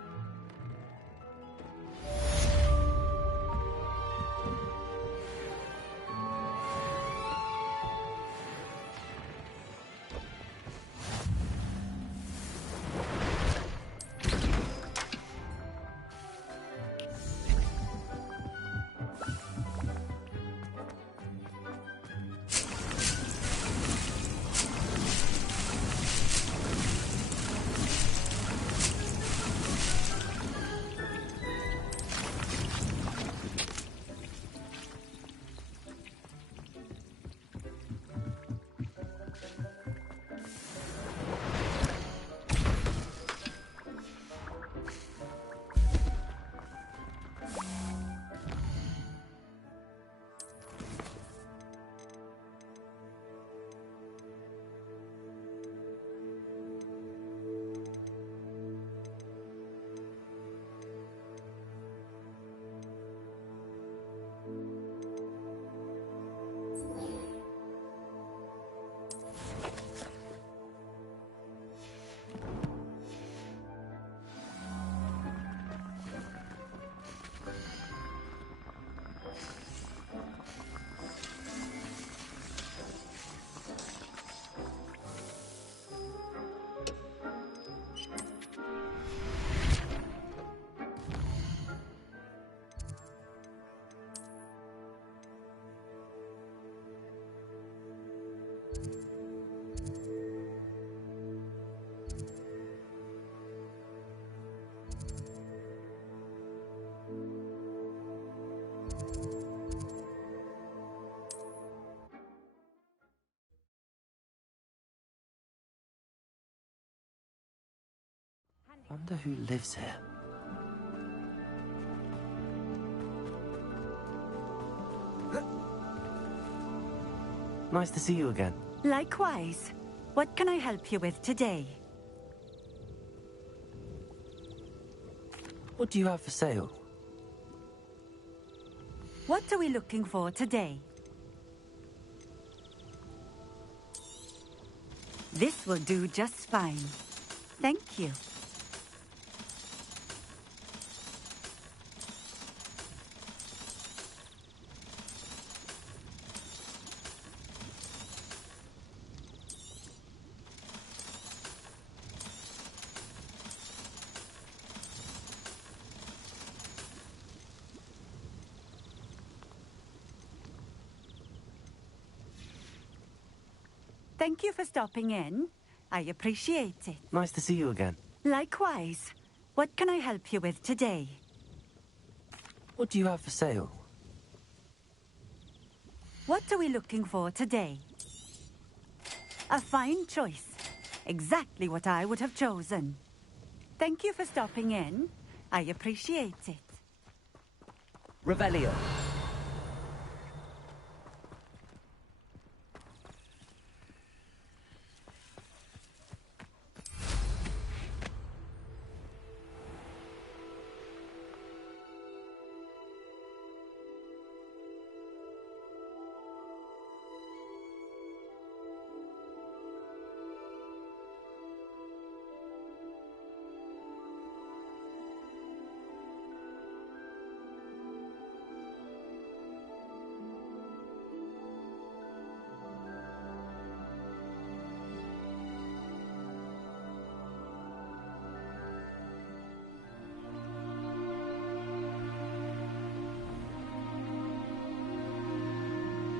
Wonder who lives here. Nice to see you again. Likewise. What can I help you with today? What do you have for sale? What are we looking for today? This will do just fine. Thank you. Thank you for stopping in. I appreciate it. Nice to see you again. Likewise. What can I help you with today? What do you have for sale? What are we looking for today? A fine choice. Exactly what I would have chosen. Thank you for stopping in. I appreciate it. Revelio.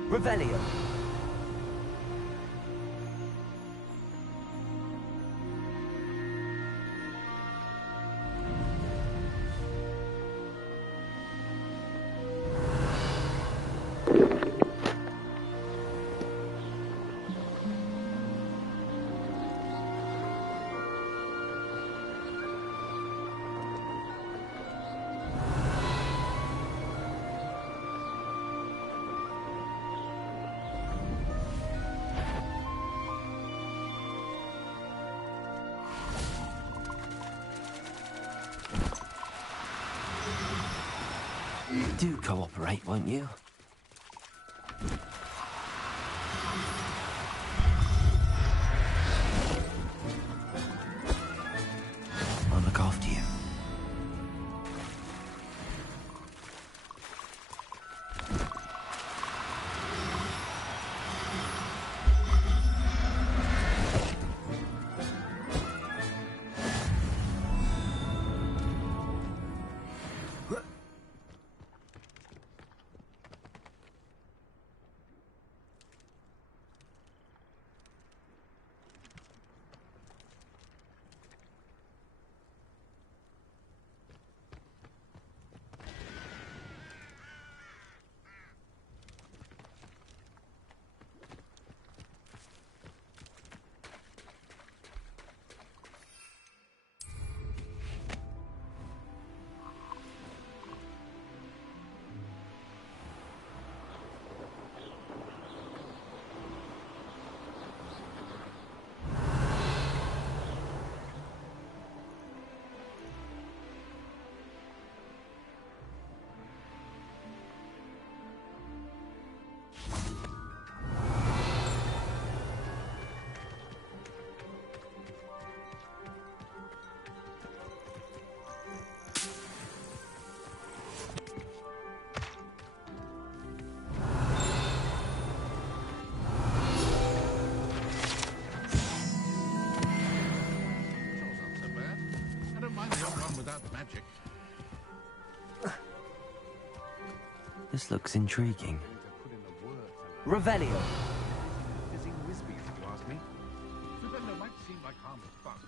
Revelio. Do cooperate, won't you? I'll look after you. This looks intriguing. Revelio. Fizzing Wisby, if you ask me. Revendo might seem like harmless fun,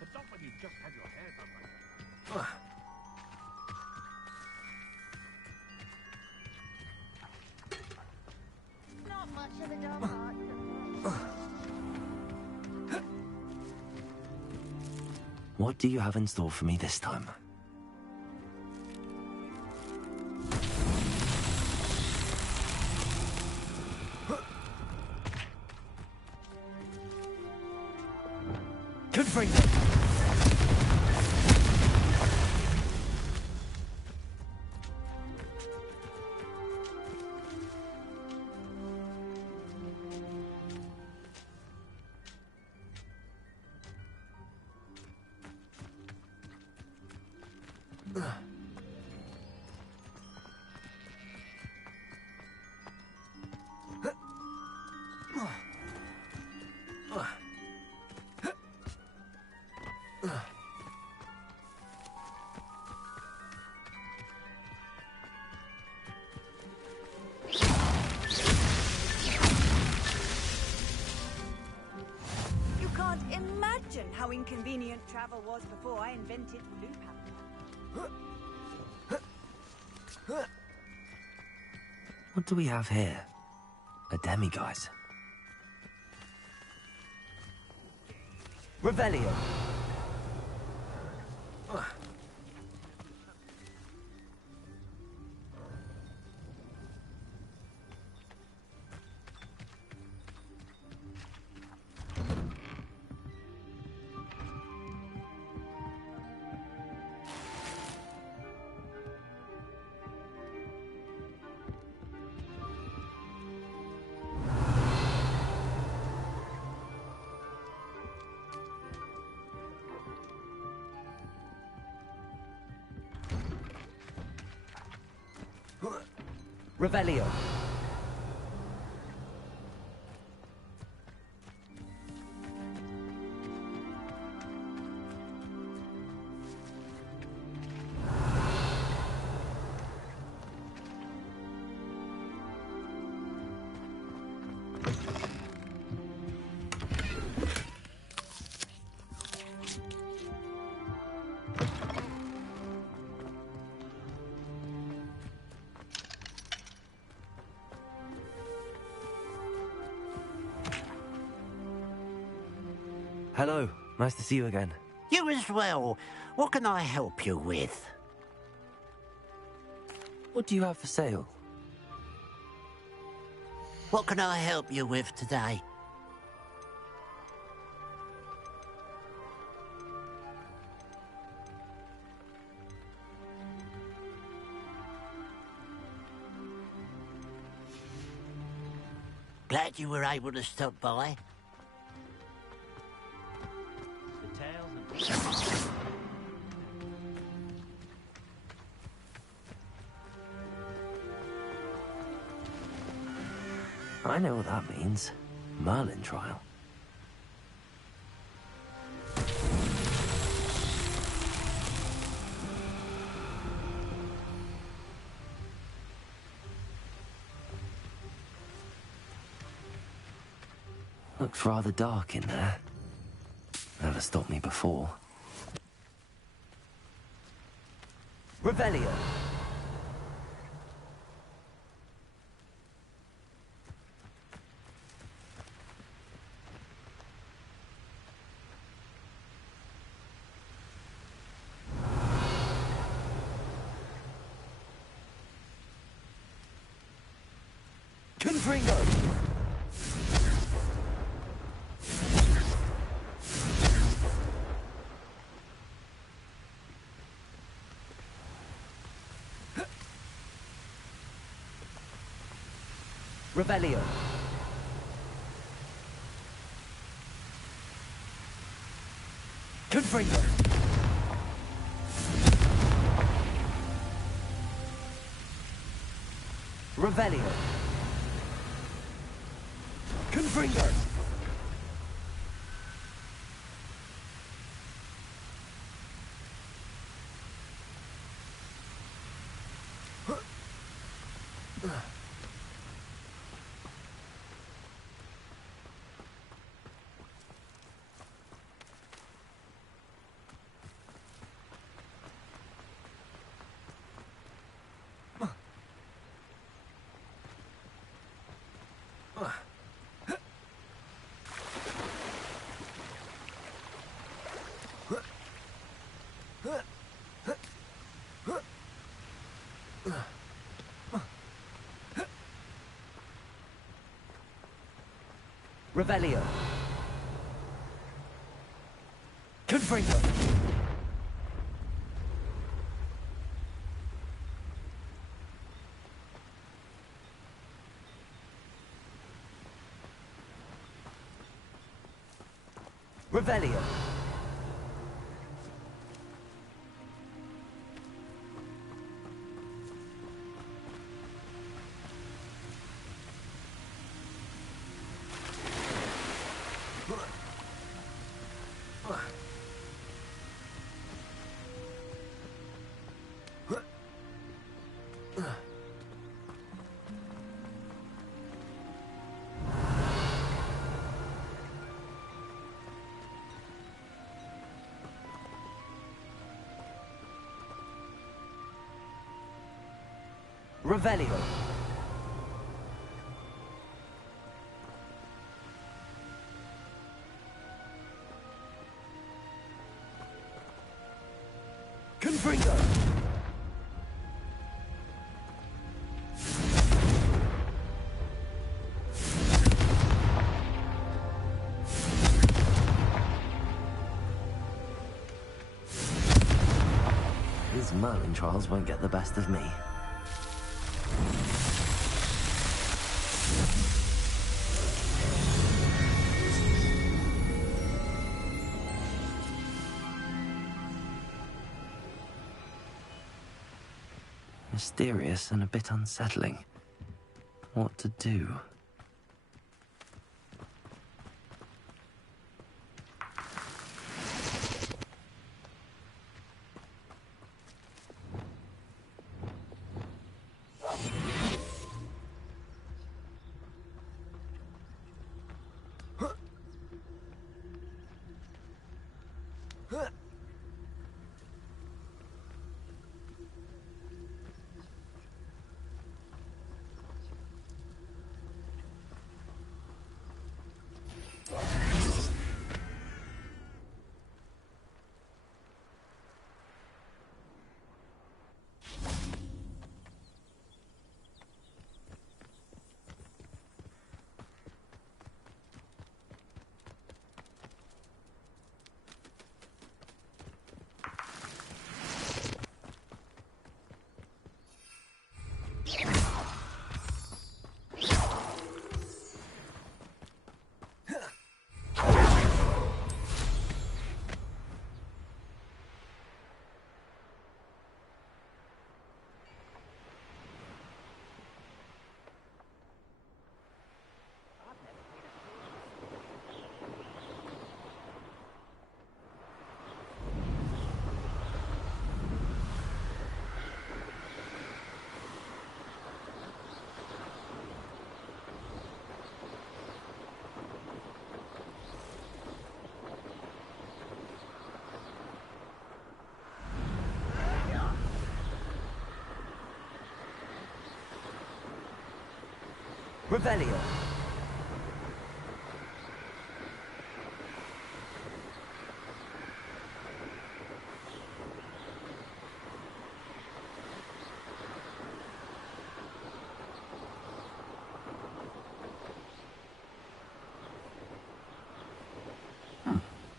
but not when you've just had your hair done like that. Not much of a dumb heart. What do you have in store for me this time? Confringo. You can't imagine how inconvenient travel was before I invented loop hammer. What do we have here? A demiguise. Revelio. Revelio. Hello. Nice to see you again. You as well. What can I help you with? What do you have for sale? What can I help you with today? Glad you were able to stop by. I know what that means. Merlin trial. Looks rather dark in there. Never stopped me before. Revelio. Confringo. Revelio. Confringo. Revelio. Confringo. Revelio. Confringo. Revelio. Revelio. Confringo. These Merlin trials won't get the best of me. Mysterious and a bit unsettling. What to do? Revelio.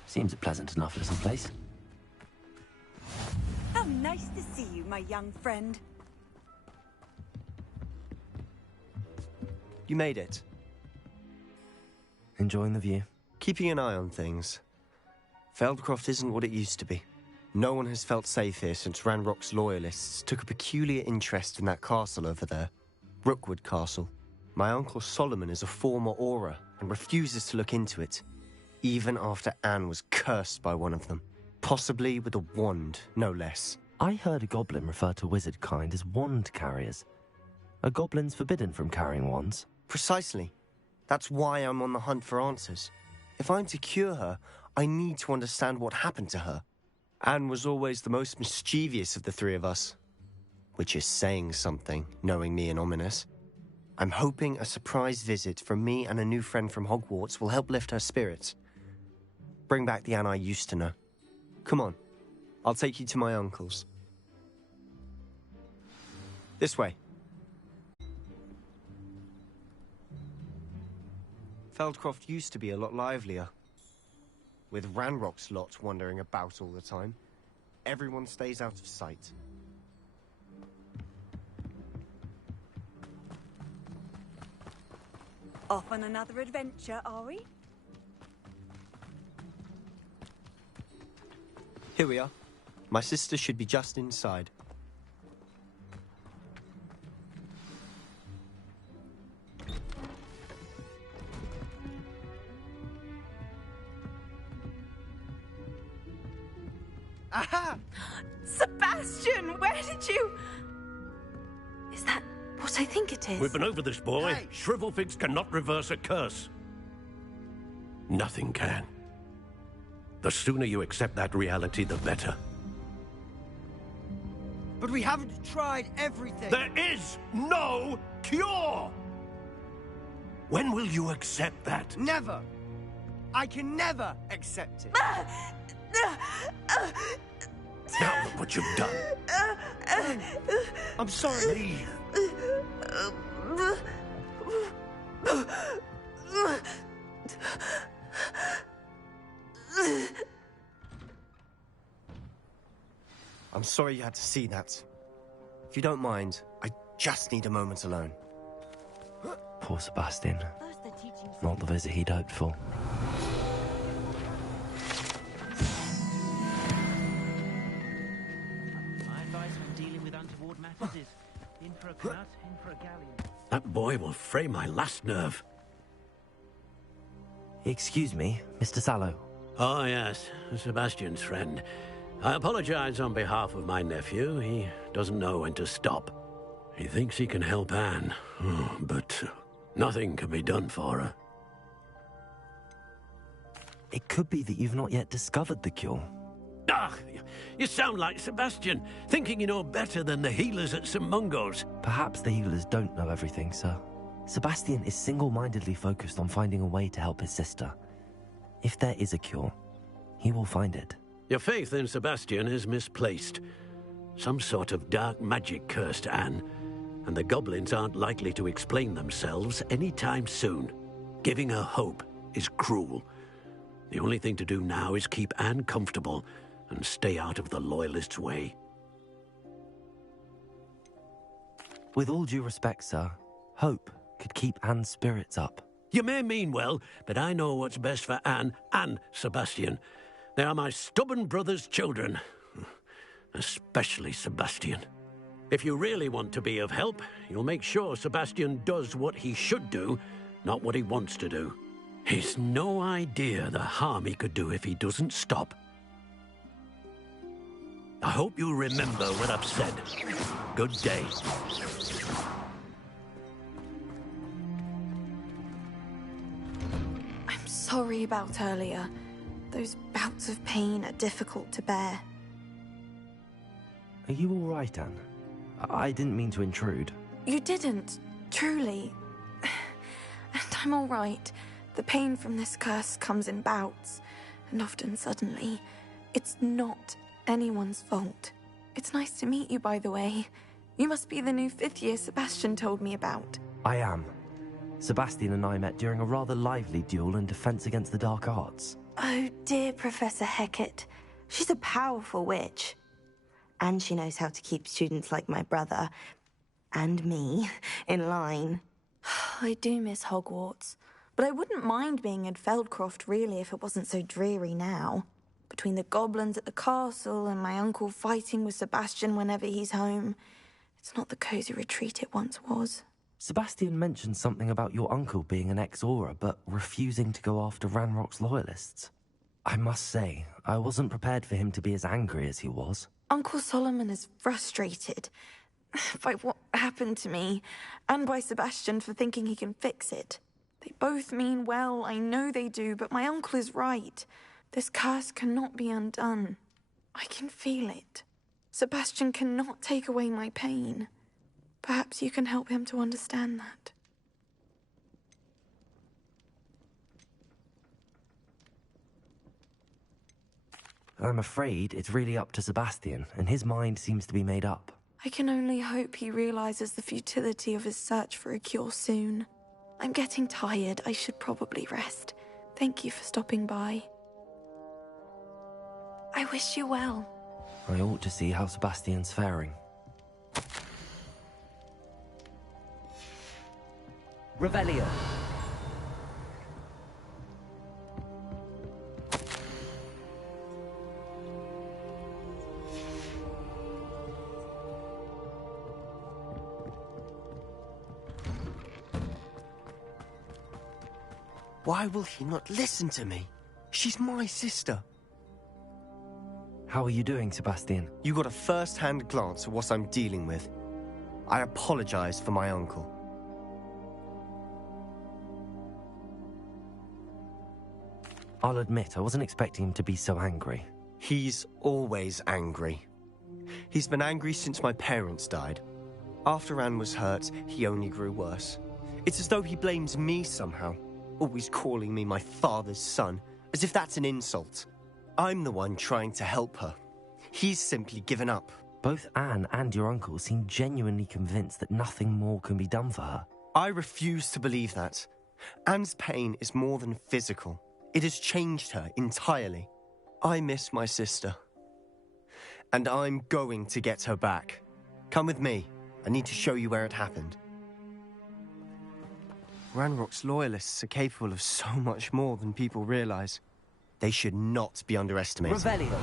Seems a pleasant enough little place. How nice to see you, my young friend. You made it. Enjoying the view? Keeping an eye on things. Feldcroft isn't what it used to be. No one has felt safe here since Ranrock's loyalists took a peculiar interest in that castle over there. Rookwood Castle. My uncle Solomon is a former Auror and refuses to look into it, even after Anne was cursed by one of them. Possibly with a wand, no less. I heard a goblin refer to wizard kind as wand carriers. Are goblins forbidden from carrying wands? Precisely. That's why I'm on the hunt for answers. If I'm to cure her, I need to understand what happened to her. Anne was always the most mischievous of the three of us. Which is saying something, knowing me and Ominous. I'm hoping a surprise visit from me and a new friend from Hogwarts will help lift her spirits. Bring back the Anne I used to know. Come on, I'll take you to my uncle's. This way. Feldcroft used to be a lot livelier. With Ranrock's lot wandering about all the time, everyone stays out of sight. Off on another adventure, are we? Here we are. My sister should be just inside. Aha! Sebastian, where did you... Is that what I think it is? We've been over this, boy. Hey. Shrivelfigs cannot reverse a curse. Nothing can. The sooner you accept that reality, the better. But we haven't tried everything. There is no cure! When will you accept that? Never. I can never accept it. Now look what you've done. I'm sorry. Leave. I'm sorry you had to see that. If you don't mind, I just need a moment alone. Poor Sebastian. Not the visit he'd hoped for. My advice when dealing with untoward matters is in for a cut, in for a galleon. That boy will fray my last nerve. Excuse me, Mr. Sallow. Oh, yes, Sebastian's friend. I apologize on behalf of my nephew. He doesn't know when to stop. He thinks he can help Anne, but nothing can be done for her. It could be that you've not yet discovered the cure. Ah, you sound like Sebastian, thinking you know better than the healers at St. Mungo's. Perhaps the healers don't know everything, sir. Sebastian is single-mindedly focused on finding a way to help his sister. If there is a cure, he will find it. Your faith in Sebastian is misplaced. Some sort of dark magic cursed Anne, and the goblins aren't likely to explain themselves anytime soon. Giving her hope is cruel. The only thing to do now is keep Anne comfortable and stay out of the Loyalists' way. With all due respect, sir, hope could keep Anne's spirits up. You may mean well, but I know what's best for Anne and Sebastian. They are my stubborn brother's children. Especially Sebastian. If you really want to be of help, you'll make sure Sebastian does what he should do, not what he wants to do. He's no idea the harm he could do if he doesn't stop. I hope you remember what I've said. Good day. I'm sorry about earlier. Those bouts of pain are difficult to bear. Are you all right, Anne? I didn't mean to intrude. You didn't, truly. I'm all right. The pain from this curse comes in bouts, and often suddenly. It's not anyone's fault. It's nice to meet you, by the way. You must be the new 5th year Sebastian told me about. I am. Sebastian and I met during a rather lively duel in Defense Against the Dark Arts. Oh, dear Professor Hecat. She's a powerful witch. And she knows how to keep students like my brother, and me, in line. I do miss Hogwarts, but I wouldn't mind being in Feldcroft, really, if it wasn't so dreary now. Between the goblins at the castle and my uncle fighting with Sebastian whenever he's home, it's not the cosy retreat it once was. Sebastian mentioned something about your uncle being an ex-Auror, but refusing to go after Ranrock's loyalists. I must say, I wasn't prepared for him to be as angry as he was. Uncle Solomon is frustrated by what happened to me, and by Sebastian for thinking he can fix it. They both mean well, I know they do, but my uncle is right. This curse cannot be undone. I can feel it. Sebastian cannot take away my pain. Perhaps you can help him to understand that. I'm afraid it's really up to Sebastian, and his mind seems to be made up. I can only hope he realizes the futility of his search for a cure soon. I'm getting tired. I should probably rest. Thank you for stopping by. I wish you well. I ought to see how Sebastian's faring. Revelio. Why will he not listen to me? She's my sister. How are you doing, Sebastian? You got a first-hand glance at what I'm dealing with. I apologize for my uncle. I'll admit, I wasn't expecting him to be so angry. He's always angry. He's been angry since my parents died. After Anne was hurt, he only grew worse. It's as though he blames me somehow, always calling me my father's son, as if that's an insult. I'm the one trying to help her. He's simply given up. Both Anne and your uncle seem genuinely convinced that nothing more can be done for her. I refuse to believe that. Anne's pain is more than physical. It has changed her entirely. I miss my sister. And I'm going to get her back. Come with me. I need to show you where it happened. Ranrock's loyalists are capable of so much more than people realize. They should not be underestimated. Revelio.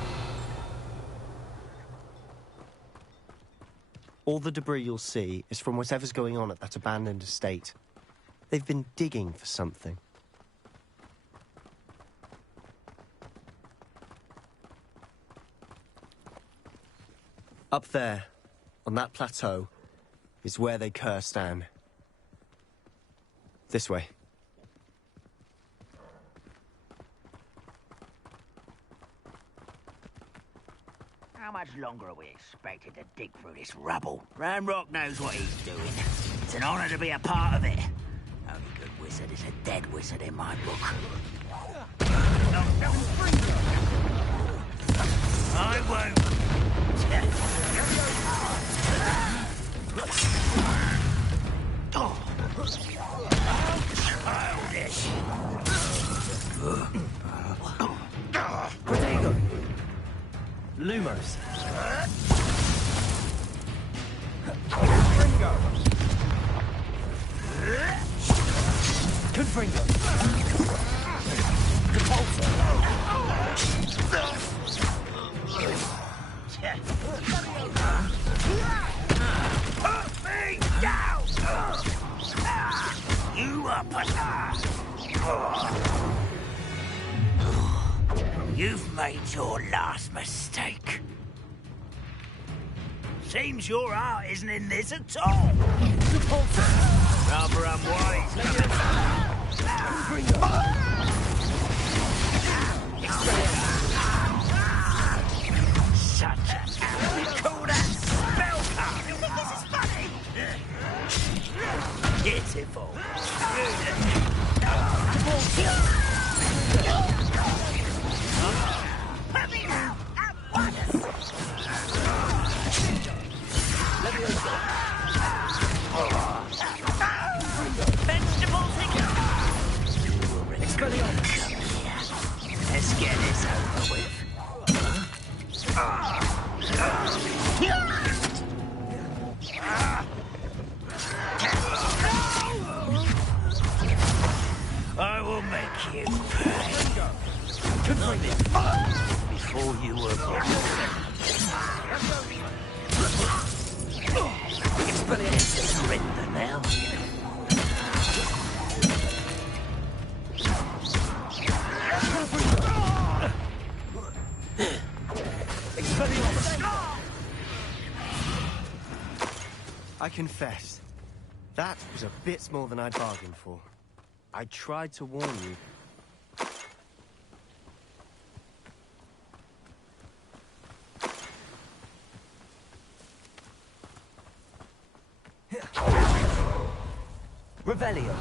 All the debris you'll see is from whatever's going on at that abandoned estate. They've been digging for something. Up there, on that plateau, is where they cursed Anne. This way. How much longer are we expected to dig through this rubble? Ranrock knows what he's doing. It's an honor to be a part of it. Only good wizard is a dead wizard in my book. I won't. Childish. Protego. Lumos. Confringo. Confringo. Repulsor. Put me down! You up? You've made your last mistake. Seems your heart isn't in this at all. Rather unwise. Such a... Call that spell card! You think this is funny? Pitiful. get this over with. I will make you pay. Before you were born. Surrender now. I confess, that was a bit more than I'd bargained for. I tried to warn you. Revelio.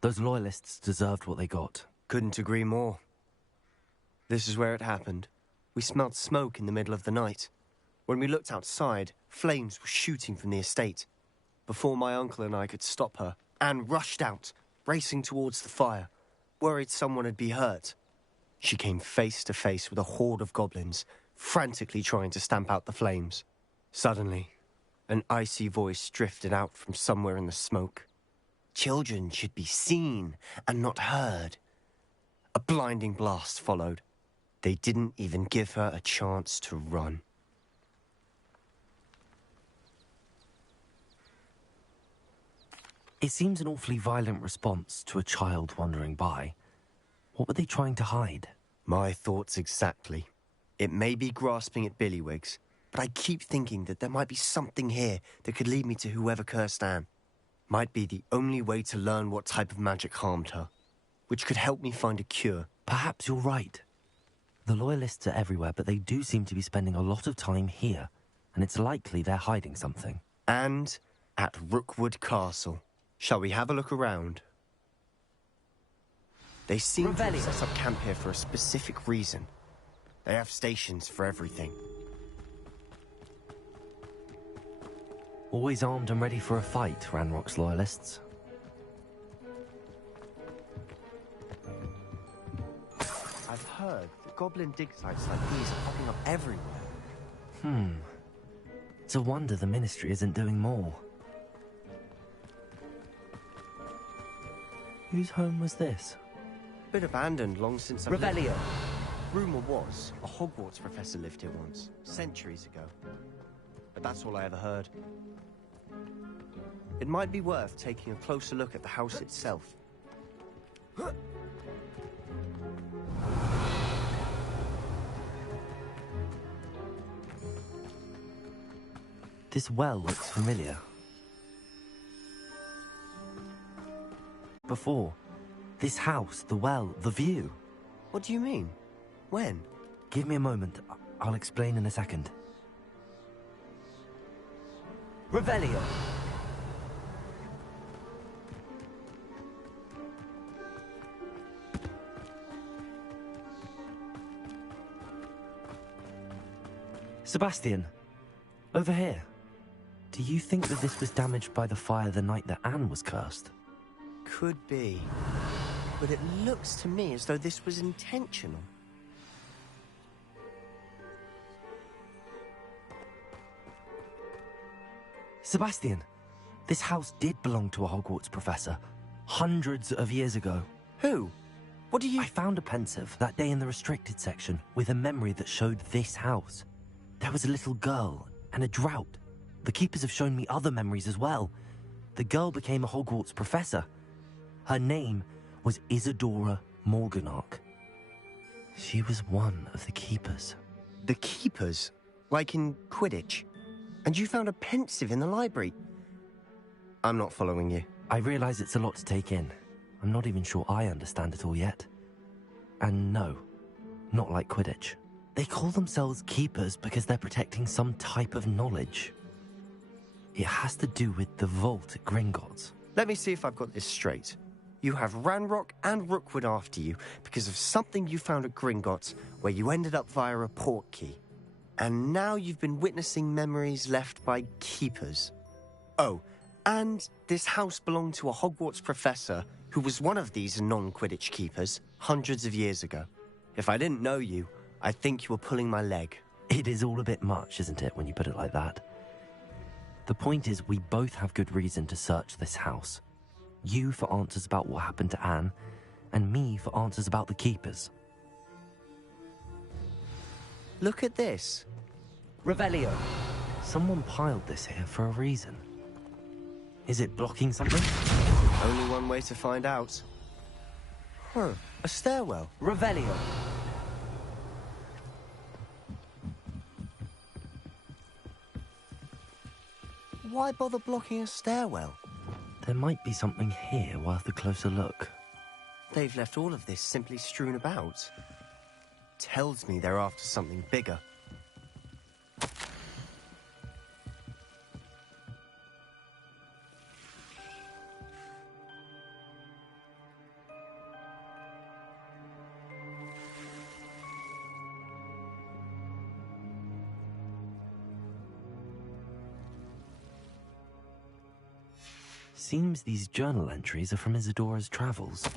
Those loyalists deserved what they got. Couldn't agree more. This is where it happened. We smelled smoke in the middle of the night. When we looked outside, flames were shooting from the estate. Before my uncle and I could stop her, Anne rushed out, racing towards the fire, worried someone had been hurt. She came face to face with a horde of goblins, frantically trying to stamp out the flames. Suddenly, an icy voice drifted out from somewhere in the smoke. Children should be seen and not heard. A blinding blast followed. They didn't even give her a chance to run. It seems an awfully violent response to a child wandering by. What were they trying to hide? My thoughts exactly. It may be grasping at Billywigs, but I keep thinking that there might be something here that could lead me to whoever cursed Anne. Might be the only way to learn what type of magic harmed her, which could help me find a cure. Perhaps you're right. The Loyalists are everywhere, but they do seem to be spending a lot of time here, and it's likely they're hiding something. And at Rookwood Castle. Shall we have a look around? They seem to have set up camp here for a specific reason. They have stations for everything. Always armed and ready for a fight, Ranrock's Loyalists. I've heard that goblin dig sites like these are popping up everywhere. It's a wonder the Ministry isn't doing more. Whose home was this? Been abandoned long since I... Revelio. Rumour was a Hogwarts professor lived here once, centuries ago. But that's all I ever heard. It might be worth taking a closer look at the house itself. This well looks familiar. Before, this house, the well, the view. What do you mean? When? Give me a moment. I'll explain in a second. Revelio. Sebastian, over here. Do you think that this was damaged by the fire the night that Anne was cursed? Could be. But it looks to me as though this was intentional. Sebastian, this house did belong to a Hogwarts professor. Hundreds of years ago. Who? What do you... I found a pensive that day in the restricted section with a memory that showed this house. There was a little girl and a drought. The keepers have shown me other memories as well. The girl became a Hogwarts professor. Her name was Isadora Morganach. She was one of the keepers. The keepers? Like in Quidditch? And you found a pensive in the library? I'm not following you. I realize it's a lot to take in. I'm not even sure I understand it all yet. And no, not like Quidditch. They call themselves keepers because they're protecting some type of knowledge. It has to do with the vault at Gringotts. Let me see if I've got this straight. You have Ranrock and Rookwood after you because of something you found at Gringotts where you ended up via a port key. And now you've been witnessing memories left by keepers. Oh, and this house belonged to a Hogwarts professor who was one of these non-Quidditch keepers hundreds of years ago. If I didn't know you, I'd think you were pulling my leg. It is all a bit much, isn't it, when you put it like that? The point is, we both have good reason to search this house. You for answers about what happened to Anne, and me for answers about the keepers. Look at this. Revelio. Someone piled this here for a reason. Is it blocking something? Only one way to find out. Huh, a stairwell. Revelio. Why bother blocking a stairwell? There might be something here worth a closer look. They've left all of this simply strewn about. Tells me they're after something bigger. Seems these journal entries are from Isadora's travels.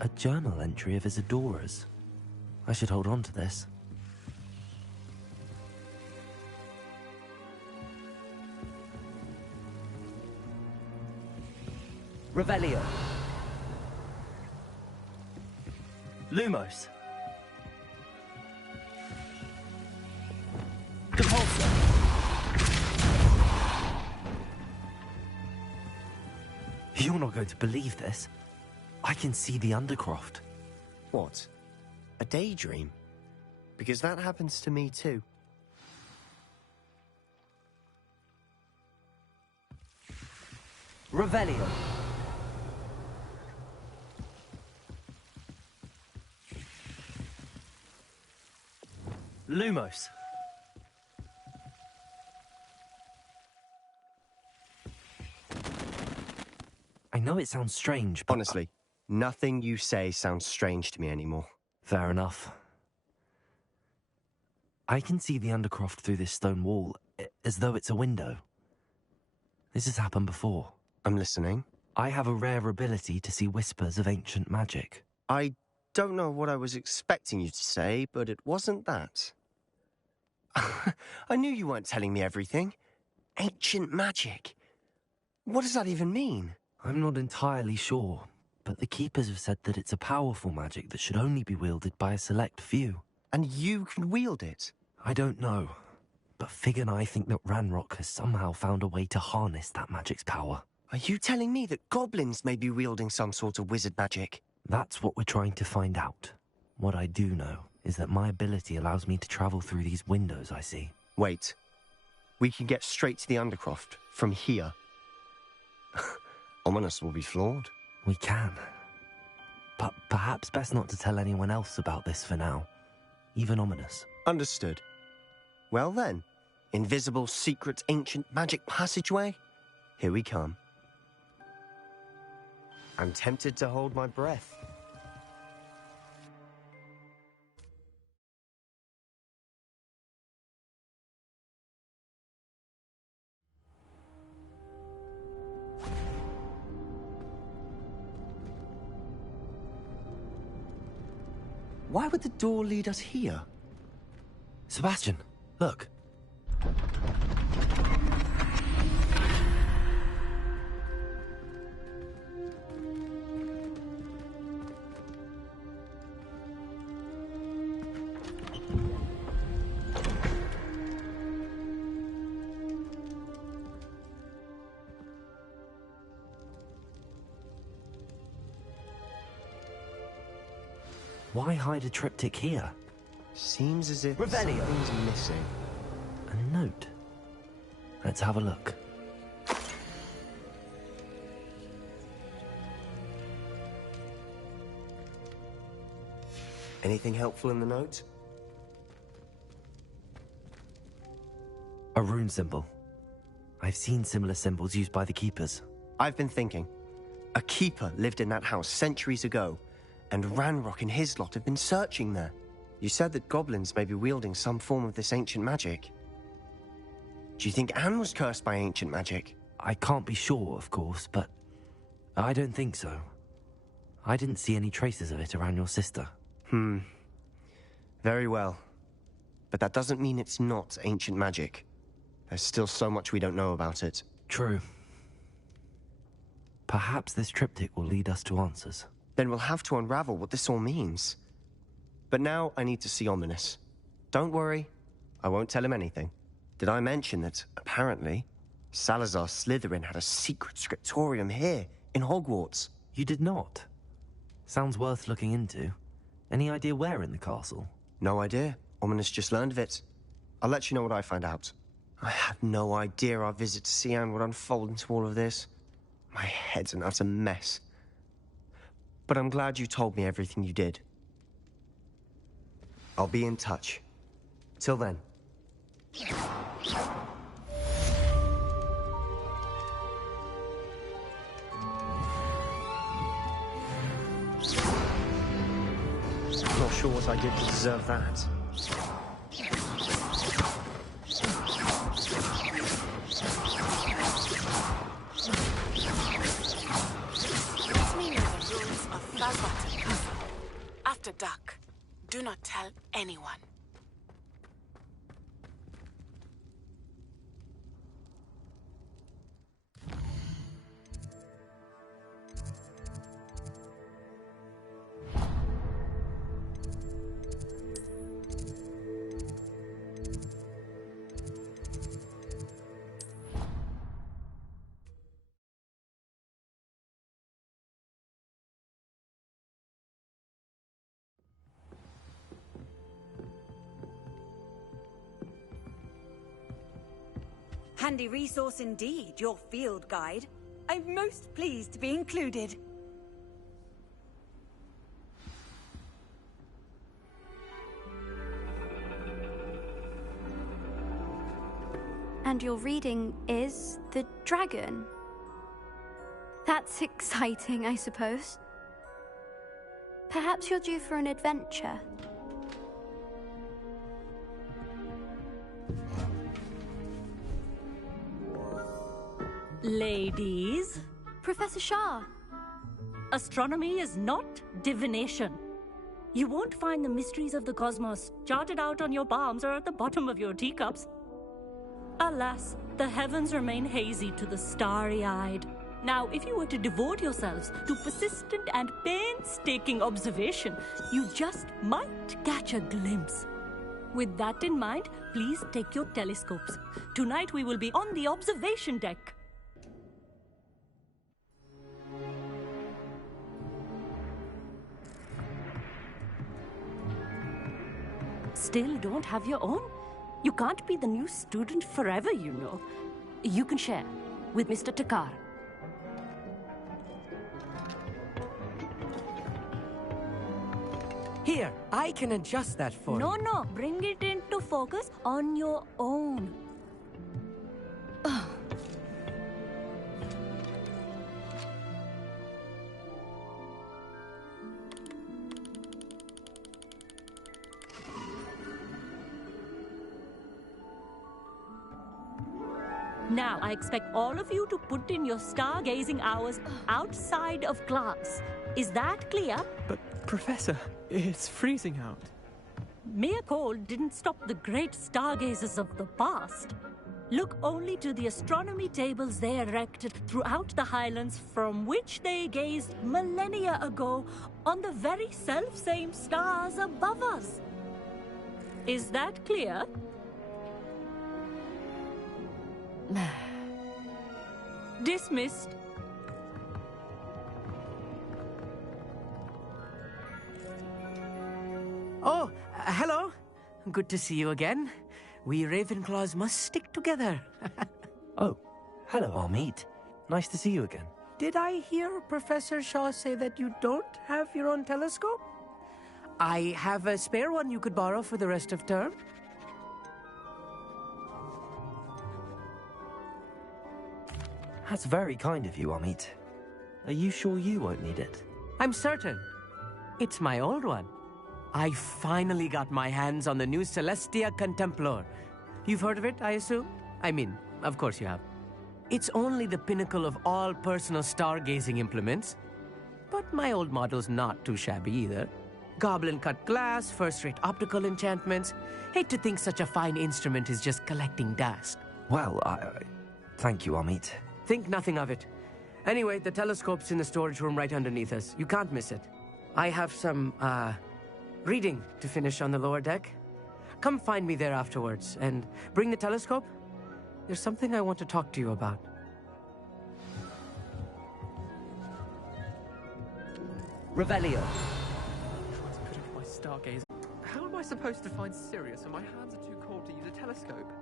A journal entry of Isadora's. I should hold on to this. Revelio. Lumos. You're not going to believe this. I can see the Undercroft. What? A daydream? Because that happens to me too. Revelio. Lumos. I know it sounds strange, but... Honestly, nothing you say sounds strange to me anymore. Fair enough. I can see the Undercroft through this stone wall, as though it's a window. This has happened before. I'm listening. I have a rare ability to see whispers of ancient magic. I don't know what I was expecting you to say, but it wasn't that. I knew you weren't telling me everything. Ancient magic. What does that even mean? I'm not entirely sure, but the Keepers have said that it's a powerful magic that should only be wielded by a select few. And you can wield it? I don't know, but Fig and I think that Ranrock has somehow found a way to harness that magic's power. Are you telling me that goblins may be wielding some sort of wizard magic? That's what we're trying to find out. What I do know is that my ability allows me to travel through these windows I see. Wait. We can get straight to the Undercroft from here. Ominous will be flawed. We can. But perhaps best not to tell anyone else about this for now. Even Ominous. Understood. Well then, invisible, secret, ancient magic passageway? Here we come. I'm tempted to hold my breath. Why would the door lead us here? Sebastian, look. Why hide a triptych here? Seems as if Revelio. something's missing. A note. Let's have a look. Anything helpful in the note? A rune symbol. I've seen similar symbols used by the Keepers. I've been thinking. A keeper lived in that house centuries ago, and Ranrock and his lot have been searching there. You said that goblins may be wielding some form of this ancient magic. Do you think Anne was cursed by ancient magic? I can't be sure, of course, but I don't think so. I didn't see any traces of it around your sister. Very well. But that doesn't mean it's not ancient magic. There's still so much we don't know about it. True. Perhaps this triptych will lead us to answers. Then we'll have to unravel what this all means. But now I need to see Ominous. Don't worry, I won't tell him anything. Did I mention that, apparently, Salazar Slytherin had a secret scriptorium here, in Hogwarts? You did not? Sounds worth looking into. Any idea where in the castle? No idea. Ominous just learned of it. I'll let you know what I find out. I had no idea our visit to see Anne would unfold into all of this. My head's an utter mess. But I'm glad you told me everything you did. I'll be in touch. Till then. Not sure what I did to deserve that. Let me know the rules of Hogwarts Castle. After dark, do not tell anyone. Handy resource indeed, your field guide. I'm most pleased to be included. And your reading is the dragon. That's exciting, I suppose. Perhaps you're due for an adventure. Ladies. Professor Shah. Astronomy is not divination. You won't find the mysteries of the cosmos charted out on your palms or at the bottom of your teacups. Alas, the heavens remain hazy to the starry-eyed. Now, if you were to devote yourselves to persistent and painstaking observation, you just might catch a glimpse. With that in mind, please take your telescopes. Tonight we will be on the observation deck. Still don't have your own? You can't be the new student forever, you know. You can share with Mr. Takar. Here, I can adjust that for you. No, bring it into focus on your own. Now, I expect all of you to put in your stargazing hours outside of class. Is that clear? But, Professor, it's freezing out. Mere cold didn't stop the great stargazers of the past. Look only to the astronomy tables they erected throughout the Highlands from which they gazed millennia ago on the very self-same stars above us. Is that clear? Dismissed. Oh, hello. Good to see you again. We Ravenclaws must stick together. Oh, hello, Amit. Nice to see you again. Did I hear Professor Shaw say that you don't have your own telescope? I have a spare one you could borrow for the rest of term. That's very kind of you, Amit. Are you sure you won't need it? I'm certain. It's my old one. I finally got my hands on the new Celestia Contemplar. You've heard of it, I assume? I mean, of course you have. It's only the pinnacle of all personal stargazing implements. But my old model's not too shabby either. Goblin-cut glass, first-rate optical enchantments. Hate to think such a fine instrument is just collecting dust. Well, thank you, Amit. Think nothing of it. Anyway, the telescope's in the storage room right underneath us. You can't miss it. I have some, reading to finish on the lower deck. Come find me there afterwards, and bring the telescope. There's something I want to talk to you about. Revelio. Trying to put off my stargaze. How am I supposed to find Sirius when my hands are too cold to use a telescope?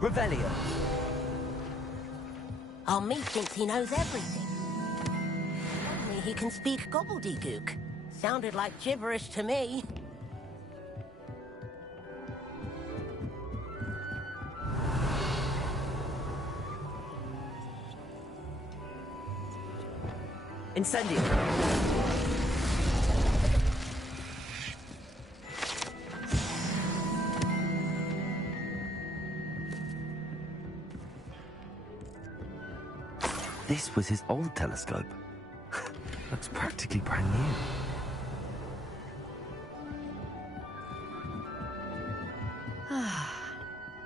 Revelio. Amit thinks he knows everything. Only he can speak gobbledygook. Sounded like gibberish to me. Incendio. This was his old telescope. Looks practically brand new.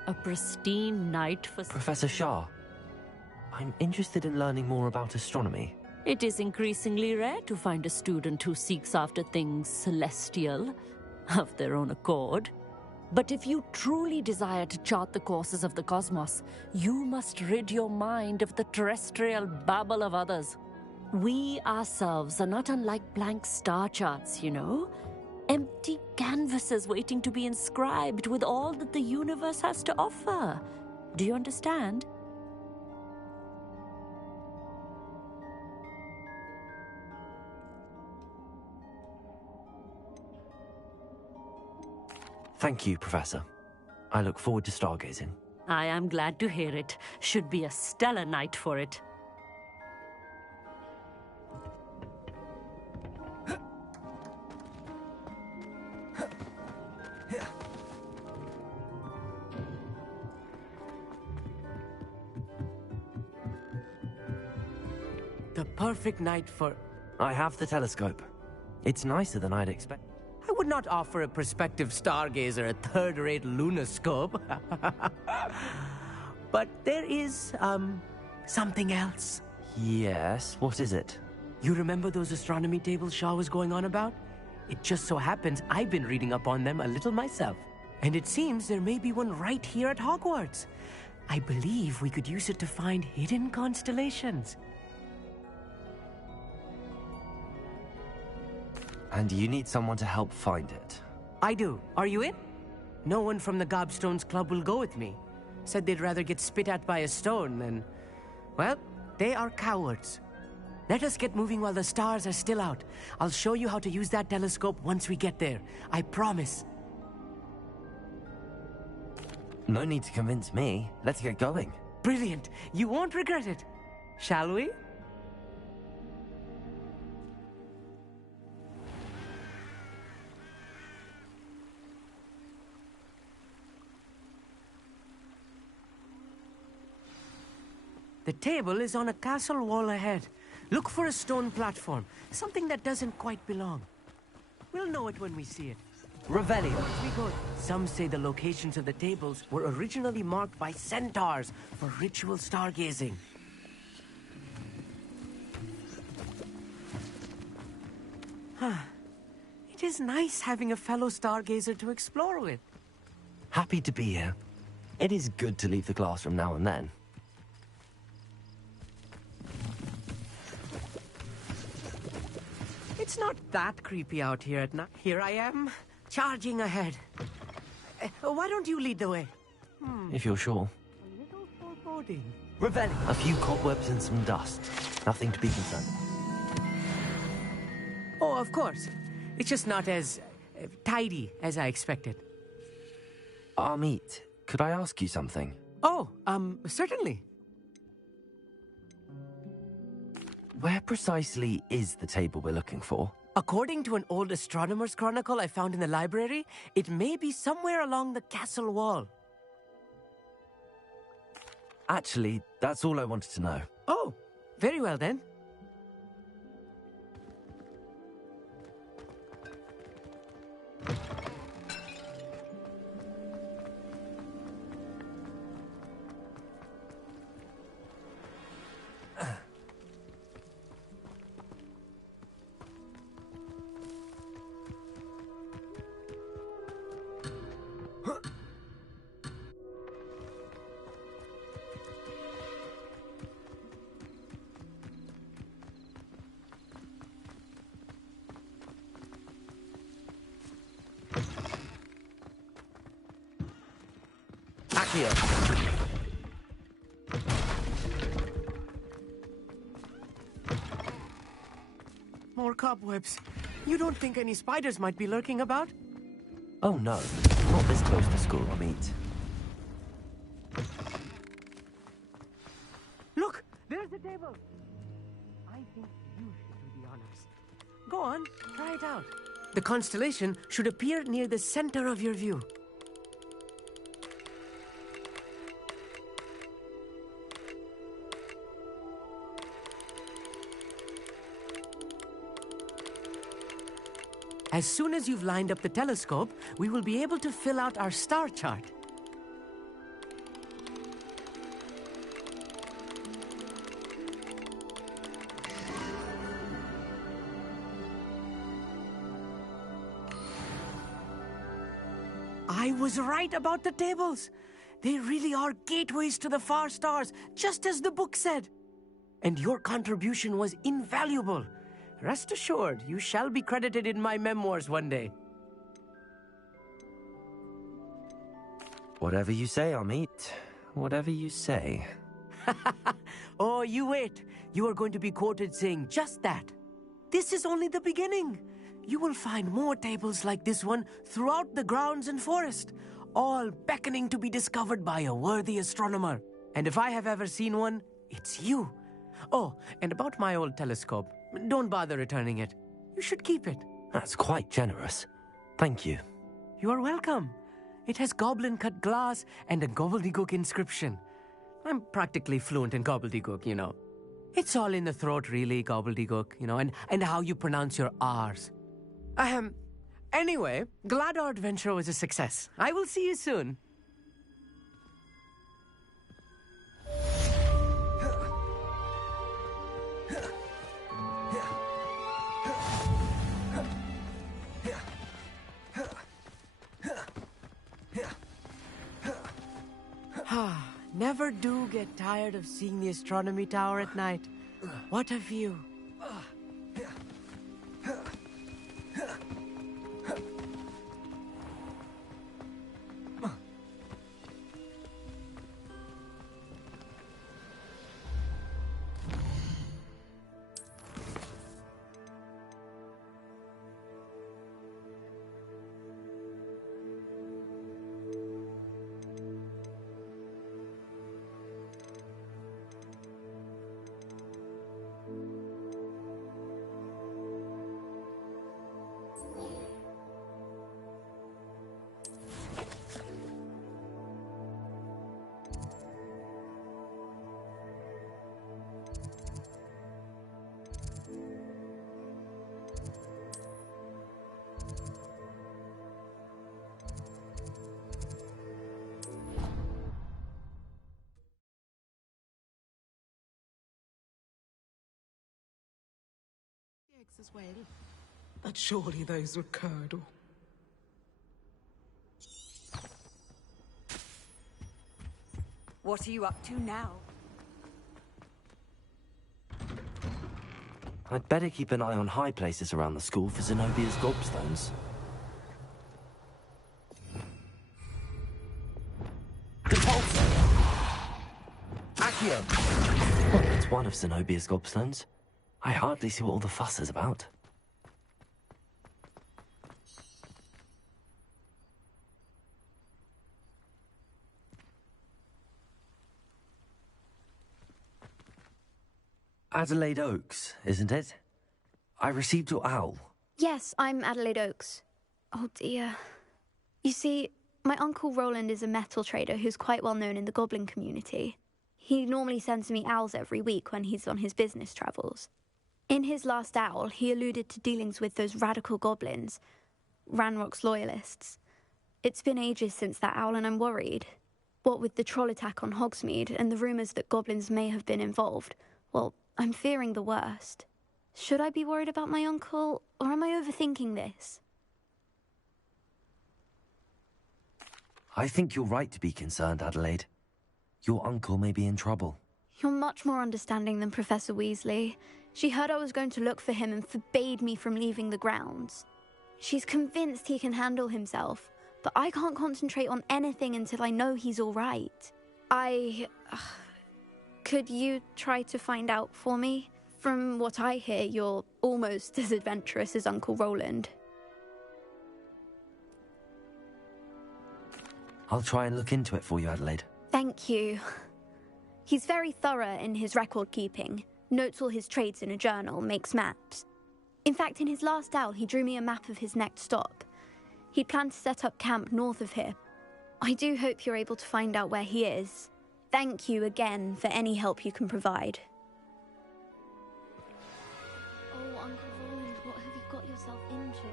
A pristine night for... Professor Shah, I'm interested in learning more about astronomy. It is increasingly rare to find a student who seeks after things celestial, of their own accord. But if you truly desire to chart the courses of the cosmos, you must rid your mind of the terrestrial babble of others. We ourselves are not unlike blank star charts, you know? Empty canvases waiting to be inscribed with all that the universe has to offer. Do you understand? Thank you, Professor. I look forward to stargazing. I am glad to hear it. Should be a stellar night for it. The perfect night for... I have the telescope. It's nicer than I'd expect. I would not offer a prospective stargazer a third-rate lunoscope. But there is, something else. Yes, what is it? You remember those astronomy tables Shaw was going on about? It just so happens I've been reading up on them a little myself. And it seems there may be one right here at Hogwarts. I believe we could use it to find hidden constellations. And you need someone to help find it. I do. Are you in? No one from the Gobstones Club will go with me. Said they'd rather get spit at by a stone than... Well, they are cowards. Let us get moving while the stars are still out. I'll show you how to use that telescope once we get there. I promise. No need to convince me. Let's get going. Brilliant. You won't regret it. Shall we? The table is on a castle wall ahead. Look for a stone platform, something that doesn't quite belong. We'll know it when we see it. Revelio. As we go, some say the locations of the tables were originally marked by centaurs for ritual stargazing. It is nice having a fellow stargazer to explore with. Happy to be here. It is good to leave the classroom now and then. It's not that creepy out here at night. Here I am, charging ahead. Why don't you lead the way? If you're sure. A little foreboding. Revelio. A few cobwebs and some dust. Nothing to be concerned about. of course. It's just not as tidy as I expected. Amit, could I ask you something? Oh, certainly. Where precisely is the table we're looking for? According to an old astronomer's chronicle I found in the library, it may be somewhere along the castle wall. Actually, that's all I wanted to know. Oh, very well then. Here. More cobwebs. You don't think any spiders might be lurking about? Oh no, not this close to school, Amit. Look, there's the table. I think you should do the honors. Go on, try it out. The constellation should appear near the center of your view. As soon as you've lined up the telescope, we will be able to fill out our star chart. I was right about the tables. They really are gateways to the far stars, just as the book said. And your contribution was invaluable. Rest assured, you shall be credited in my memoirs one day. Whatever you say, Amit. Whatever you say. Oh, you wait. You are going to be quoted saying just that. This is only the beginning. You will find more tables like this one throughout the grounds and forest, all beckoning to be discovered by a worthy astronomer. And if I have ever seen one, it's you. Oh, and about my old telescope. Don't bother returning it. You should keep it. That's quite generous. Thank you. You are welcome. It has goblin-cut glass and a gobbledygook inscription. I'm practically fluent in gobbledygook, you know. It's all in the throat, really, gobbledygook, you know, and how you pronounce your R's. Anyway, glad our adventure was a success. I will see you soon. Never do get tired of seeing the astronomy tower at night. What a view. As well, but surely those would curdle. What are you up to now? I'd better keep an eye on high places around the school for Zenobia's gobstones. Accio! It's one of Zenobia's gobstones. I hardly see what all the fuss is about. Adelaide Oaks, isn't it? I received your owl. Yes, I'm Adelaide Oaks. Oh dear. You see, my Uncle Roland is a metal trader who's quite well known in the goblin community. He normally sends me owls every week when he's on his business travels. In his last owl, he alluded to dealings with those radical goblins, Ranrock's loyalists. It's been ages since that owl and I'm worried. What with the troll attack on Hogsmeade and the rumours that goblins may have been involved, well, I'm fearing the worst. Should I be worried about my uncle, or am I overthinking this? I think you're right to be concerned, Adelaide. Your uncle may be in trouble. You're much more understanding than Professor Weasley. She heard I was going to look for him and forbade me from leaving the grounds. She's convinced he can handle himself, but I can't concentrate on anything until I know he's all right. Could you try to find out for me? From what I hear, you're almost as adventurous as Uncle Roland. I'll try and look into it for you, Adelaide. Thank you. He's very thorough in his record keeping, notes all his trades in a journal, makes maps. In fact, in his last owl, he drew me a map of his next stop. He'd planned to set up camp north of here. I do hope you're able to find out where he is. Thank you again for any help you can provide. Oh, Uncle Roland, what have you got yourself into?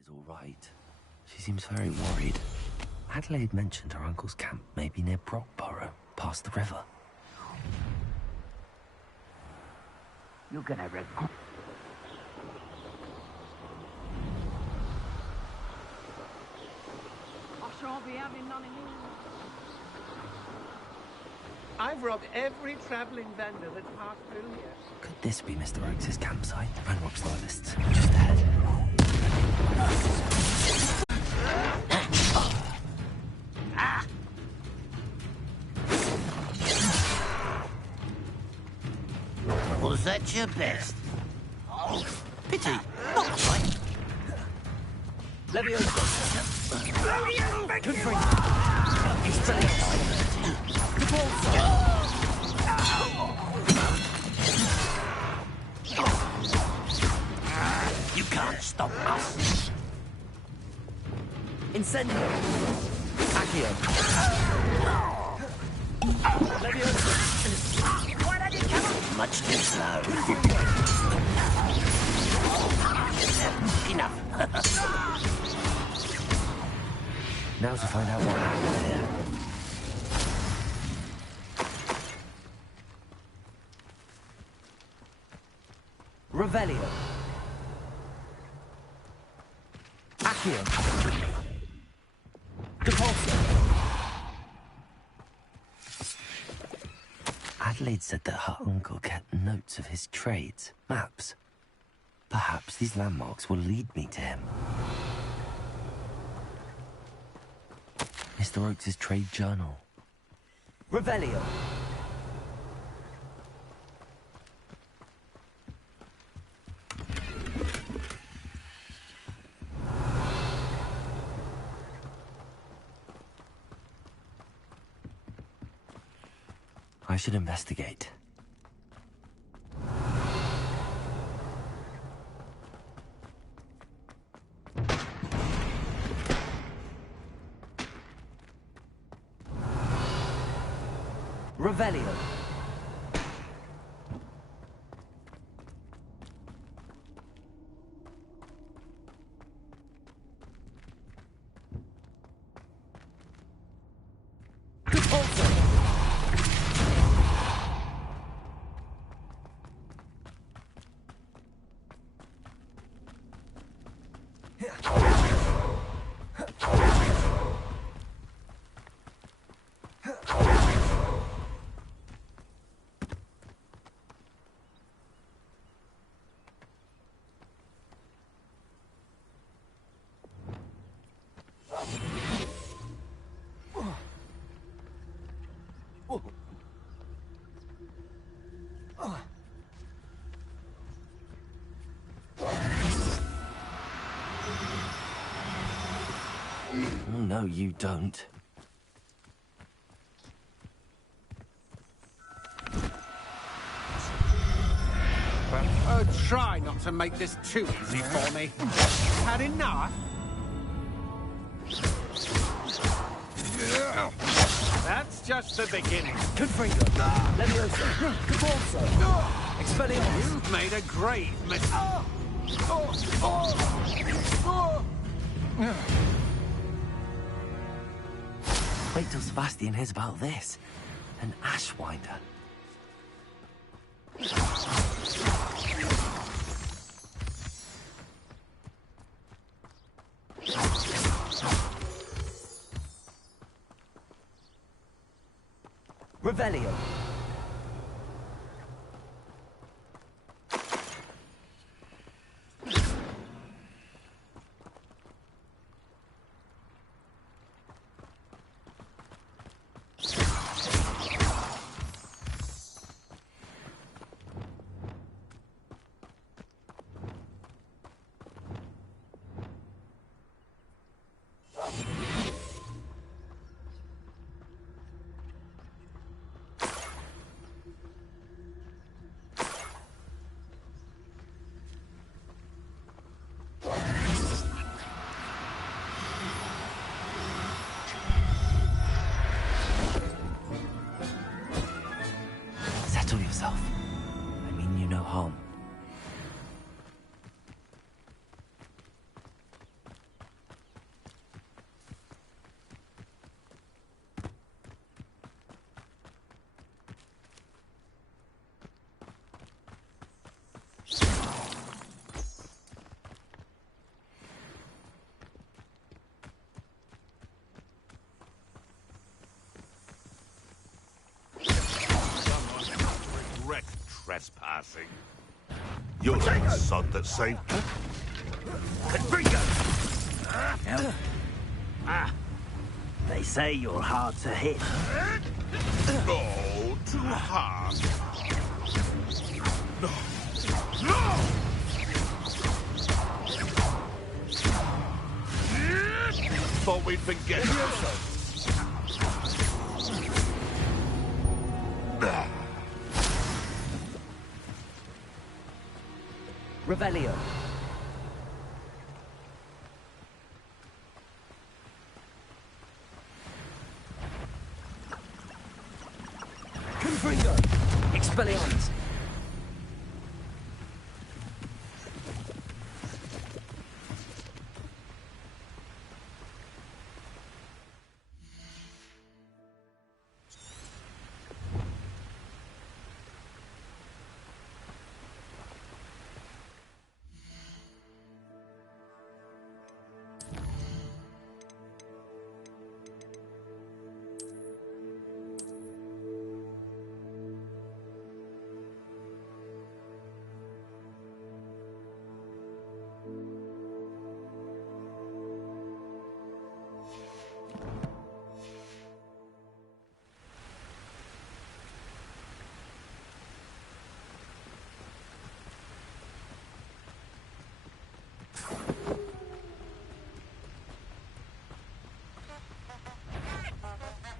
Is all right. She seems very worried. Adelaide mentioned her uncle's camp may be near Brockborough, past the river. You're gonna regret. I shan't be having none of you. I've robbed every travelling vendor that's passed through here. Could this be Mr. Oakes' campsite? Ranrock's loyalists, just ahead. Was that your best? Oh, pity. Not quite. Leviosa. He's You can't stop us. Incendio. Accio. Much too slow. Enough. Now to find out what happened here. Revelio. Accio. Depulso. Adelaide said that her uncle kept notes of his trades, maps. Perhaps these landmarks will lead me to him. Mr. Oakes' trade journal. Revelio. I should investigate. Revelio. Oh. Oh, no, you don't. Oh, try not to make this too easy for me. Had enough? That's just the beginning. Confringo! Leviosa! Capalso! Expelliarmus! You've made a grave mistake. Wait till Sebastian hears about this. An Ashwinder. Revelio. Settle yourself. I mean you no harm. Regret trespassing. You're the sod that saved... Confringo! They say you're hard to hit. Oh, too hard. No! Thought we'd forget. Revelio. Confringo. Expelliarmus.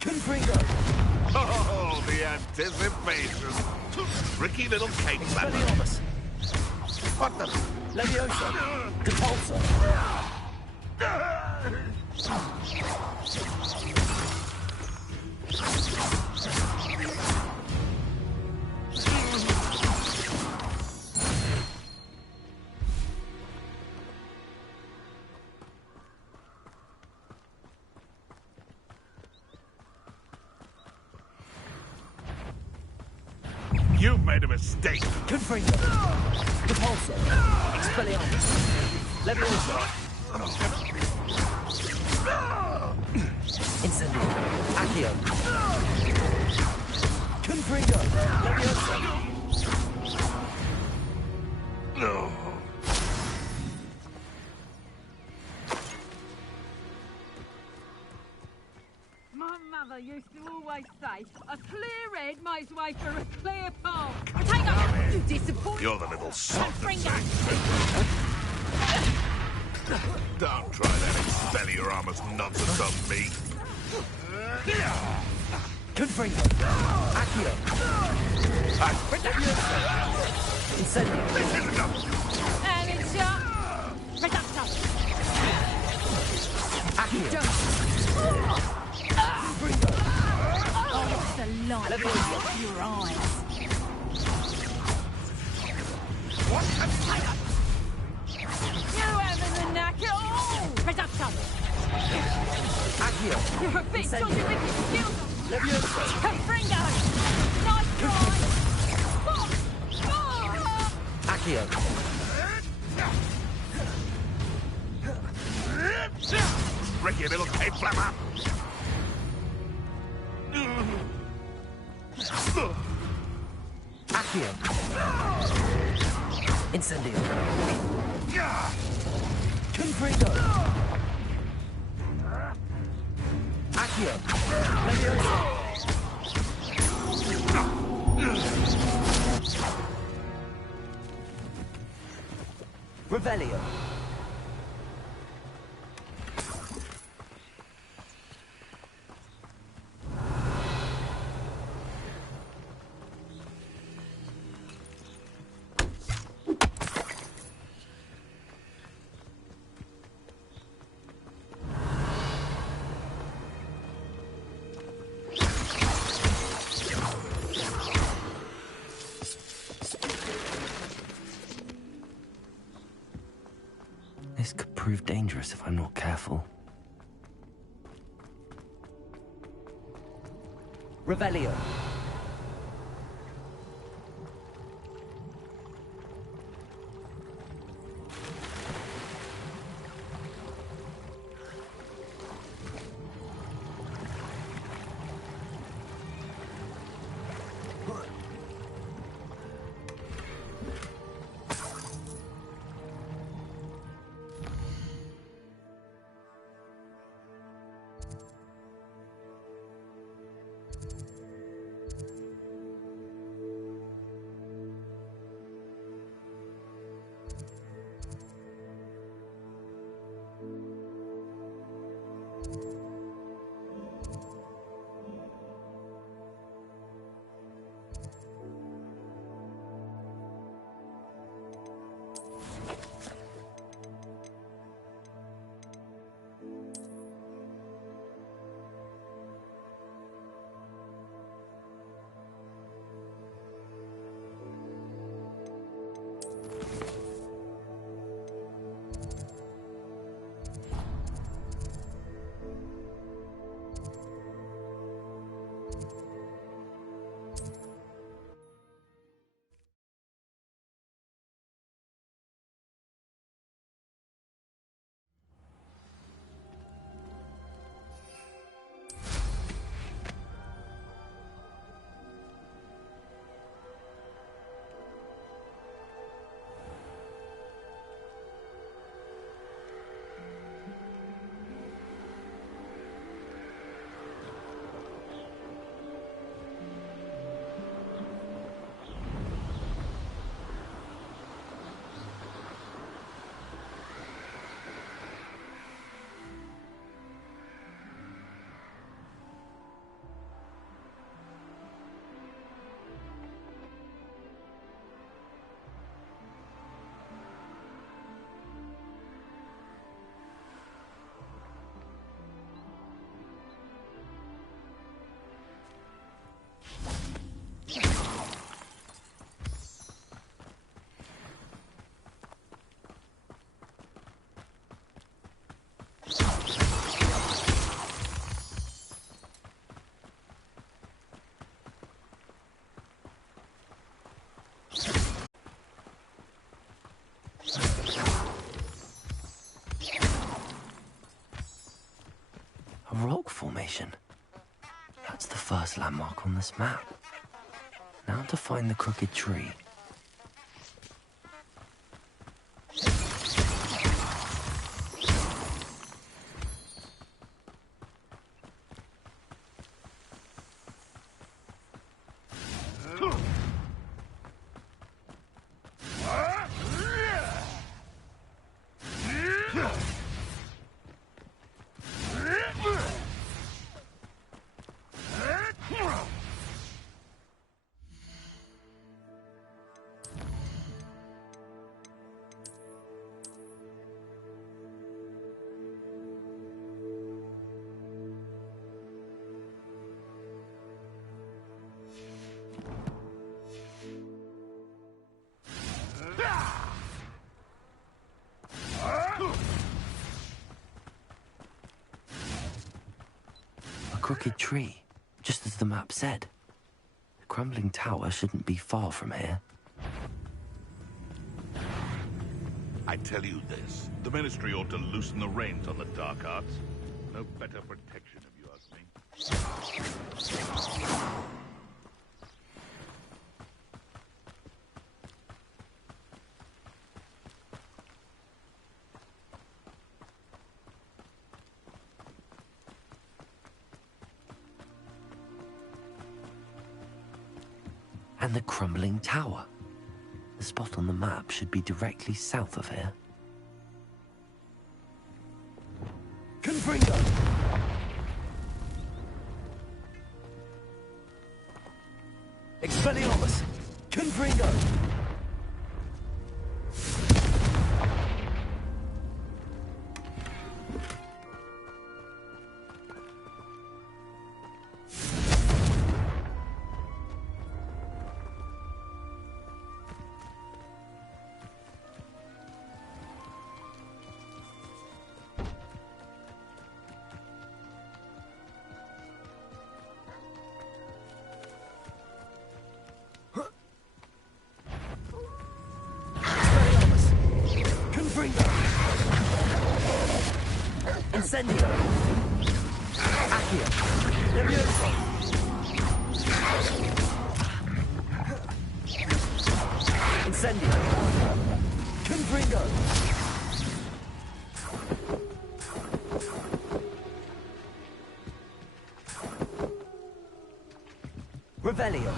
Confringo! Oh, the anticipation. Tricky little cake batter. What the... Leviosa! Capalso! You've made a mistake. Confringo! Capalso! Expelliarmus! Leviosa! Incendio! Accio! Confringo! Leviosa! No. My mother used to always say, a clear head makes way for a clear path. Take up, you disappointed. You're the little sod that Confringo! saved Don't try that Expelliarmus nonsense on me. Confringo. Accio. Incendio. This is enough. And it's Reducto. Accio. Oh, the light of your eyes. What? You haven't the knack at all. Reducto. Accio. You're a bit dodgy with your skills. Levioso. Confringo. Nice try. Accio. Ricky, little cape flapper. Accio. Incendio. Confringo. Accio. Levioso. Revelio. This could prove dangerous if I'm not careful. Revelio. A rock formation. That's the first landmark on this map. Now to find the crooked tree. crooked tree, just as the map said. The crumbling tower shouldn't be far from here. I tell you this, the Ministry ought to loosen the reins on the dark arts. No better protection, if you ask me. And the crumbling tower. The spot on the map should be directly south of here. Confringo! Expelliarmus! Confringo! Incendio! Accio! Levioso! Incendio! Confringo! Revelio!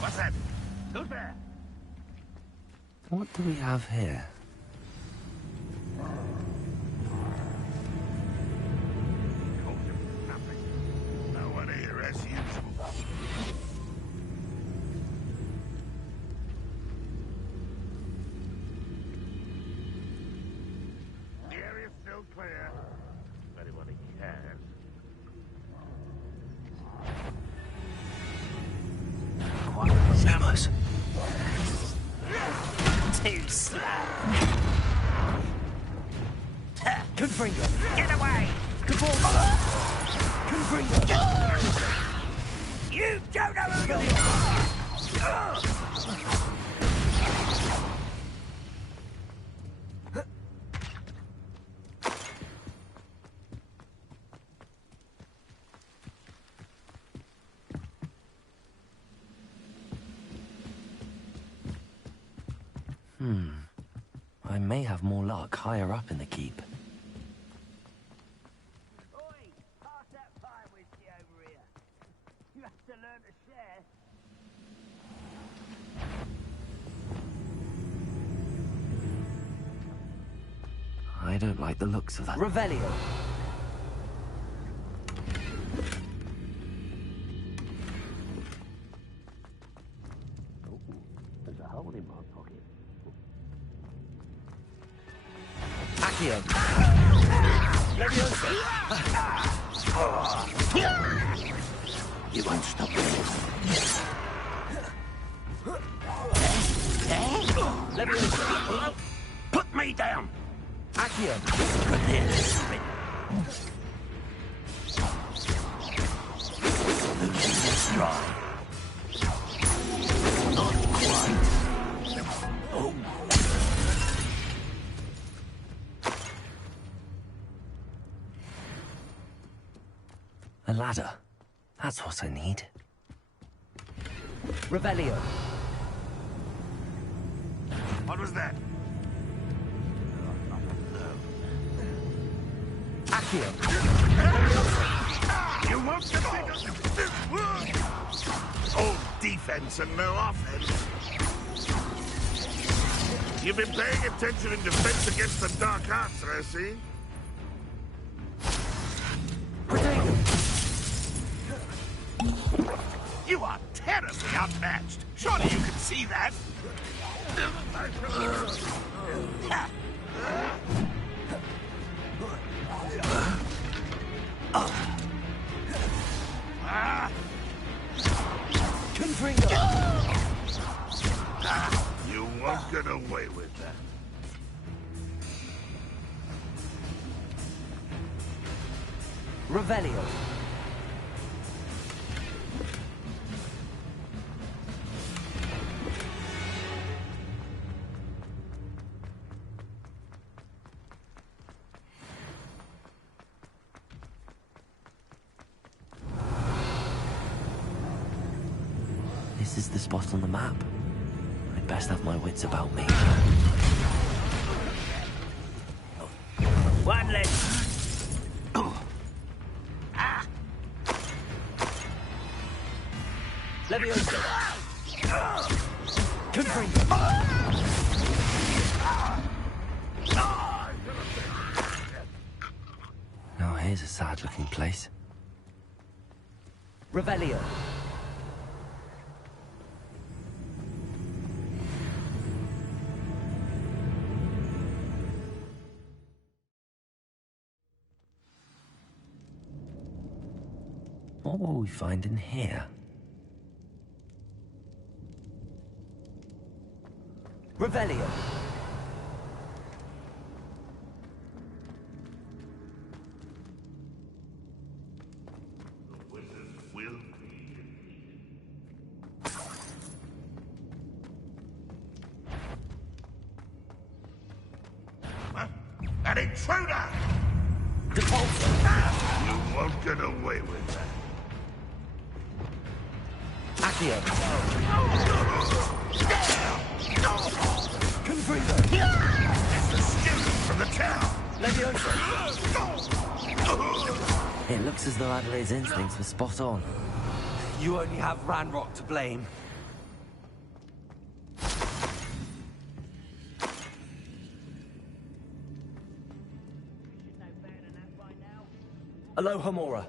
What's that? Who's there? What do we have here? No one here as usual. The area's still clear. If anybody cares. Samos. Too slow. Confringo! Get away! Confringo! You don't know who you are! I may have more luck higher up in the keep. Oi! Pass that fire whiskey over here. You have to learn to share. I don't like the looks of that. Revelio! There's a hole in my pocket. Accio! Levioso! You won't stop this. Levioso! Put me down! Accio! Prepare to spit. Losing the stride. Not quite. Oh. A ladder. That's what I need. Revelio! What was that? Accio! You want to think of this world? All defense and no offense. You've been paying attention in defense against the dark arts, I see. You are terribly outmatched. Surely you can see that. Confringo! won't get away with that. Revelio. This is the spot on the map. I'd best have my wits about me. One less. Ah. Leviosa. Confirm. Now here's a sad-looking place. Revelio. What will we find in here? Revelio. An intruder! Defaulter! You won't get away with that. Accio. Confringo. It's the student from the town. Leviosa. It looks as though Adelaide's instincts were spot on. You only have Ranrock to blame. Aloha Mora.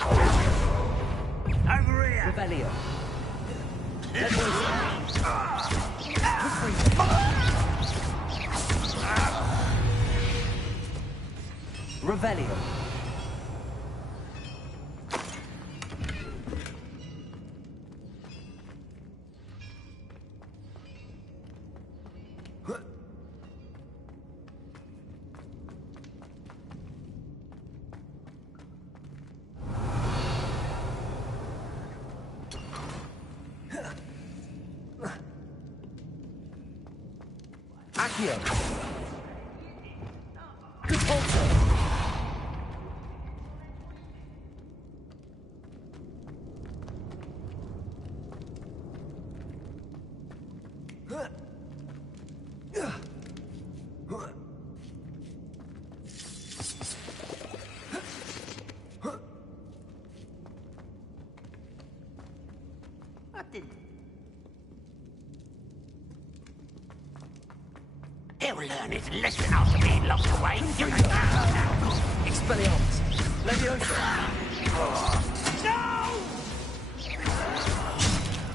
Over here. Revelio. Revelio. Accio. Defaulter. He'll learn his lesson after being locked away. Expelliarmus. Leviosa. No!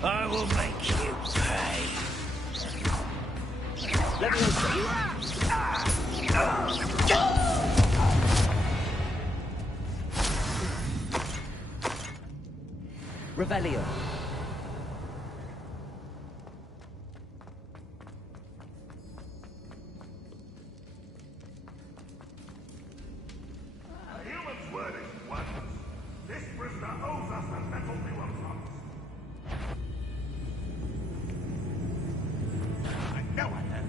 I will make you pay. Leviosa. Revelio. A human's word is worthless. This prisoner owes us the metal we were promised. I know I have.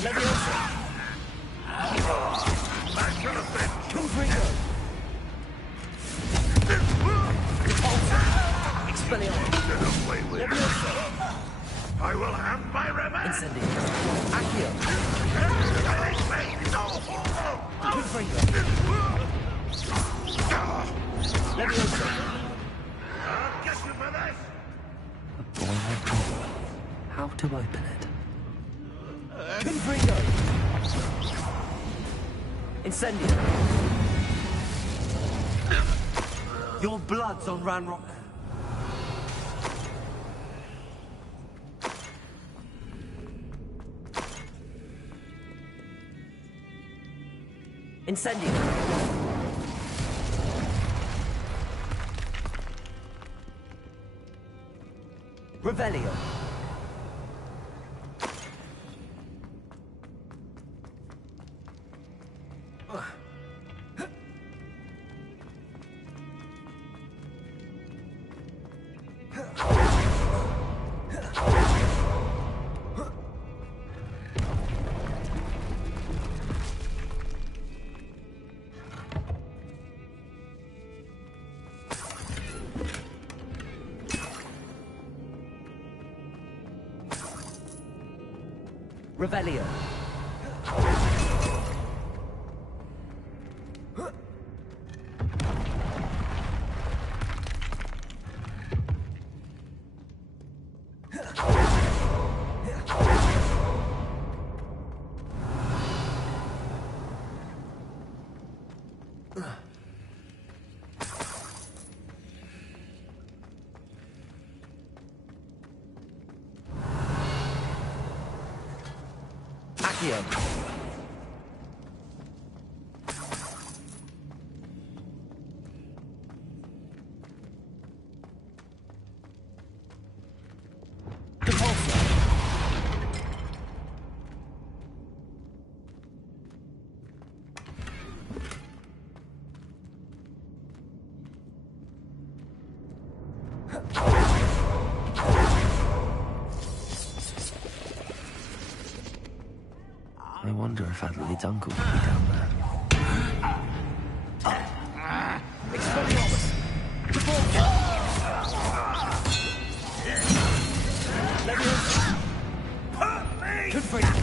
I will have my revenge! Accio! I'll get you for this! A boiler door. How to open it? Confringo! Incendio! Your blood's on Ranrock. Incendio! Revelio! Revelio. Accio. I wonder if Adelaide's uncle could be down there. Expelliarmus! Leviosa! Confringo!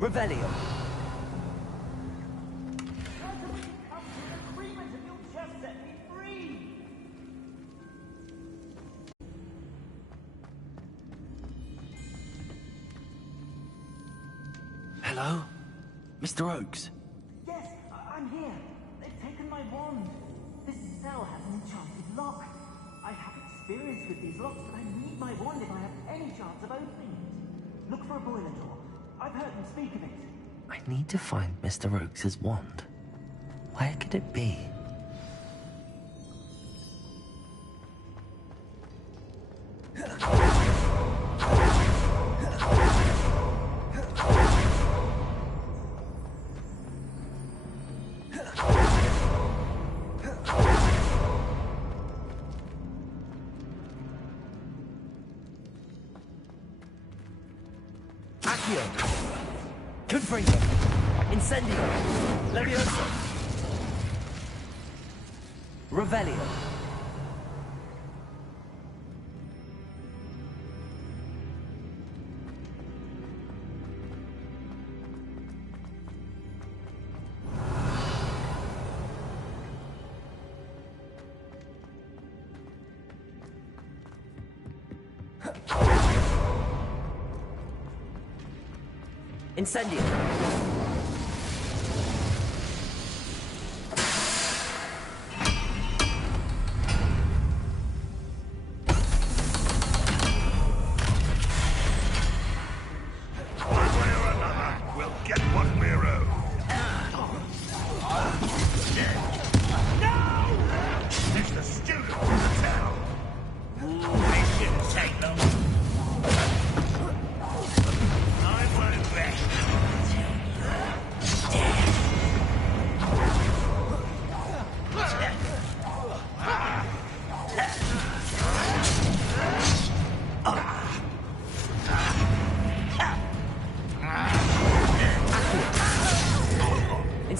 Revelio. Hello? Mr. Oakes? Yes, I'm here. They've taken my wand. This cell has an enchanted lock. I have experience with these locks, but I need my wand if I have any chance of opening it. Look for a boiler door. I've heard them speak of it. I need to find Mr. Oakes' wand. Where could it be? Accio! Confringo! Incendio! Leviosa! Revelio! Incendio!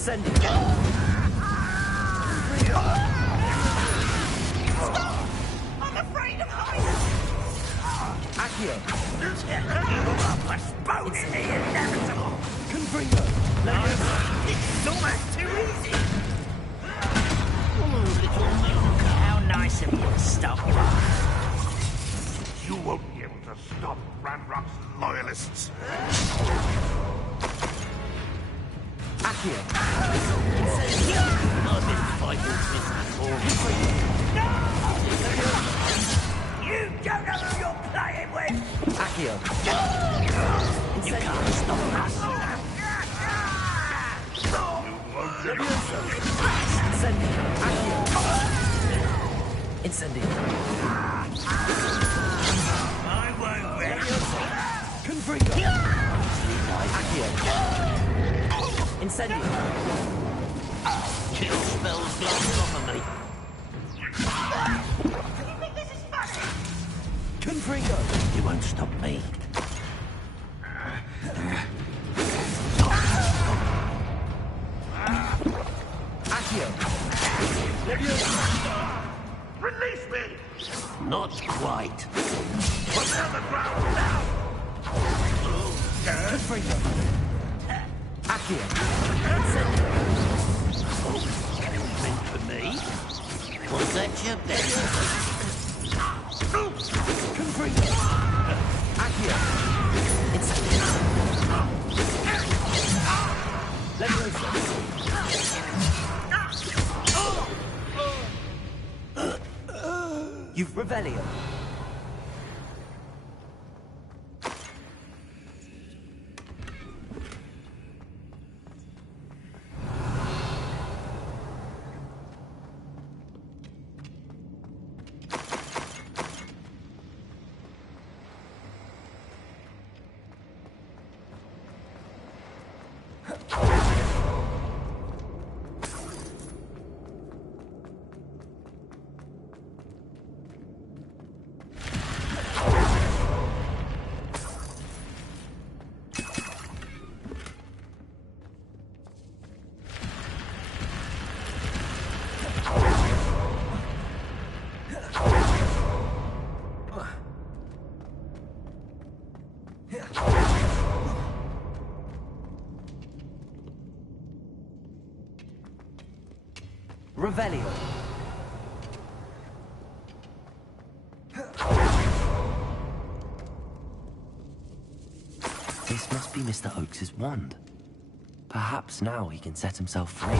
Incendiary! I'm afraid of heights! Accio! Postponing the inevitable! Confringo! This is almost too easy! Oh, little moon, how nice of you to stop by. You won't be able to stop Ranrock's loyalists. Accio! I've been fighting this before. You don't know who you're playing with! Accio! You can't stop us! Incendiary! Accio! Incendiary! I won't rest! Confringo! Accio! Incendiary! Chill spells blowing off of me. You think this is funny? Confringo! You won't stop me. Accio! Release me! Not quite. Put me on the ground now! Confringo! Accio! Meant for me? Was that your best? Confringo! Accio! Leviosa! You've Revelio! Revelio! This must be Mr. Oakes's wand. Perhaps now he can set himself free.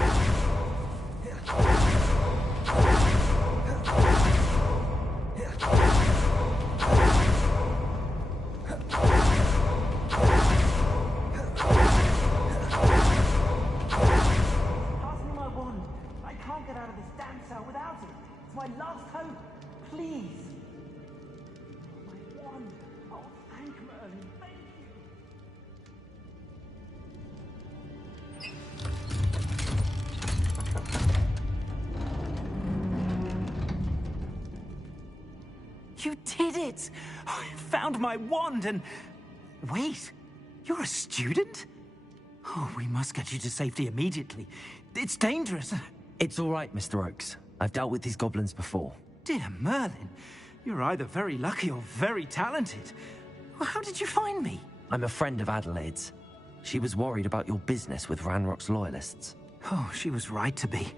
My last hope, please. My wand. Oh, thank Merlin. Thank you. You did it! I found my wand and... Wait, you're a student? Oh, we must get you to safety immediately. It's dangerous. It's all right, Mr. Oakes. I've dealt with these goblins before. Dear Merlin, you're either very lucky or very talented. Well, how did you find me? I'm a friend of Adelaide's. She was worried about your business with Ranrock's loyalists. Oh, she was right to be.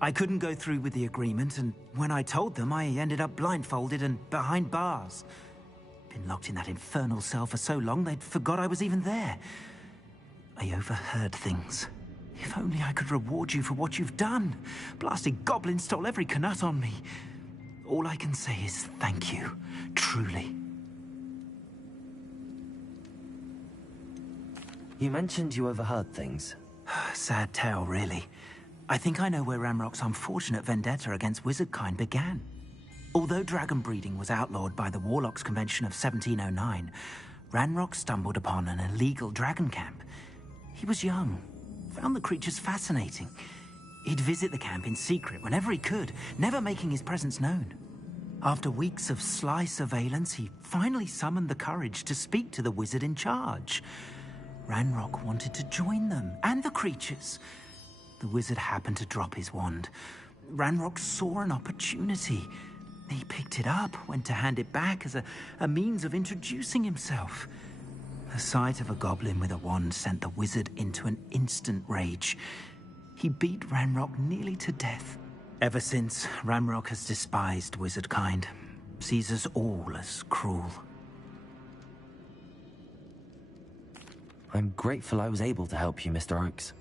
I couldn't go through with the agreement, and when I told them, I ended up blindfolded and behind bars. Been locked in that infernal cell for so long, they'd forgot I was even there. I overheard things. If only I could reward you for what you've done. Blasted goblin stole every canut on me. All I can say is thank you, truly. You mentioned you overheard things. Sad tale, really. I think I know where Ranrock's unfortunate vendetta against wizardkind began. Although dragon breeding was outlawed by the Warlocks Convention of 1709, Ranrock stumbled upon an illegal dragon camp. He was young, found the creatures fascinating. He'd visit the camp in secret whenever he could, never making his presence known. After weeks of sly surveillance, he finally summoned the courage to speak to the wizard in charge. Ranrock wanted to join them and the creatures, The wizard happened to drop his wand. Ranrock saw an opportunity. He picked it up, went to hand it back as a means of introducing himself. The sight of a goblin with a wand sent the wizard into an instant rage. He beat Ranrock nearly to death. Ever since, Ranrock has despised wizard kind, sees us all as cruel. I'm grateful I was able to help you, Mr. Oakes.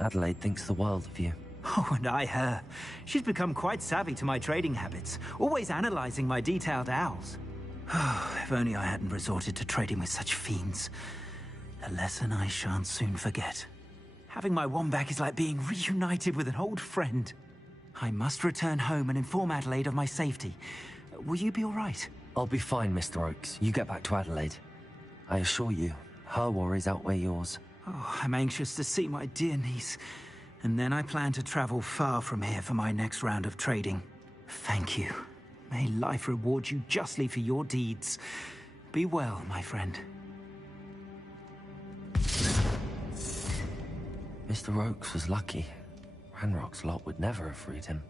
Adelaide thinks the world of you. Oh, and I her. She's become quite savvy to my trading habits, always analyzing my detailed owls. If only I hadn't resorted to trading with such fiends. A lesson I shan't soon forget. Having my wand back is like being reunited with an old friend. I must return home and inform Adelaide of my safety. Will you be all right? I'll be fine, Mr. Oakes. You get back to Adelaide. I assure you, her worries outweigh yours. Oh, I'm anxious to see my dear niece. And then I plan to travel far from here for my next round of trading. Thank you. May life reward you justly for your deeds. Be well, my friend. Mr. Oakes was lucky. Ranrock's lot would never have freed him.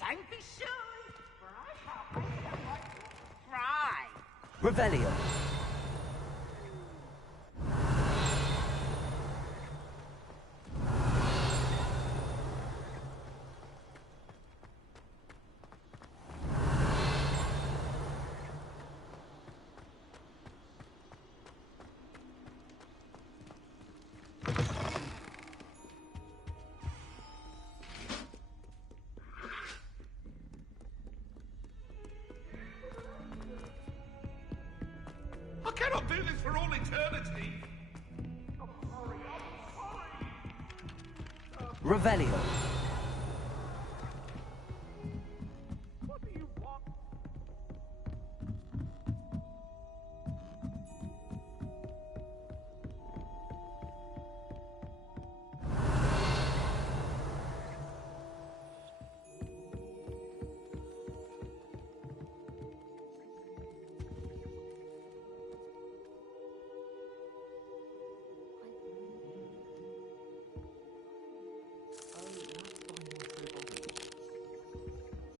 Don't be shy, for I shall make them like to cry. Revelio. I cannot do this for all eternity. Revelio.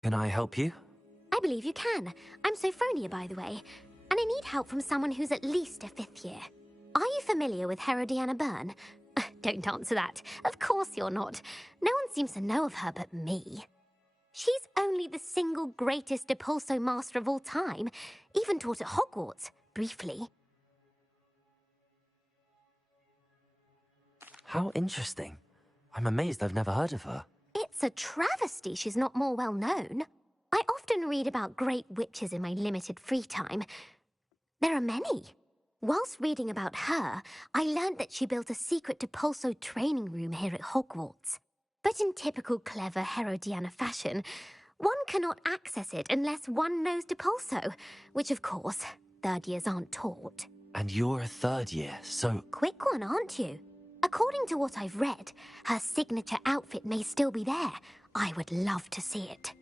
Can I help you? I believe you can. I'm Sophronia, by the way, and I need help from someone who's at least a 5th year. Are you familiar with Herodiana Byrne? Don't answer that. Of course you're not. No one seems to know of her but me. She's only the single greatest Depulso master of all time, even taught at Hogwarts, briefly. How interesting. I'm amazed I've never heard of her. It's a travesty she's not more well known. I often read about great witches in my limited free time. There are many. Whilst reading about her, I learned that she built a secret Depulso training room here at Hogwarts. But in typical clever Herodiana fashion, one cannot access it unless one knows Depulso, which of course, 3rd years aren't taught. And you're a 3rd year, so... Quick one, aren't you? According to what I've read, her signature outfit may still be there. I would love to see it.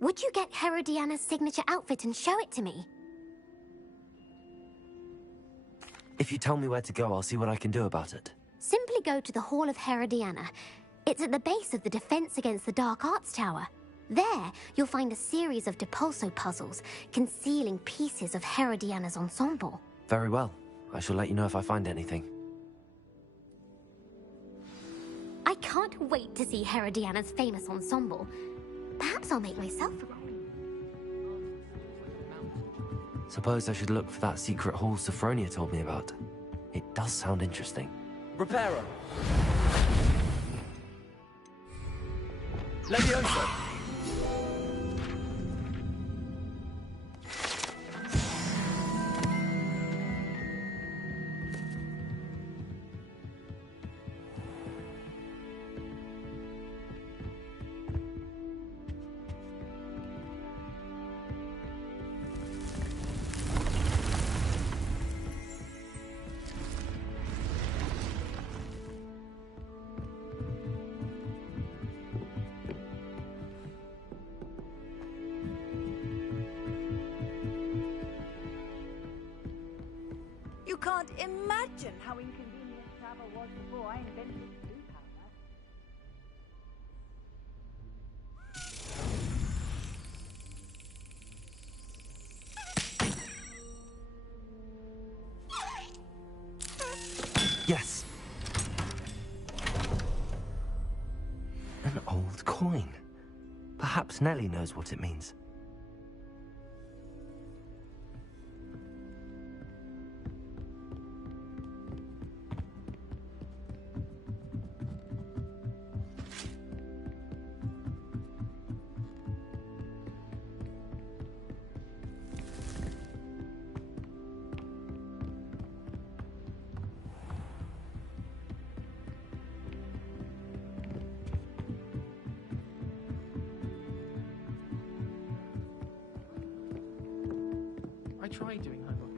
Would you get Herodiana's signature outfit and show it to me? If you tell me where to go, I'll see what I can do about it. Simply go to the Hall of Herodiana. It's at the base of the Defense Against the Dark Arts Tower. There, you'll find a series of Depulso puzzles concealing pieces of Herodiana's ensemble. Very well. I shall let you know if I find anything. I can't wait to see Herodiana's famous ensemble. Perhaps I'll make myself a copy. Suppose I should look for that secret hall Sophronia told me about. It does sound interesting. Reparo. Levioso. You can't imagine how inconvenient travel was before I invented blue old coin. Perhaps Nellie knows what it means. I tried doing homework.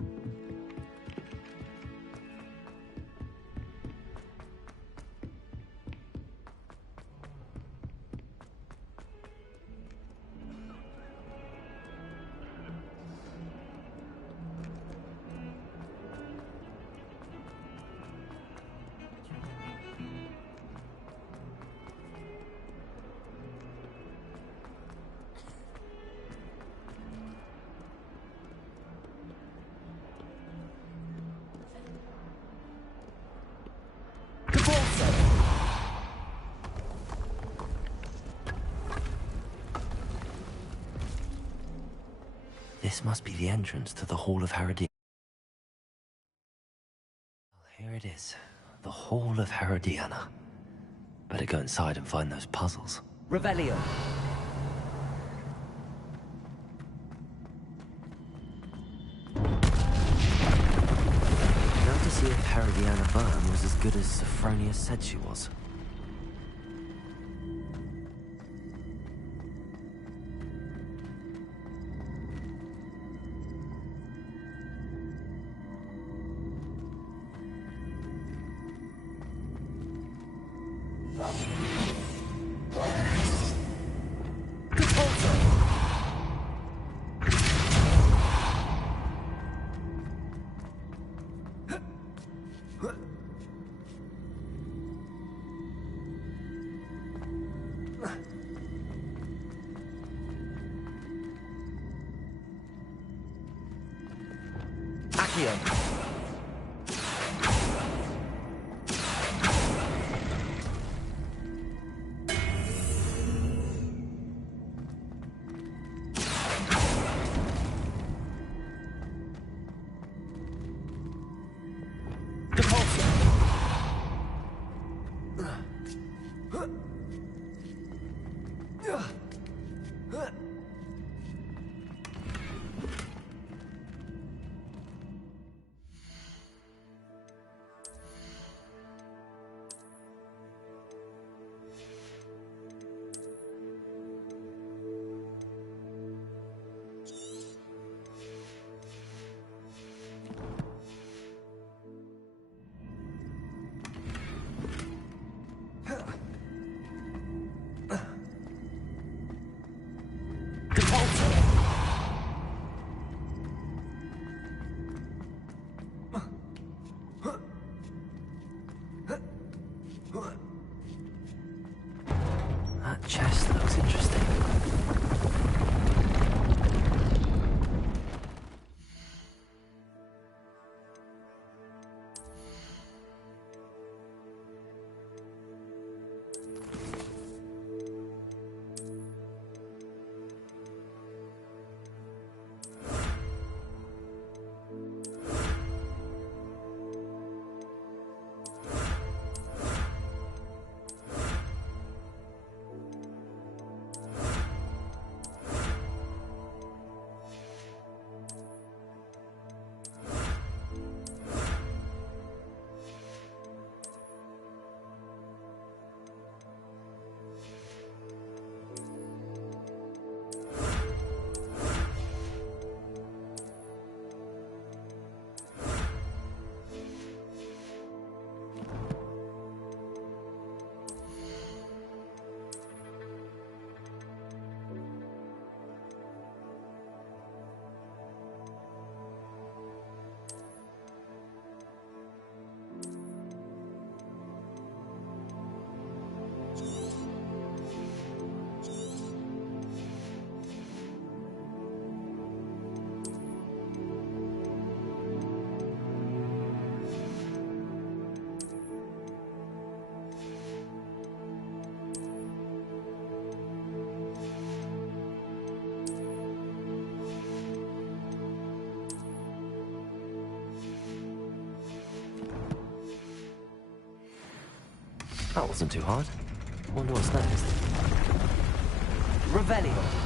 This must be the entrance to the Hall of Herodiana. Well, here it is. The Hall of Herodiana. Better go inside and find those puzzles. Revelio. Now to see if Herodiana Byrne was as good as Sophronia said she was. That chest looks interesting. That wasn't too hard. Wonder what's next. Revelio.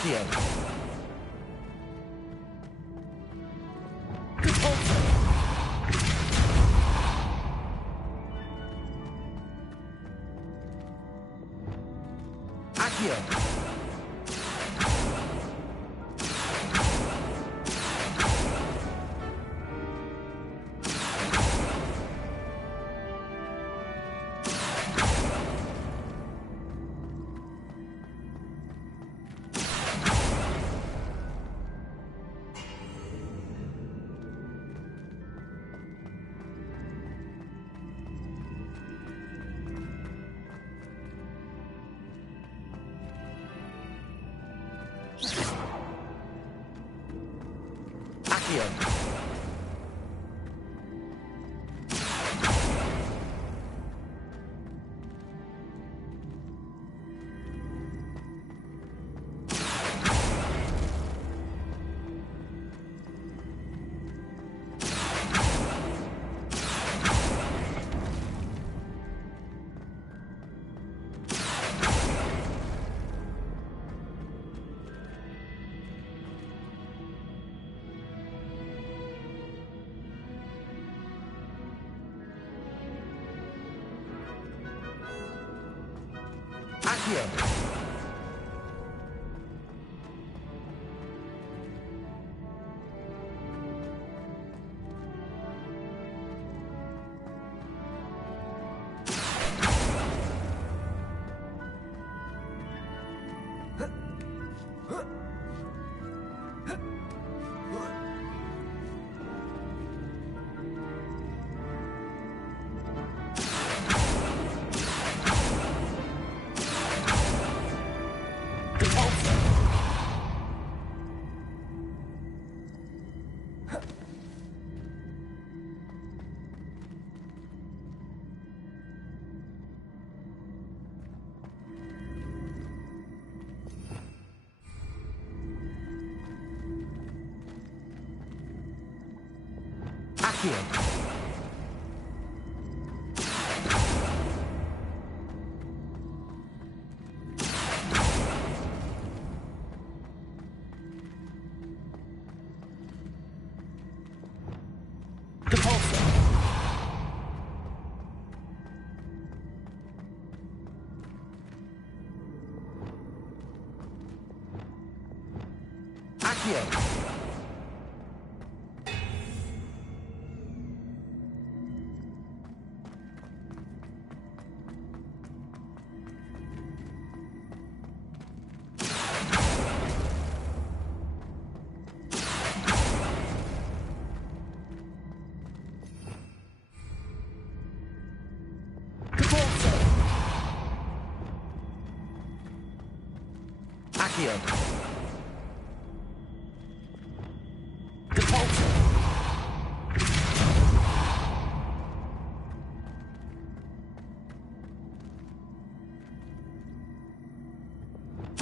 Accio. Accio. Accio. Accio. Accio.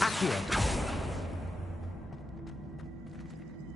Accio. Accio.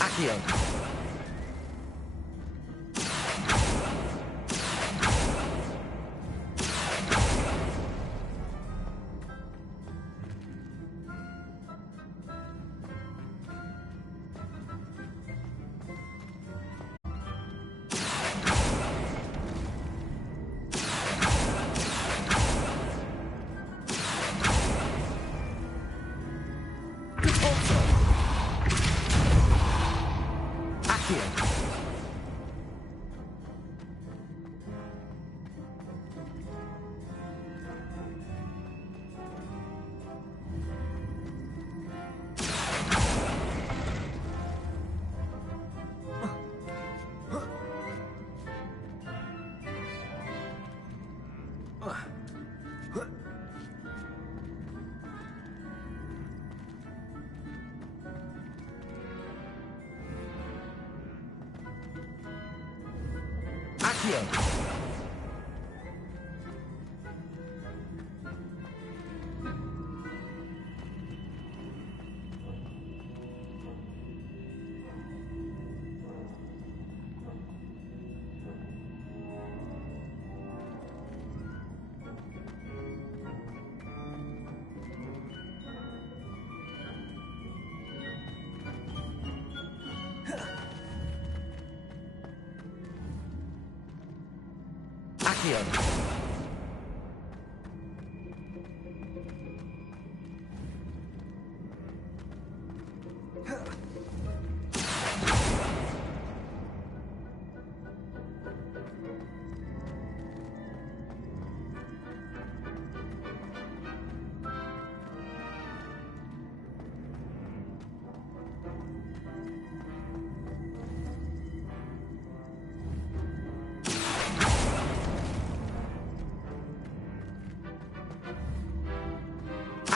Accio. Accio! Accio!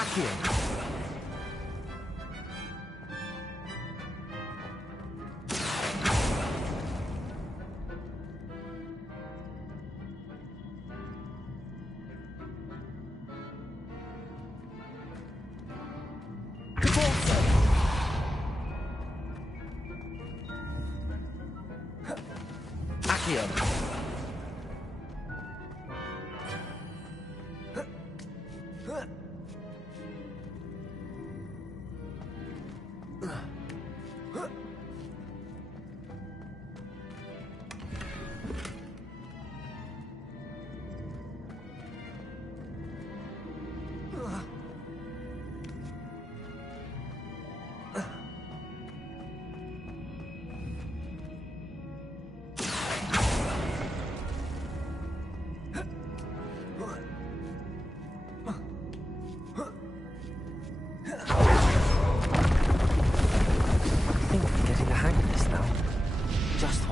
Accio! Accio!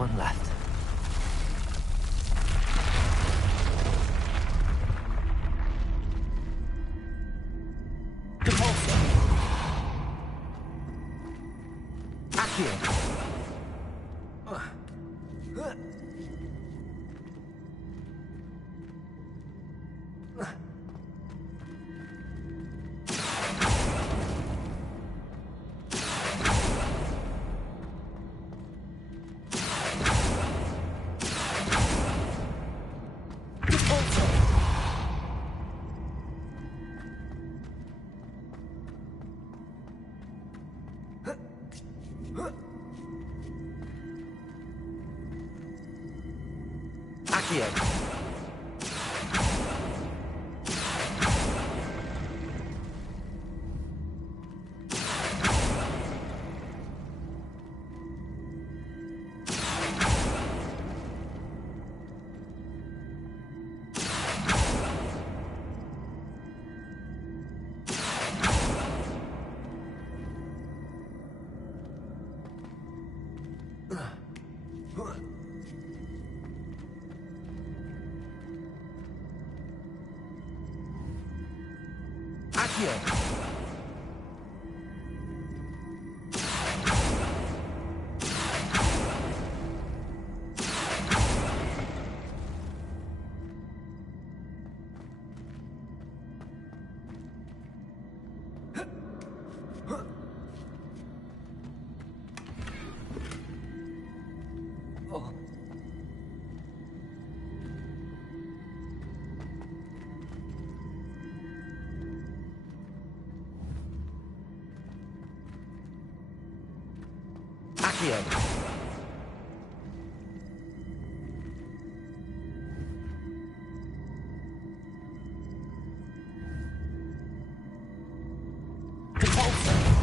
One left. Repulsor. Accio. Accio. Accio. Accio. Repulsor.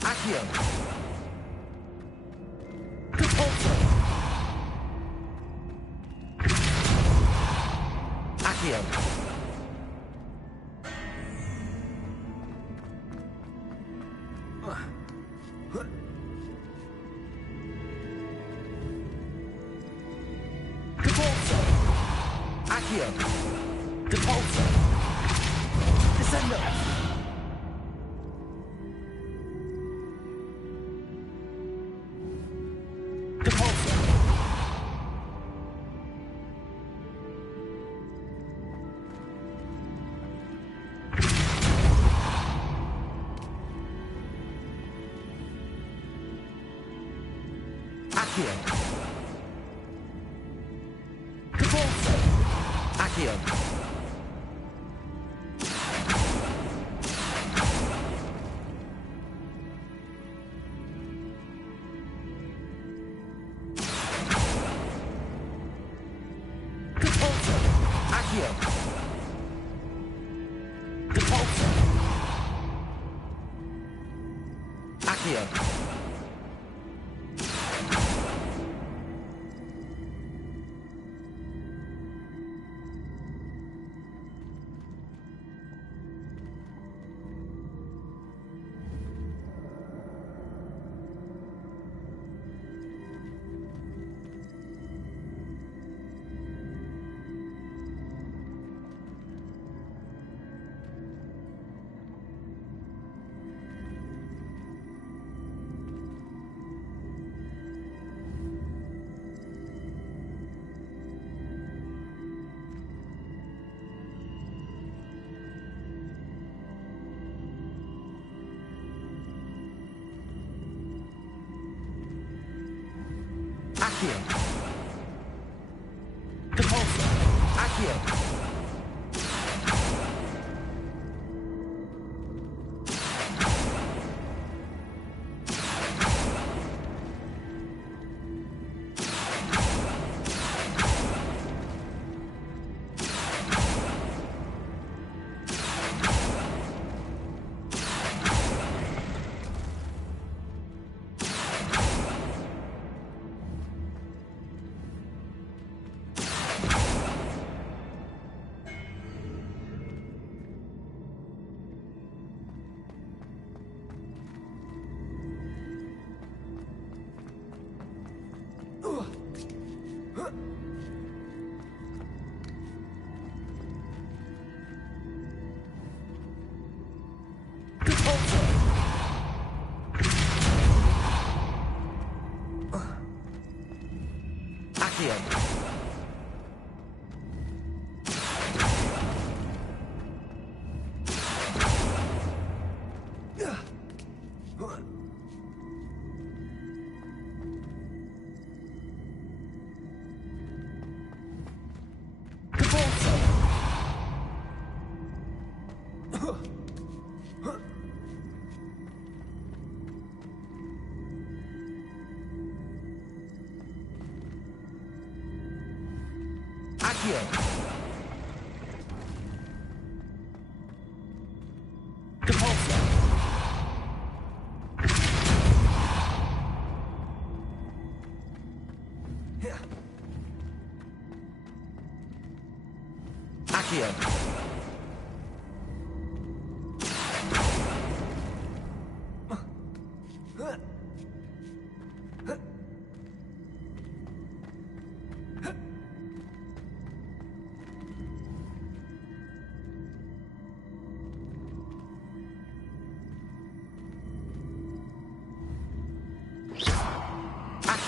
Accio. Repulsor. Accio. Accio. Repulsor. Accio. Depulso. Descendo. Depulso. Accio. Depulso. Accio. Depulso. Accio. Depulso. Accio. Accio. Depulso. Accio. Accio. Accio. Depulso. Accio.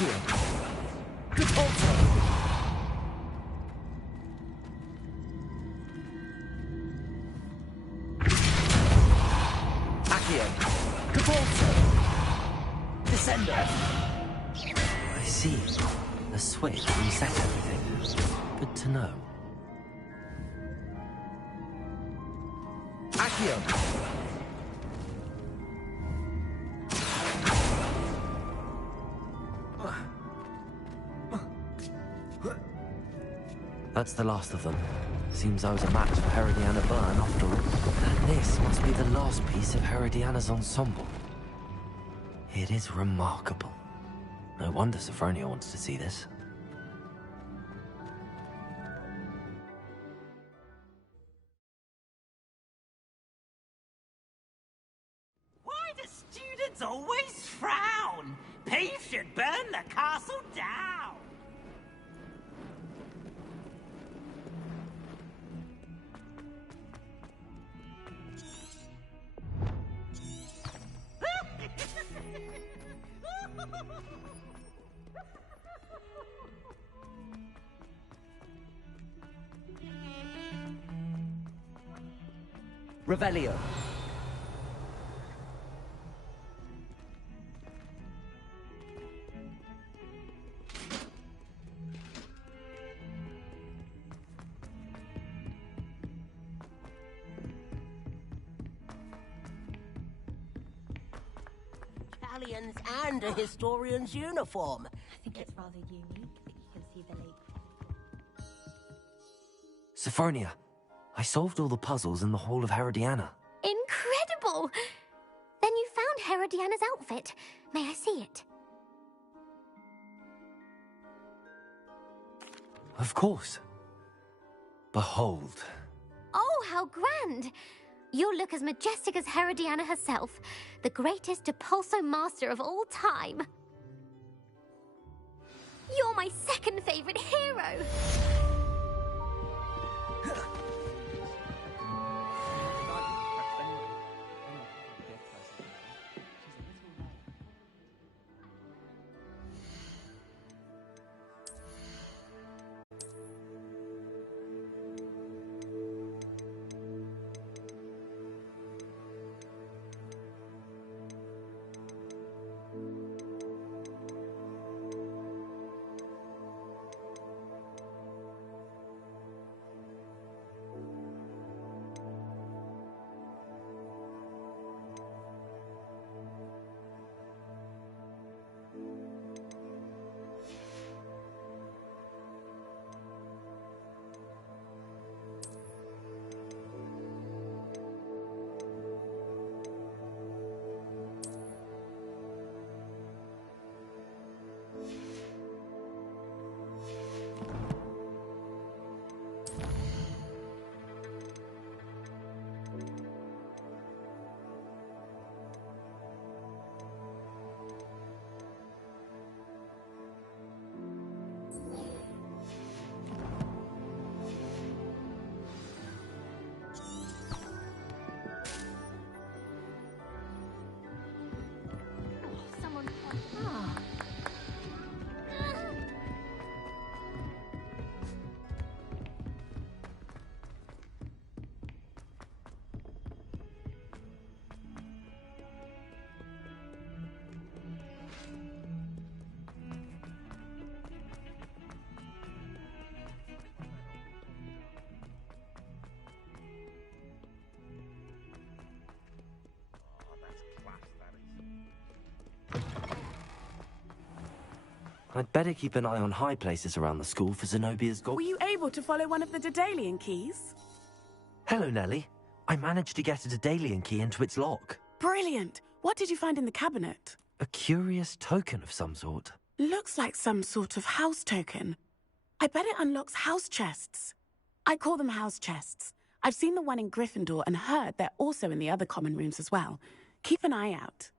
Accio. Depulso. Accio. Depulso. Descendo. I see. The switch reset everything. Good to know. Accio. That's the last of them. Seems I was a match for Herodiana Byrne after all. And this must be the last piece of Herodiana's ensemble. It is remarkable. No wonder Sophronia wants to see this. Why do students always frown? Peace should burn the castle down. Revelio. Galleons and a historian's uniform. I think it's rather unique that you can see the lake. Sophronia, I solved all the puzzles in the Hall of Herodiana. Incredible! Then you found Herodiana's outfit. May I see it? Of course. Behold. Oh, how grand! You'll look as majestic as Herodiana herself, the greatest Depulso master of all time. You're my second favorite hero! I'd better keep an eye on high places around the school for Zenobia's gold. Were you able to follow one of the Daedalian keys? Hello, Nellie. I managed to get a Daedalian key into its lock. Brilliant! What did you find in the cabinet? A curious token of some sort. Looks like some sort of house token. I bet it unlocks house chests. I call them house chests. I've seen the one in Gryffindor and heard they're also in the other common rooms as well. Keep an eye out.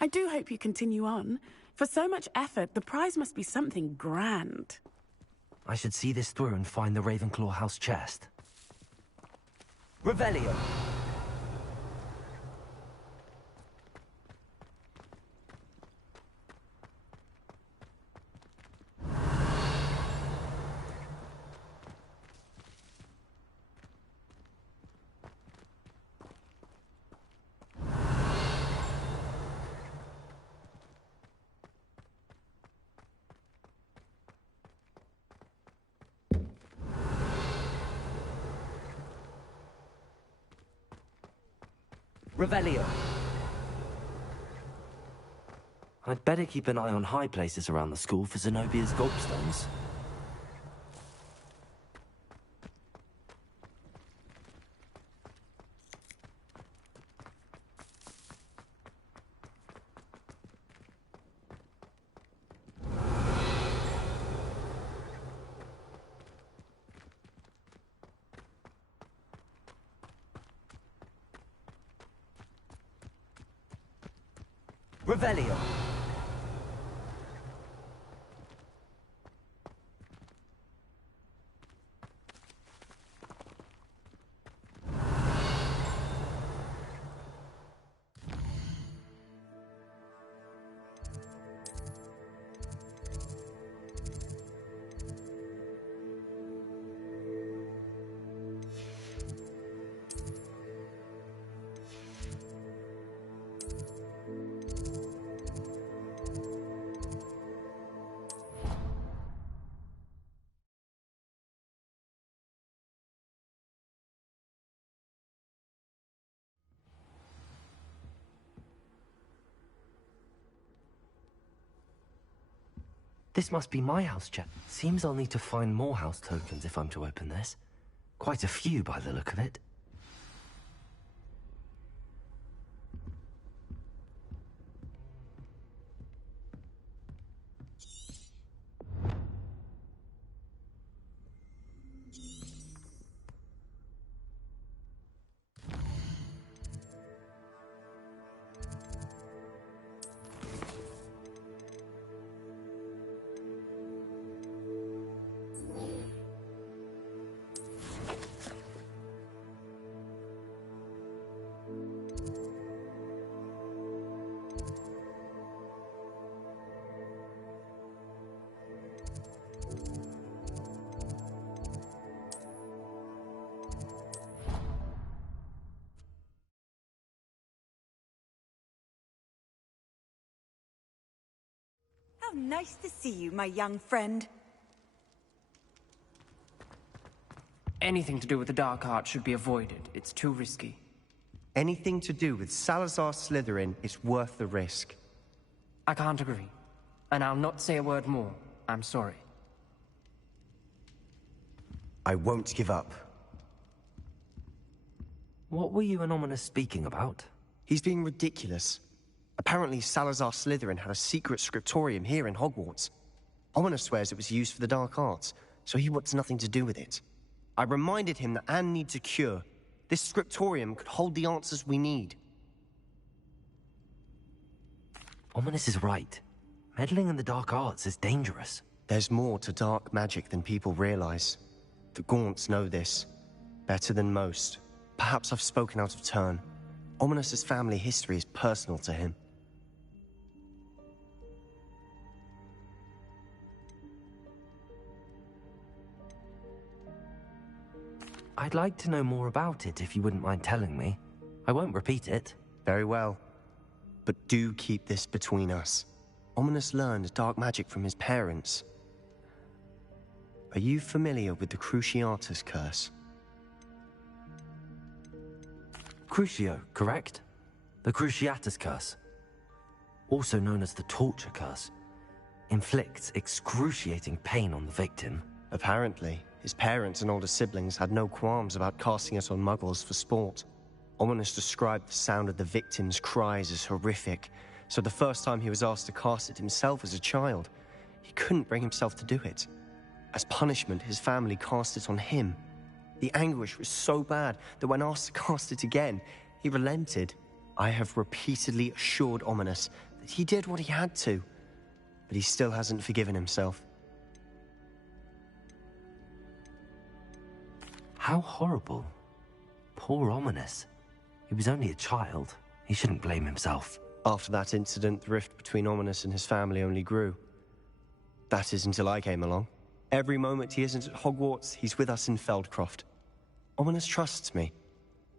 I do hope you continue on. For so much effort, the prize must be something grand. I should see this through and find the Ravenclaw house chest. Revelio! Revelio. I'd better keep an eye on high places around the school for Zenobia's gobstones. Revelio. This must be my house chest. Seems I'll need to find more house tokens if I'm to open this. Quite a few by the look of it. How nice to see you, my young friend. Anything to do with the dark art should be avoided. It's too risky. Anything to do with Salazar Slytherin is worth the risk. I can't agree. And I'll not say a word more. I'm sorry. I won't give up. What were you and Ominous speaking about? He's being ridiculous. Apparently Salazar Slytherin had a secret scriptorium here in Hogwarts. Ominous swears it was used for the dark arts, so he wants nothing to do with it. I reminded him that Anne needs a cure. This scriptorium could hold the answers we need. Ominous is right. Meddling in the dark arts is dangerous. There's more to dark magic than people realize. The Gaunts know this. Better than most. Perhaps I've spoken out of turn. Ominous's family history is personal to him. I'd like to know more about it if you wouldn't mind telling me. I won't repeat it. Very well. But do keep this between us. Ominous learned dark magic from his parents. Are you familiar with the Cruciatus curse? Crucio, correct? The Cruciatus curse. Also known as the torture curse. Inflicts excruciating pain on the victim. Apparently, his parents and older siblings had no qualms about casting it on muggles for sport. Ominous described the sound of the victim's cries as horrific, so the first time he was asked to cast it himself as a child, he couldn't bring himself to do it. As punishment, his family cast it on him. The anguish was so bad that when asked to cast it again, he relented. I have repeatedly assured Ominous that he did what he had to, but he still hasn't forgiven himself. How horrible. Poor Ominous. He was only a child. He shouldn't blame himself. After that incident, the rift between Ominous and his family only grew. That is until I came along. Every moment he isn't at Hogwarts, he's with us in Feldcroft. Ominous trusts me.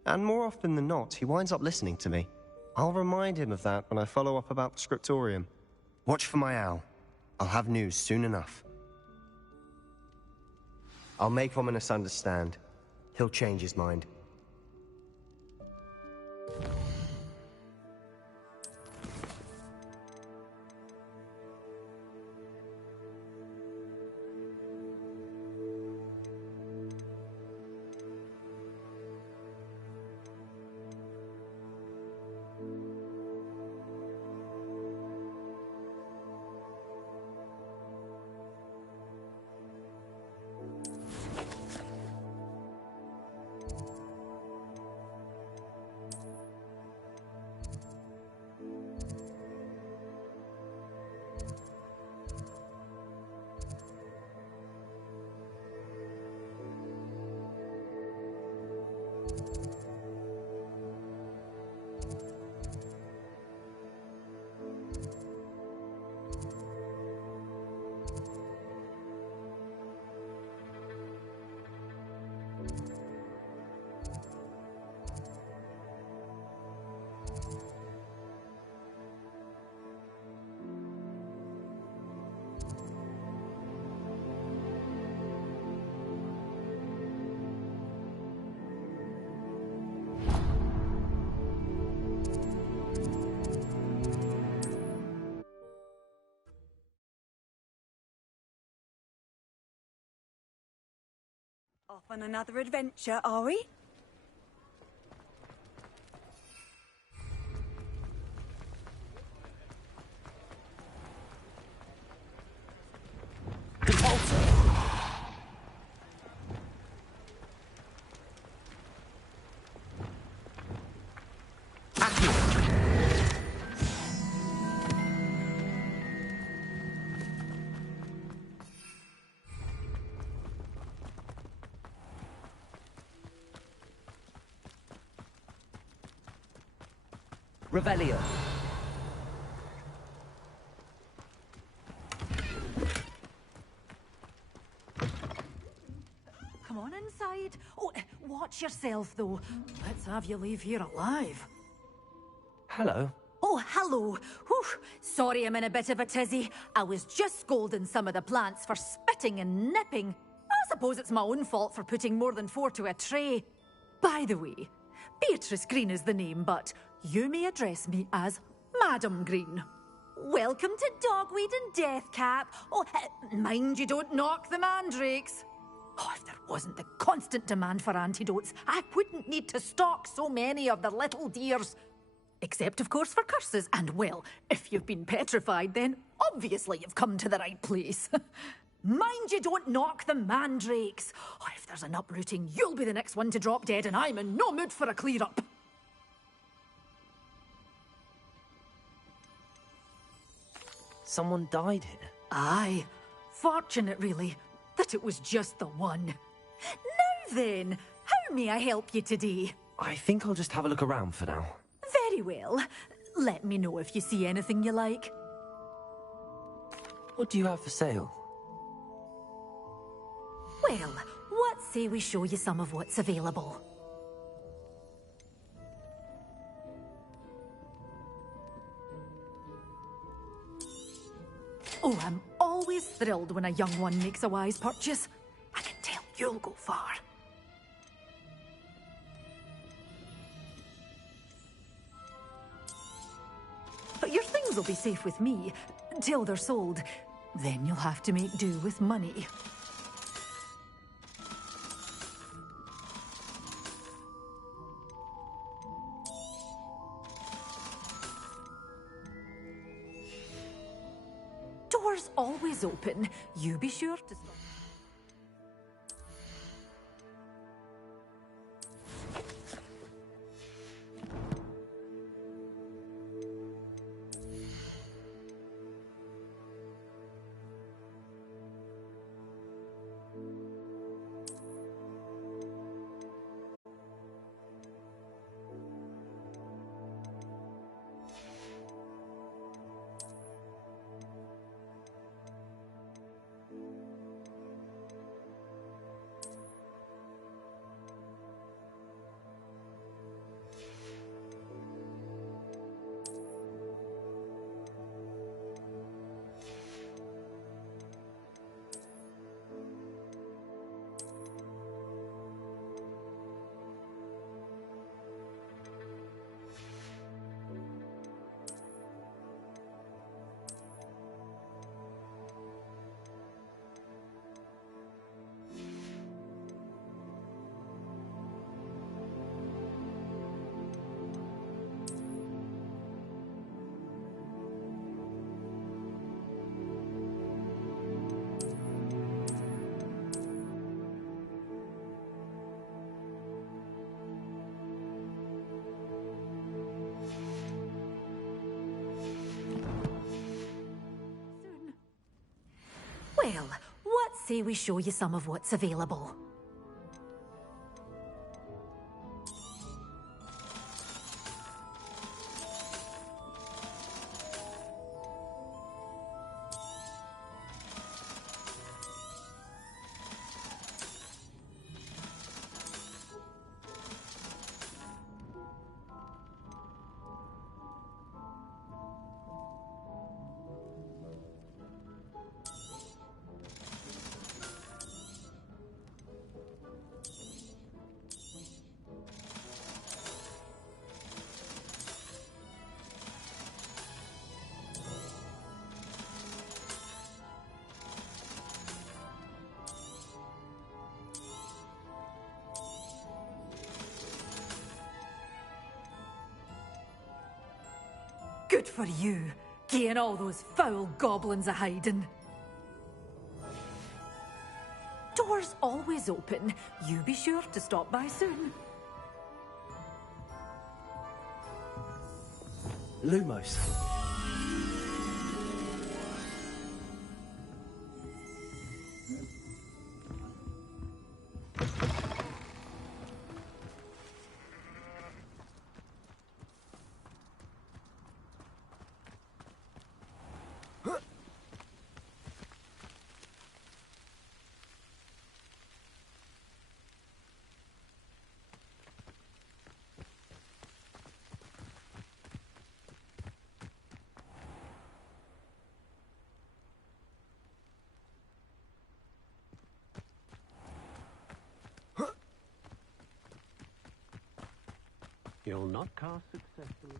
And more often than not, he winds up listening to me. I'll remind him of that when I follow up about the scriptorium. Watch for my owl. I'll have news soon enough. I'll make Ominous understand. He'll change his mind. Off on another adventure, are we? Revelio. Come on inside. Oh, watch yourself, though. Let's have you leave here alive. Hello. Oh, hello. Whew. Sorry I'm in a bit of a tizzy. I was just scolding some of the plants for spitting and nipping. I suppose it's my own fault for putting more than 4 to a tray. By the way, Beatrice Green is the name, but you may address me as Madam Green. Welcome to Dogweed and Deathcap. Oh, mind you don't knock the mandrakes. Oh, if there wasn't the constant demand for antidotes, I wouldn't need to stock so many of the little dears. Except, of course, for curses. And, well, if you've been petrified, then obviously you've come to the right place. Mind you don't knock the mandrakes. Oh, if there's an uprooting, you'll be the next one to drop dead, and I'm in no mood for a clear-up. Someone died here? Aye. Fortunate, really, that it was just the one. Now then, how may I help you today? I think I'll just have a look around for now. Very well. Let me know if you see anything you like. What do you have for sale? Well, what say we show you some of what's available? Oh, I'm always thrilled when a young one makes a wise purchase. I can tell you'll go far. But your things will be safe with me, till they're sold. Then you'll have to make do with money. Doors always open. You be sure to stop. Well, what say we show you some of what's available? Good for you, getting all those foul goblins a hiding. Doors always open. You be sure to stop by soon. Lumos. You'll not cast successfully.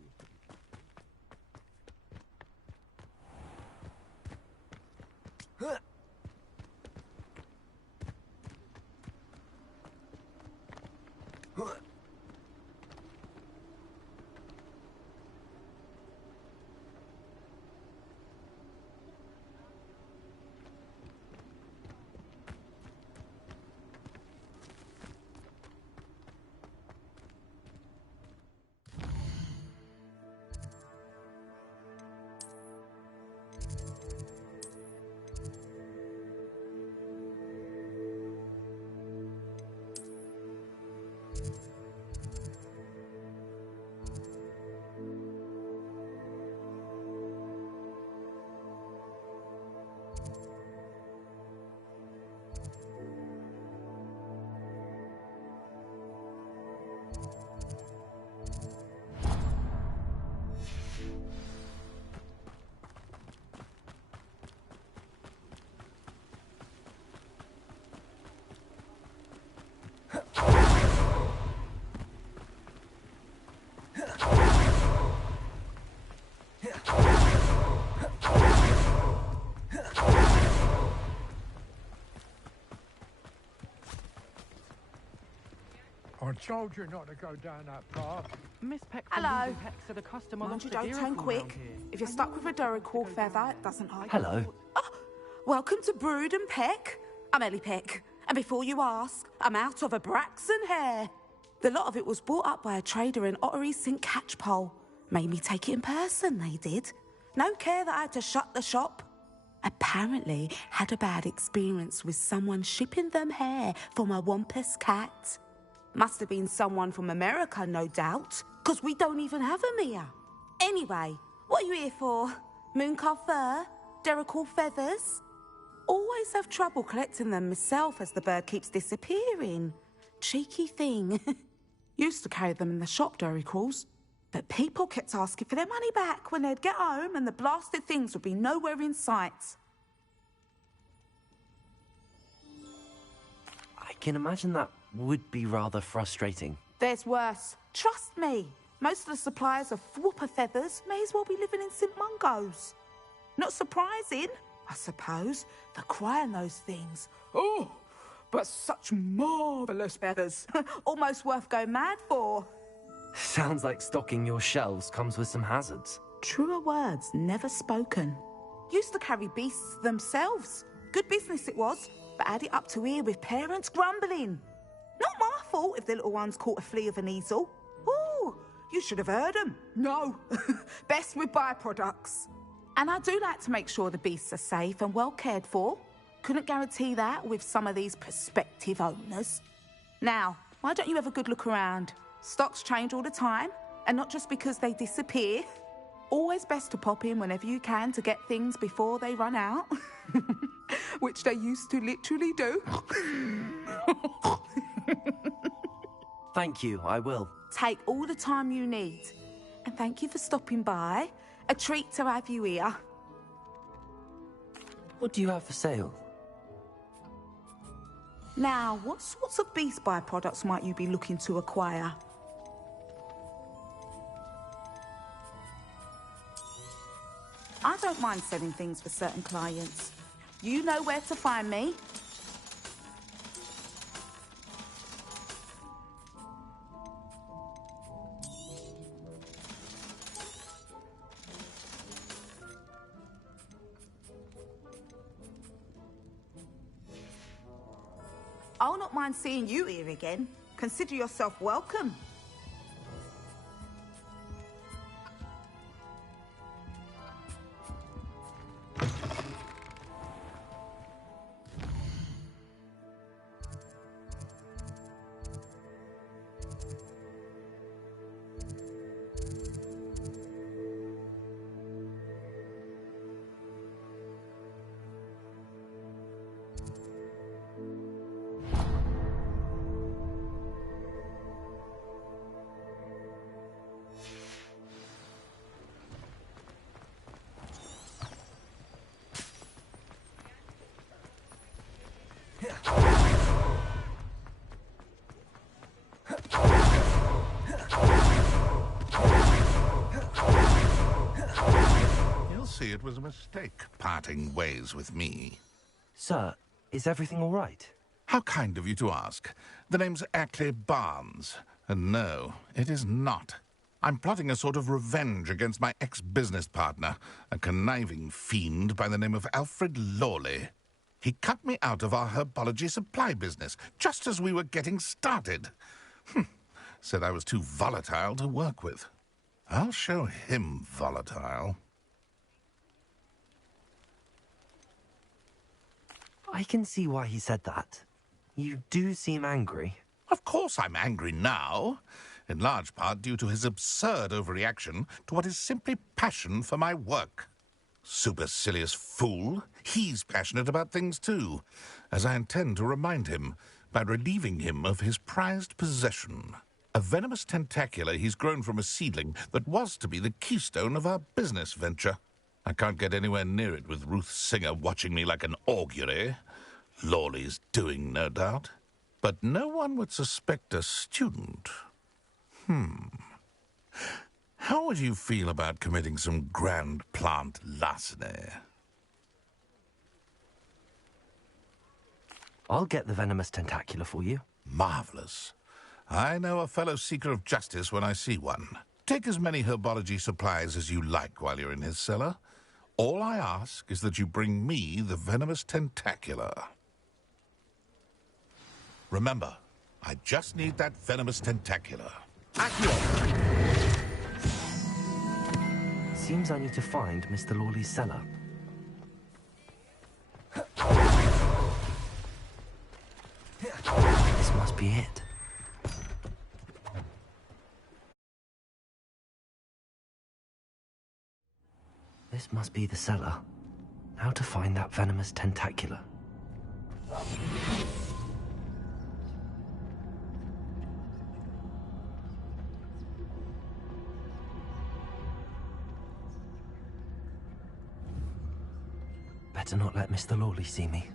I told you not to go down that path. Miss Peck Hello. Peck said a customer Mind you lost a don't turn Dirical quick. round here. If you're stuck with a Dirical feather, it doesn't hide. Hello. Welcome to Brood and Peck. I'm Ellie Peck. And before you ask, I'm out of a Braxton hair. The lot of it was bought up by a trader in Ottery St. Catchpole. Made me take it in person, they did. No care that I had to shut the shop. Apparently had a bad experience with someone shipping them hair from a Wampus cat. Must have been someone from America, no doubt, because we don't even have them here. Anyway, what are you here for? Mooncar fur? Dirical feathers? Always have trouble collecting them myself as the bird keeps disappearing. Cheeky thing. Used to carry them in the shop, Diricals. But people kept asking for their money back when they'd get home and the blasted things would be nowhere in sight. I can imagine that would be rather frustrating. There's worse. Trust me. Most of the suppliers of Whooper feathers may as well be living in St. Mungo's. Not surprising, I suppose. The cry on those things. Oh, but such marvellous feathers. Almost worth going mad for. Sounds like stocking your shelves comes with some hazards. Truer words never spoken. Used to carry beasts themselves. Good business it was, but had it up to here with parents grumbling. Not my fault if the little ones caught a flea of an easel. Ooh, you should have heard them. No, best with byproducts. And I do like to make sure the beasts are safe and well cared for. Couldn't guarantee that with some of these prospective owners. Now, why don't you have a good look around? Stocks change all the time, and not just because they disappear. Always best to pop in whenever you can to get things before they run out. Which they used to literally do. Thank you, I will. Take all the time you need. And thank you for stopping by. A treat to have you here. What do you have for sale? Now, what sorts of beast byproducts might you be looking to acquire? I don't mind selling things for certain clients. You know where to find me. I'll not mind seeing you here again. Consider yourself welcome. You'll see it was a mistake, parting ways with me. Sir, is everything all right? How kind of you to ask. The name's Ackley Barnes. And no, it is not. I'm plotting a sort of revenge against my ex-business partner, a conniving fiend by the name of Alfred Lawley. He cut me out of our herbology supply business, just as we were getting started. Said I was too volatile to work with. I'll show him volatile. I can see why he said that. You do seem angry. Of course I'm angry now, in large part due to his absurd overreaction to what is simply passion for my work. Supercilious fool. He's passionate about things too, as I intend to remind him by relieving him of his prized possession. A venomous tentacula he's grown from a seedling that was to be the keystone of our business venture. I can't get anywhere near it with Ruth Singer watching me like an augury. Lawley's doing, no doubt. But no one would suspect a student. How would you feel about committing some grand plant larceny? I'll get the venomous tentacula for you. Marvelous. I know a fellow seeker of justice when I see one. Take as many herbology supplies as you like while you're in his cellar. All I ask is that you bring me the venomous tentacula. Remember, I just need that venomous tentacula. Seems I need to find Mr. Lawley's cellar. This must be it. This must be the cellar. How to find that venomous tentacula? Better not let Mr. Lawley see me.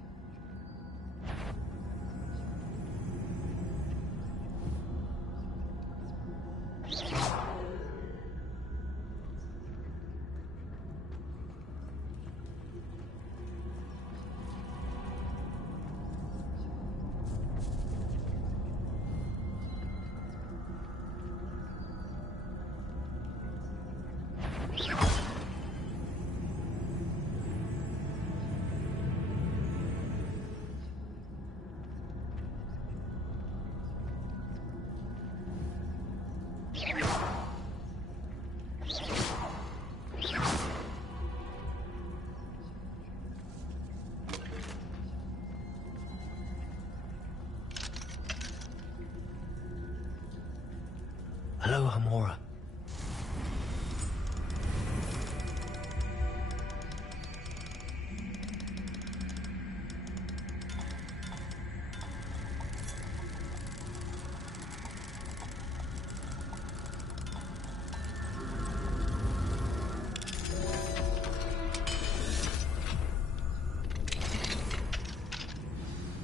Hello, Hamora.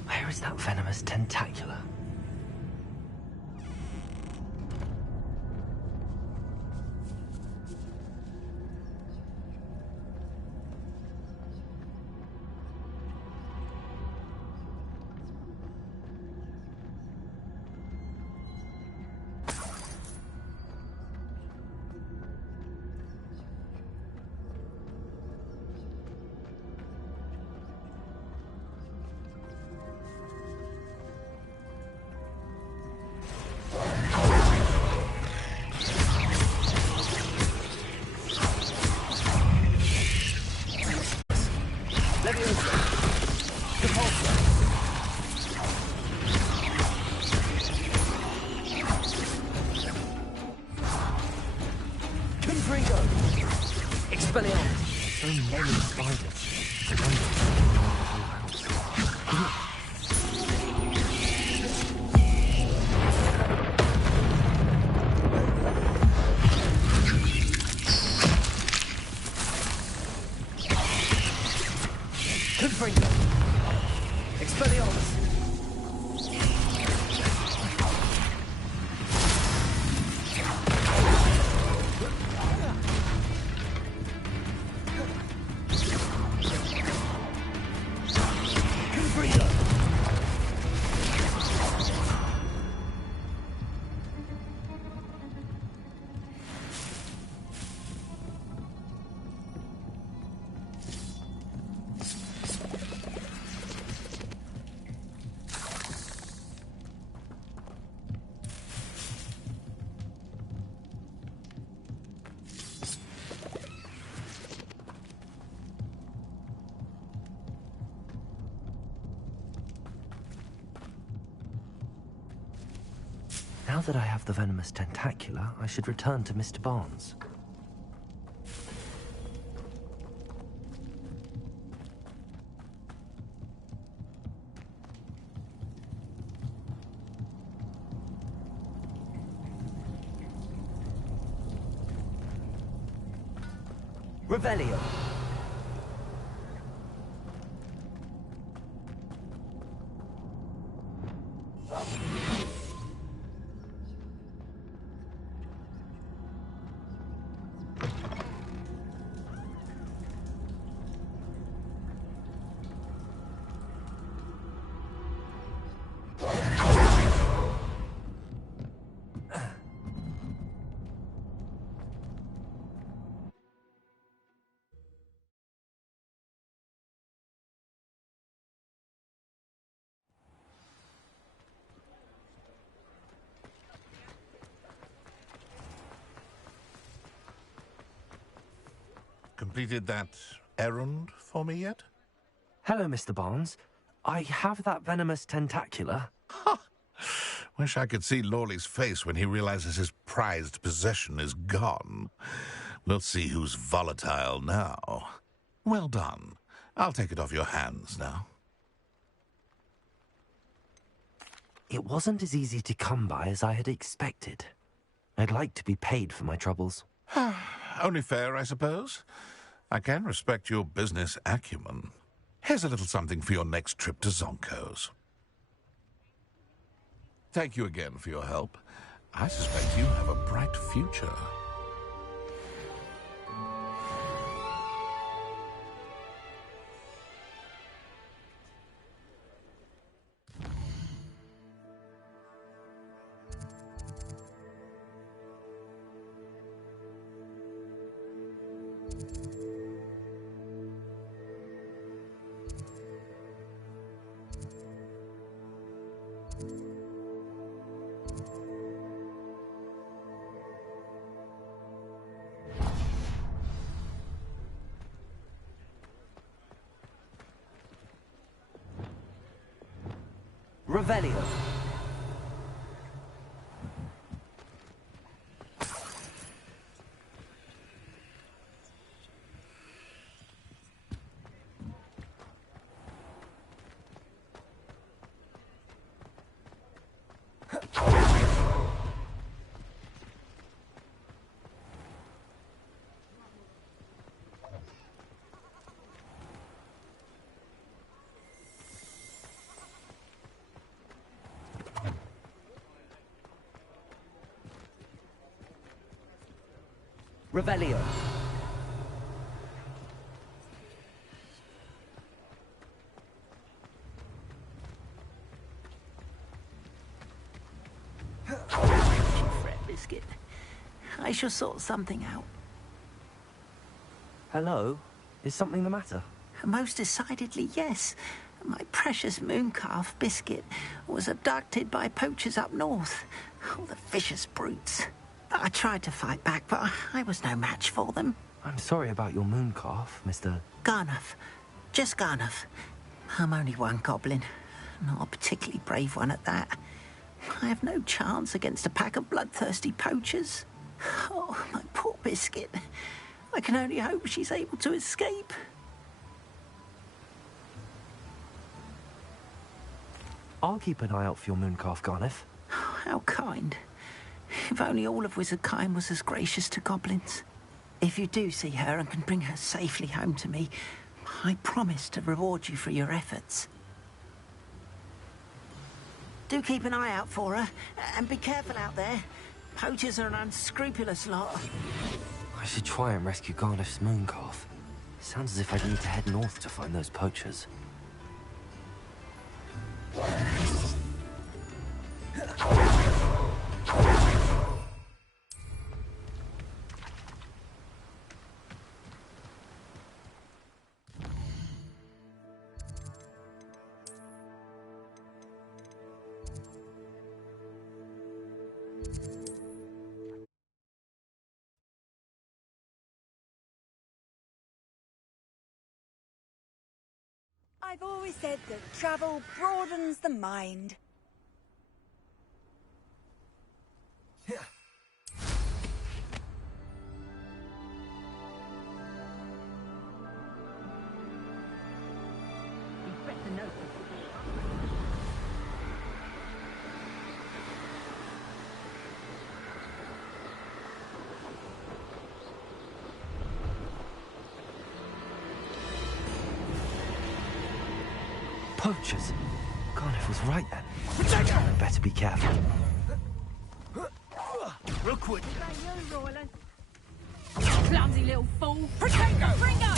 Where is that venomous tentacula? Confringo! Expelliarmus! So many spiders. Confringo! Expelliarmus! Now that I have the venomous tentacula, I should return to Mr. Barnes. Revelio. Completed that errand for me yet? Hello, Mr. Barnes. I have that venomous tentacula. Wish I could see Lawley's face when he realizes his prized possession is gone. We'll see who's volatile now. Well done. I'll take it off your hands now. It wasn't as easy to come by as I had expected. I'd like to be paid for my troubles. Only fair, I suppose. I can respect your business acumen. Here's a little something for your next trip to Zonko's. Thank you again for your help. I suspect you have a bright future. Revelio. Revelio. Fret, Biscuit. I shall sort something out. Hello? Is something the matter? Most decidedly, yes. My precious moon calf, Biscuit, was abducted by poachers up north. Oh, the vicious brutes. I tried to fight back, but I was no match for them. I'm sorry about your moon calf, Mr. Garnuff. Just Garnuff. I'm only one goblin. Not a particularly brave one at that. I have no chance against a pack of bloodthirsty poachers. Oh, my poor biscuit. I can only hope she's able to escape. I'll keep an eye out for your mooncalf, Garneth. How kind. If only all of Wizardkind was as gracious to goblins. If you do see her and can bring her safely home to me, I promise to reward you for your efforts. Do keep an eye out for her, and be careful out there. Poachers are an unscrupulous lot. I should try and rescue Garneth's mooncalf. Sounds as if I'd need to head north to find those poachers. I've always said that travel broadens the mind. Poachers? Garneth was right then. Better be careful. Real quick. Clumsy little fool. Protego! Ringo!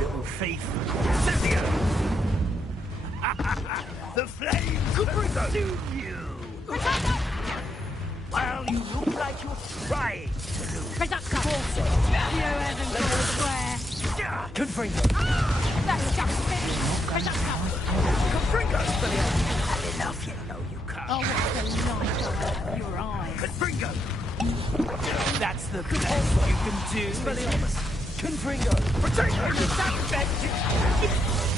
Little thief. Cynthia! The flame could consume you! Protego! Well, you look like you're trying to lose. Protego! You haven't got a square. Confringo! That's just it! Protego! Confringo! Had enough, you know you can't. Oh, what's the light out of your eyes? Confringo! That's the best you can do. Confringo!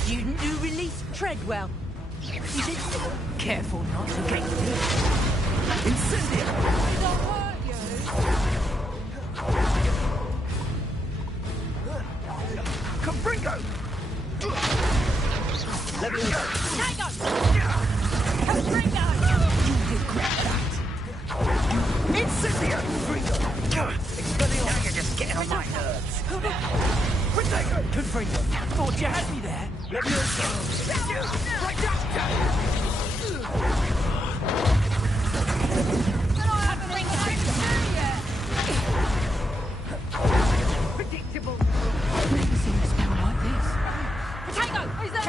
Student do release Treadwell. Is it Careful not to get me. Incendio! Did I hurt you? Confringo! Let me go! Tango! Confringo! You regret that! Incendio! Confringo! Now you're just getting on my nerves. Protego! Confringo! Thought you had me there. Let me Predictable. I've never seen a spell like this. Potato! Who's there?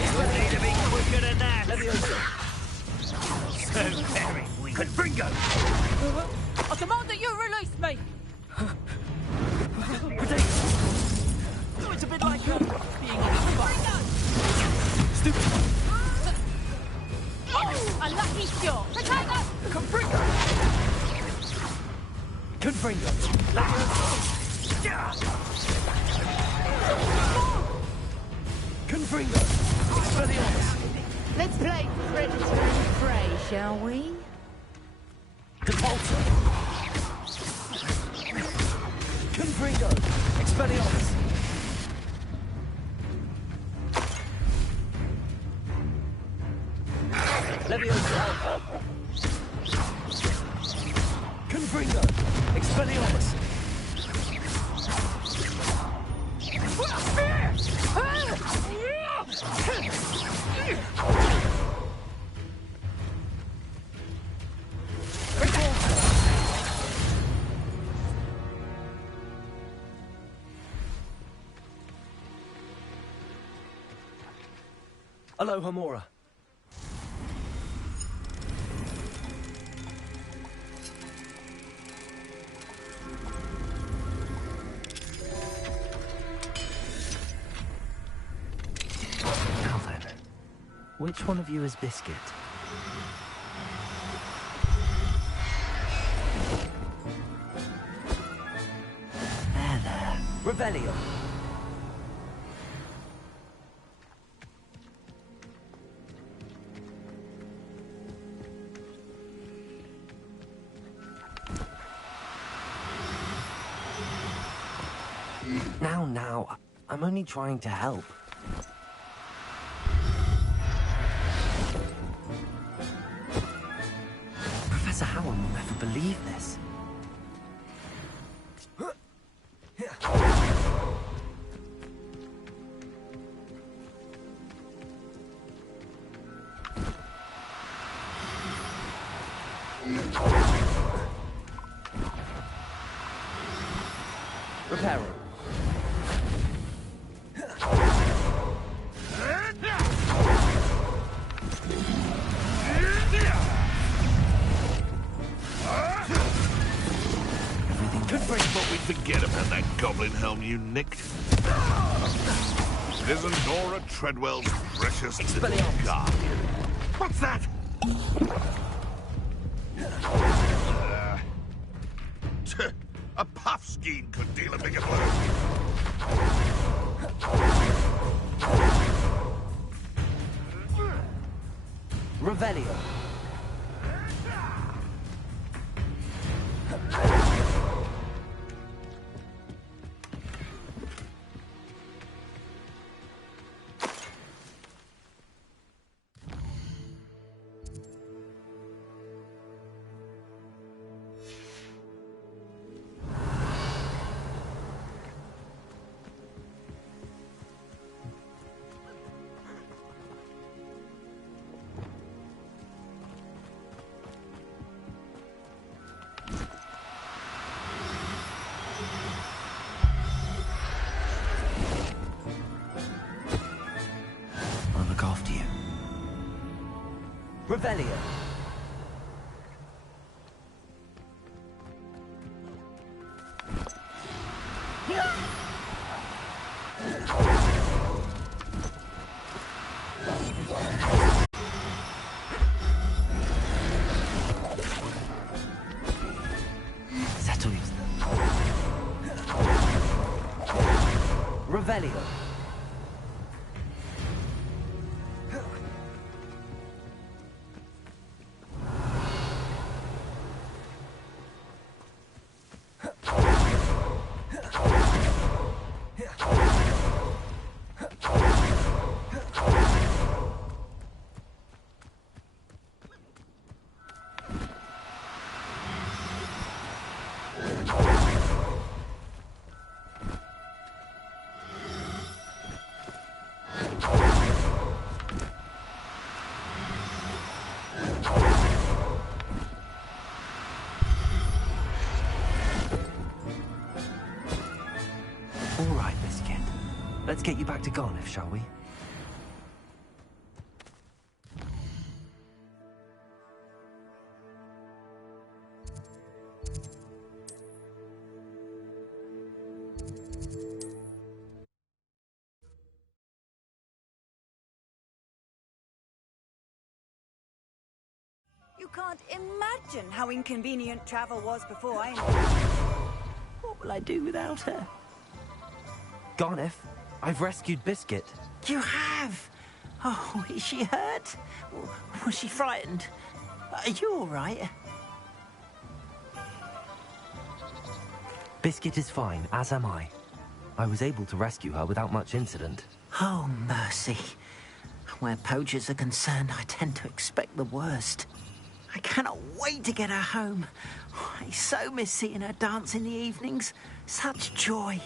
You need to be quicker than that. Let me so very weak. Confringo! I demand that you release me! Oh, it's a bit like being on a bus. Stupid. A lucky shot! Potato! Confringo! Confringo! Confringo! Let's play Predator and Prey, shall we? Compulsor! Confringo! Expelliarmus! Leviosa! Confringo! Expelliarmus! Aloha Mora. Now then, which one of you is Biscuit? Revelio. Now, I'm only trying to help. Professor Howard will never believe this. Reparo. Forget about that goblin helm you nicked. Isn't Nora Treadwell's precious little guardian? What's that? A puff skein could deal a bigger blow. Revelio. I'll look after you. Revelio. Settle yourself. Revelio. All right, Biscuit. Let's get you back to Garniff, shall we? You can't imagine how inconvenient travel was before I... What will I do without her? Garniff, I've rescued Biscuit. You have? Oh, is she hurt? Was she frightened? Are you all right? Biscuit is fine, as am I. I was able to rescue her without much incident. Oh, mercy. Where poachers are concerned, I tend to expect the worst. I cannot wait to get her home. I so miss seeing her dance in the evenings. Such joy.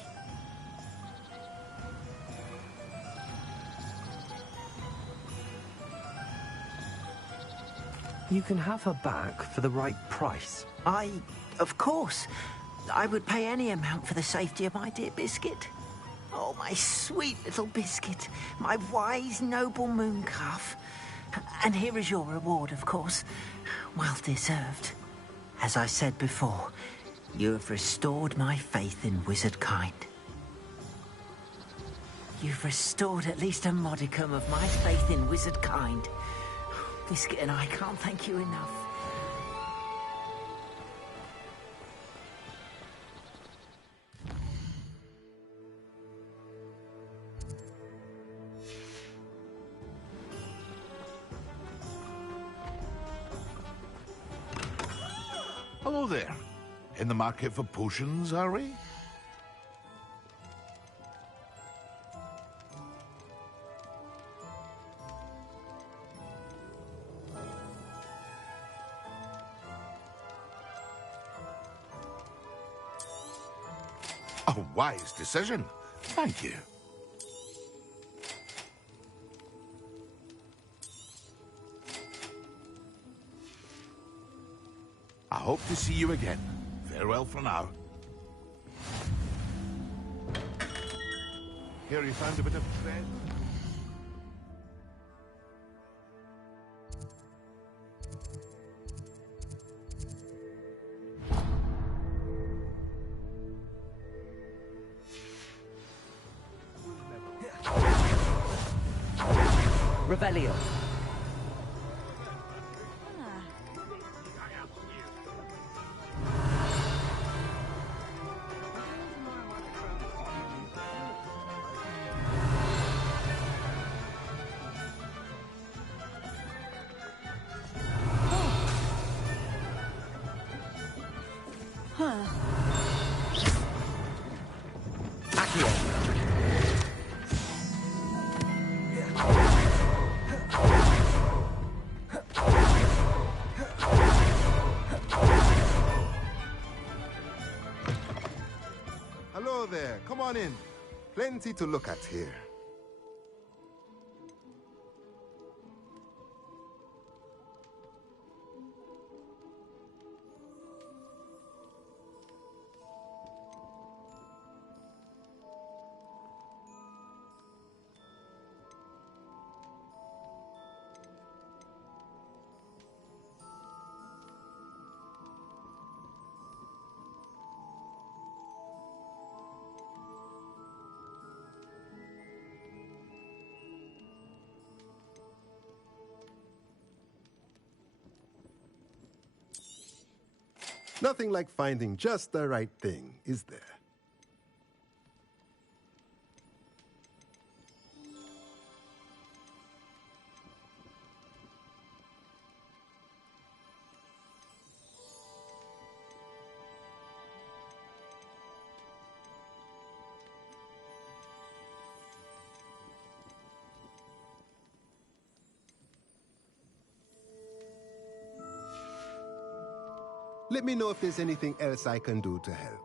You can have her back for the right price. Of course. I would pay any amount for the safety of my dear Biscuit. Oh, my sweet little Biscuit. My wise, noble moon calf. And here is your reward, of course. Well deserved. As I said before, you have restored my faith in wizard kind. You've restored at least a modicum of my faith in wizard kind. Biscuit and I can't thank you enough. Hello there. In the market for potions, are we? A wise decision. Thank you. I hope to see you again. Farewell for now. Here you found a bit of thread. Revelio. Hello there. Come on in. Plenty to look at here. Nothing like finding just the right thing, is there? Let me know if there's anything else I can do to help.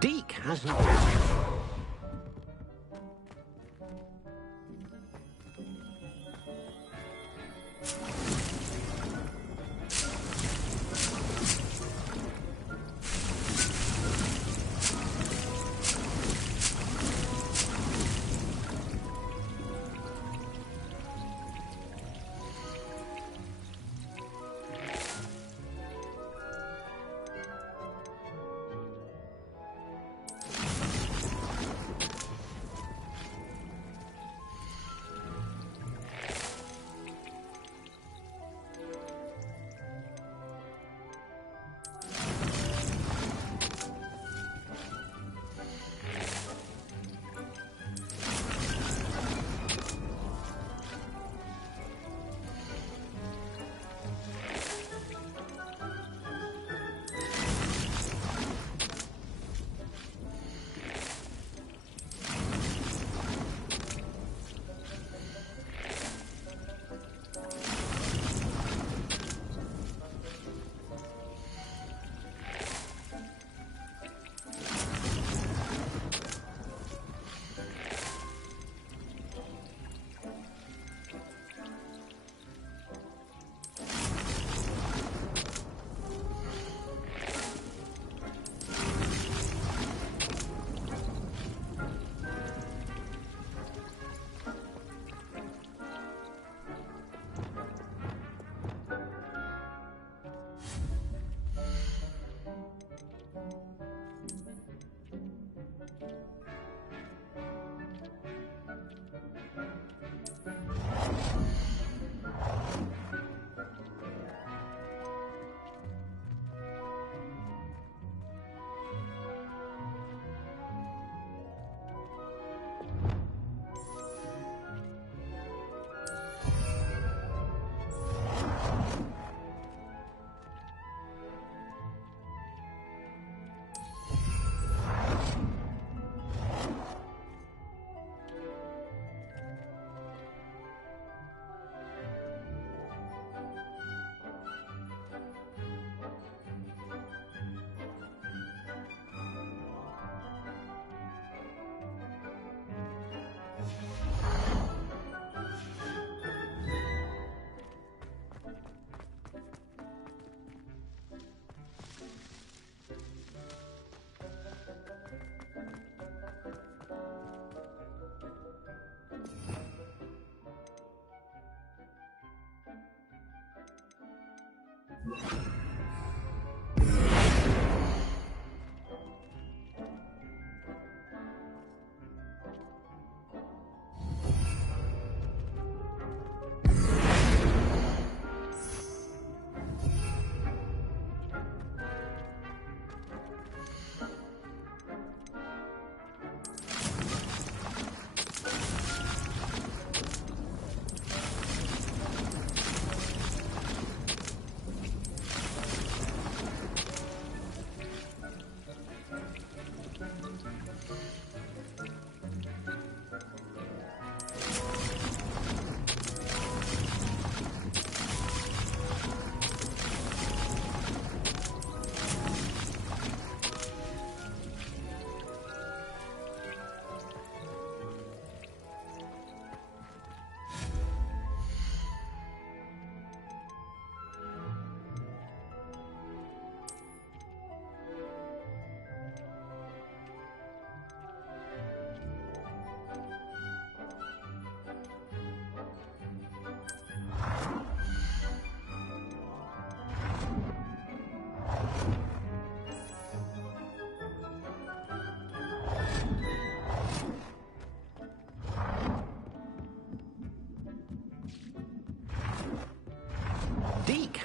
Deke hasn't...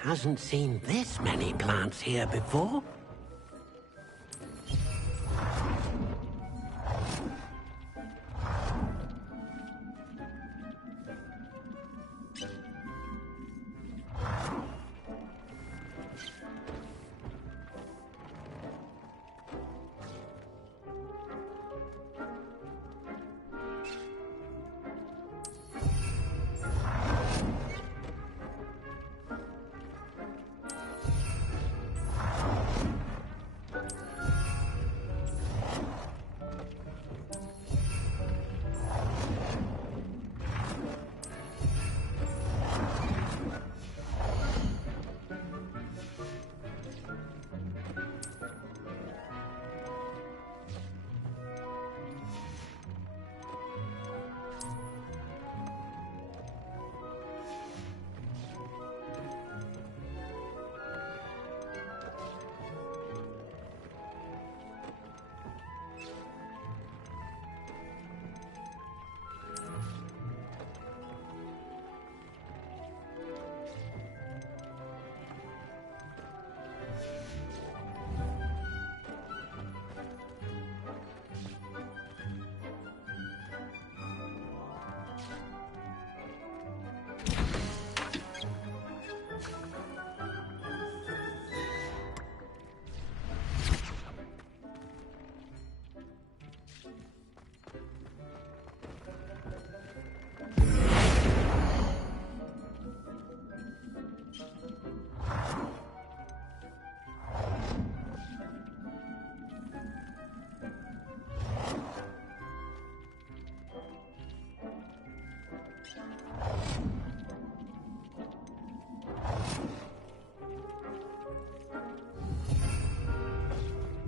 hasn't seen this many plants here before.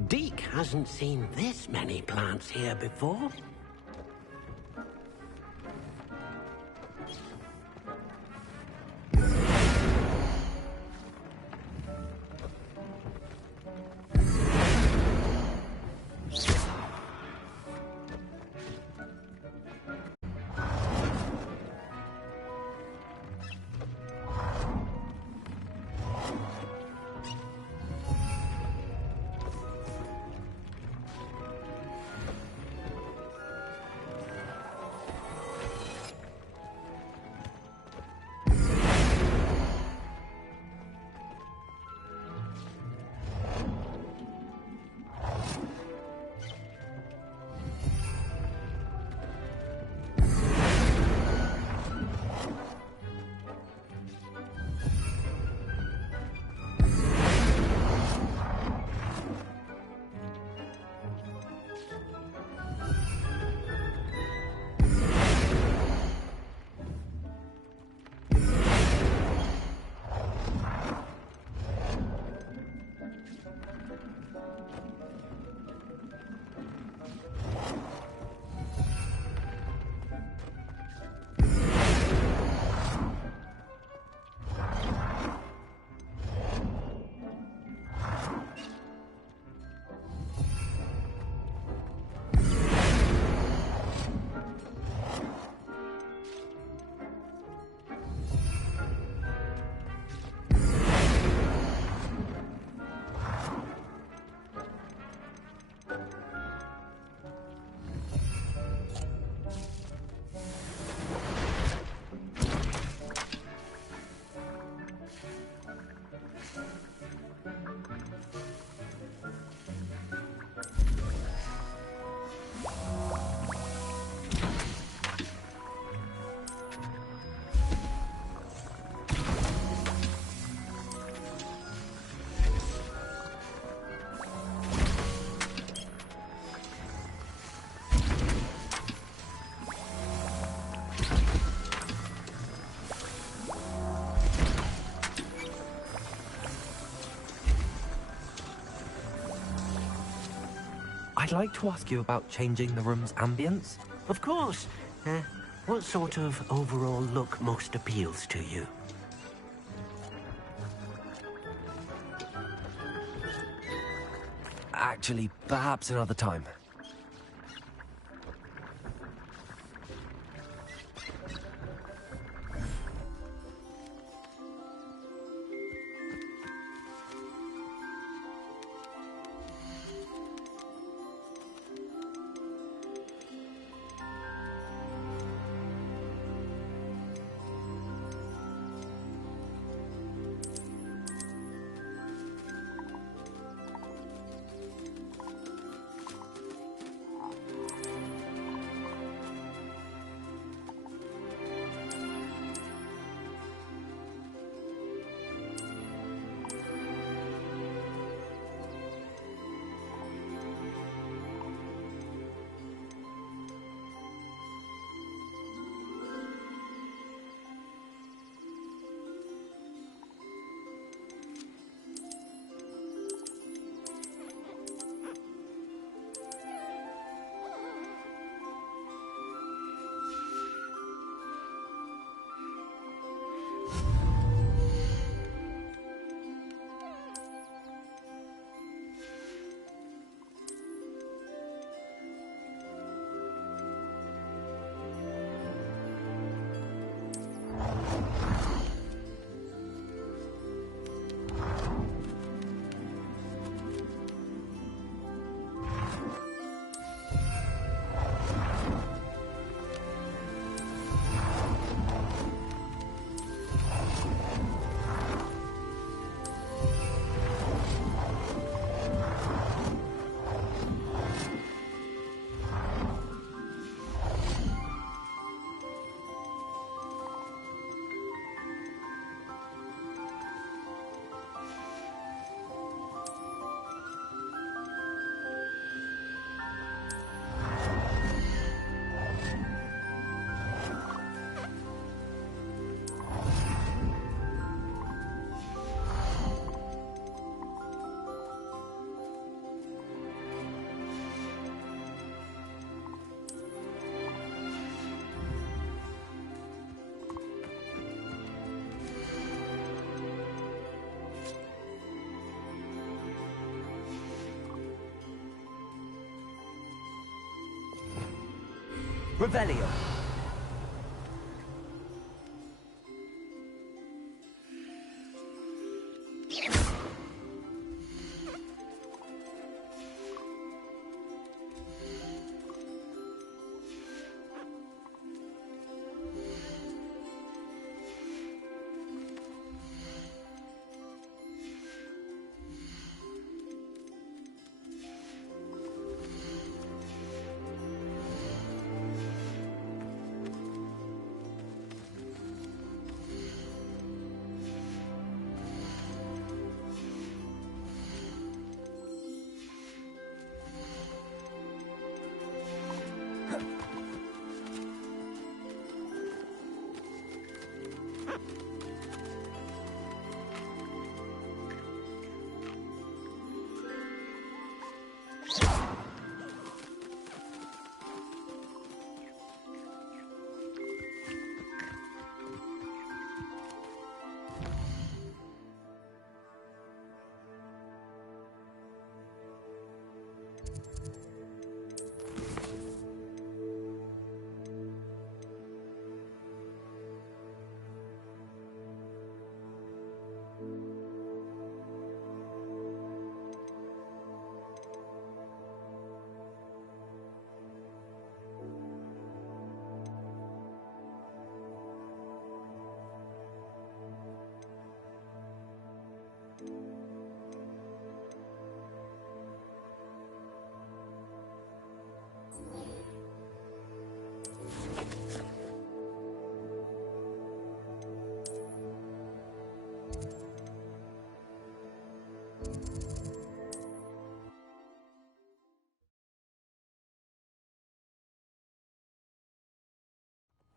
Deke hasn't seen this many plants here before. I'd like to ask you about changing the room's ambience. Of course. What sort of overall look most appeals to you? Actually, perhaps another time. Revelio.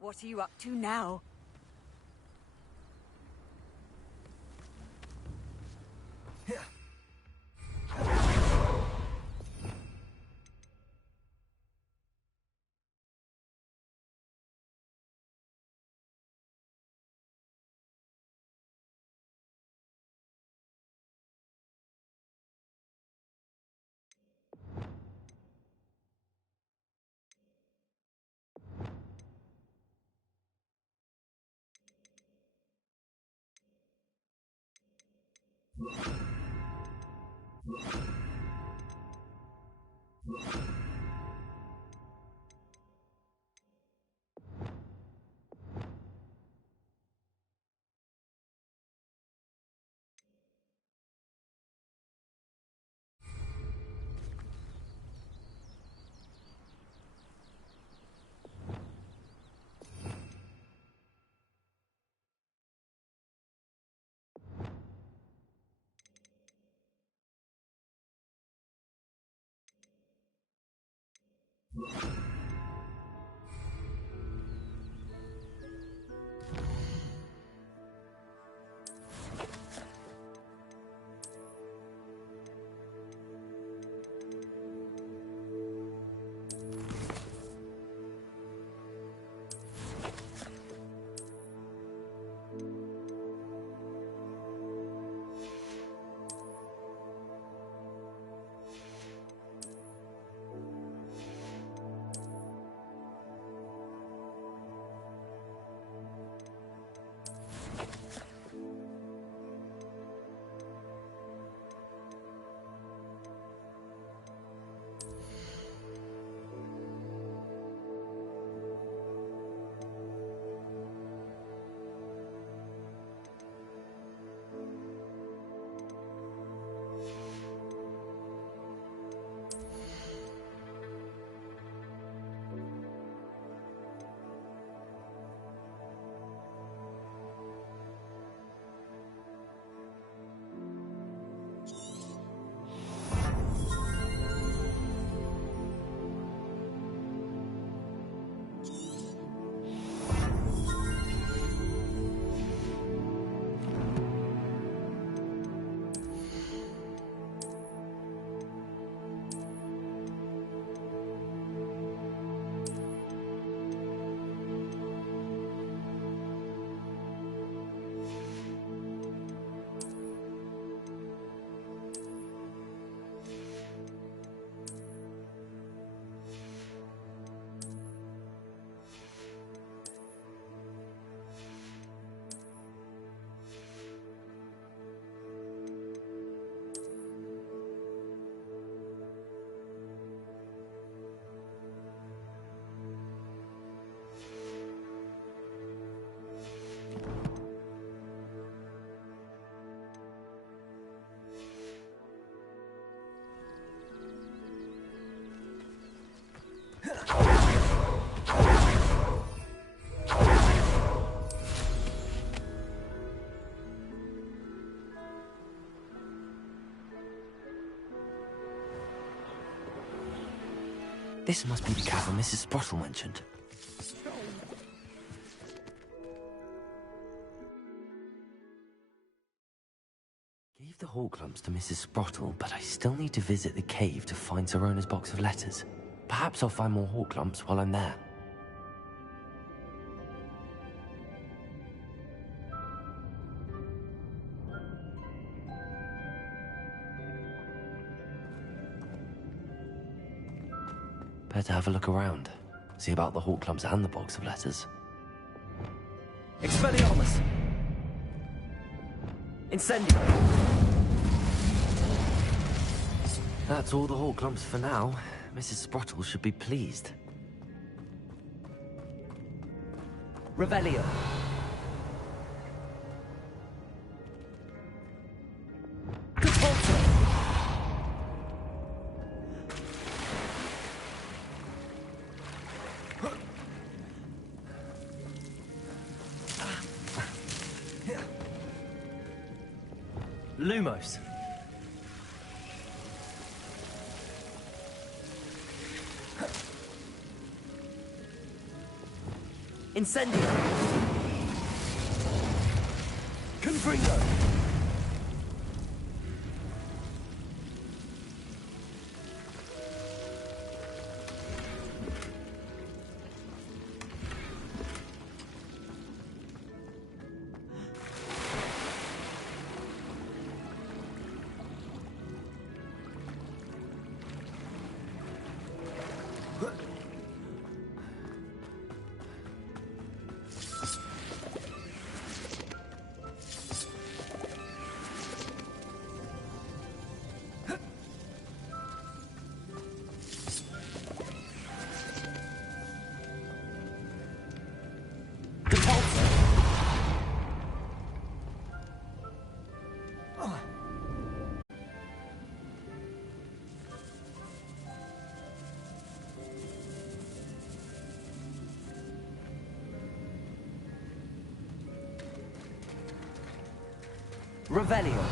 What are you up to now? This must be the cavern Mrs. Sprottle mentioned. Gave the Hawk Lumps to Mrs. Sprottle, but I still need to visit the cave to find Sirona's box of letters. Perhaps I'll find more Hawk Lumps while I'm there. Better have a look around. See about the Hawk Lumps and the box of letters. Expelliarmus! Incendio! That's all the Hawk Lumps for now. Mrs. Sprottle should be pleased. Revelio! Lumos. Incendio. Confringo. Revelio.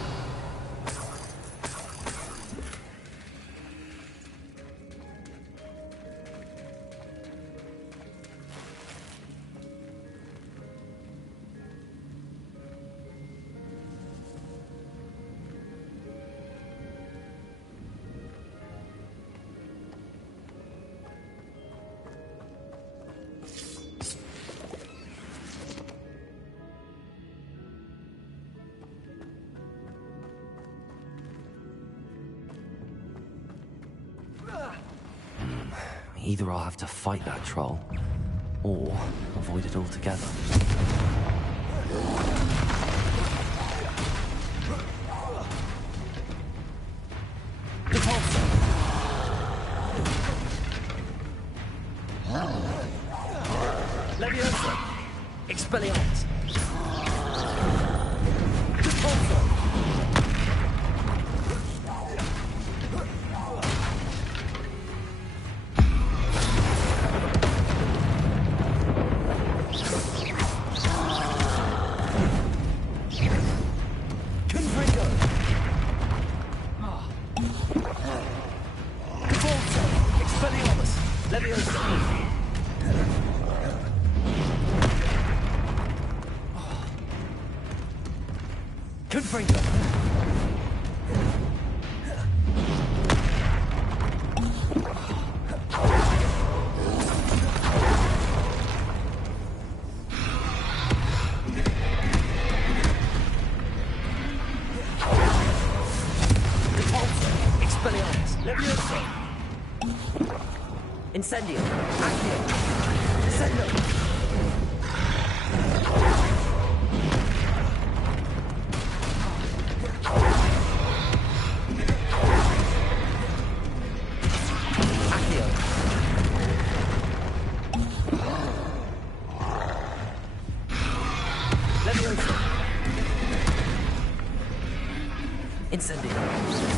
Either I'll have to fight that troll, or avoid it altogether. Leviosa! Expelliarmus! Incendio. Accio. Sendo. Accio. Leviosa. Incendio.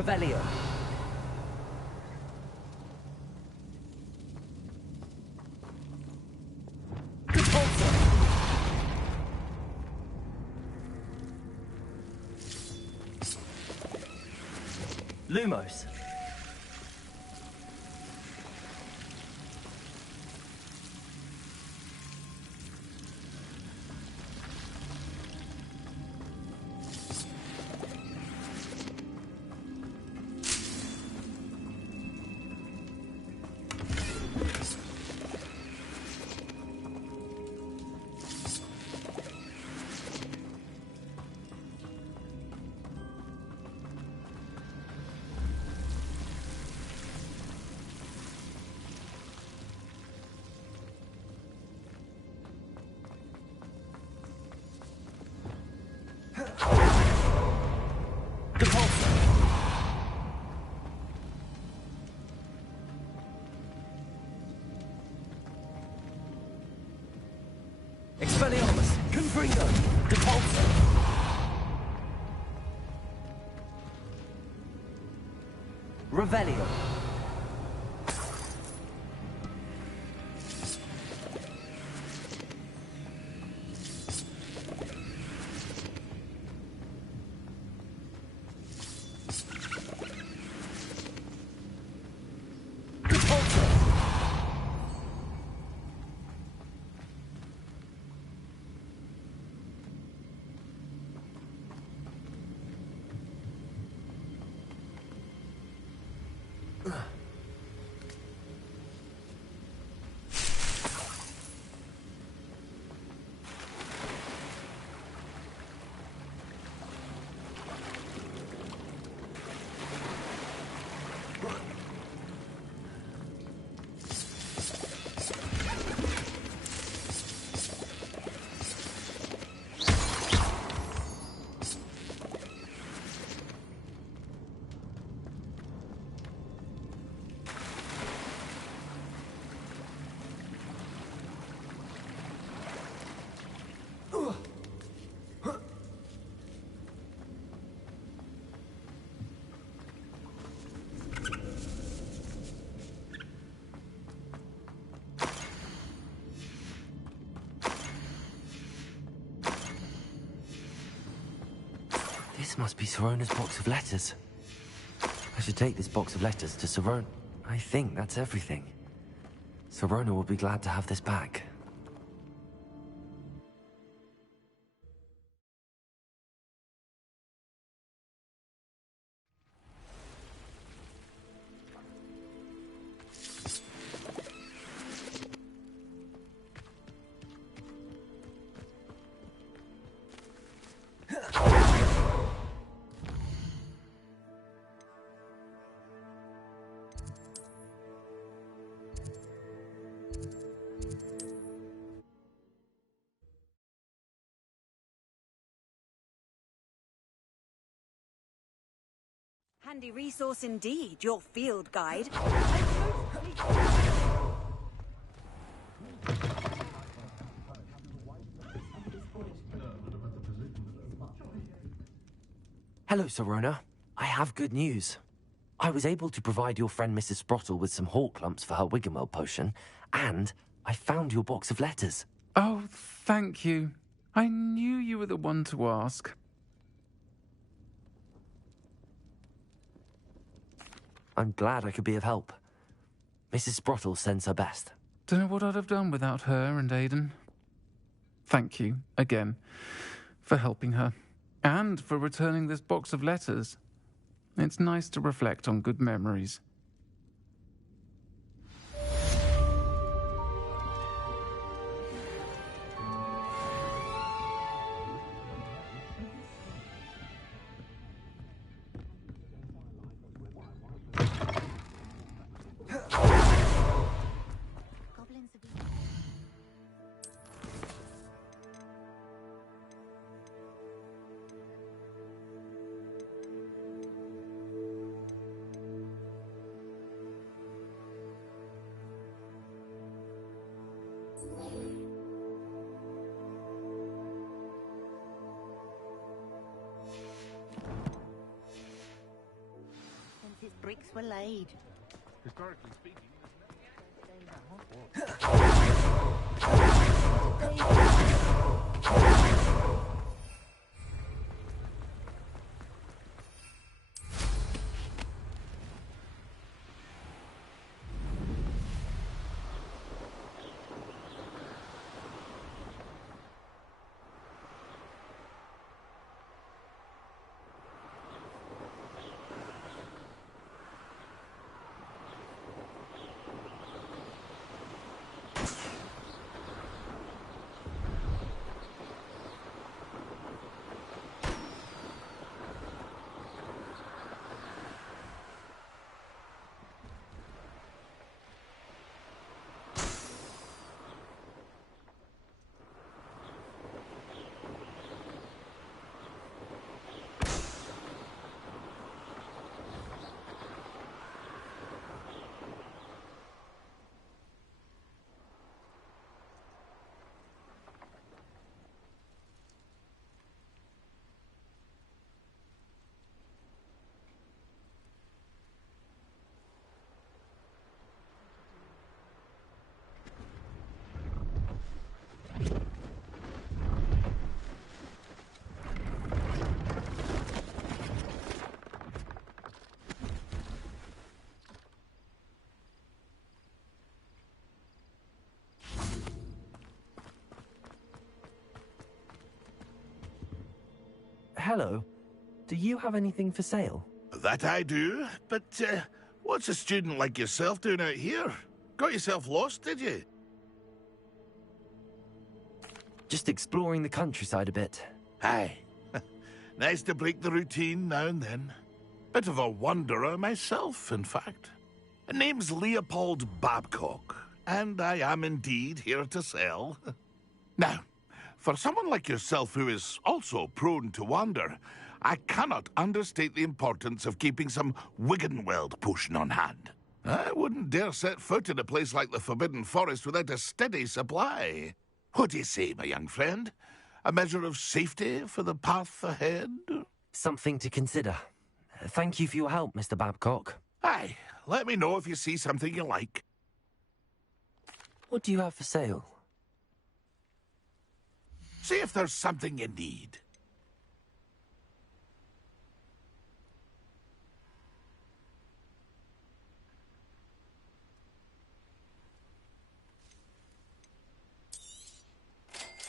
Revelio. Lumos. Expelliarmus! Confringo! Depulso! Revelio! This must be Sorona's box of letters. I should take this box of letters to Sorona. I think that's everything. Sorona will be glad to have this back. Handy resource indeed, your field guide. Hello, Sorona. I have good news. I was able to provide your friend Mrs. Sprottle with some hawk lumps for her Wiggenwell potion, and I found your box of letters. Oh, thank you. I knew you were the one to ask. I'm glad I could be of help. Mrs. Sprottle sends her best. Don't know what I'd have done without her and Aidan. Thank you, again, for helping her, and for returning this box of letters. It's nice to reflect on good memories. bricks were laid. Historically speaking, Hello. Do you have anything for sale? That I do, but what's a student like yourself doing out here? Got yourself lost, did you? Just exploring the countryside a bit. Aye. Nice to break the routine now and then. Bit of a wanderer myself, in fact. Name's Leopold Babcock, and I am indeed here to sell. Now, for someone like yourself who is also prone to wander, I cannot understate the importance of keeping some Wiggenweld potion on hand. I wouldn't dare set foot in a place like the Forbidden Forest without a steady supply. What do you say, my young friend? A measure of safety for the path ahead? Something to consider. Thank you for your help, Mr. Babcock. Aye, let me know if you see something you like. What do you have for sale? See if there's something you need.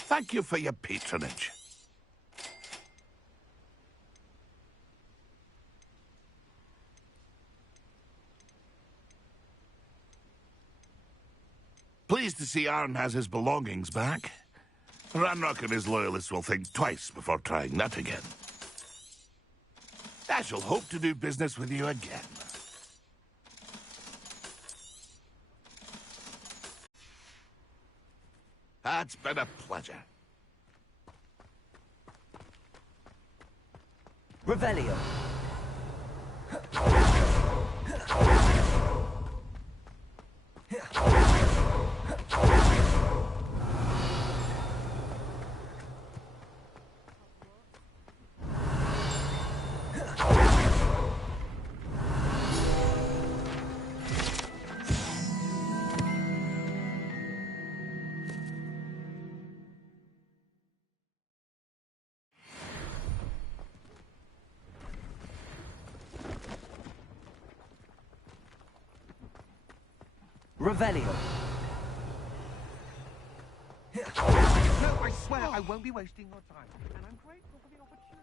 Thank you for your patronage. Pleased to see Arn has his belongings back. Ranrock and his loyalists will think twice before trying that again. I shall hope to do business with you again. It's been a pleasure. Revelio. Revelio. No, I swear I won't be wasting your time. And I'm grateful for the opportunity.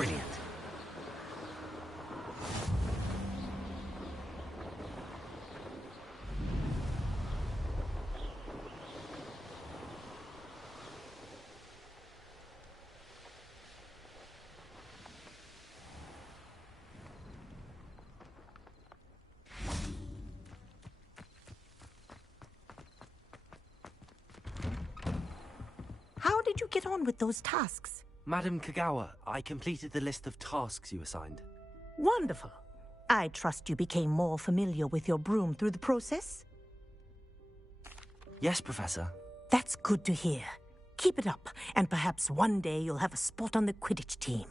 Brilliant. How did you get on with those tasks? Madam Kagawa, I completed the list of tasks you assigned. Wonderful. I trust you became more familiar with your broom through the process? Yes, Professor. That's good to hear. Keep it up, and perhaps one day you'll have a spot on the Quidditch team.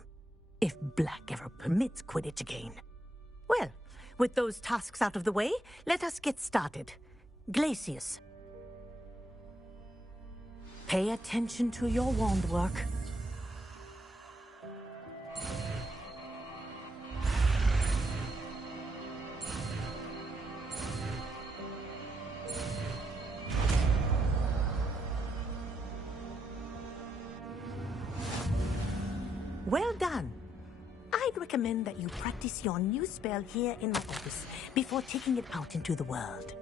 If Black ever permits Quidditch again. Well, with those tasks out of the way, let us get started. Glacius. Pay attention to your wand work. Well done. I'd recommend that you practice your new spell here in my office before taking it out into the world.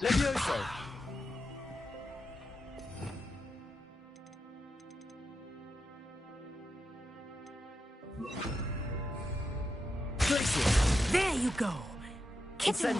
Levioso! There you go. Kitchen.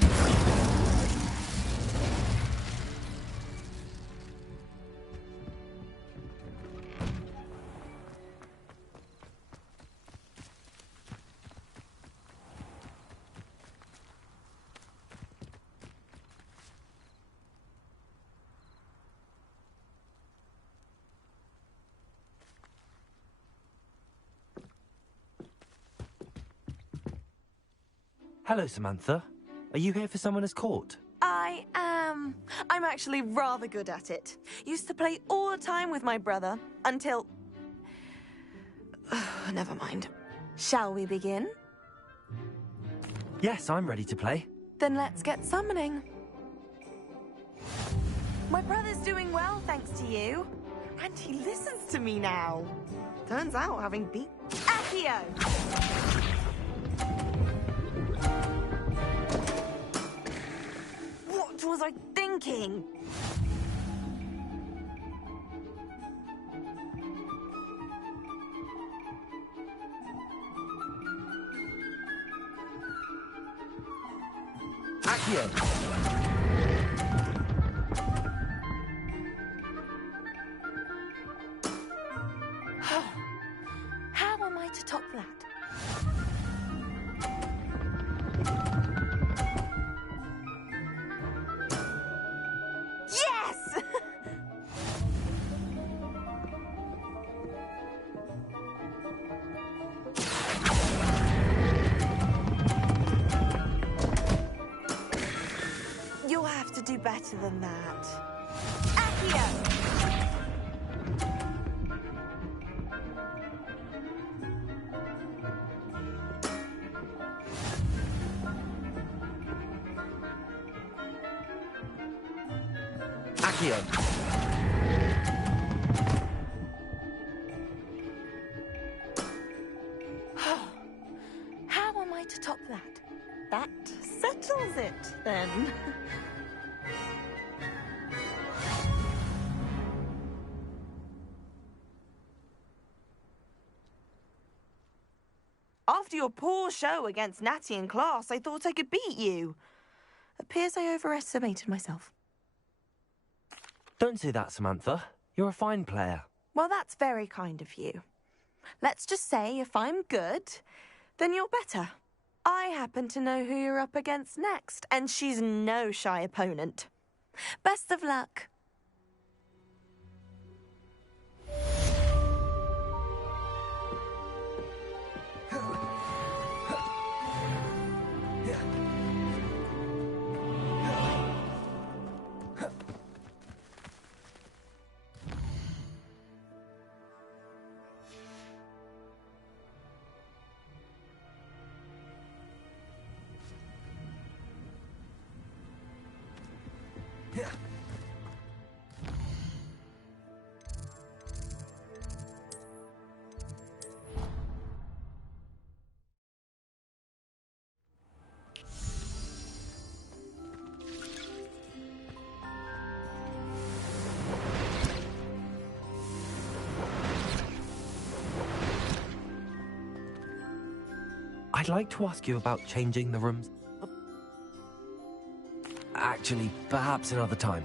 Hello, Samantha. Are you here for Summoner's Court? I am. I'm actually rather good at it. Used to play all the time with my brother, until... Never mind. Shall we begin? Yes, I'm ready to play. Then let's get summoning. My brother's doing well, thanks to you. And he listens to me now. Turns out having beat... Accio! What was I thinking? Accio! How am I to top that? Yes! You'll have to do better than that. Accio! Accio! How am I to top that? That settles it, then. After your poor show against Natty in class, I thought I could beat you. Appears I overestimated myself. Don't say that, Samantha. You're a fine player. Well, that's very kind of you. Let's just say if I'm good, then you're better. I happen to know who you're up against next, and she's no shy opponent. Best of luck. I'd like to ask you about changing the rooms. Actually, perhaps another time.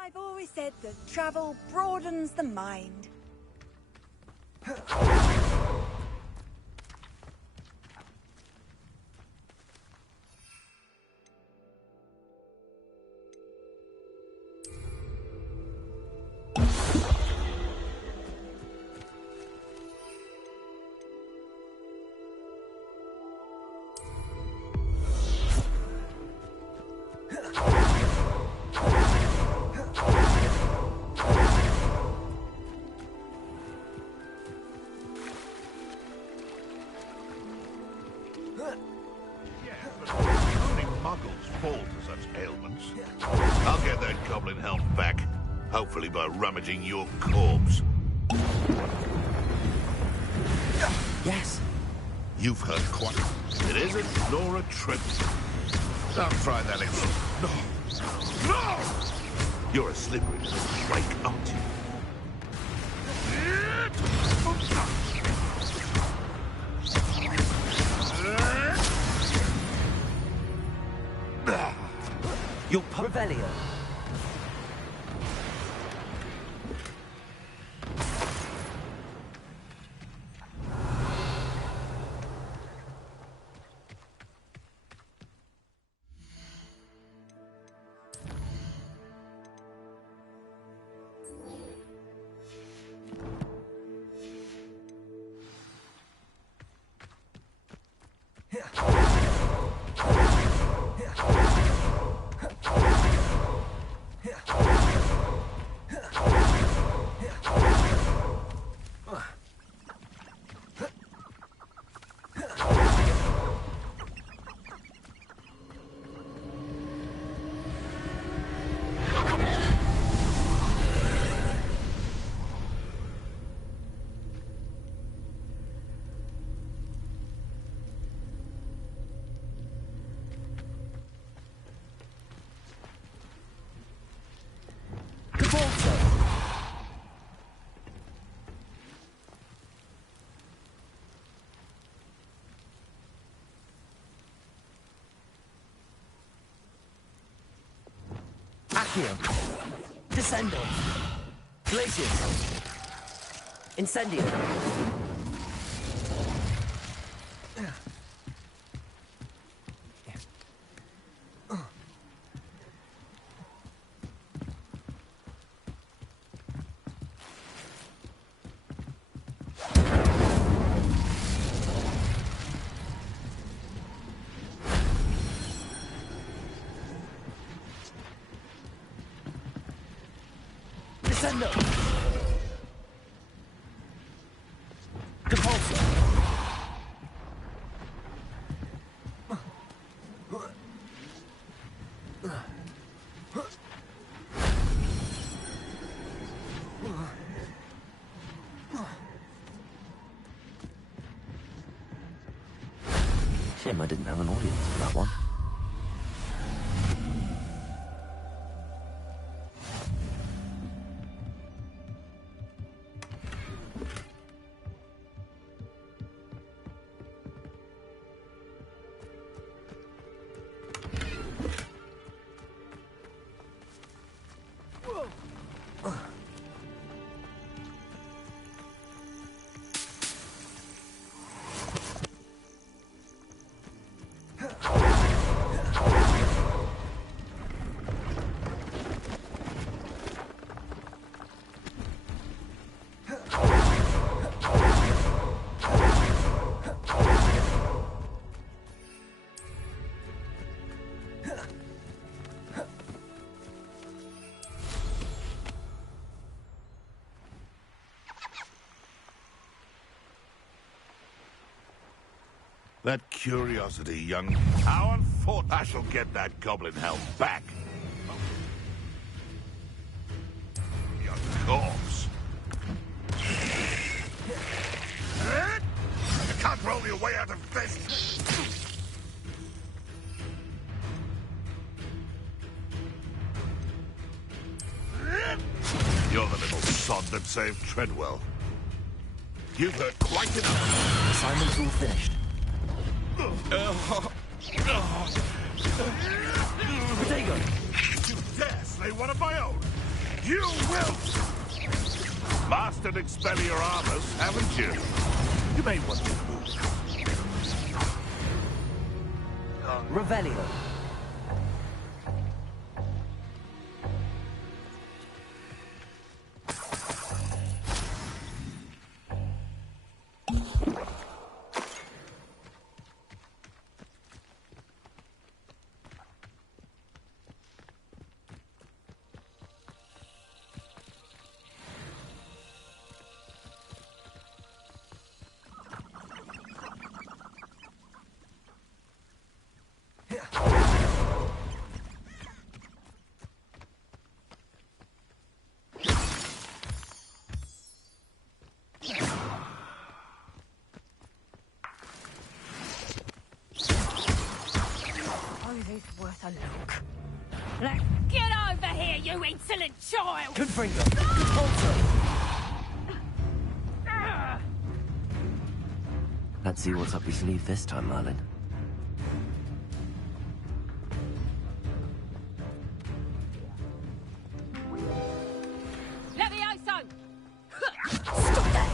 I've always said that travel broadens the mind. I'll get that goblin helm back, hopefully by rummaging your corpse. Yes. You've heard quite. It isn't nor a trick. Don't try that again. No! No! You're a slippery little flake, aren't you? Your Revelio. Accio. Descendo. Glacius. Incendio. Descendo. Depulso. Shame I didn't have an audience for that one. That curiosity, young... How unfortunate I shall get that goblin helm back. Young corpse. You can't roll your way out of this. You're the little sod that saved Treadwell. You've heard quite enough. Assignment's all finished. Potato! You dare slay one of my own? You will! Mastered Expelliarmus, haven't you? You may want to move. Revelio. Worth a look. Let's get over here, you insolent child! Confringo! Compulso! Let's see what's up your sleeve this time, Merlin. Levioso! Stop that!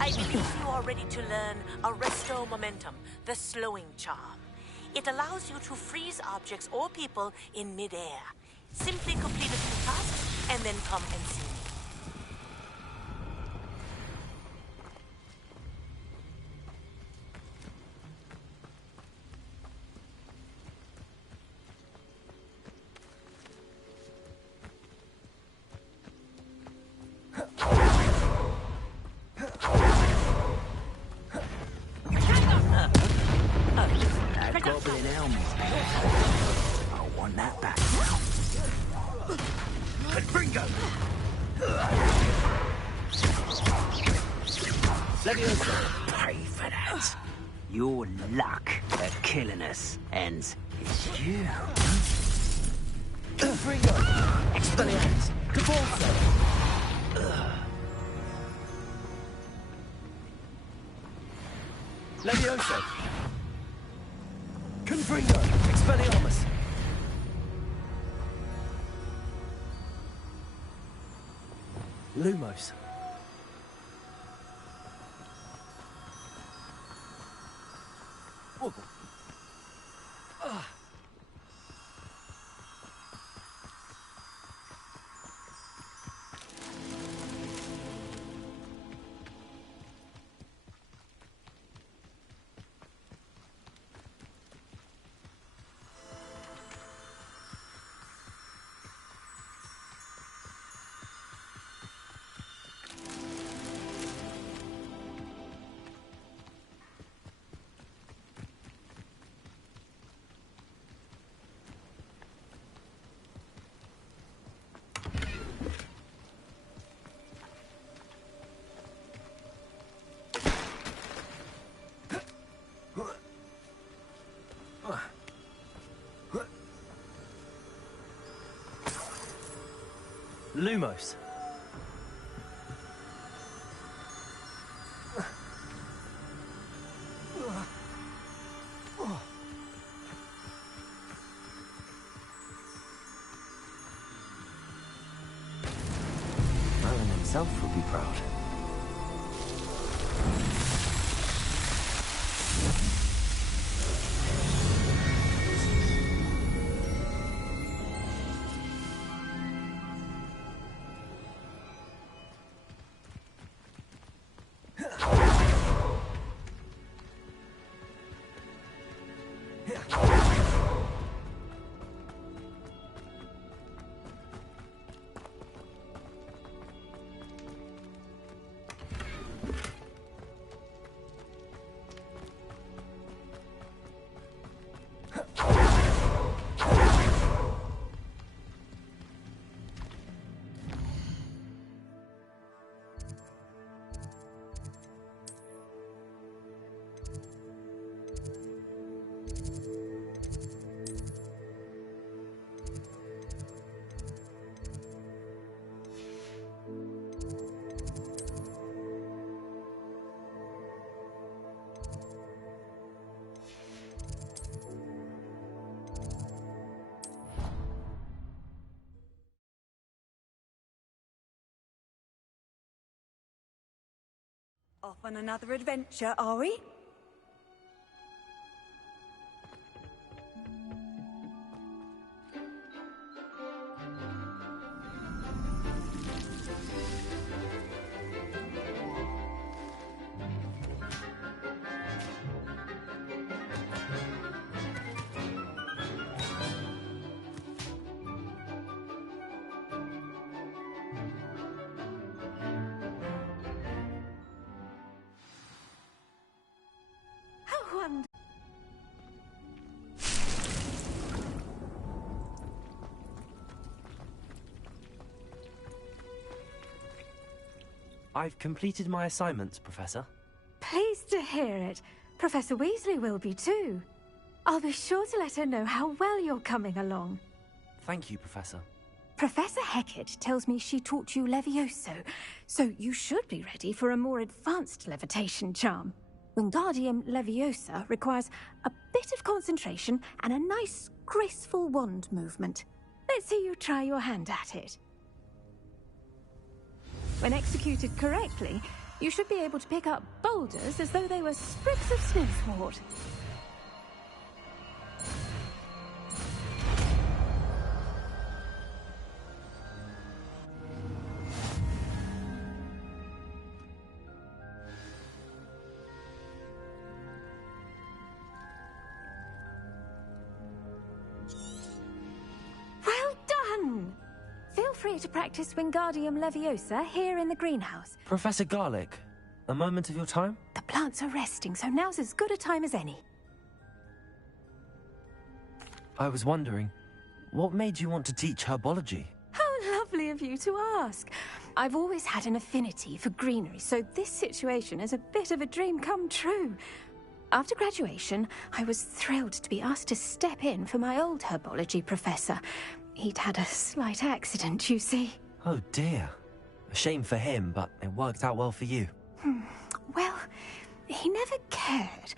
I believe you are ready to learn Arresto Momentum, the slowing charm. It allows you to freeze objects or people in midair. Simply complete a few tasks and then come and see me. Goblin helmet. I want that back. Bingo! Pay for that. Your luck at killing us ends is you. Confringo! Expelliarmus! Compulso! Levioso! Confringo! Expelliarmus! Lumos. Lumos. Merlin himself would be proud. Off on another adventure, are we? How wonderful. I've completed my assignments, Professor. Pleased to hear it. Professor Weasley will be too. I'll be sure to let her know how well you're coming along. Thank you, Professor. Professor Hecat tells me she taught you Levioso, so you should be ready for a more advanced levitation charm. Wingardium Leviosa requires a bit of concentration and a nice, graceful wand movement. Let's see you try your hand at it. When executed correctly, you should be able to pick up boulders as though they were sprigs of snowswort. Well done! Feel free to practice Wingardium Leviosa here in the greenhouse. Professor Garlick, a moment of your time? The plants are resting, so now's as good a time as any. I was wondering, what made you want to teach herbology? How lovely of you to ask. I've always had an affinity for greenery, so this situation is a bit of a dream come true. After graduation, I was thrilled to be asked to step in for my old herbology professor. He'd had a slight accident, you see. Oh dear. A shame for him, but it worked out well for you. Well, he never cared,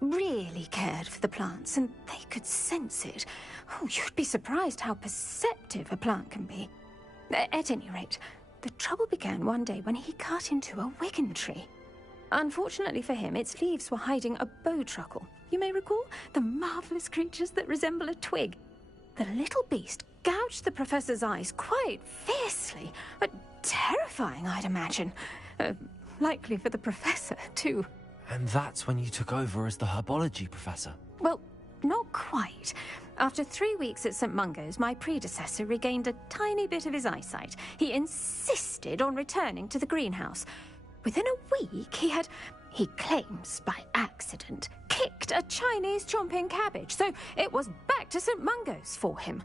really cared for the plants, and they could sense it. Oh, you'd be surprised how perceptive a plant can be. At any rate, the trouble began one day when he cut into a wigan tree. Unfortunately for him, its leaves were hiding a bowtruckle. You may recall the marvellous creatures that resemble a twig. The little beast gouged the professor's eyes quite fiercely. Terrifying, I'd imagine. Likely for the professor, too. And that's when you took over as the herbology professor? Well, not quite. After 3 weeks at St. Mungo's, my predecessor regained a tiny bit of his eyesight. He insisted on returning to the greenhouse. Within a week, he claims by accident, kicked a Chinese chomping cabbage, so it was back to St. Mungo's for him.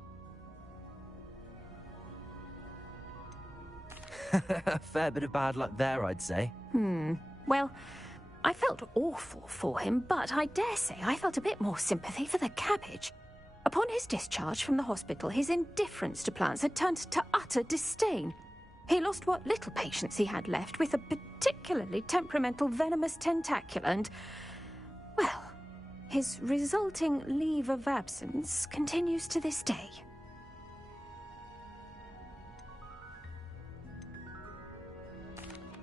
A fair bit of bad luck there, I'd say. Well, I felt awful for him, but I dare say I felt a bit more sympathy for the cabbage. Upon his discharge from the hospital, his indifference to plants had turned to utter disdain. He lost what little patience he had left with a particularly temperamental venomous tentacula and, well, his resulting leave of absence continues to this day.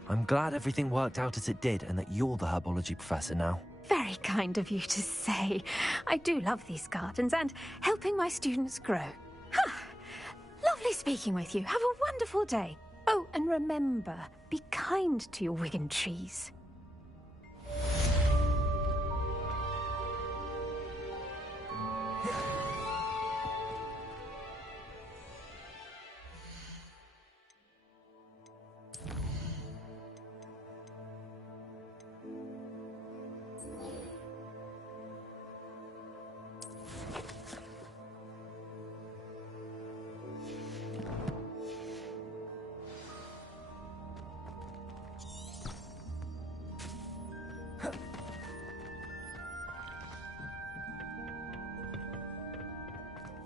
I'm glad everything worked out as it did and that you're the herbology professor now. Very kind of you to say. I do love these gardens and helping my students grow. Lovely speaking with you. Have a wonderful day. Oh, and remember, be kind to your wigan trees.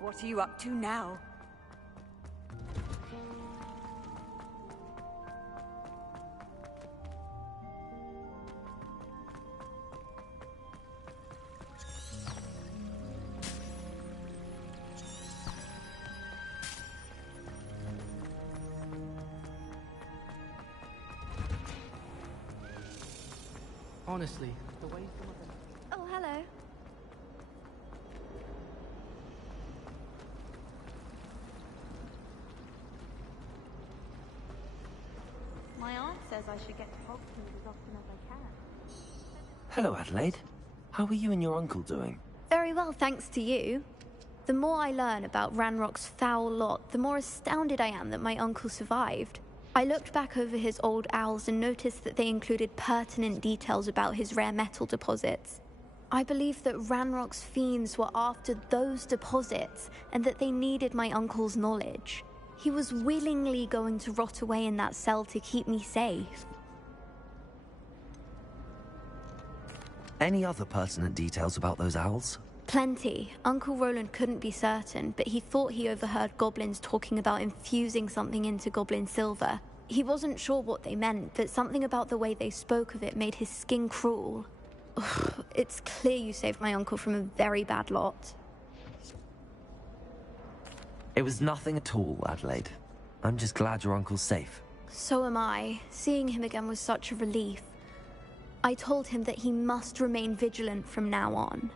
What are you up to now? Honestly, the way some of them... Oh, hello. My aunt says I should get to Hogsmeade as often as I can. Hello, Adelaide. How are you and your uncle doing? Very well, thanks to you. The more I learn about Ranrock's foul lot, the more astounded I am that my uncle survived. I looked back over his old owls and noticed that they included pertinent details about his rare metal deposits. I believe that Ranrock's fiends were after those deposits and that they needed my uncle's knowledge. He was willingly going to rot away in that cell to keep me safe. Any other pertinent details about those owls? Plenty. Uncle Roland couldn't be certain, but he thought he overheard goblins talking about infusing something into goblin silver. He wasn't sure what they meant, but something about the way they spoke of it made his skin crawl. Ugh, it's clear you saved my uncle from a very bad lot. It was nothing at all, Adelaide. I'm just glad your uncle's safe. So am I. Seeing him again was such a relief. I told him that he must remain vigilant from now on.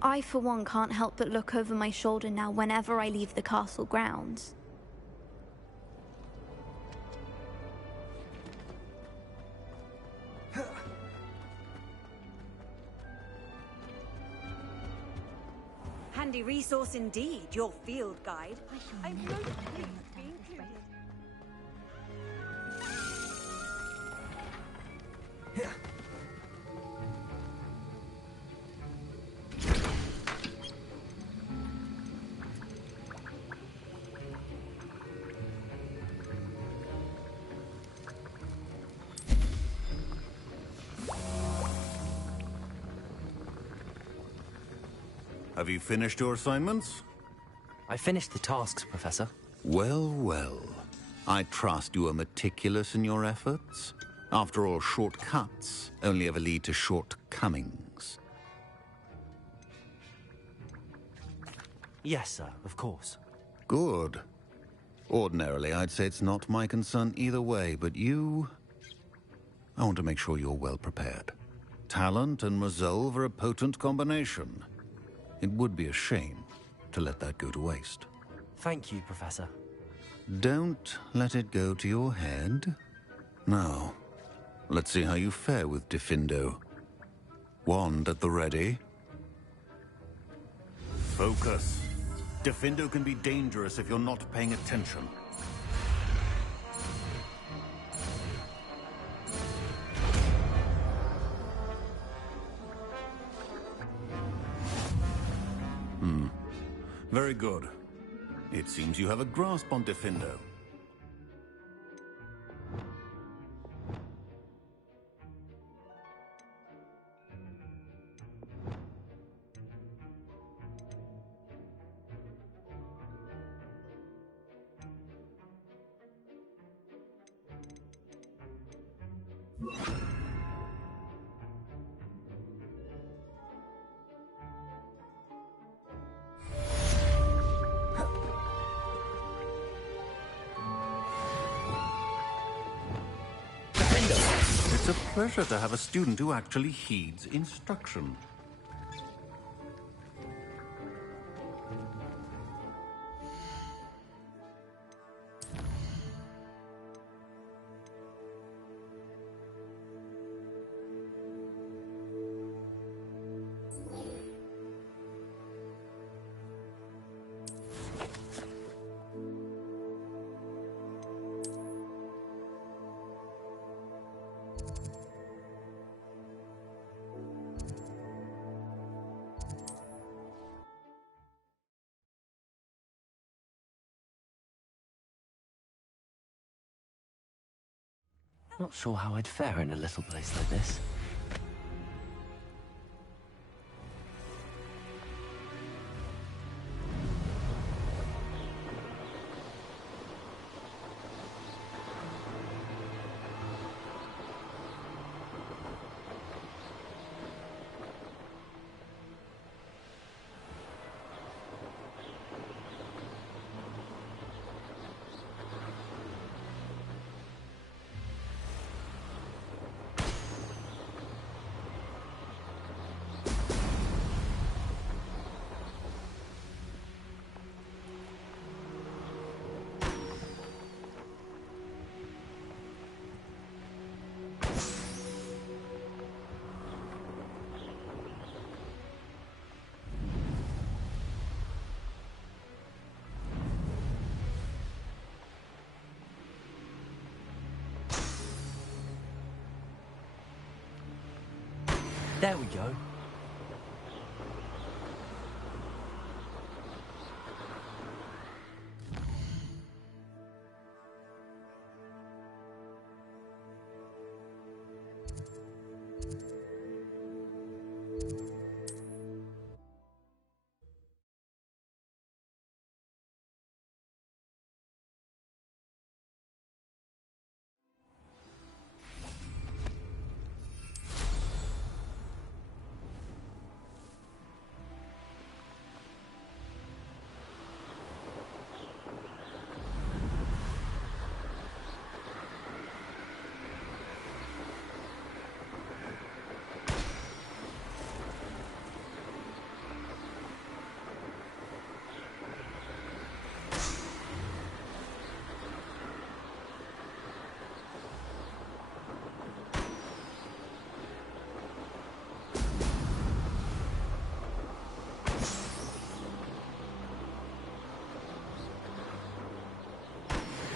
I, for one, can't help but look over my shoulder now whenever I leave the castle grounds. Handy resource indeed, your field guide. I'm most pleased to be included. Have you finished your assignments? I finished the tasks, Professor. Well, well. I trust you are meticulous in your efforts. After all, shortcuts only ever lead to shortcomings. Yes, sir, of course. Good. Ordinarily, I'd say it's not my concern either way, but you... I want to make sure you're well prepared. Talent and resolve are a potent combination. It would be a shame to let that go to waste. Thank you, Professor. Don't let it go to your head. Now, let's see how you fare with Diffindo. Wand at the ready. Focus. Diffindo can be dangerous if you're not paying attention. Very good. It seems you have a grasp on Diffindo. It's a pleasure to have a student who actually heeds instruction. Not sure how I'd fare in a little place like this. There we go.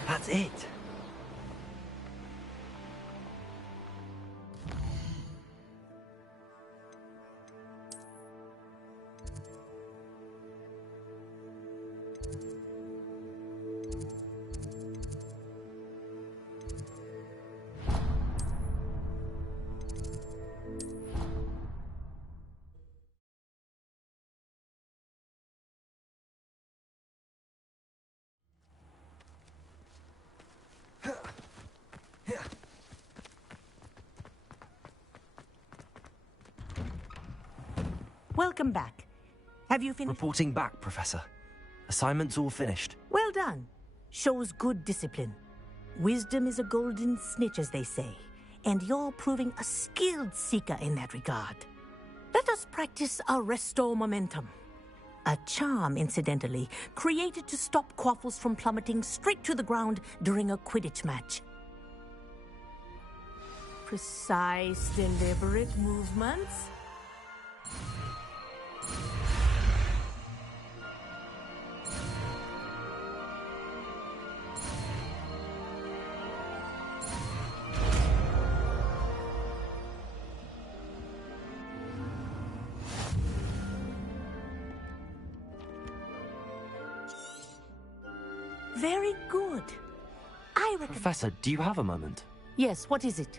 That's it. Welcome back. Have you finished? Reporting back, Professor. Assignment's all finished. Well done. Shows good discipline. Wisdom is a golden snitch, as they say, and you're proving a skilled seeker in that regard. Let us practice our Restore Momentum. A charm, incidentally, created to stop quaffles from plummeting straight to the ground during a Quidditch match. Precise, deliberate movements. Very good. I reckon... Professor, do you have a moment? Yes, what is it?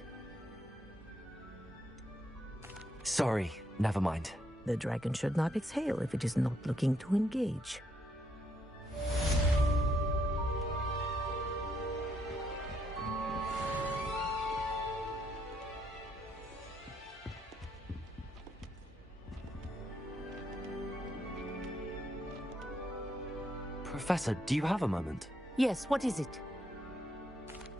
Sorry, never mind. The dragon should not exhale if it is not looking to engage. Professor, do you have a moment? Yes, what is it?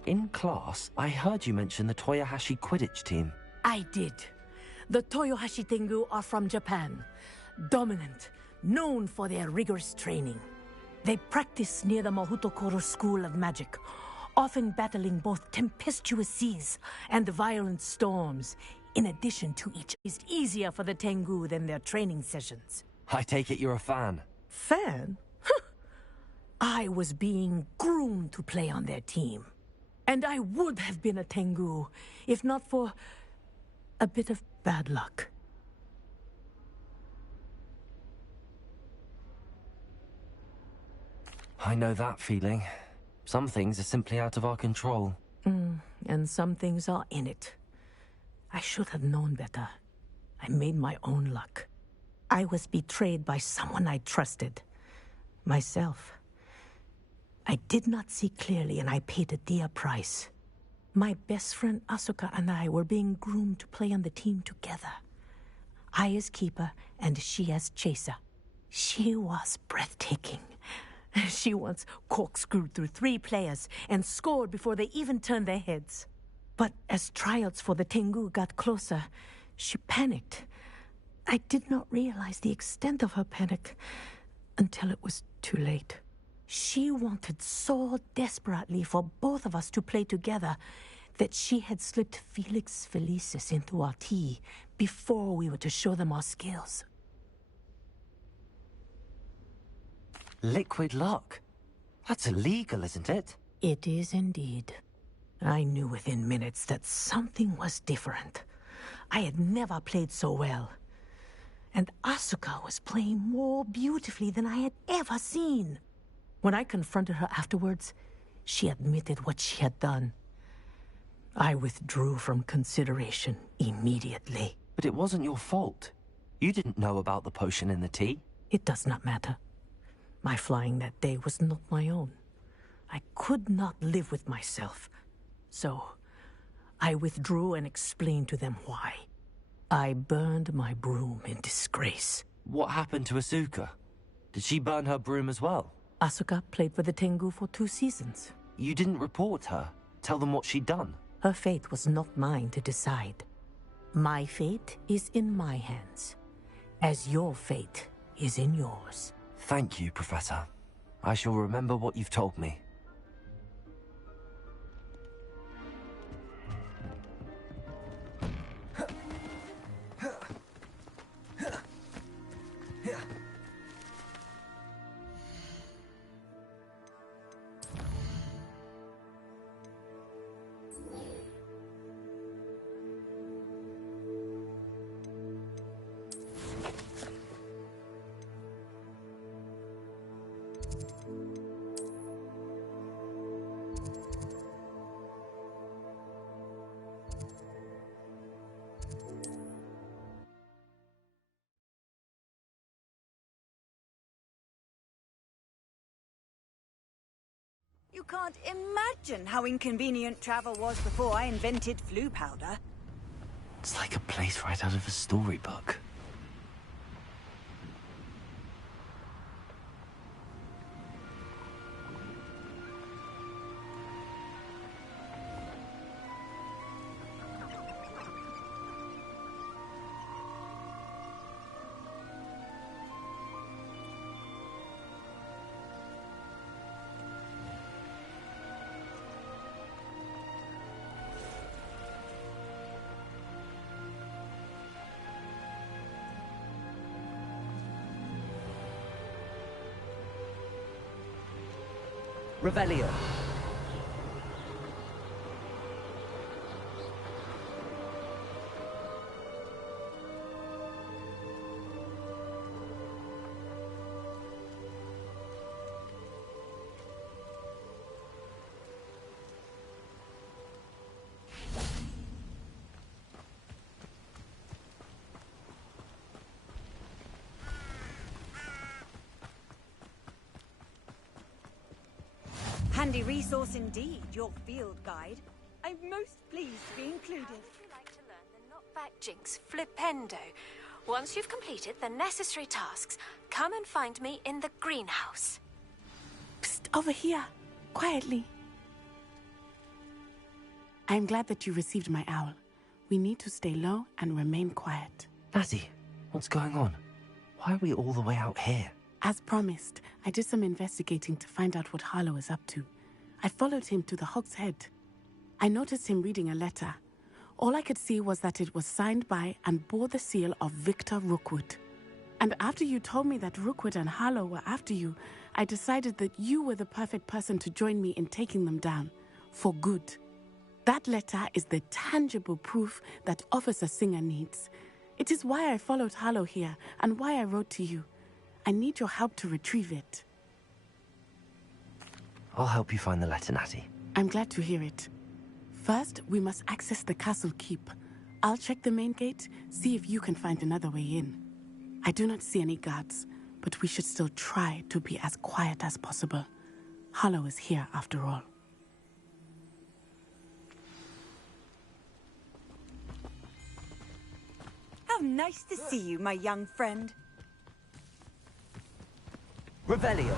In class, I heard you mention the Toyohashi Quidditch team. I did. The Toyohashi Tengu are from Japan. Dominant, known for their rigorous training. They practice near the Mahutokoro School of Magic, often battling both tempestuous seas and violent storms. In addition to each, is easier for the Tengu than their training sessions. I take it you're a fan. Fan? I was being groomed to play on their team. And I would have been a Tengu, if not for a bit of bad luck. I know that feeling. Some things are simply out of our control. And some things are in it. I should have known better. I made my own luck. I was betrayed by someone I trusted. Myself. I did not see clearly, and I paid a dear price. My best friend Asuka and I were being groomed to play on the team together. I as keeper, and she as chaser. She was breathtaking. She once corkscrewed through 3 players and scored before they even turned their heads. But as tryouts for the Tengu got closer, she panicked. I did not realize the extent of her panic until it was too late. She wanted so desperately for both of us to play together that she had slipped Felix Felicis into our tea before we were to show them our skills. Liquid luck? That's illegal, isn't it? It is indeed. I knew within minutes that something was different. I had never played so well. And Asuka was playing more beautifully than I had ever seen. When I confronted her afterwards, she admitted what she had done. I withdrew from consideration immediately. But it wasn't your fault. You didn't know about the potion in the tea. It does not matter. My flying that day was not my own. I could not live with myself. So, I withdrew and explained to them why. I burned my broom in disgrace. What happened to Asuka? Did she burn her broom as well? Asuka played for the Tengu for 2 seasons. You didn't report her? Tell them what she'd done? Her fate was not mine to decide. My fate is in my hands, as your fate is in yours. Thank you, Professor. I shall remember what you've told me. You can't imagine how inconvenient travel was before I invented flu powder. It's like a place right out of a storybook. Revelio. Handy resource indeed, your field guide. I'm most pleased to be included. How would you like to learn the knockback jinx flipendo? Once you've completed the necessary tasks, come and find me in the greenhouse. Psst, over here. Quietly. I'm glad that you received my owl. We need to stay low and remain quiet. Natty, what's going on? Why are we all the way out here? As promised, I did some investigating to find out what Harlow is up to. I followed him to the Hog's Head. I noticed him reading a letter. All I could see was that it was signed by and bore the seal of Victor Rookwood. And after you told me that Rookwood and Harlow were after you, I decided that you were the perfect person to join me in taking them down. For good. That letter is the tangible proof that Officer Singer needs. It is why I followed Harlow here and why I wrote to you. I need your help to retrieve it. I'll help you find the letter, Natty. I'm glad to hear it. First, we must access the castle keep. I'll check the main gate, see if you can find another way in. I do not see any guards, but we should still try to be as quiet as possible. Harlow is here after all. How nice to see you, my young friend. Revelio.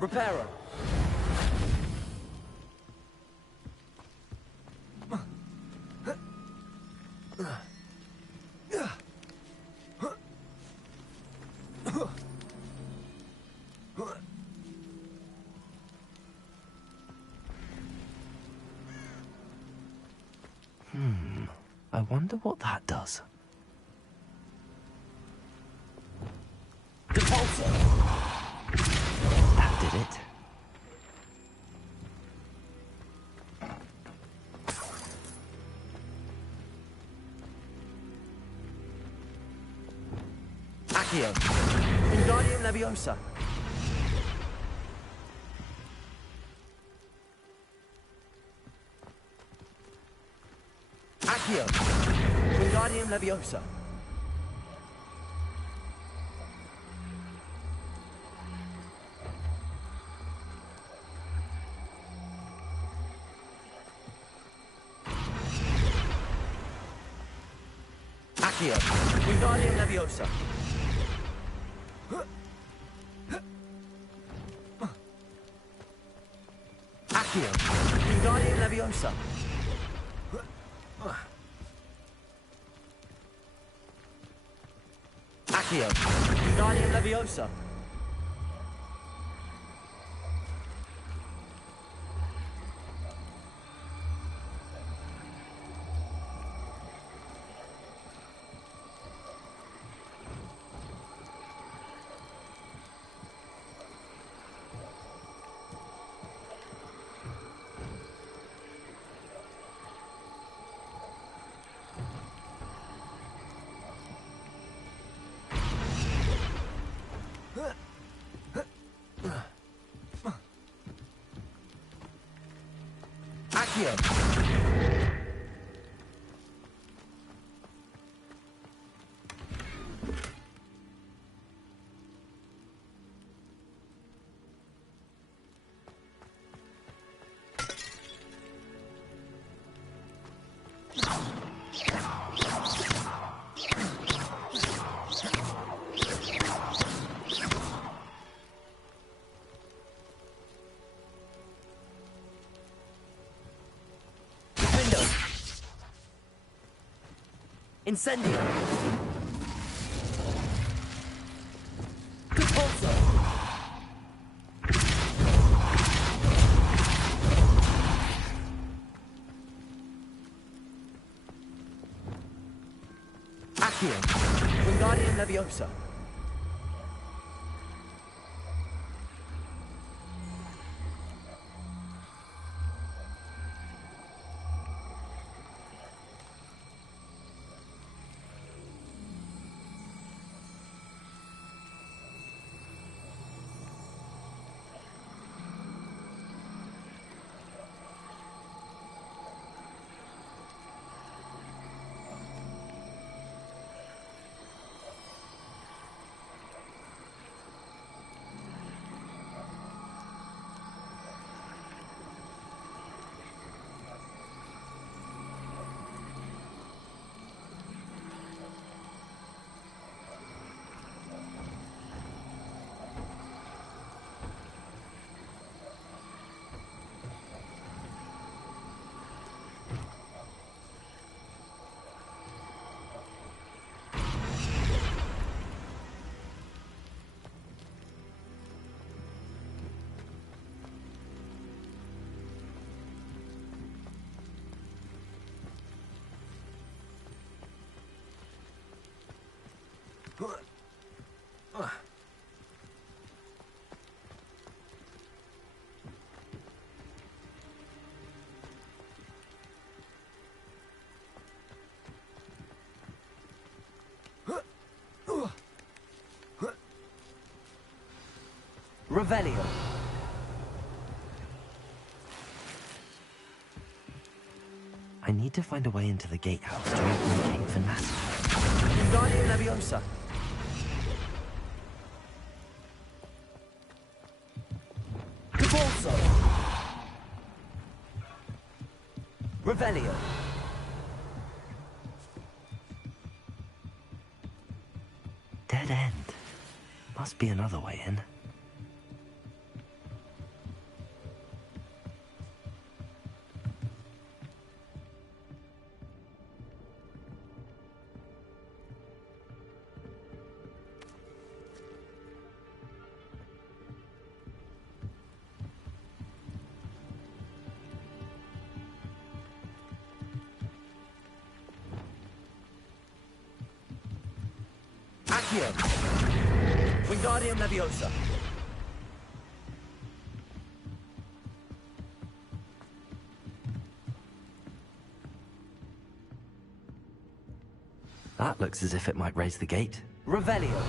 Reparo. I wonder what that does. Depulso! That did it. Accio! Wingardium Leviosa! Accio! Wingardium Leviosa! Accio! Wingardium Leviosa! Accio! Wingardium Leviosa! Accio! Wingardium Leviosa! Accio! Incendio! Depulso! Accio! Wingardium Leviosa! Revelio. I need to find a way into the gatehouse to open the gate for Nat. Wingardium Leviosa. Depulso. Revelio. Dead end. Must be another way in. Accio! Wingardium Leviosa! That looks as if it might raise the gate. Revelio!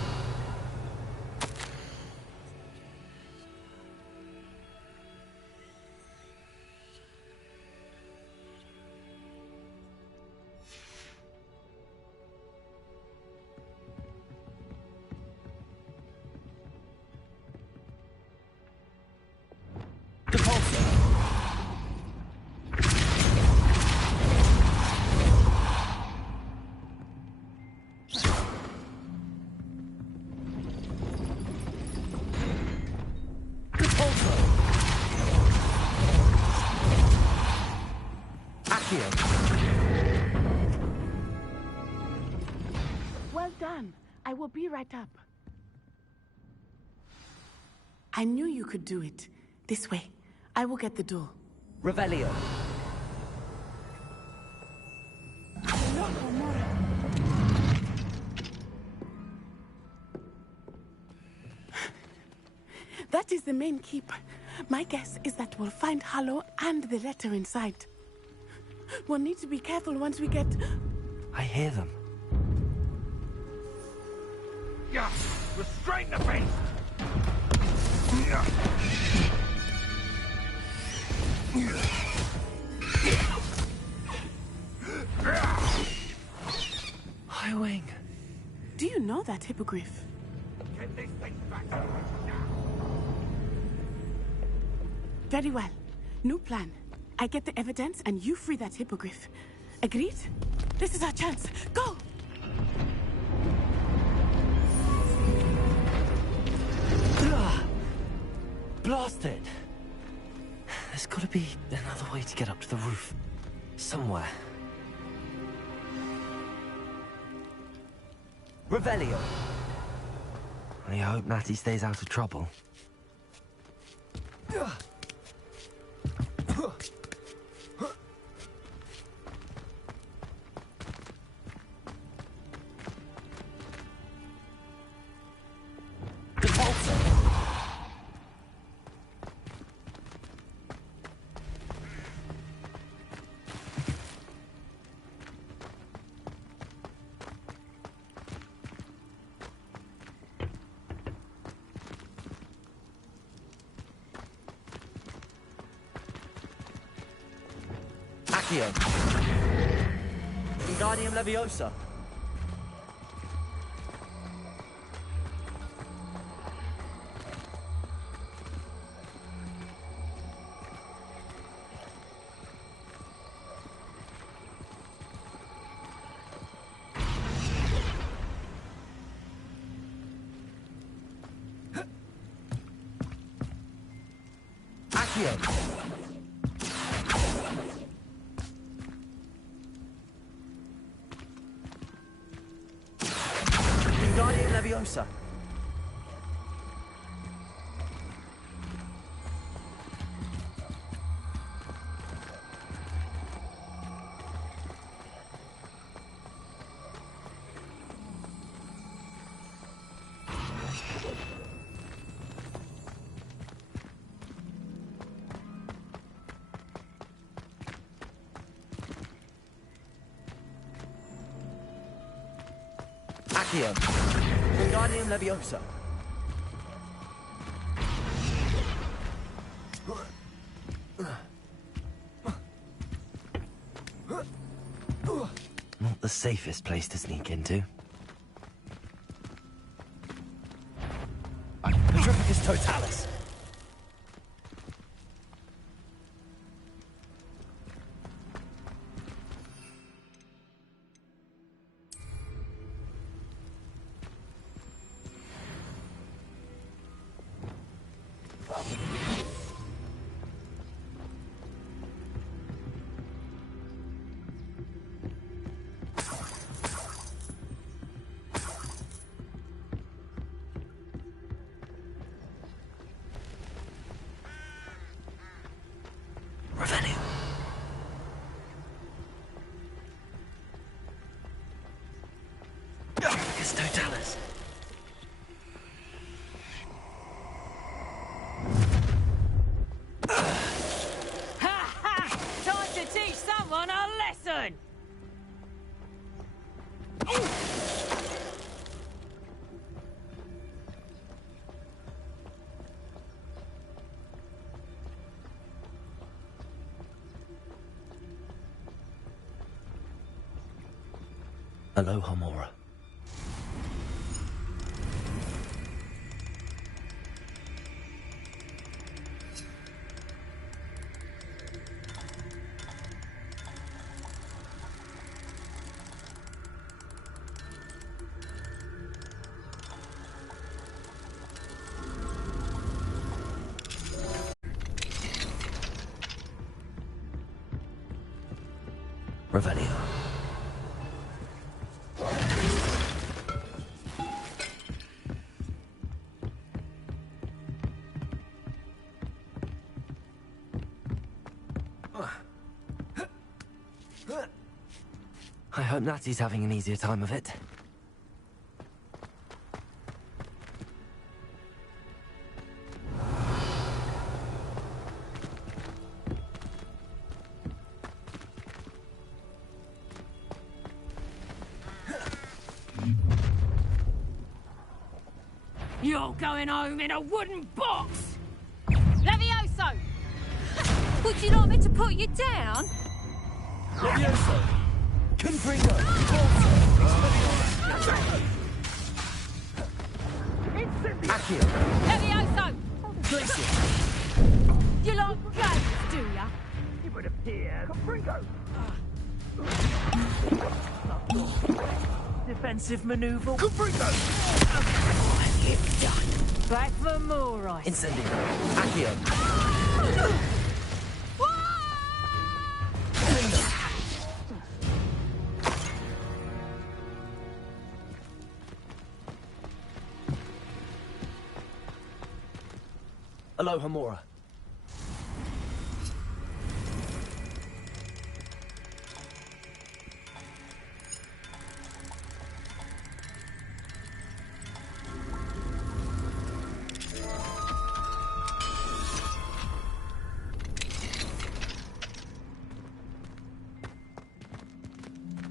Well done. I will be right up. I knew you could do it. This way. I will get the door. Revelio! That is the main keep. My guess is that we'll find Harlow and the letter inside. We'll need to be careful once we get... I hear them. Yeah, restrain the beast! Yeah. Highwing. Do you know that hippogriff? Get this thing back now. Very well. New plan. I get the evidence and you free that hippogriff. Agreed? This is our chance. Go! Blasted! There's gotta be another way to get up to the roof. Somewhere. Revelio! I hope Natty stays out of trouble. Accio! Wingardium Leviosa! Accio! Wingardium Leviosa! Accio! Wingardium Leviosa! Not the safest place to sneak into. Petrificus Totalis! Aloha, Mora. Revelio. I hope Natty's having an easier time of it. You're going home in a wooden box! Levioso! Would you like me to put you down? Levioso! Confringo! Accio! Levioso! Glacier! You like games, do ya? It would appear. Confringo! Defensive maneuver. Confringo! What you've done? Back for more ice. Incendio! Accio! Aloha, Mora.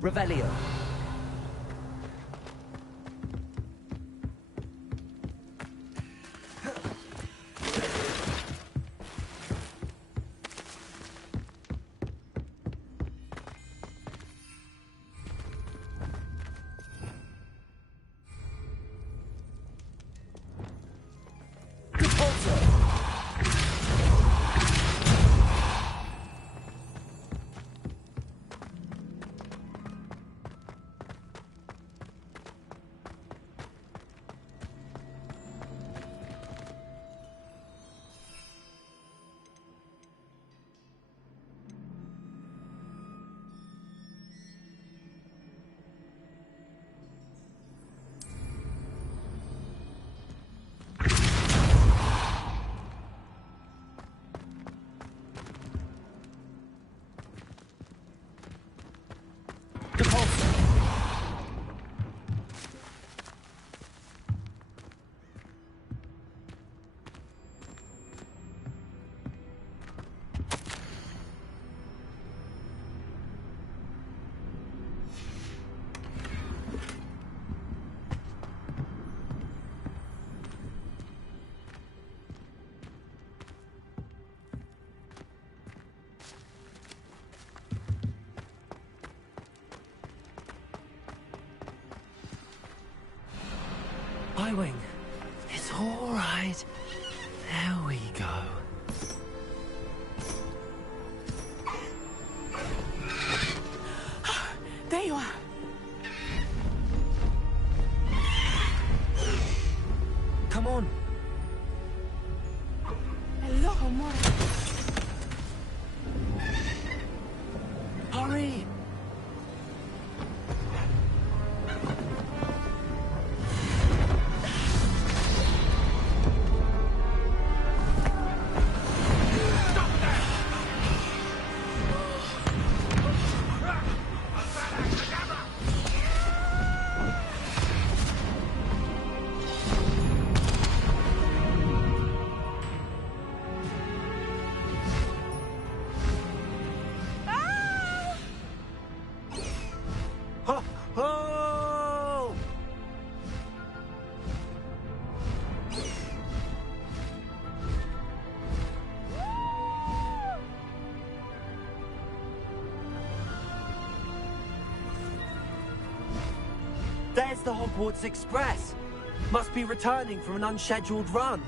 Revelio. Wing. It's all right. There we go. There you are. Come on. Hello, Mora. Hurry. There's the Hogwarts Express. Must be returning from an unscheduled run.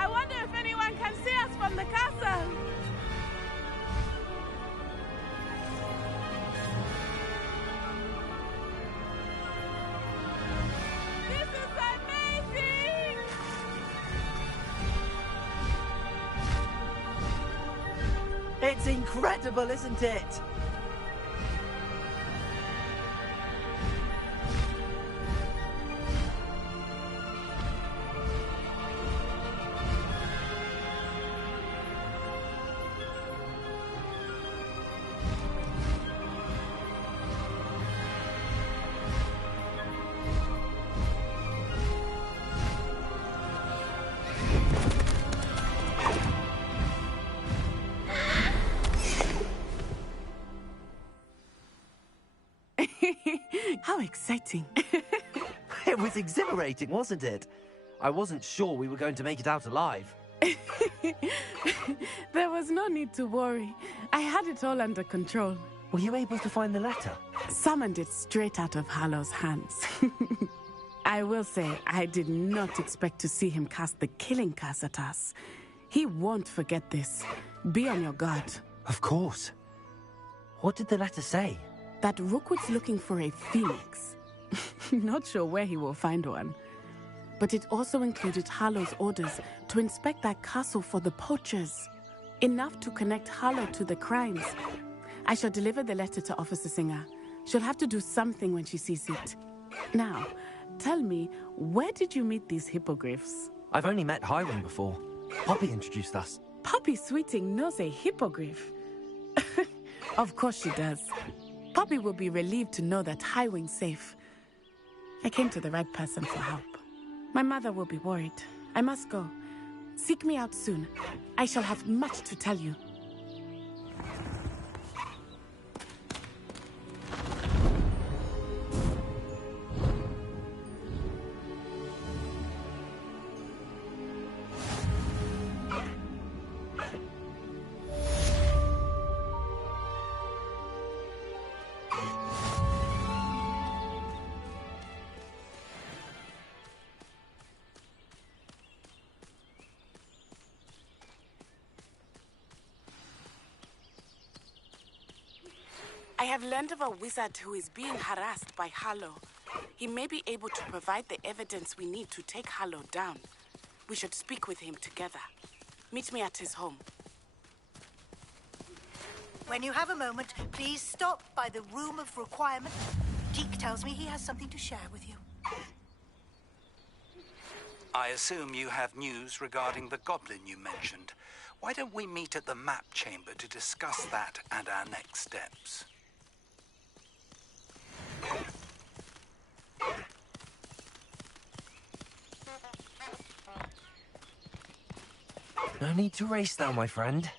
I wonder if anyone can see us from the castle. This is amazing! It's incredible, isn't it? How exciting. It was exhilarating, wasn't it? I wasn't sure we were going to make it out alive. There was no need to worry. I had it all under control. Were you able to find the letter? Summoned it straight out of Hallow's hands. I will say, I did not expect to see him cast the killing curse at us. He won't forget this. Be on your guard. Of course. What did the letter say? That Rookwood's looking for a phoenix. Not sure where he will find one. But it also included Harlow's orders to inspect that castle for the poachers. Enough to connect Harlow to the crimes. I shall deliver the letter to Officer Singer. She'll have to do something when she sees it. Now, tell me, where did you meet these hippogriffs? I've only met Highwing before. Poppy introduced us. Poppy Sweeting knows a hippogriff. Of course she does. Poppy will be relieved to know that Highwing's safe. I came to the right person for help. My mother will be worried. I must go. Seek me out soon. I shall have much to tell you. I have learned of a wizard who is being harassed by Harlow. He may be able to provide the evidence we need to take Harlow down. We should speak with him together. Meet me at his home. When you have a moment, please stop by the Room of Requirement. Deke tells me he has something to share with you. I assume you have news regarding the goblin you mentioned. Why don't we meet at the map chamber to discuss that and our next steps? No need to race now, my friend.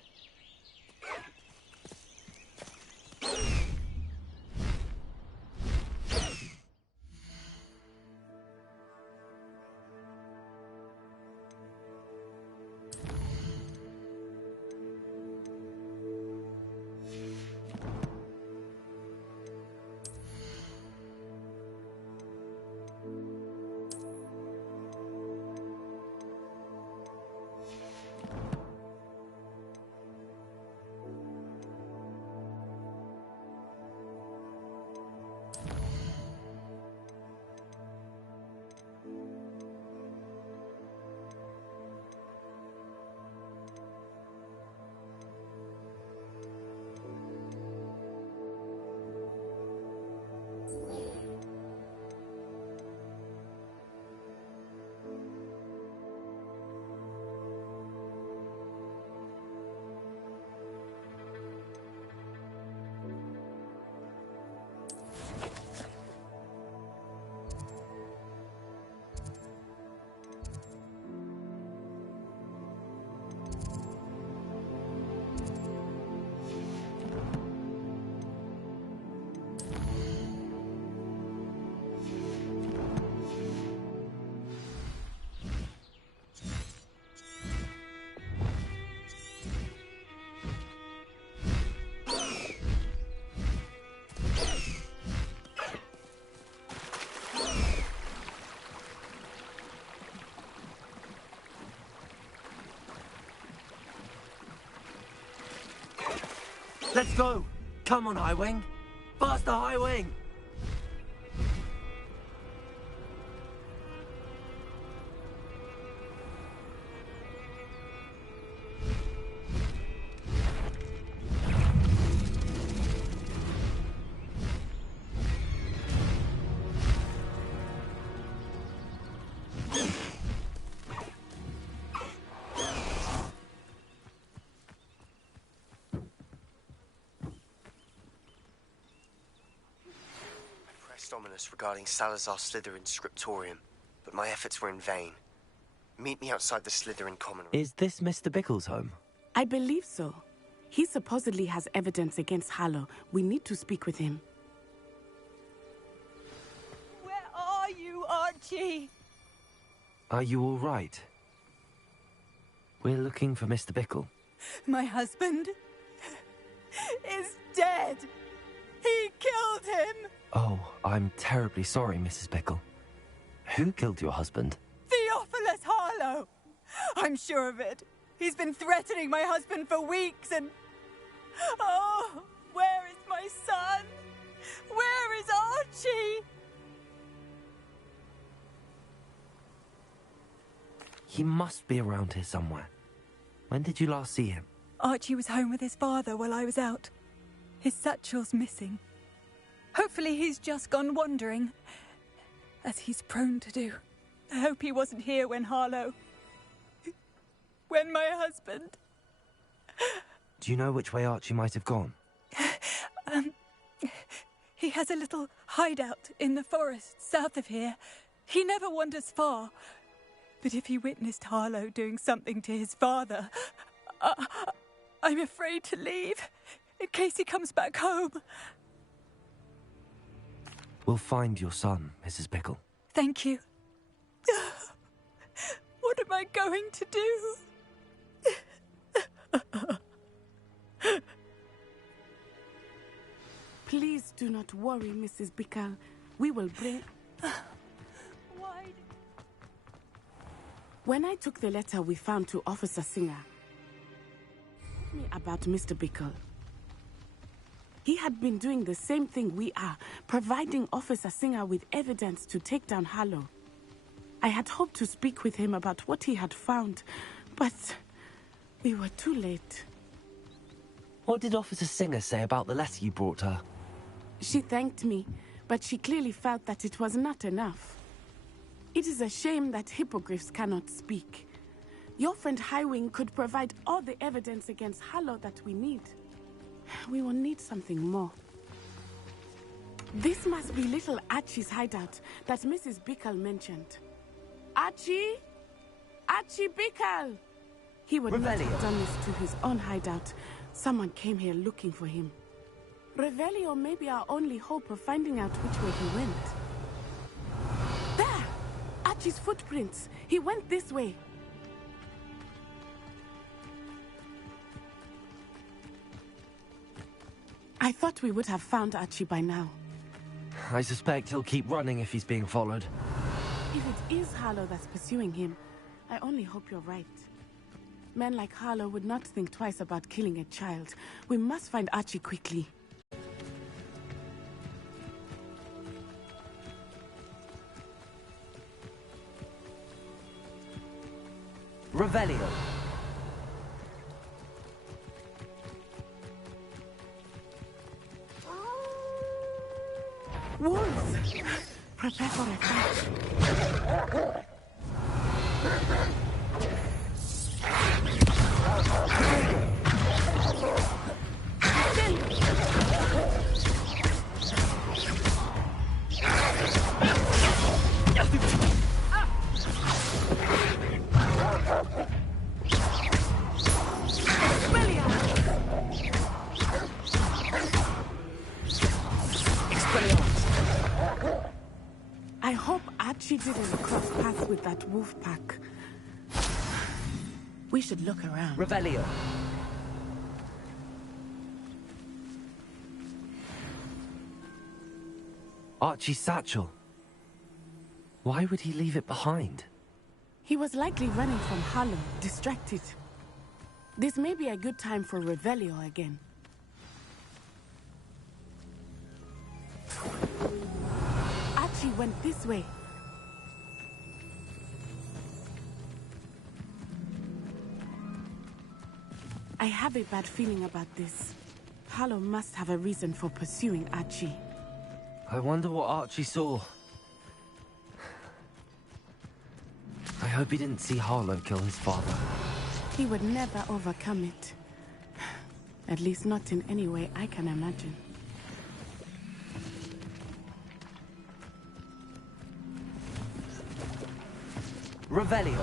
Let's go! Come on, High Wing! Faster, High Wing! Ominous regarding Salazar Slytherin's scriptorium, but my efforts were in vain. Meet me outside the Slytherin common room. Is this Mr. Bickle's home? I believe so. He supposedly has evidence against Harlow. We need to speak with him. Where are you, Archie? Are you all right? We're looking for Mr. Bickle. My husband is dead. He killed him. Oh, I'm terribly sorry, Mrs. Bickle. Who killed your husband? Theophilus Harlow. I'm sure of it. He's been threatening my husband for weeks and... Oh, where is my son? Where is Archie? He must be around here somewhere. When did you last see him? Archie was home with his father while I was out. His satchel's missing. Hopefully he's just gone wandering, as he's prone to do. I hope he wasn't here when Harlow... when my husband... Do you know which way Archie might have gone? He has a little hideout in the forest south of here. He never wanders far. But if he witnessed Harlow doing something to his father, I'm afraid to leave, in case he comes back home. We'll find your son, Mrs. Bickle. Thank you. What am I going to do? Please do not worry, Mrs. Bickle. We will bring... Why? When I took the letter we found to Officer Singer, told me about Mr. Bickle. He had been doing the same thing we are, providing Officer Singer with evidence to take down Harlow. I had hoped to speak with him about what he had found, but we were too late. What did Officer Singer say about the letter you brought her? She thanked me, but she clearly felt that it was not enough. It is a shame that hippogriffs cannot speak. Your friend Highwing could provide all the evidence against Harlow that we need. We will need something more. This must be little Archie's hideout that Mrs. Bickle mentioned. Archie? Archie Bickle! He would not have done this to his own hideout. Someone came here looking for him. Revelio may be our only hope of finding out which way he went. There! Archie's footprints. He went this way. I thought we would have found Archie by now. I suspect he'll keep running if he's being followed. If it is Harlow that's pursuing him, I only hope you're right. Men like Harlow would not think twice about killing a child. We must find Archie quickly. Revelio. Wolves! Prepare for a fight. I hope Archie didn't cross paths with that wolf pack. We should look around. Revelio. Archie's satchel. Why would he leave it behind? He was likely running from Harlow, distracted. This may be a good time for Revelio again. went this way. I have a bad feeling about this. Harlow must have a reason for pursuing Archie. I wonder what Archie saw. I hope he didn't see Harlow kill his father. He would never overcome it. At least not in any way I can imagine. Revelio.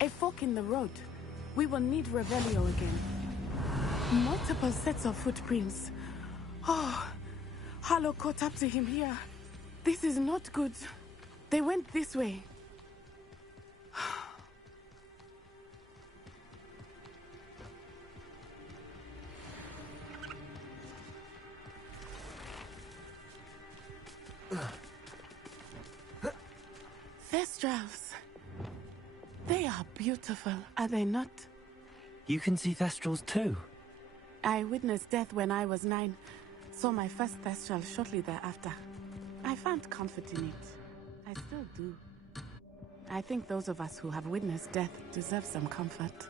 A fork in the road. We will need Revelio again. Multiple sets of footprints. Oh, Harlow caught up to him here. This is not good. They went this way. Thestrals. They are beautiful, are they not? You can see Thestrals too. I witnessed death when I was 9. Saw my first Thestral shortly thereafter. I found comfort in it. I still do. I think those of us who have witnessed death deserve some comfort.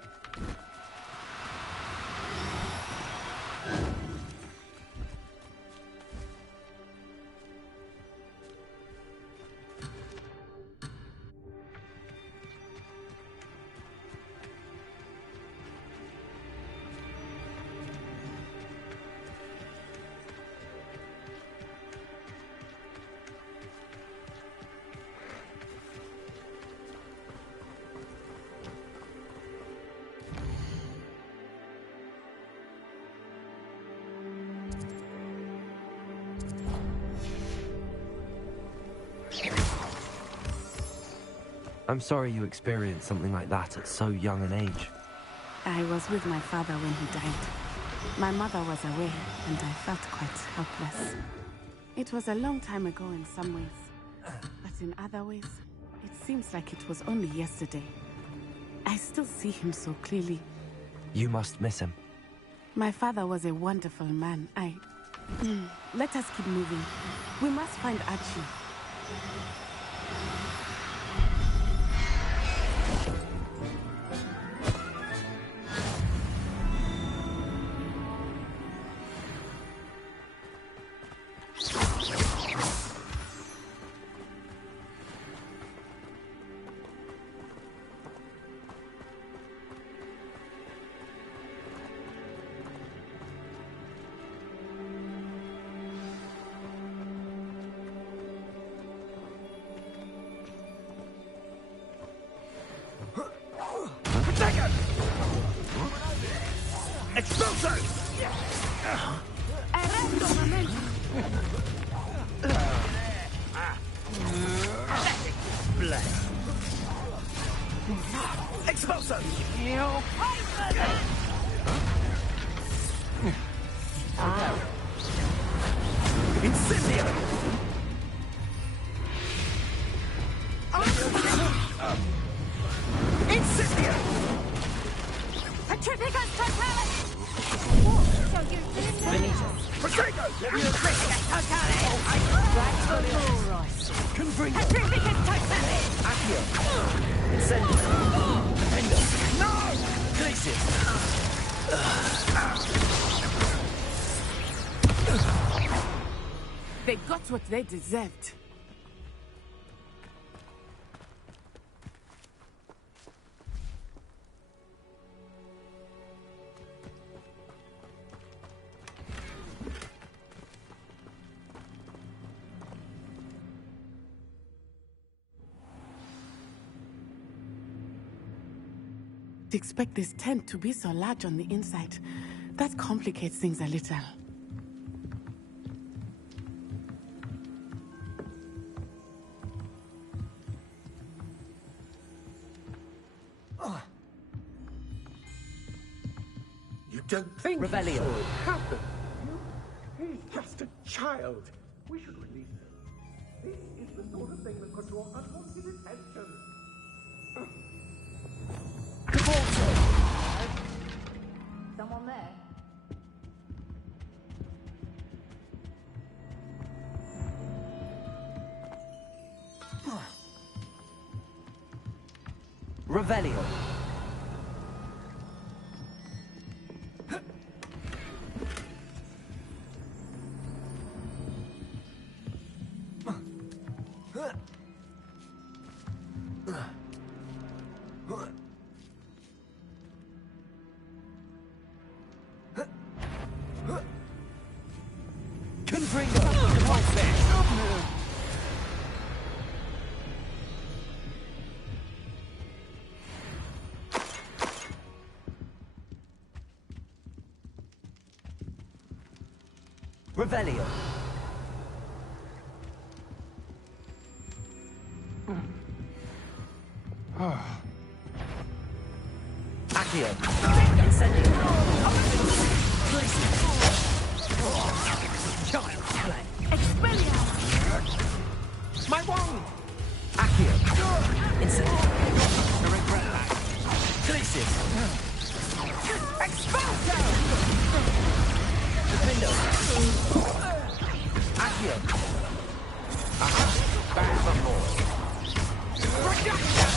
I'm sorry you experienced something like that at so young an age. I was with my father when he died. My mother was away, and I felt quite helpless. It was a long time ago in some ways, but in other ways, it seems like it was only yesterday. I still see him so clearly. You must miss him. My father was a wonderful man. Let us keep moving. We must find Archie. They got what they deserved. To expect this tent to be so large on the inside, that complicates things a little. You don't think Revelio. this would happen? He's just a child. We should release him. This is the sort of thing that could draw unwanted attention. Someone there? Revelio. Revelio. Accio. Incendio. Child's play. Expelliarmus! My wand! Accio. Incendio. I regret that. Glacis. Expulso! Defendo. Accio. Aha. Back for more. Reduction!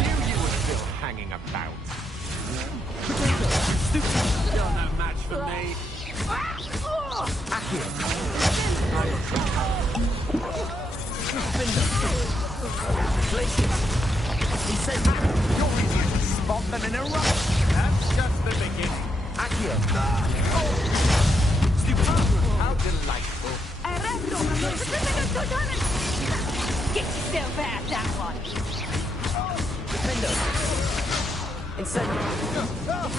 Knew you were still hanging about. You're no match for me. Accio. Glacius. Incendio. You're easier to spot than in a rush. That's just the beginning. Accio. Stupendous. How delightful. Get yourself out that one. Defendo. Incendio.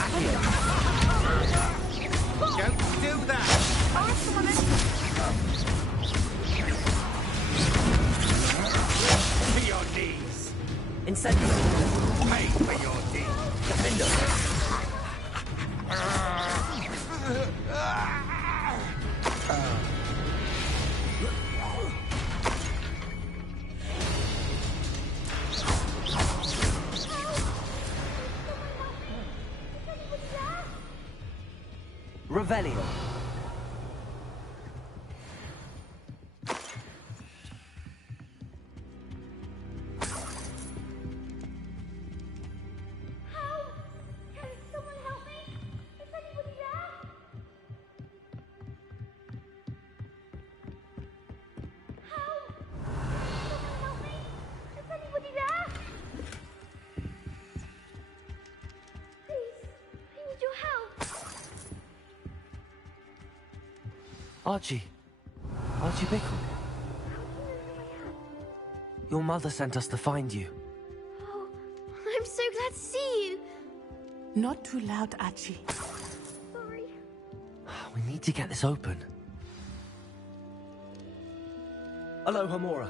Accio. Don't do that. To your knees. Incendio. Pay for your deed. Defendo. Revelio. Archie. Archie Bickle. Your mother sent us to find you. Oh, I'm so glad to see you. Not too loud, Archie. Sorry. We need to get this open. Hello, Hamora.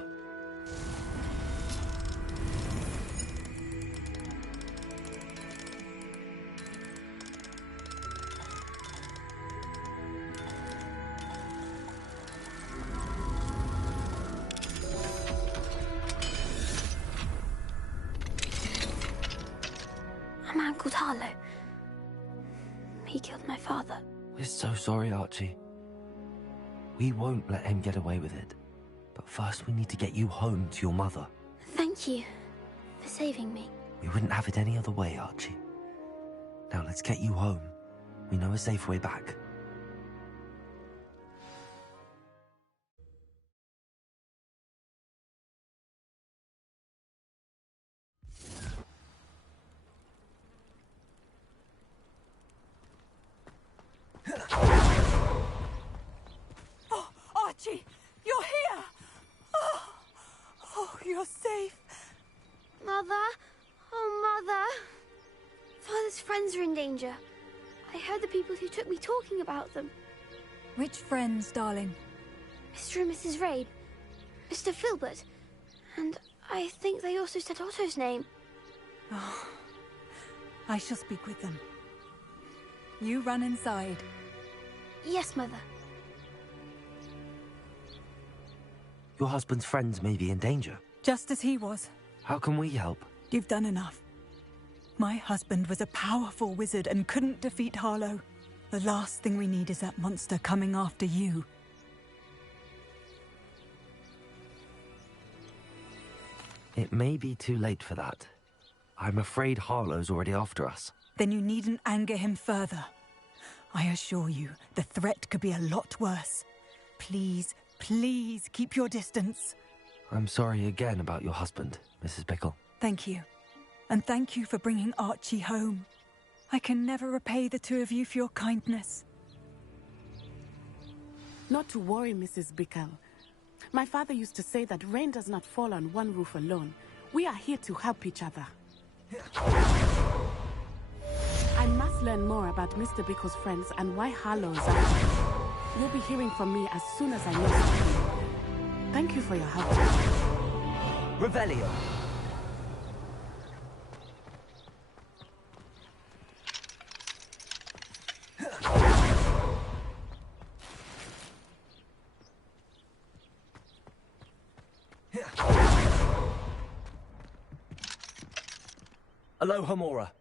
A man called Harlow. He killed my father. We're so sorry, Archie. We won't let him get away with it. But first we need to get you home to your mother. Thank you for saving me. We wouldn't have it any other way, Archie. Now let's get you home. We know a safe way back. Oh, Archie, you're here! Oh, you're safe. Mother? Oh, Mother. Father's friends are in danger. I heard the people who took me talking about them. Which friends, darling? Mr. and Mrs. Rabe, Mr. Filbert, and I think they also said Otto's name. Oh, I shall speak with them. You run inside. Yes, Mother. Your husband's friends may be in danger. Just as he was. How can we help? You've done enough. My husband was a powerful wizard and couldn't defeat Harlow. The last thing we need is that monster coming after you. It may be too late for that. I'm afraid Harlow's already after us. Then you needn't anger him further. I assure you, the threat could be a lot worse. Please, please keep your distance. I'm sorry again about your husband, Mrs. Bickle. Thank you. And thank you for bringing Archie home. I can never repay the two of you for your kindness. Not to worry, Mrs. Bickle. My father used to say that rain does not fall on one roof alone. We are here to help each other. I must learn more about Mr. Bickle's friends and why Harlow's are. You'll be hearing from me as soon as I know something. Thank you for your help. Revelio. Aloha Mora.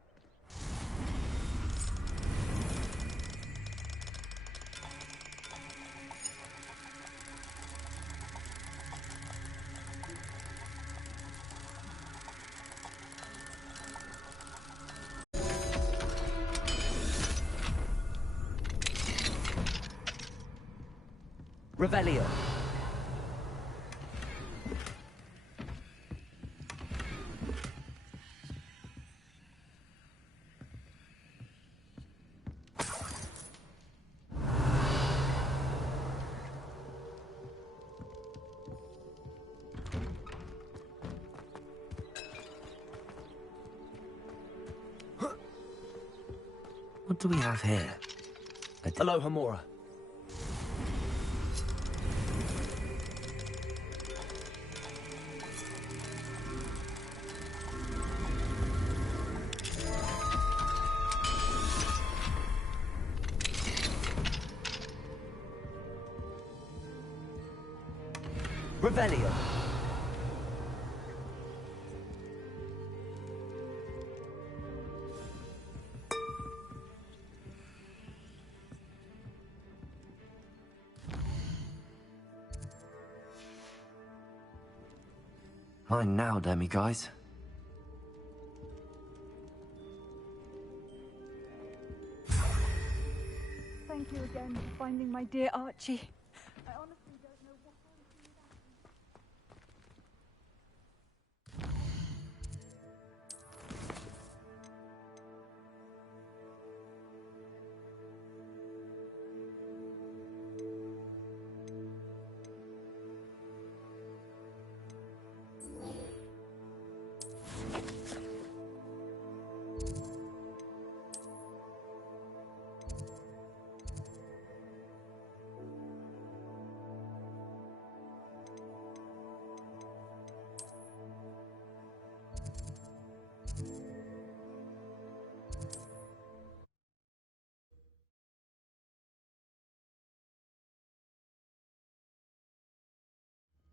Revelio. What do we have here? Aloha Mora. Revelio. Mine now, demi-guys. Thank you again for finding my dear Archie. I honestly don't know what I'm doing without him.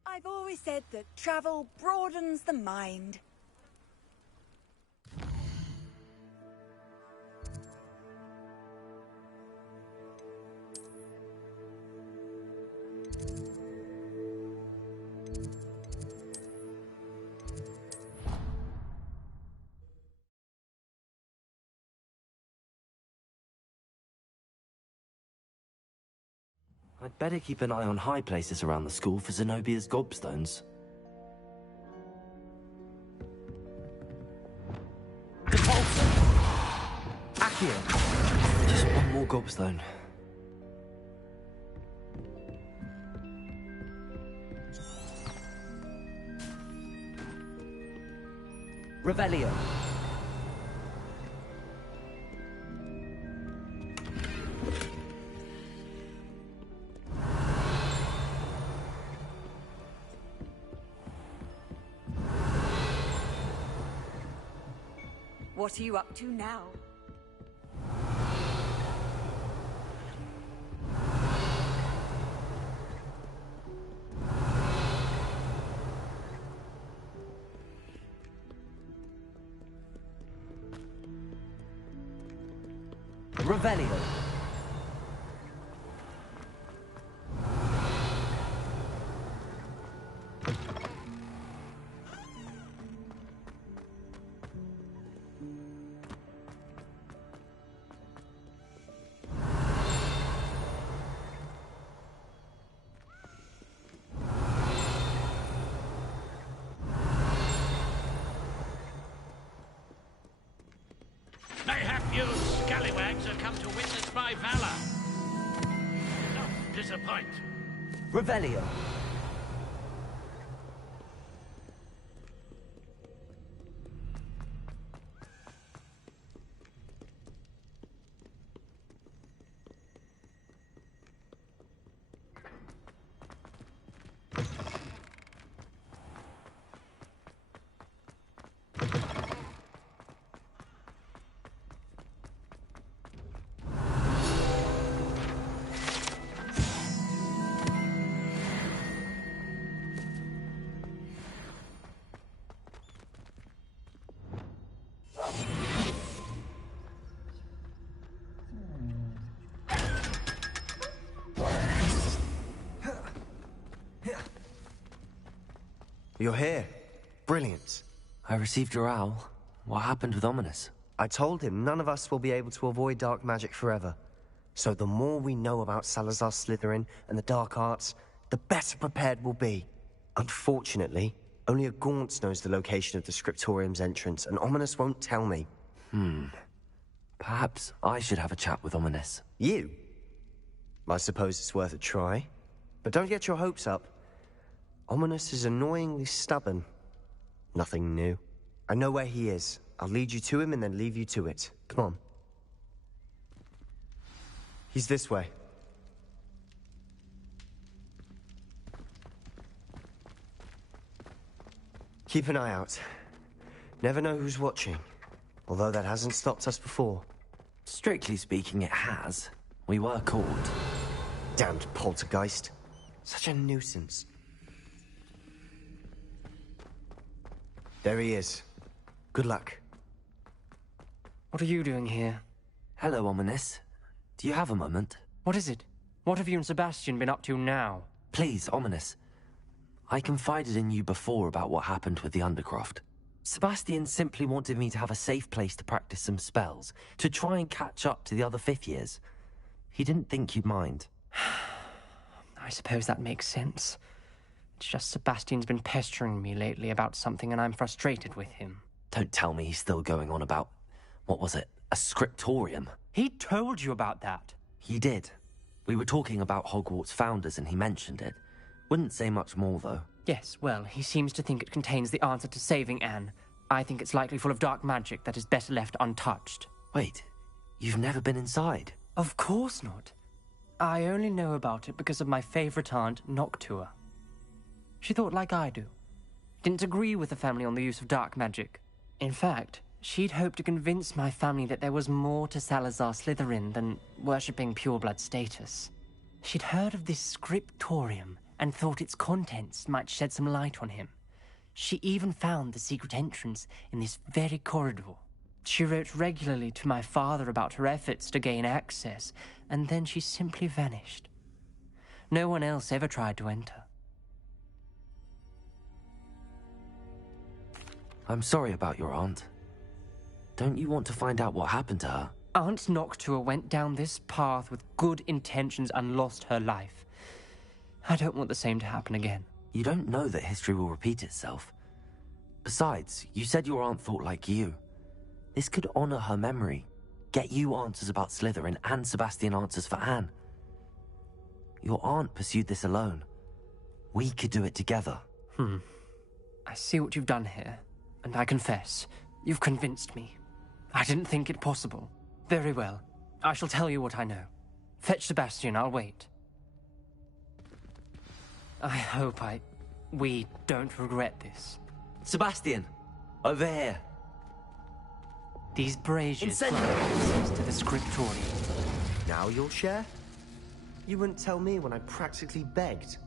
I've always said that travel broadens the mind. I'd better keep an eye on high places around the school for Zenobia's gobstones. Accio! Just one more gobstone. Revelio. What are you up to now? Revelio. Mayhap you scallywags have come to witness my valor. Not disappoint. Revelio. You're here. Brilliant. I received your owl. What happened with Ominous? I told him none of us will be able to avoid dark magic forever. So the more we know about Salazar Slytherin and the dark arts, the better prepared we'll be. Unfortunately, only a Gaunt knows the location of the Scriptorium's entrance, and Ominous won't tell me. Perhaps I should have a chat with Ominous. You? I suppose it's worth a try. But don't get your hopes up. Ominous is annoyingly stubborn. Nothing new. I know where he is. I'll lead you to him and then leave you to it. Come on. He's this way. Keep an eye out. Never know who's watching. Although that hasn't stopped us before. Strictly speaking, it has. We were caught. Damned poltergeist. Such a nuisance. There he is. Good luck. What are you doing here? Hello, Ominous. Do you have a moment? What is it? What have you and Sebastian been up to now? Please, Ominous. I confided in you before about what happened with the Undercroft. Sebastian simply wanted me to have a safe place to practice some spells, to try and catch up to the other fifth years. He didn't think you'd mind. I suppose that makes sense. It's just Sebastian's been pestering me lately about something and I'm frustrated with him. Don't tell me he's still going on about, what was it, a scriptorium? He told you about that. He did. We were talking about Hogwarts founders and he mentioned it. Wouldn't say much more, though. Yes, well, he seems to think it contains the answer to saving Anne. I think it's likely full of dark magic that is better left untouched. Wait, you've never been inside? Of course not. I only know about it because of my favourite aunt, Noctua. She thought like I do. Didn't agree with the family on the use of dark magic. In fact, she'd hoped to convince my family that there was more to Salazar Slytherin than worshipping pureblood status. She'd heard of this scriptorium and thought its contents might shed some light on him. She even found the secret entrance in this very corridor. She wrote regularly to my father about her efforts to gain access, and then she simply vanished. No one else ever tried to enter. I'm sorry about your aunt. Don't you want to find out what happened to her? Aunt Noctua went down this path with good intentions and lost her life. I don't want the same to happen again. You don't know that history will repeat itself. Besides, you said your aunt thought like you. This could honor her memory, get you answers about Slytherin and Sebastian answers for Anne. Your aunt pursued this alone. We could do it together. I see what you've done here, and I confess, you've convinced me. I didn't think it possible. Very well. I shall tell you what I know. Fetch Sebastian, I'll wait. I hope we don't regret this. Sebastian! Over here! These braziers grant Incendio! access to the scriptorium. Now you'll share? You wouldn't tell me when I practically begged.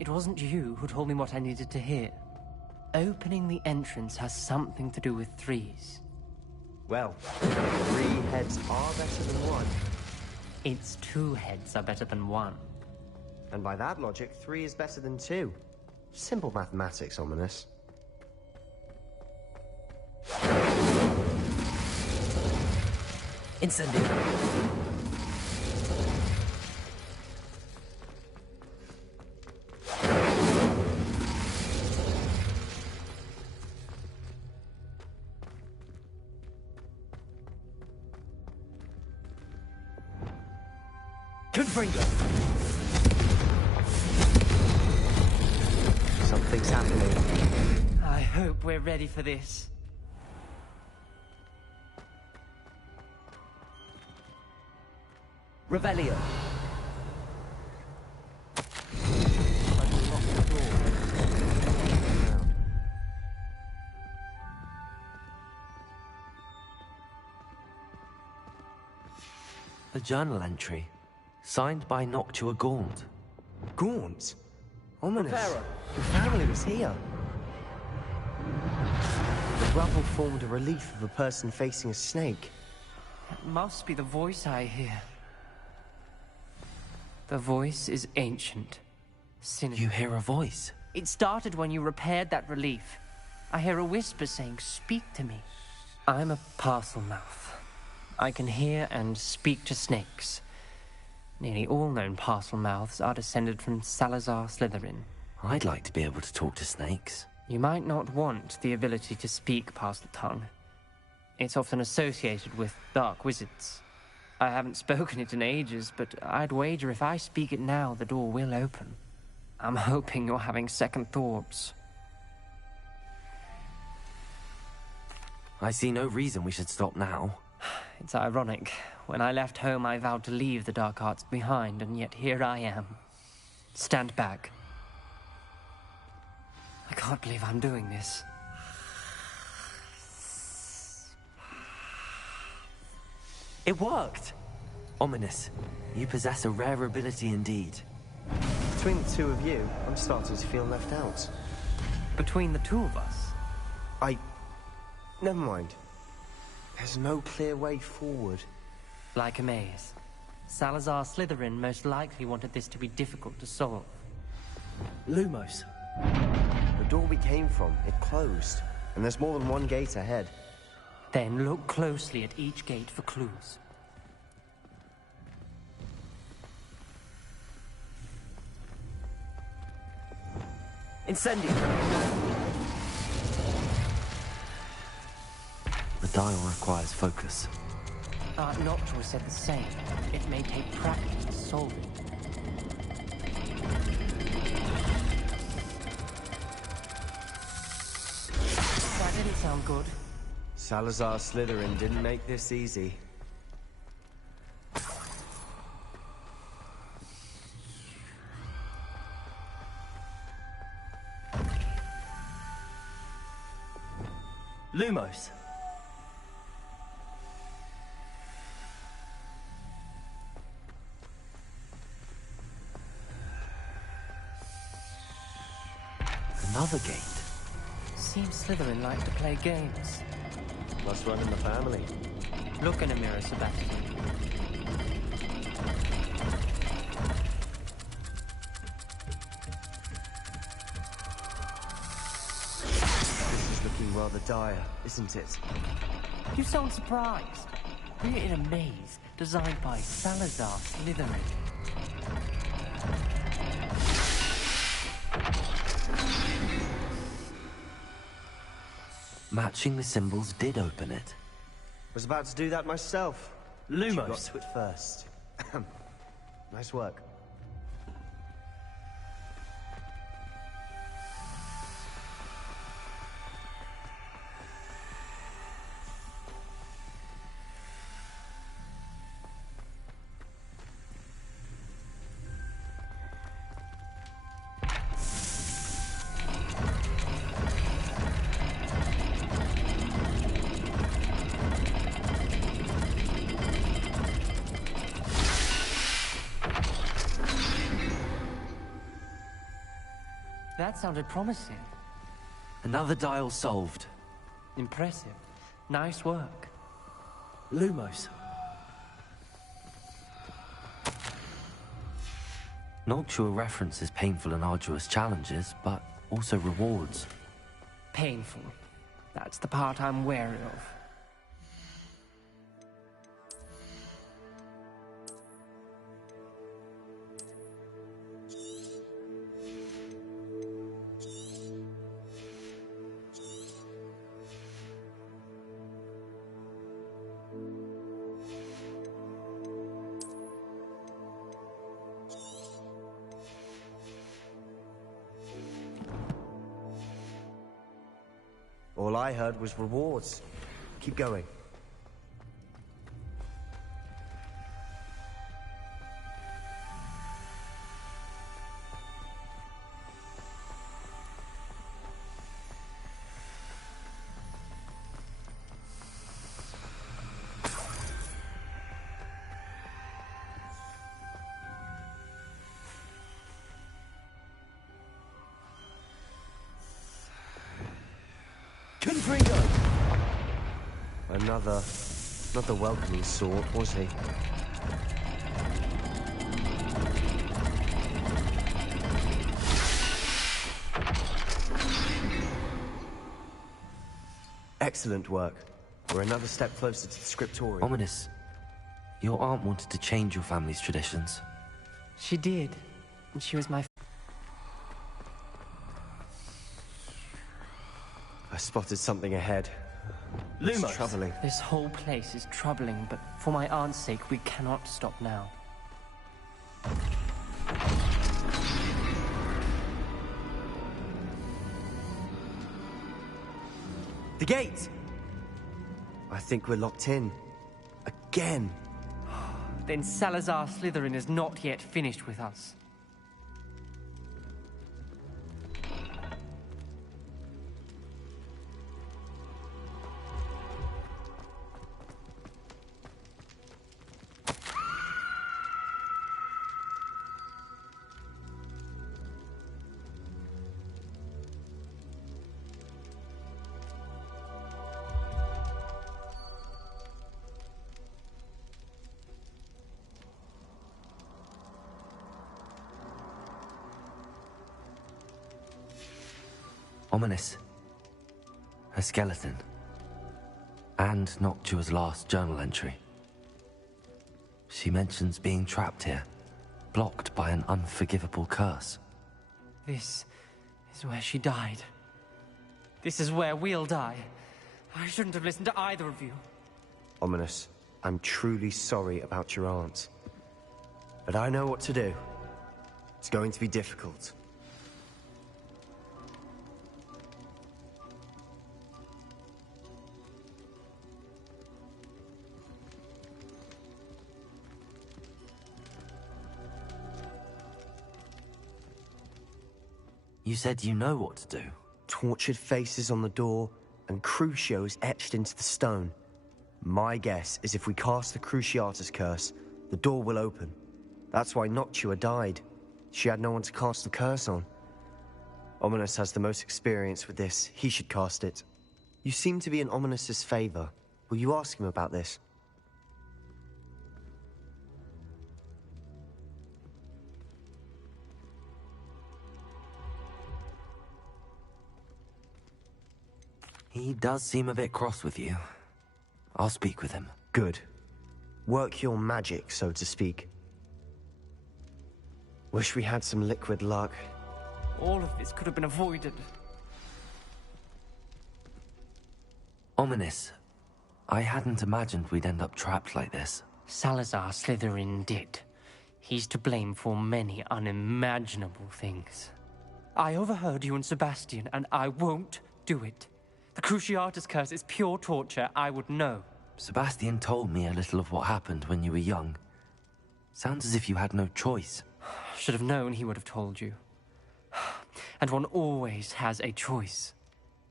It wasn't you who told me what I needed to hear. Opening the entrance has something to do with threes. Well, 3 heads are better than 1. It's 2 heads are better than 1. And by that logic, 3 is better than 2. Simple mathematics, Ominous. Incendio. Confringo. Something's happening. I hope we're ready for this. Revelio. A journal entry, signed by Noctua Gaunt. Gaunt? Ominous. Pharaoh. Your family was here. The rubble formed a relief of a person facing a snake. It must be the voice I hear. The voice is ancient. Sinister. You hear a voice? It started when you repaired that relief. I hear a whisper saying, "Speak to me." I'm a parcel mouth. I can hear and speak to snakes. Nearly all known parcel mouths are descended from Salazar Slytherin. I'd like to be able to talk to snakes. You might not want the ability to speak parcel tongue. It's often associated with dark wizards. I haven't spoken it in ages, but I'd wager if I speak it now, the door will open. I'm hoping you're having second thoughts. I see no reason we should stop now. It's ironic. When I left home, I vowed to leave the dark arts behind, and yet here I am. Stand back. I can't believe I'm doing this. It worked! Ominous, you possess a rare ability indeed. Between the 2 of you, I'm starting to feel left out. Between the 2 of us? Never mind. There's no clear way forward. Like a maze. Salazar Slytherin most likely wanted this to be difficult to solve. Lumos. The door we came from, it closed. And there's more than 1 gate ahead. Then look closely at each gate for clues. Incendio! The dial requires focus. Noctua said the same. It may take practice to solve it. That didn't sound good. Salazar Slytherin didn't make this easy. Lumos. Another gate. Seems Slytherin likes to play games. Must run in the family. Look in a mirror, Sebastian. This is looking rather dire, isn't it? You sound surprised. We're in a maze designed by Salazar Slytherin. Matching the symbols did open it. Was about to do that myself. Lumos. You got to it first. Nice work. That sounded promising. Another dial solved. Impressive. Nice work. Lumos. Noctua references painful and arduous challenges, but also rewards. Painful. That's the part I'm wary of. All I heard was rewards. Keep going. Confringo! Another welcoming sort, was he? Excellent work. We're another step closer to the scriptorium. Ominous. Your aunt wanted to change your family's traditions. She did. And she was my... I spotted something ahead. Lumos. It's troubling. This whole place is troubling, but for my aunt's sake, we cannot stop now. The gate! I think we're locked in. Again. Then Salazar Slytherin is not yet finished with us. Ominous. A skeleton. And Noctua's last journal entry. She mentions being trapped here, blocked by an unforgivable curse. This is where she died. This is where we'll die. I shouldn't have listened to either of you. Ominous, I'm truly sorry about your aunt. But I know what to do. It's going to be difficult. You said you know what to do. Tortured faces on the door and Crucios etched into the stone. My guess is if we cast the Cruciatus curse, the door will open. That's why Noctua died. She had no one to cast the curse on. Ominous has the most experience with this. He should cast it. You seem to be in Ominous's favor. Will you ask him about this? He does seem a bit cross with you. I'll speak with him. Good. Work your magic, so to speak. Wish we had some liquid luck. All of this could have been avoided. Ominous. I hadn't imagined we'd end up trapped like this. Salazar Slytherin did. He's to blame for many unimaginable things. I overheard you and Sebastian, and I won't do it. The Cruciatus curse is pure torture, I would know. Sebastian told me a little of what happened when you were young. Sounds as if you had no choice. Should have known he would have told you. And one always has a choice.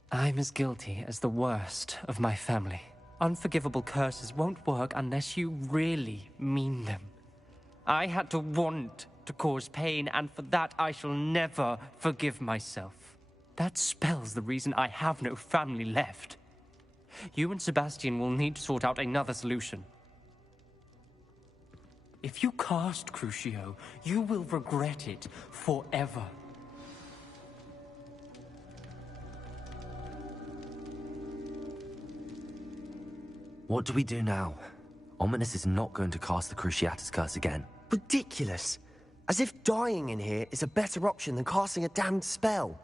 I'm as guilty as the worst of my family. Unforgivable curses won't work unless you really mean them. I had to want to cause pain, and for that I shall never forgive myself. That spells the reason I have no family left. you and Sebastian will need to sort out another solution. If you cast Crucio, you will regret it forever. What do we do now? Ominous is not going to cast the Cruciatus Curse again. Ridiculous. As if dying in here is a better option than casting a damned spell.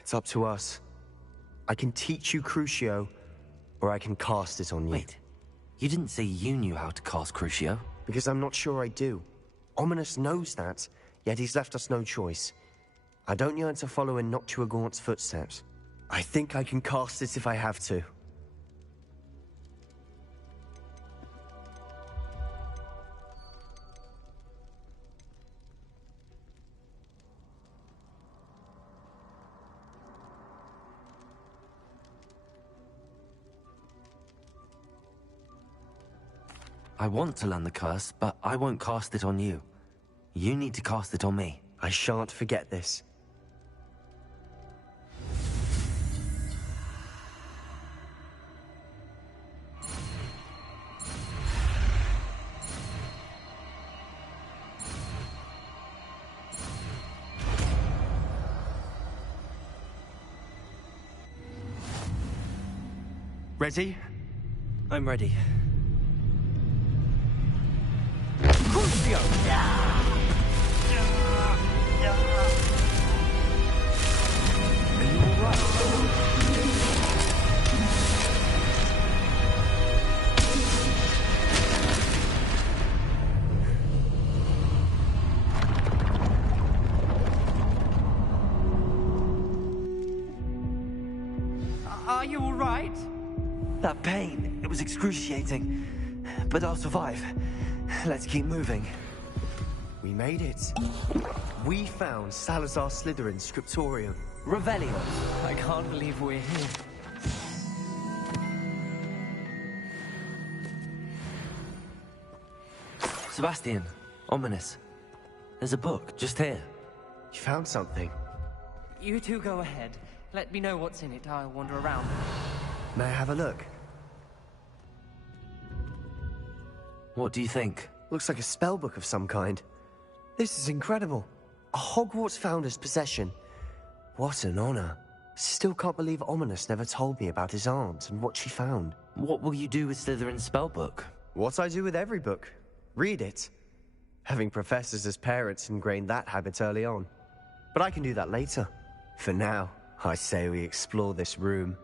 It's up to us. I can teach you Crucio, or I can cast it on you. Wait, you didn't say you knew how to cast Crucio? Because I'm not sure I do. Ominous knows that, yet he's left us no choice. I don't yearn to follow in Noctuagaunt's footsteps. I think I can cast it if I have to. I want to learn the curse, but I won't cast it on you. You need to cast it on me. I shan't forget this. Ready? I'm ready. Crucio! Are you alright? Are you alright? That pain, it was excruciating. But I'll survive. Let's keep moving. We made it. We found Salazar Slytherin's scriptorium. Revelio. I can't believe we're here. Sebastian, Ominous. There's a book just here. You found something? You two go ahead. Let me know what's in it. I'll wander around. May I have a look? What do you think? Looks like a spellbook of some kind. This is incredible. A Hogwarts founder's possession. What an honor. Still can't believe Ominous never told me about his aunt and what she found. What will you do with Slytherin's spellbook? What I do with every book. Read it. Having professors as parents ingrained that habit early on. But I can do that later. For now, I say we explore this room.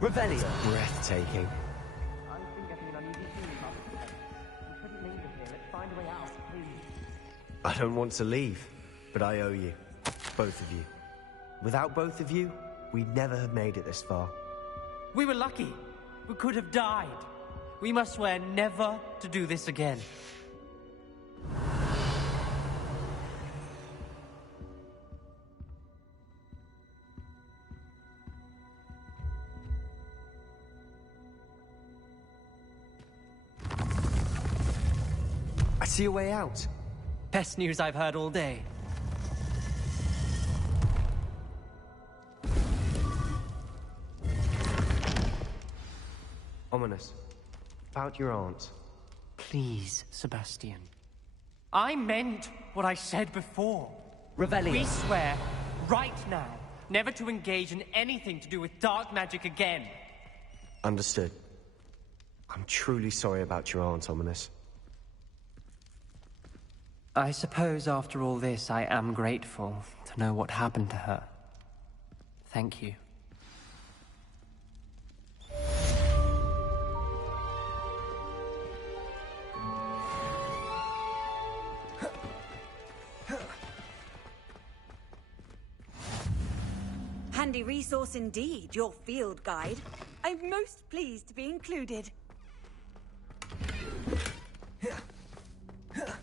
Revelio. Breathtaking. I don't want to leave, but I owe you. Both of you. Without both of you, we'd never have made it this far. We were lucky. We could have died. We must swear never to do this again. I see a way out. Best news I've heard all day. Ominous. About your aunt. Please, Sebastian. I meant what I said before. Revelio. We swear, right now, never to engage in anything to do with dark magic again. Understood. I'm truly sorry about your aunt, Ominous. I suppose after all this, I am grateful to know what happened to her. Thank you. Handy resource indeed, your field guide. I'm most pleased to be included.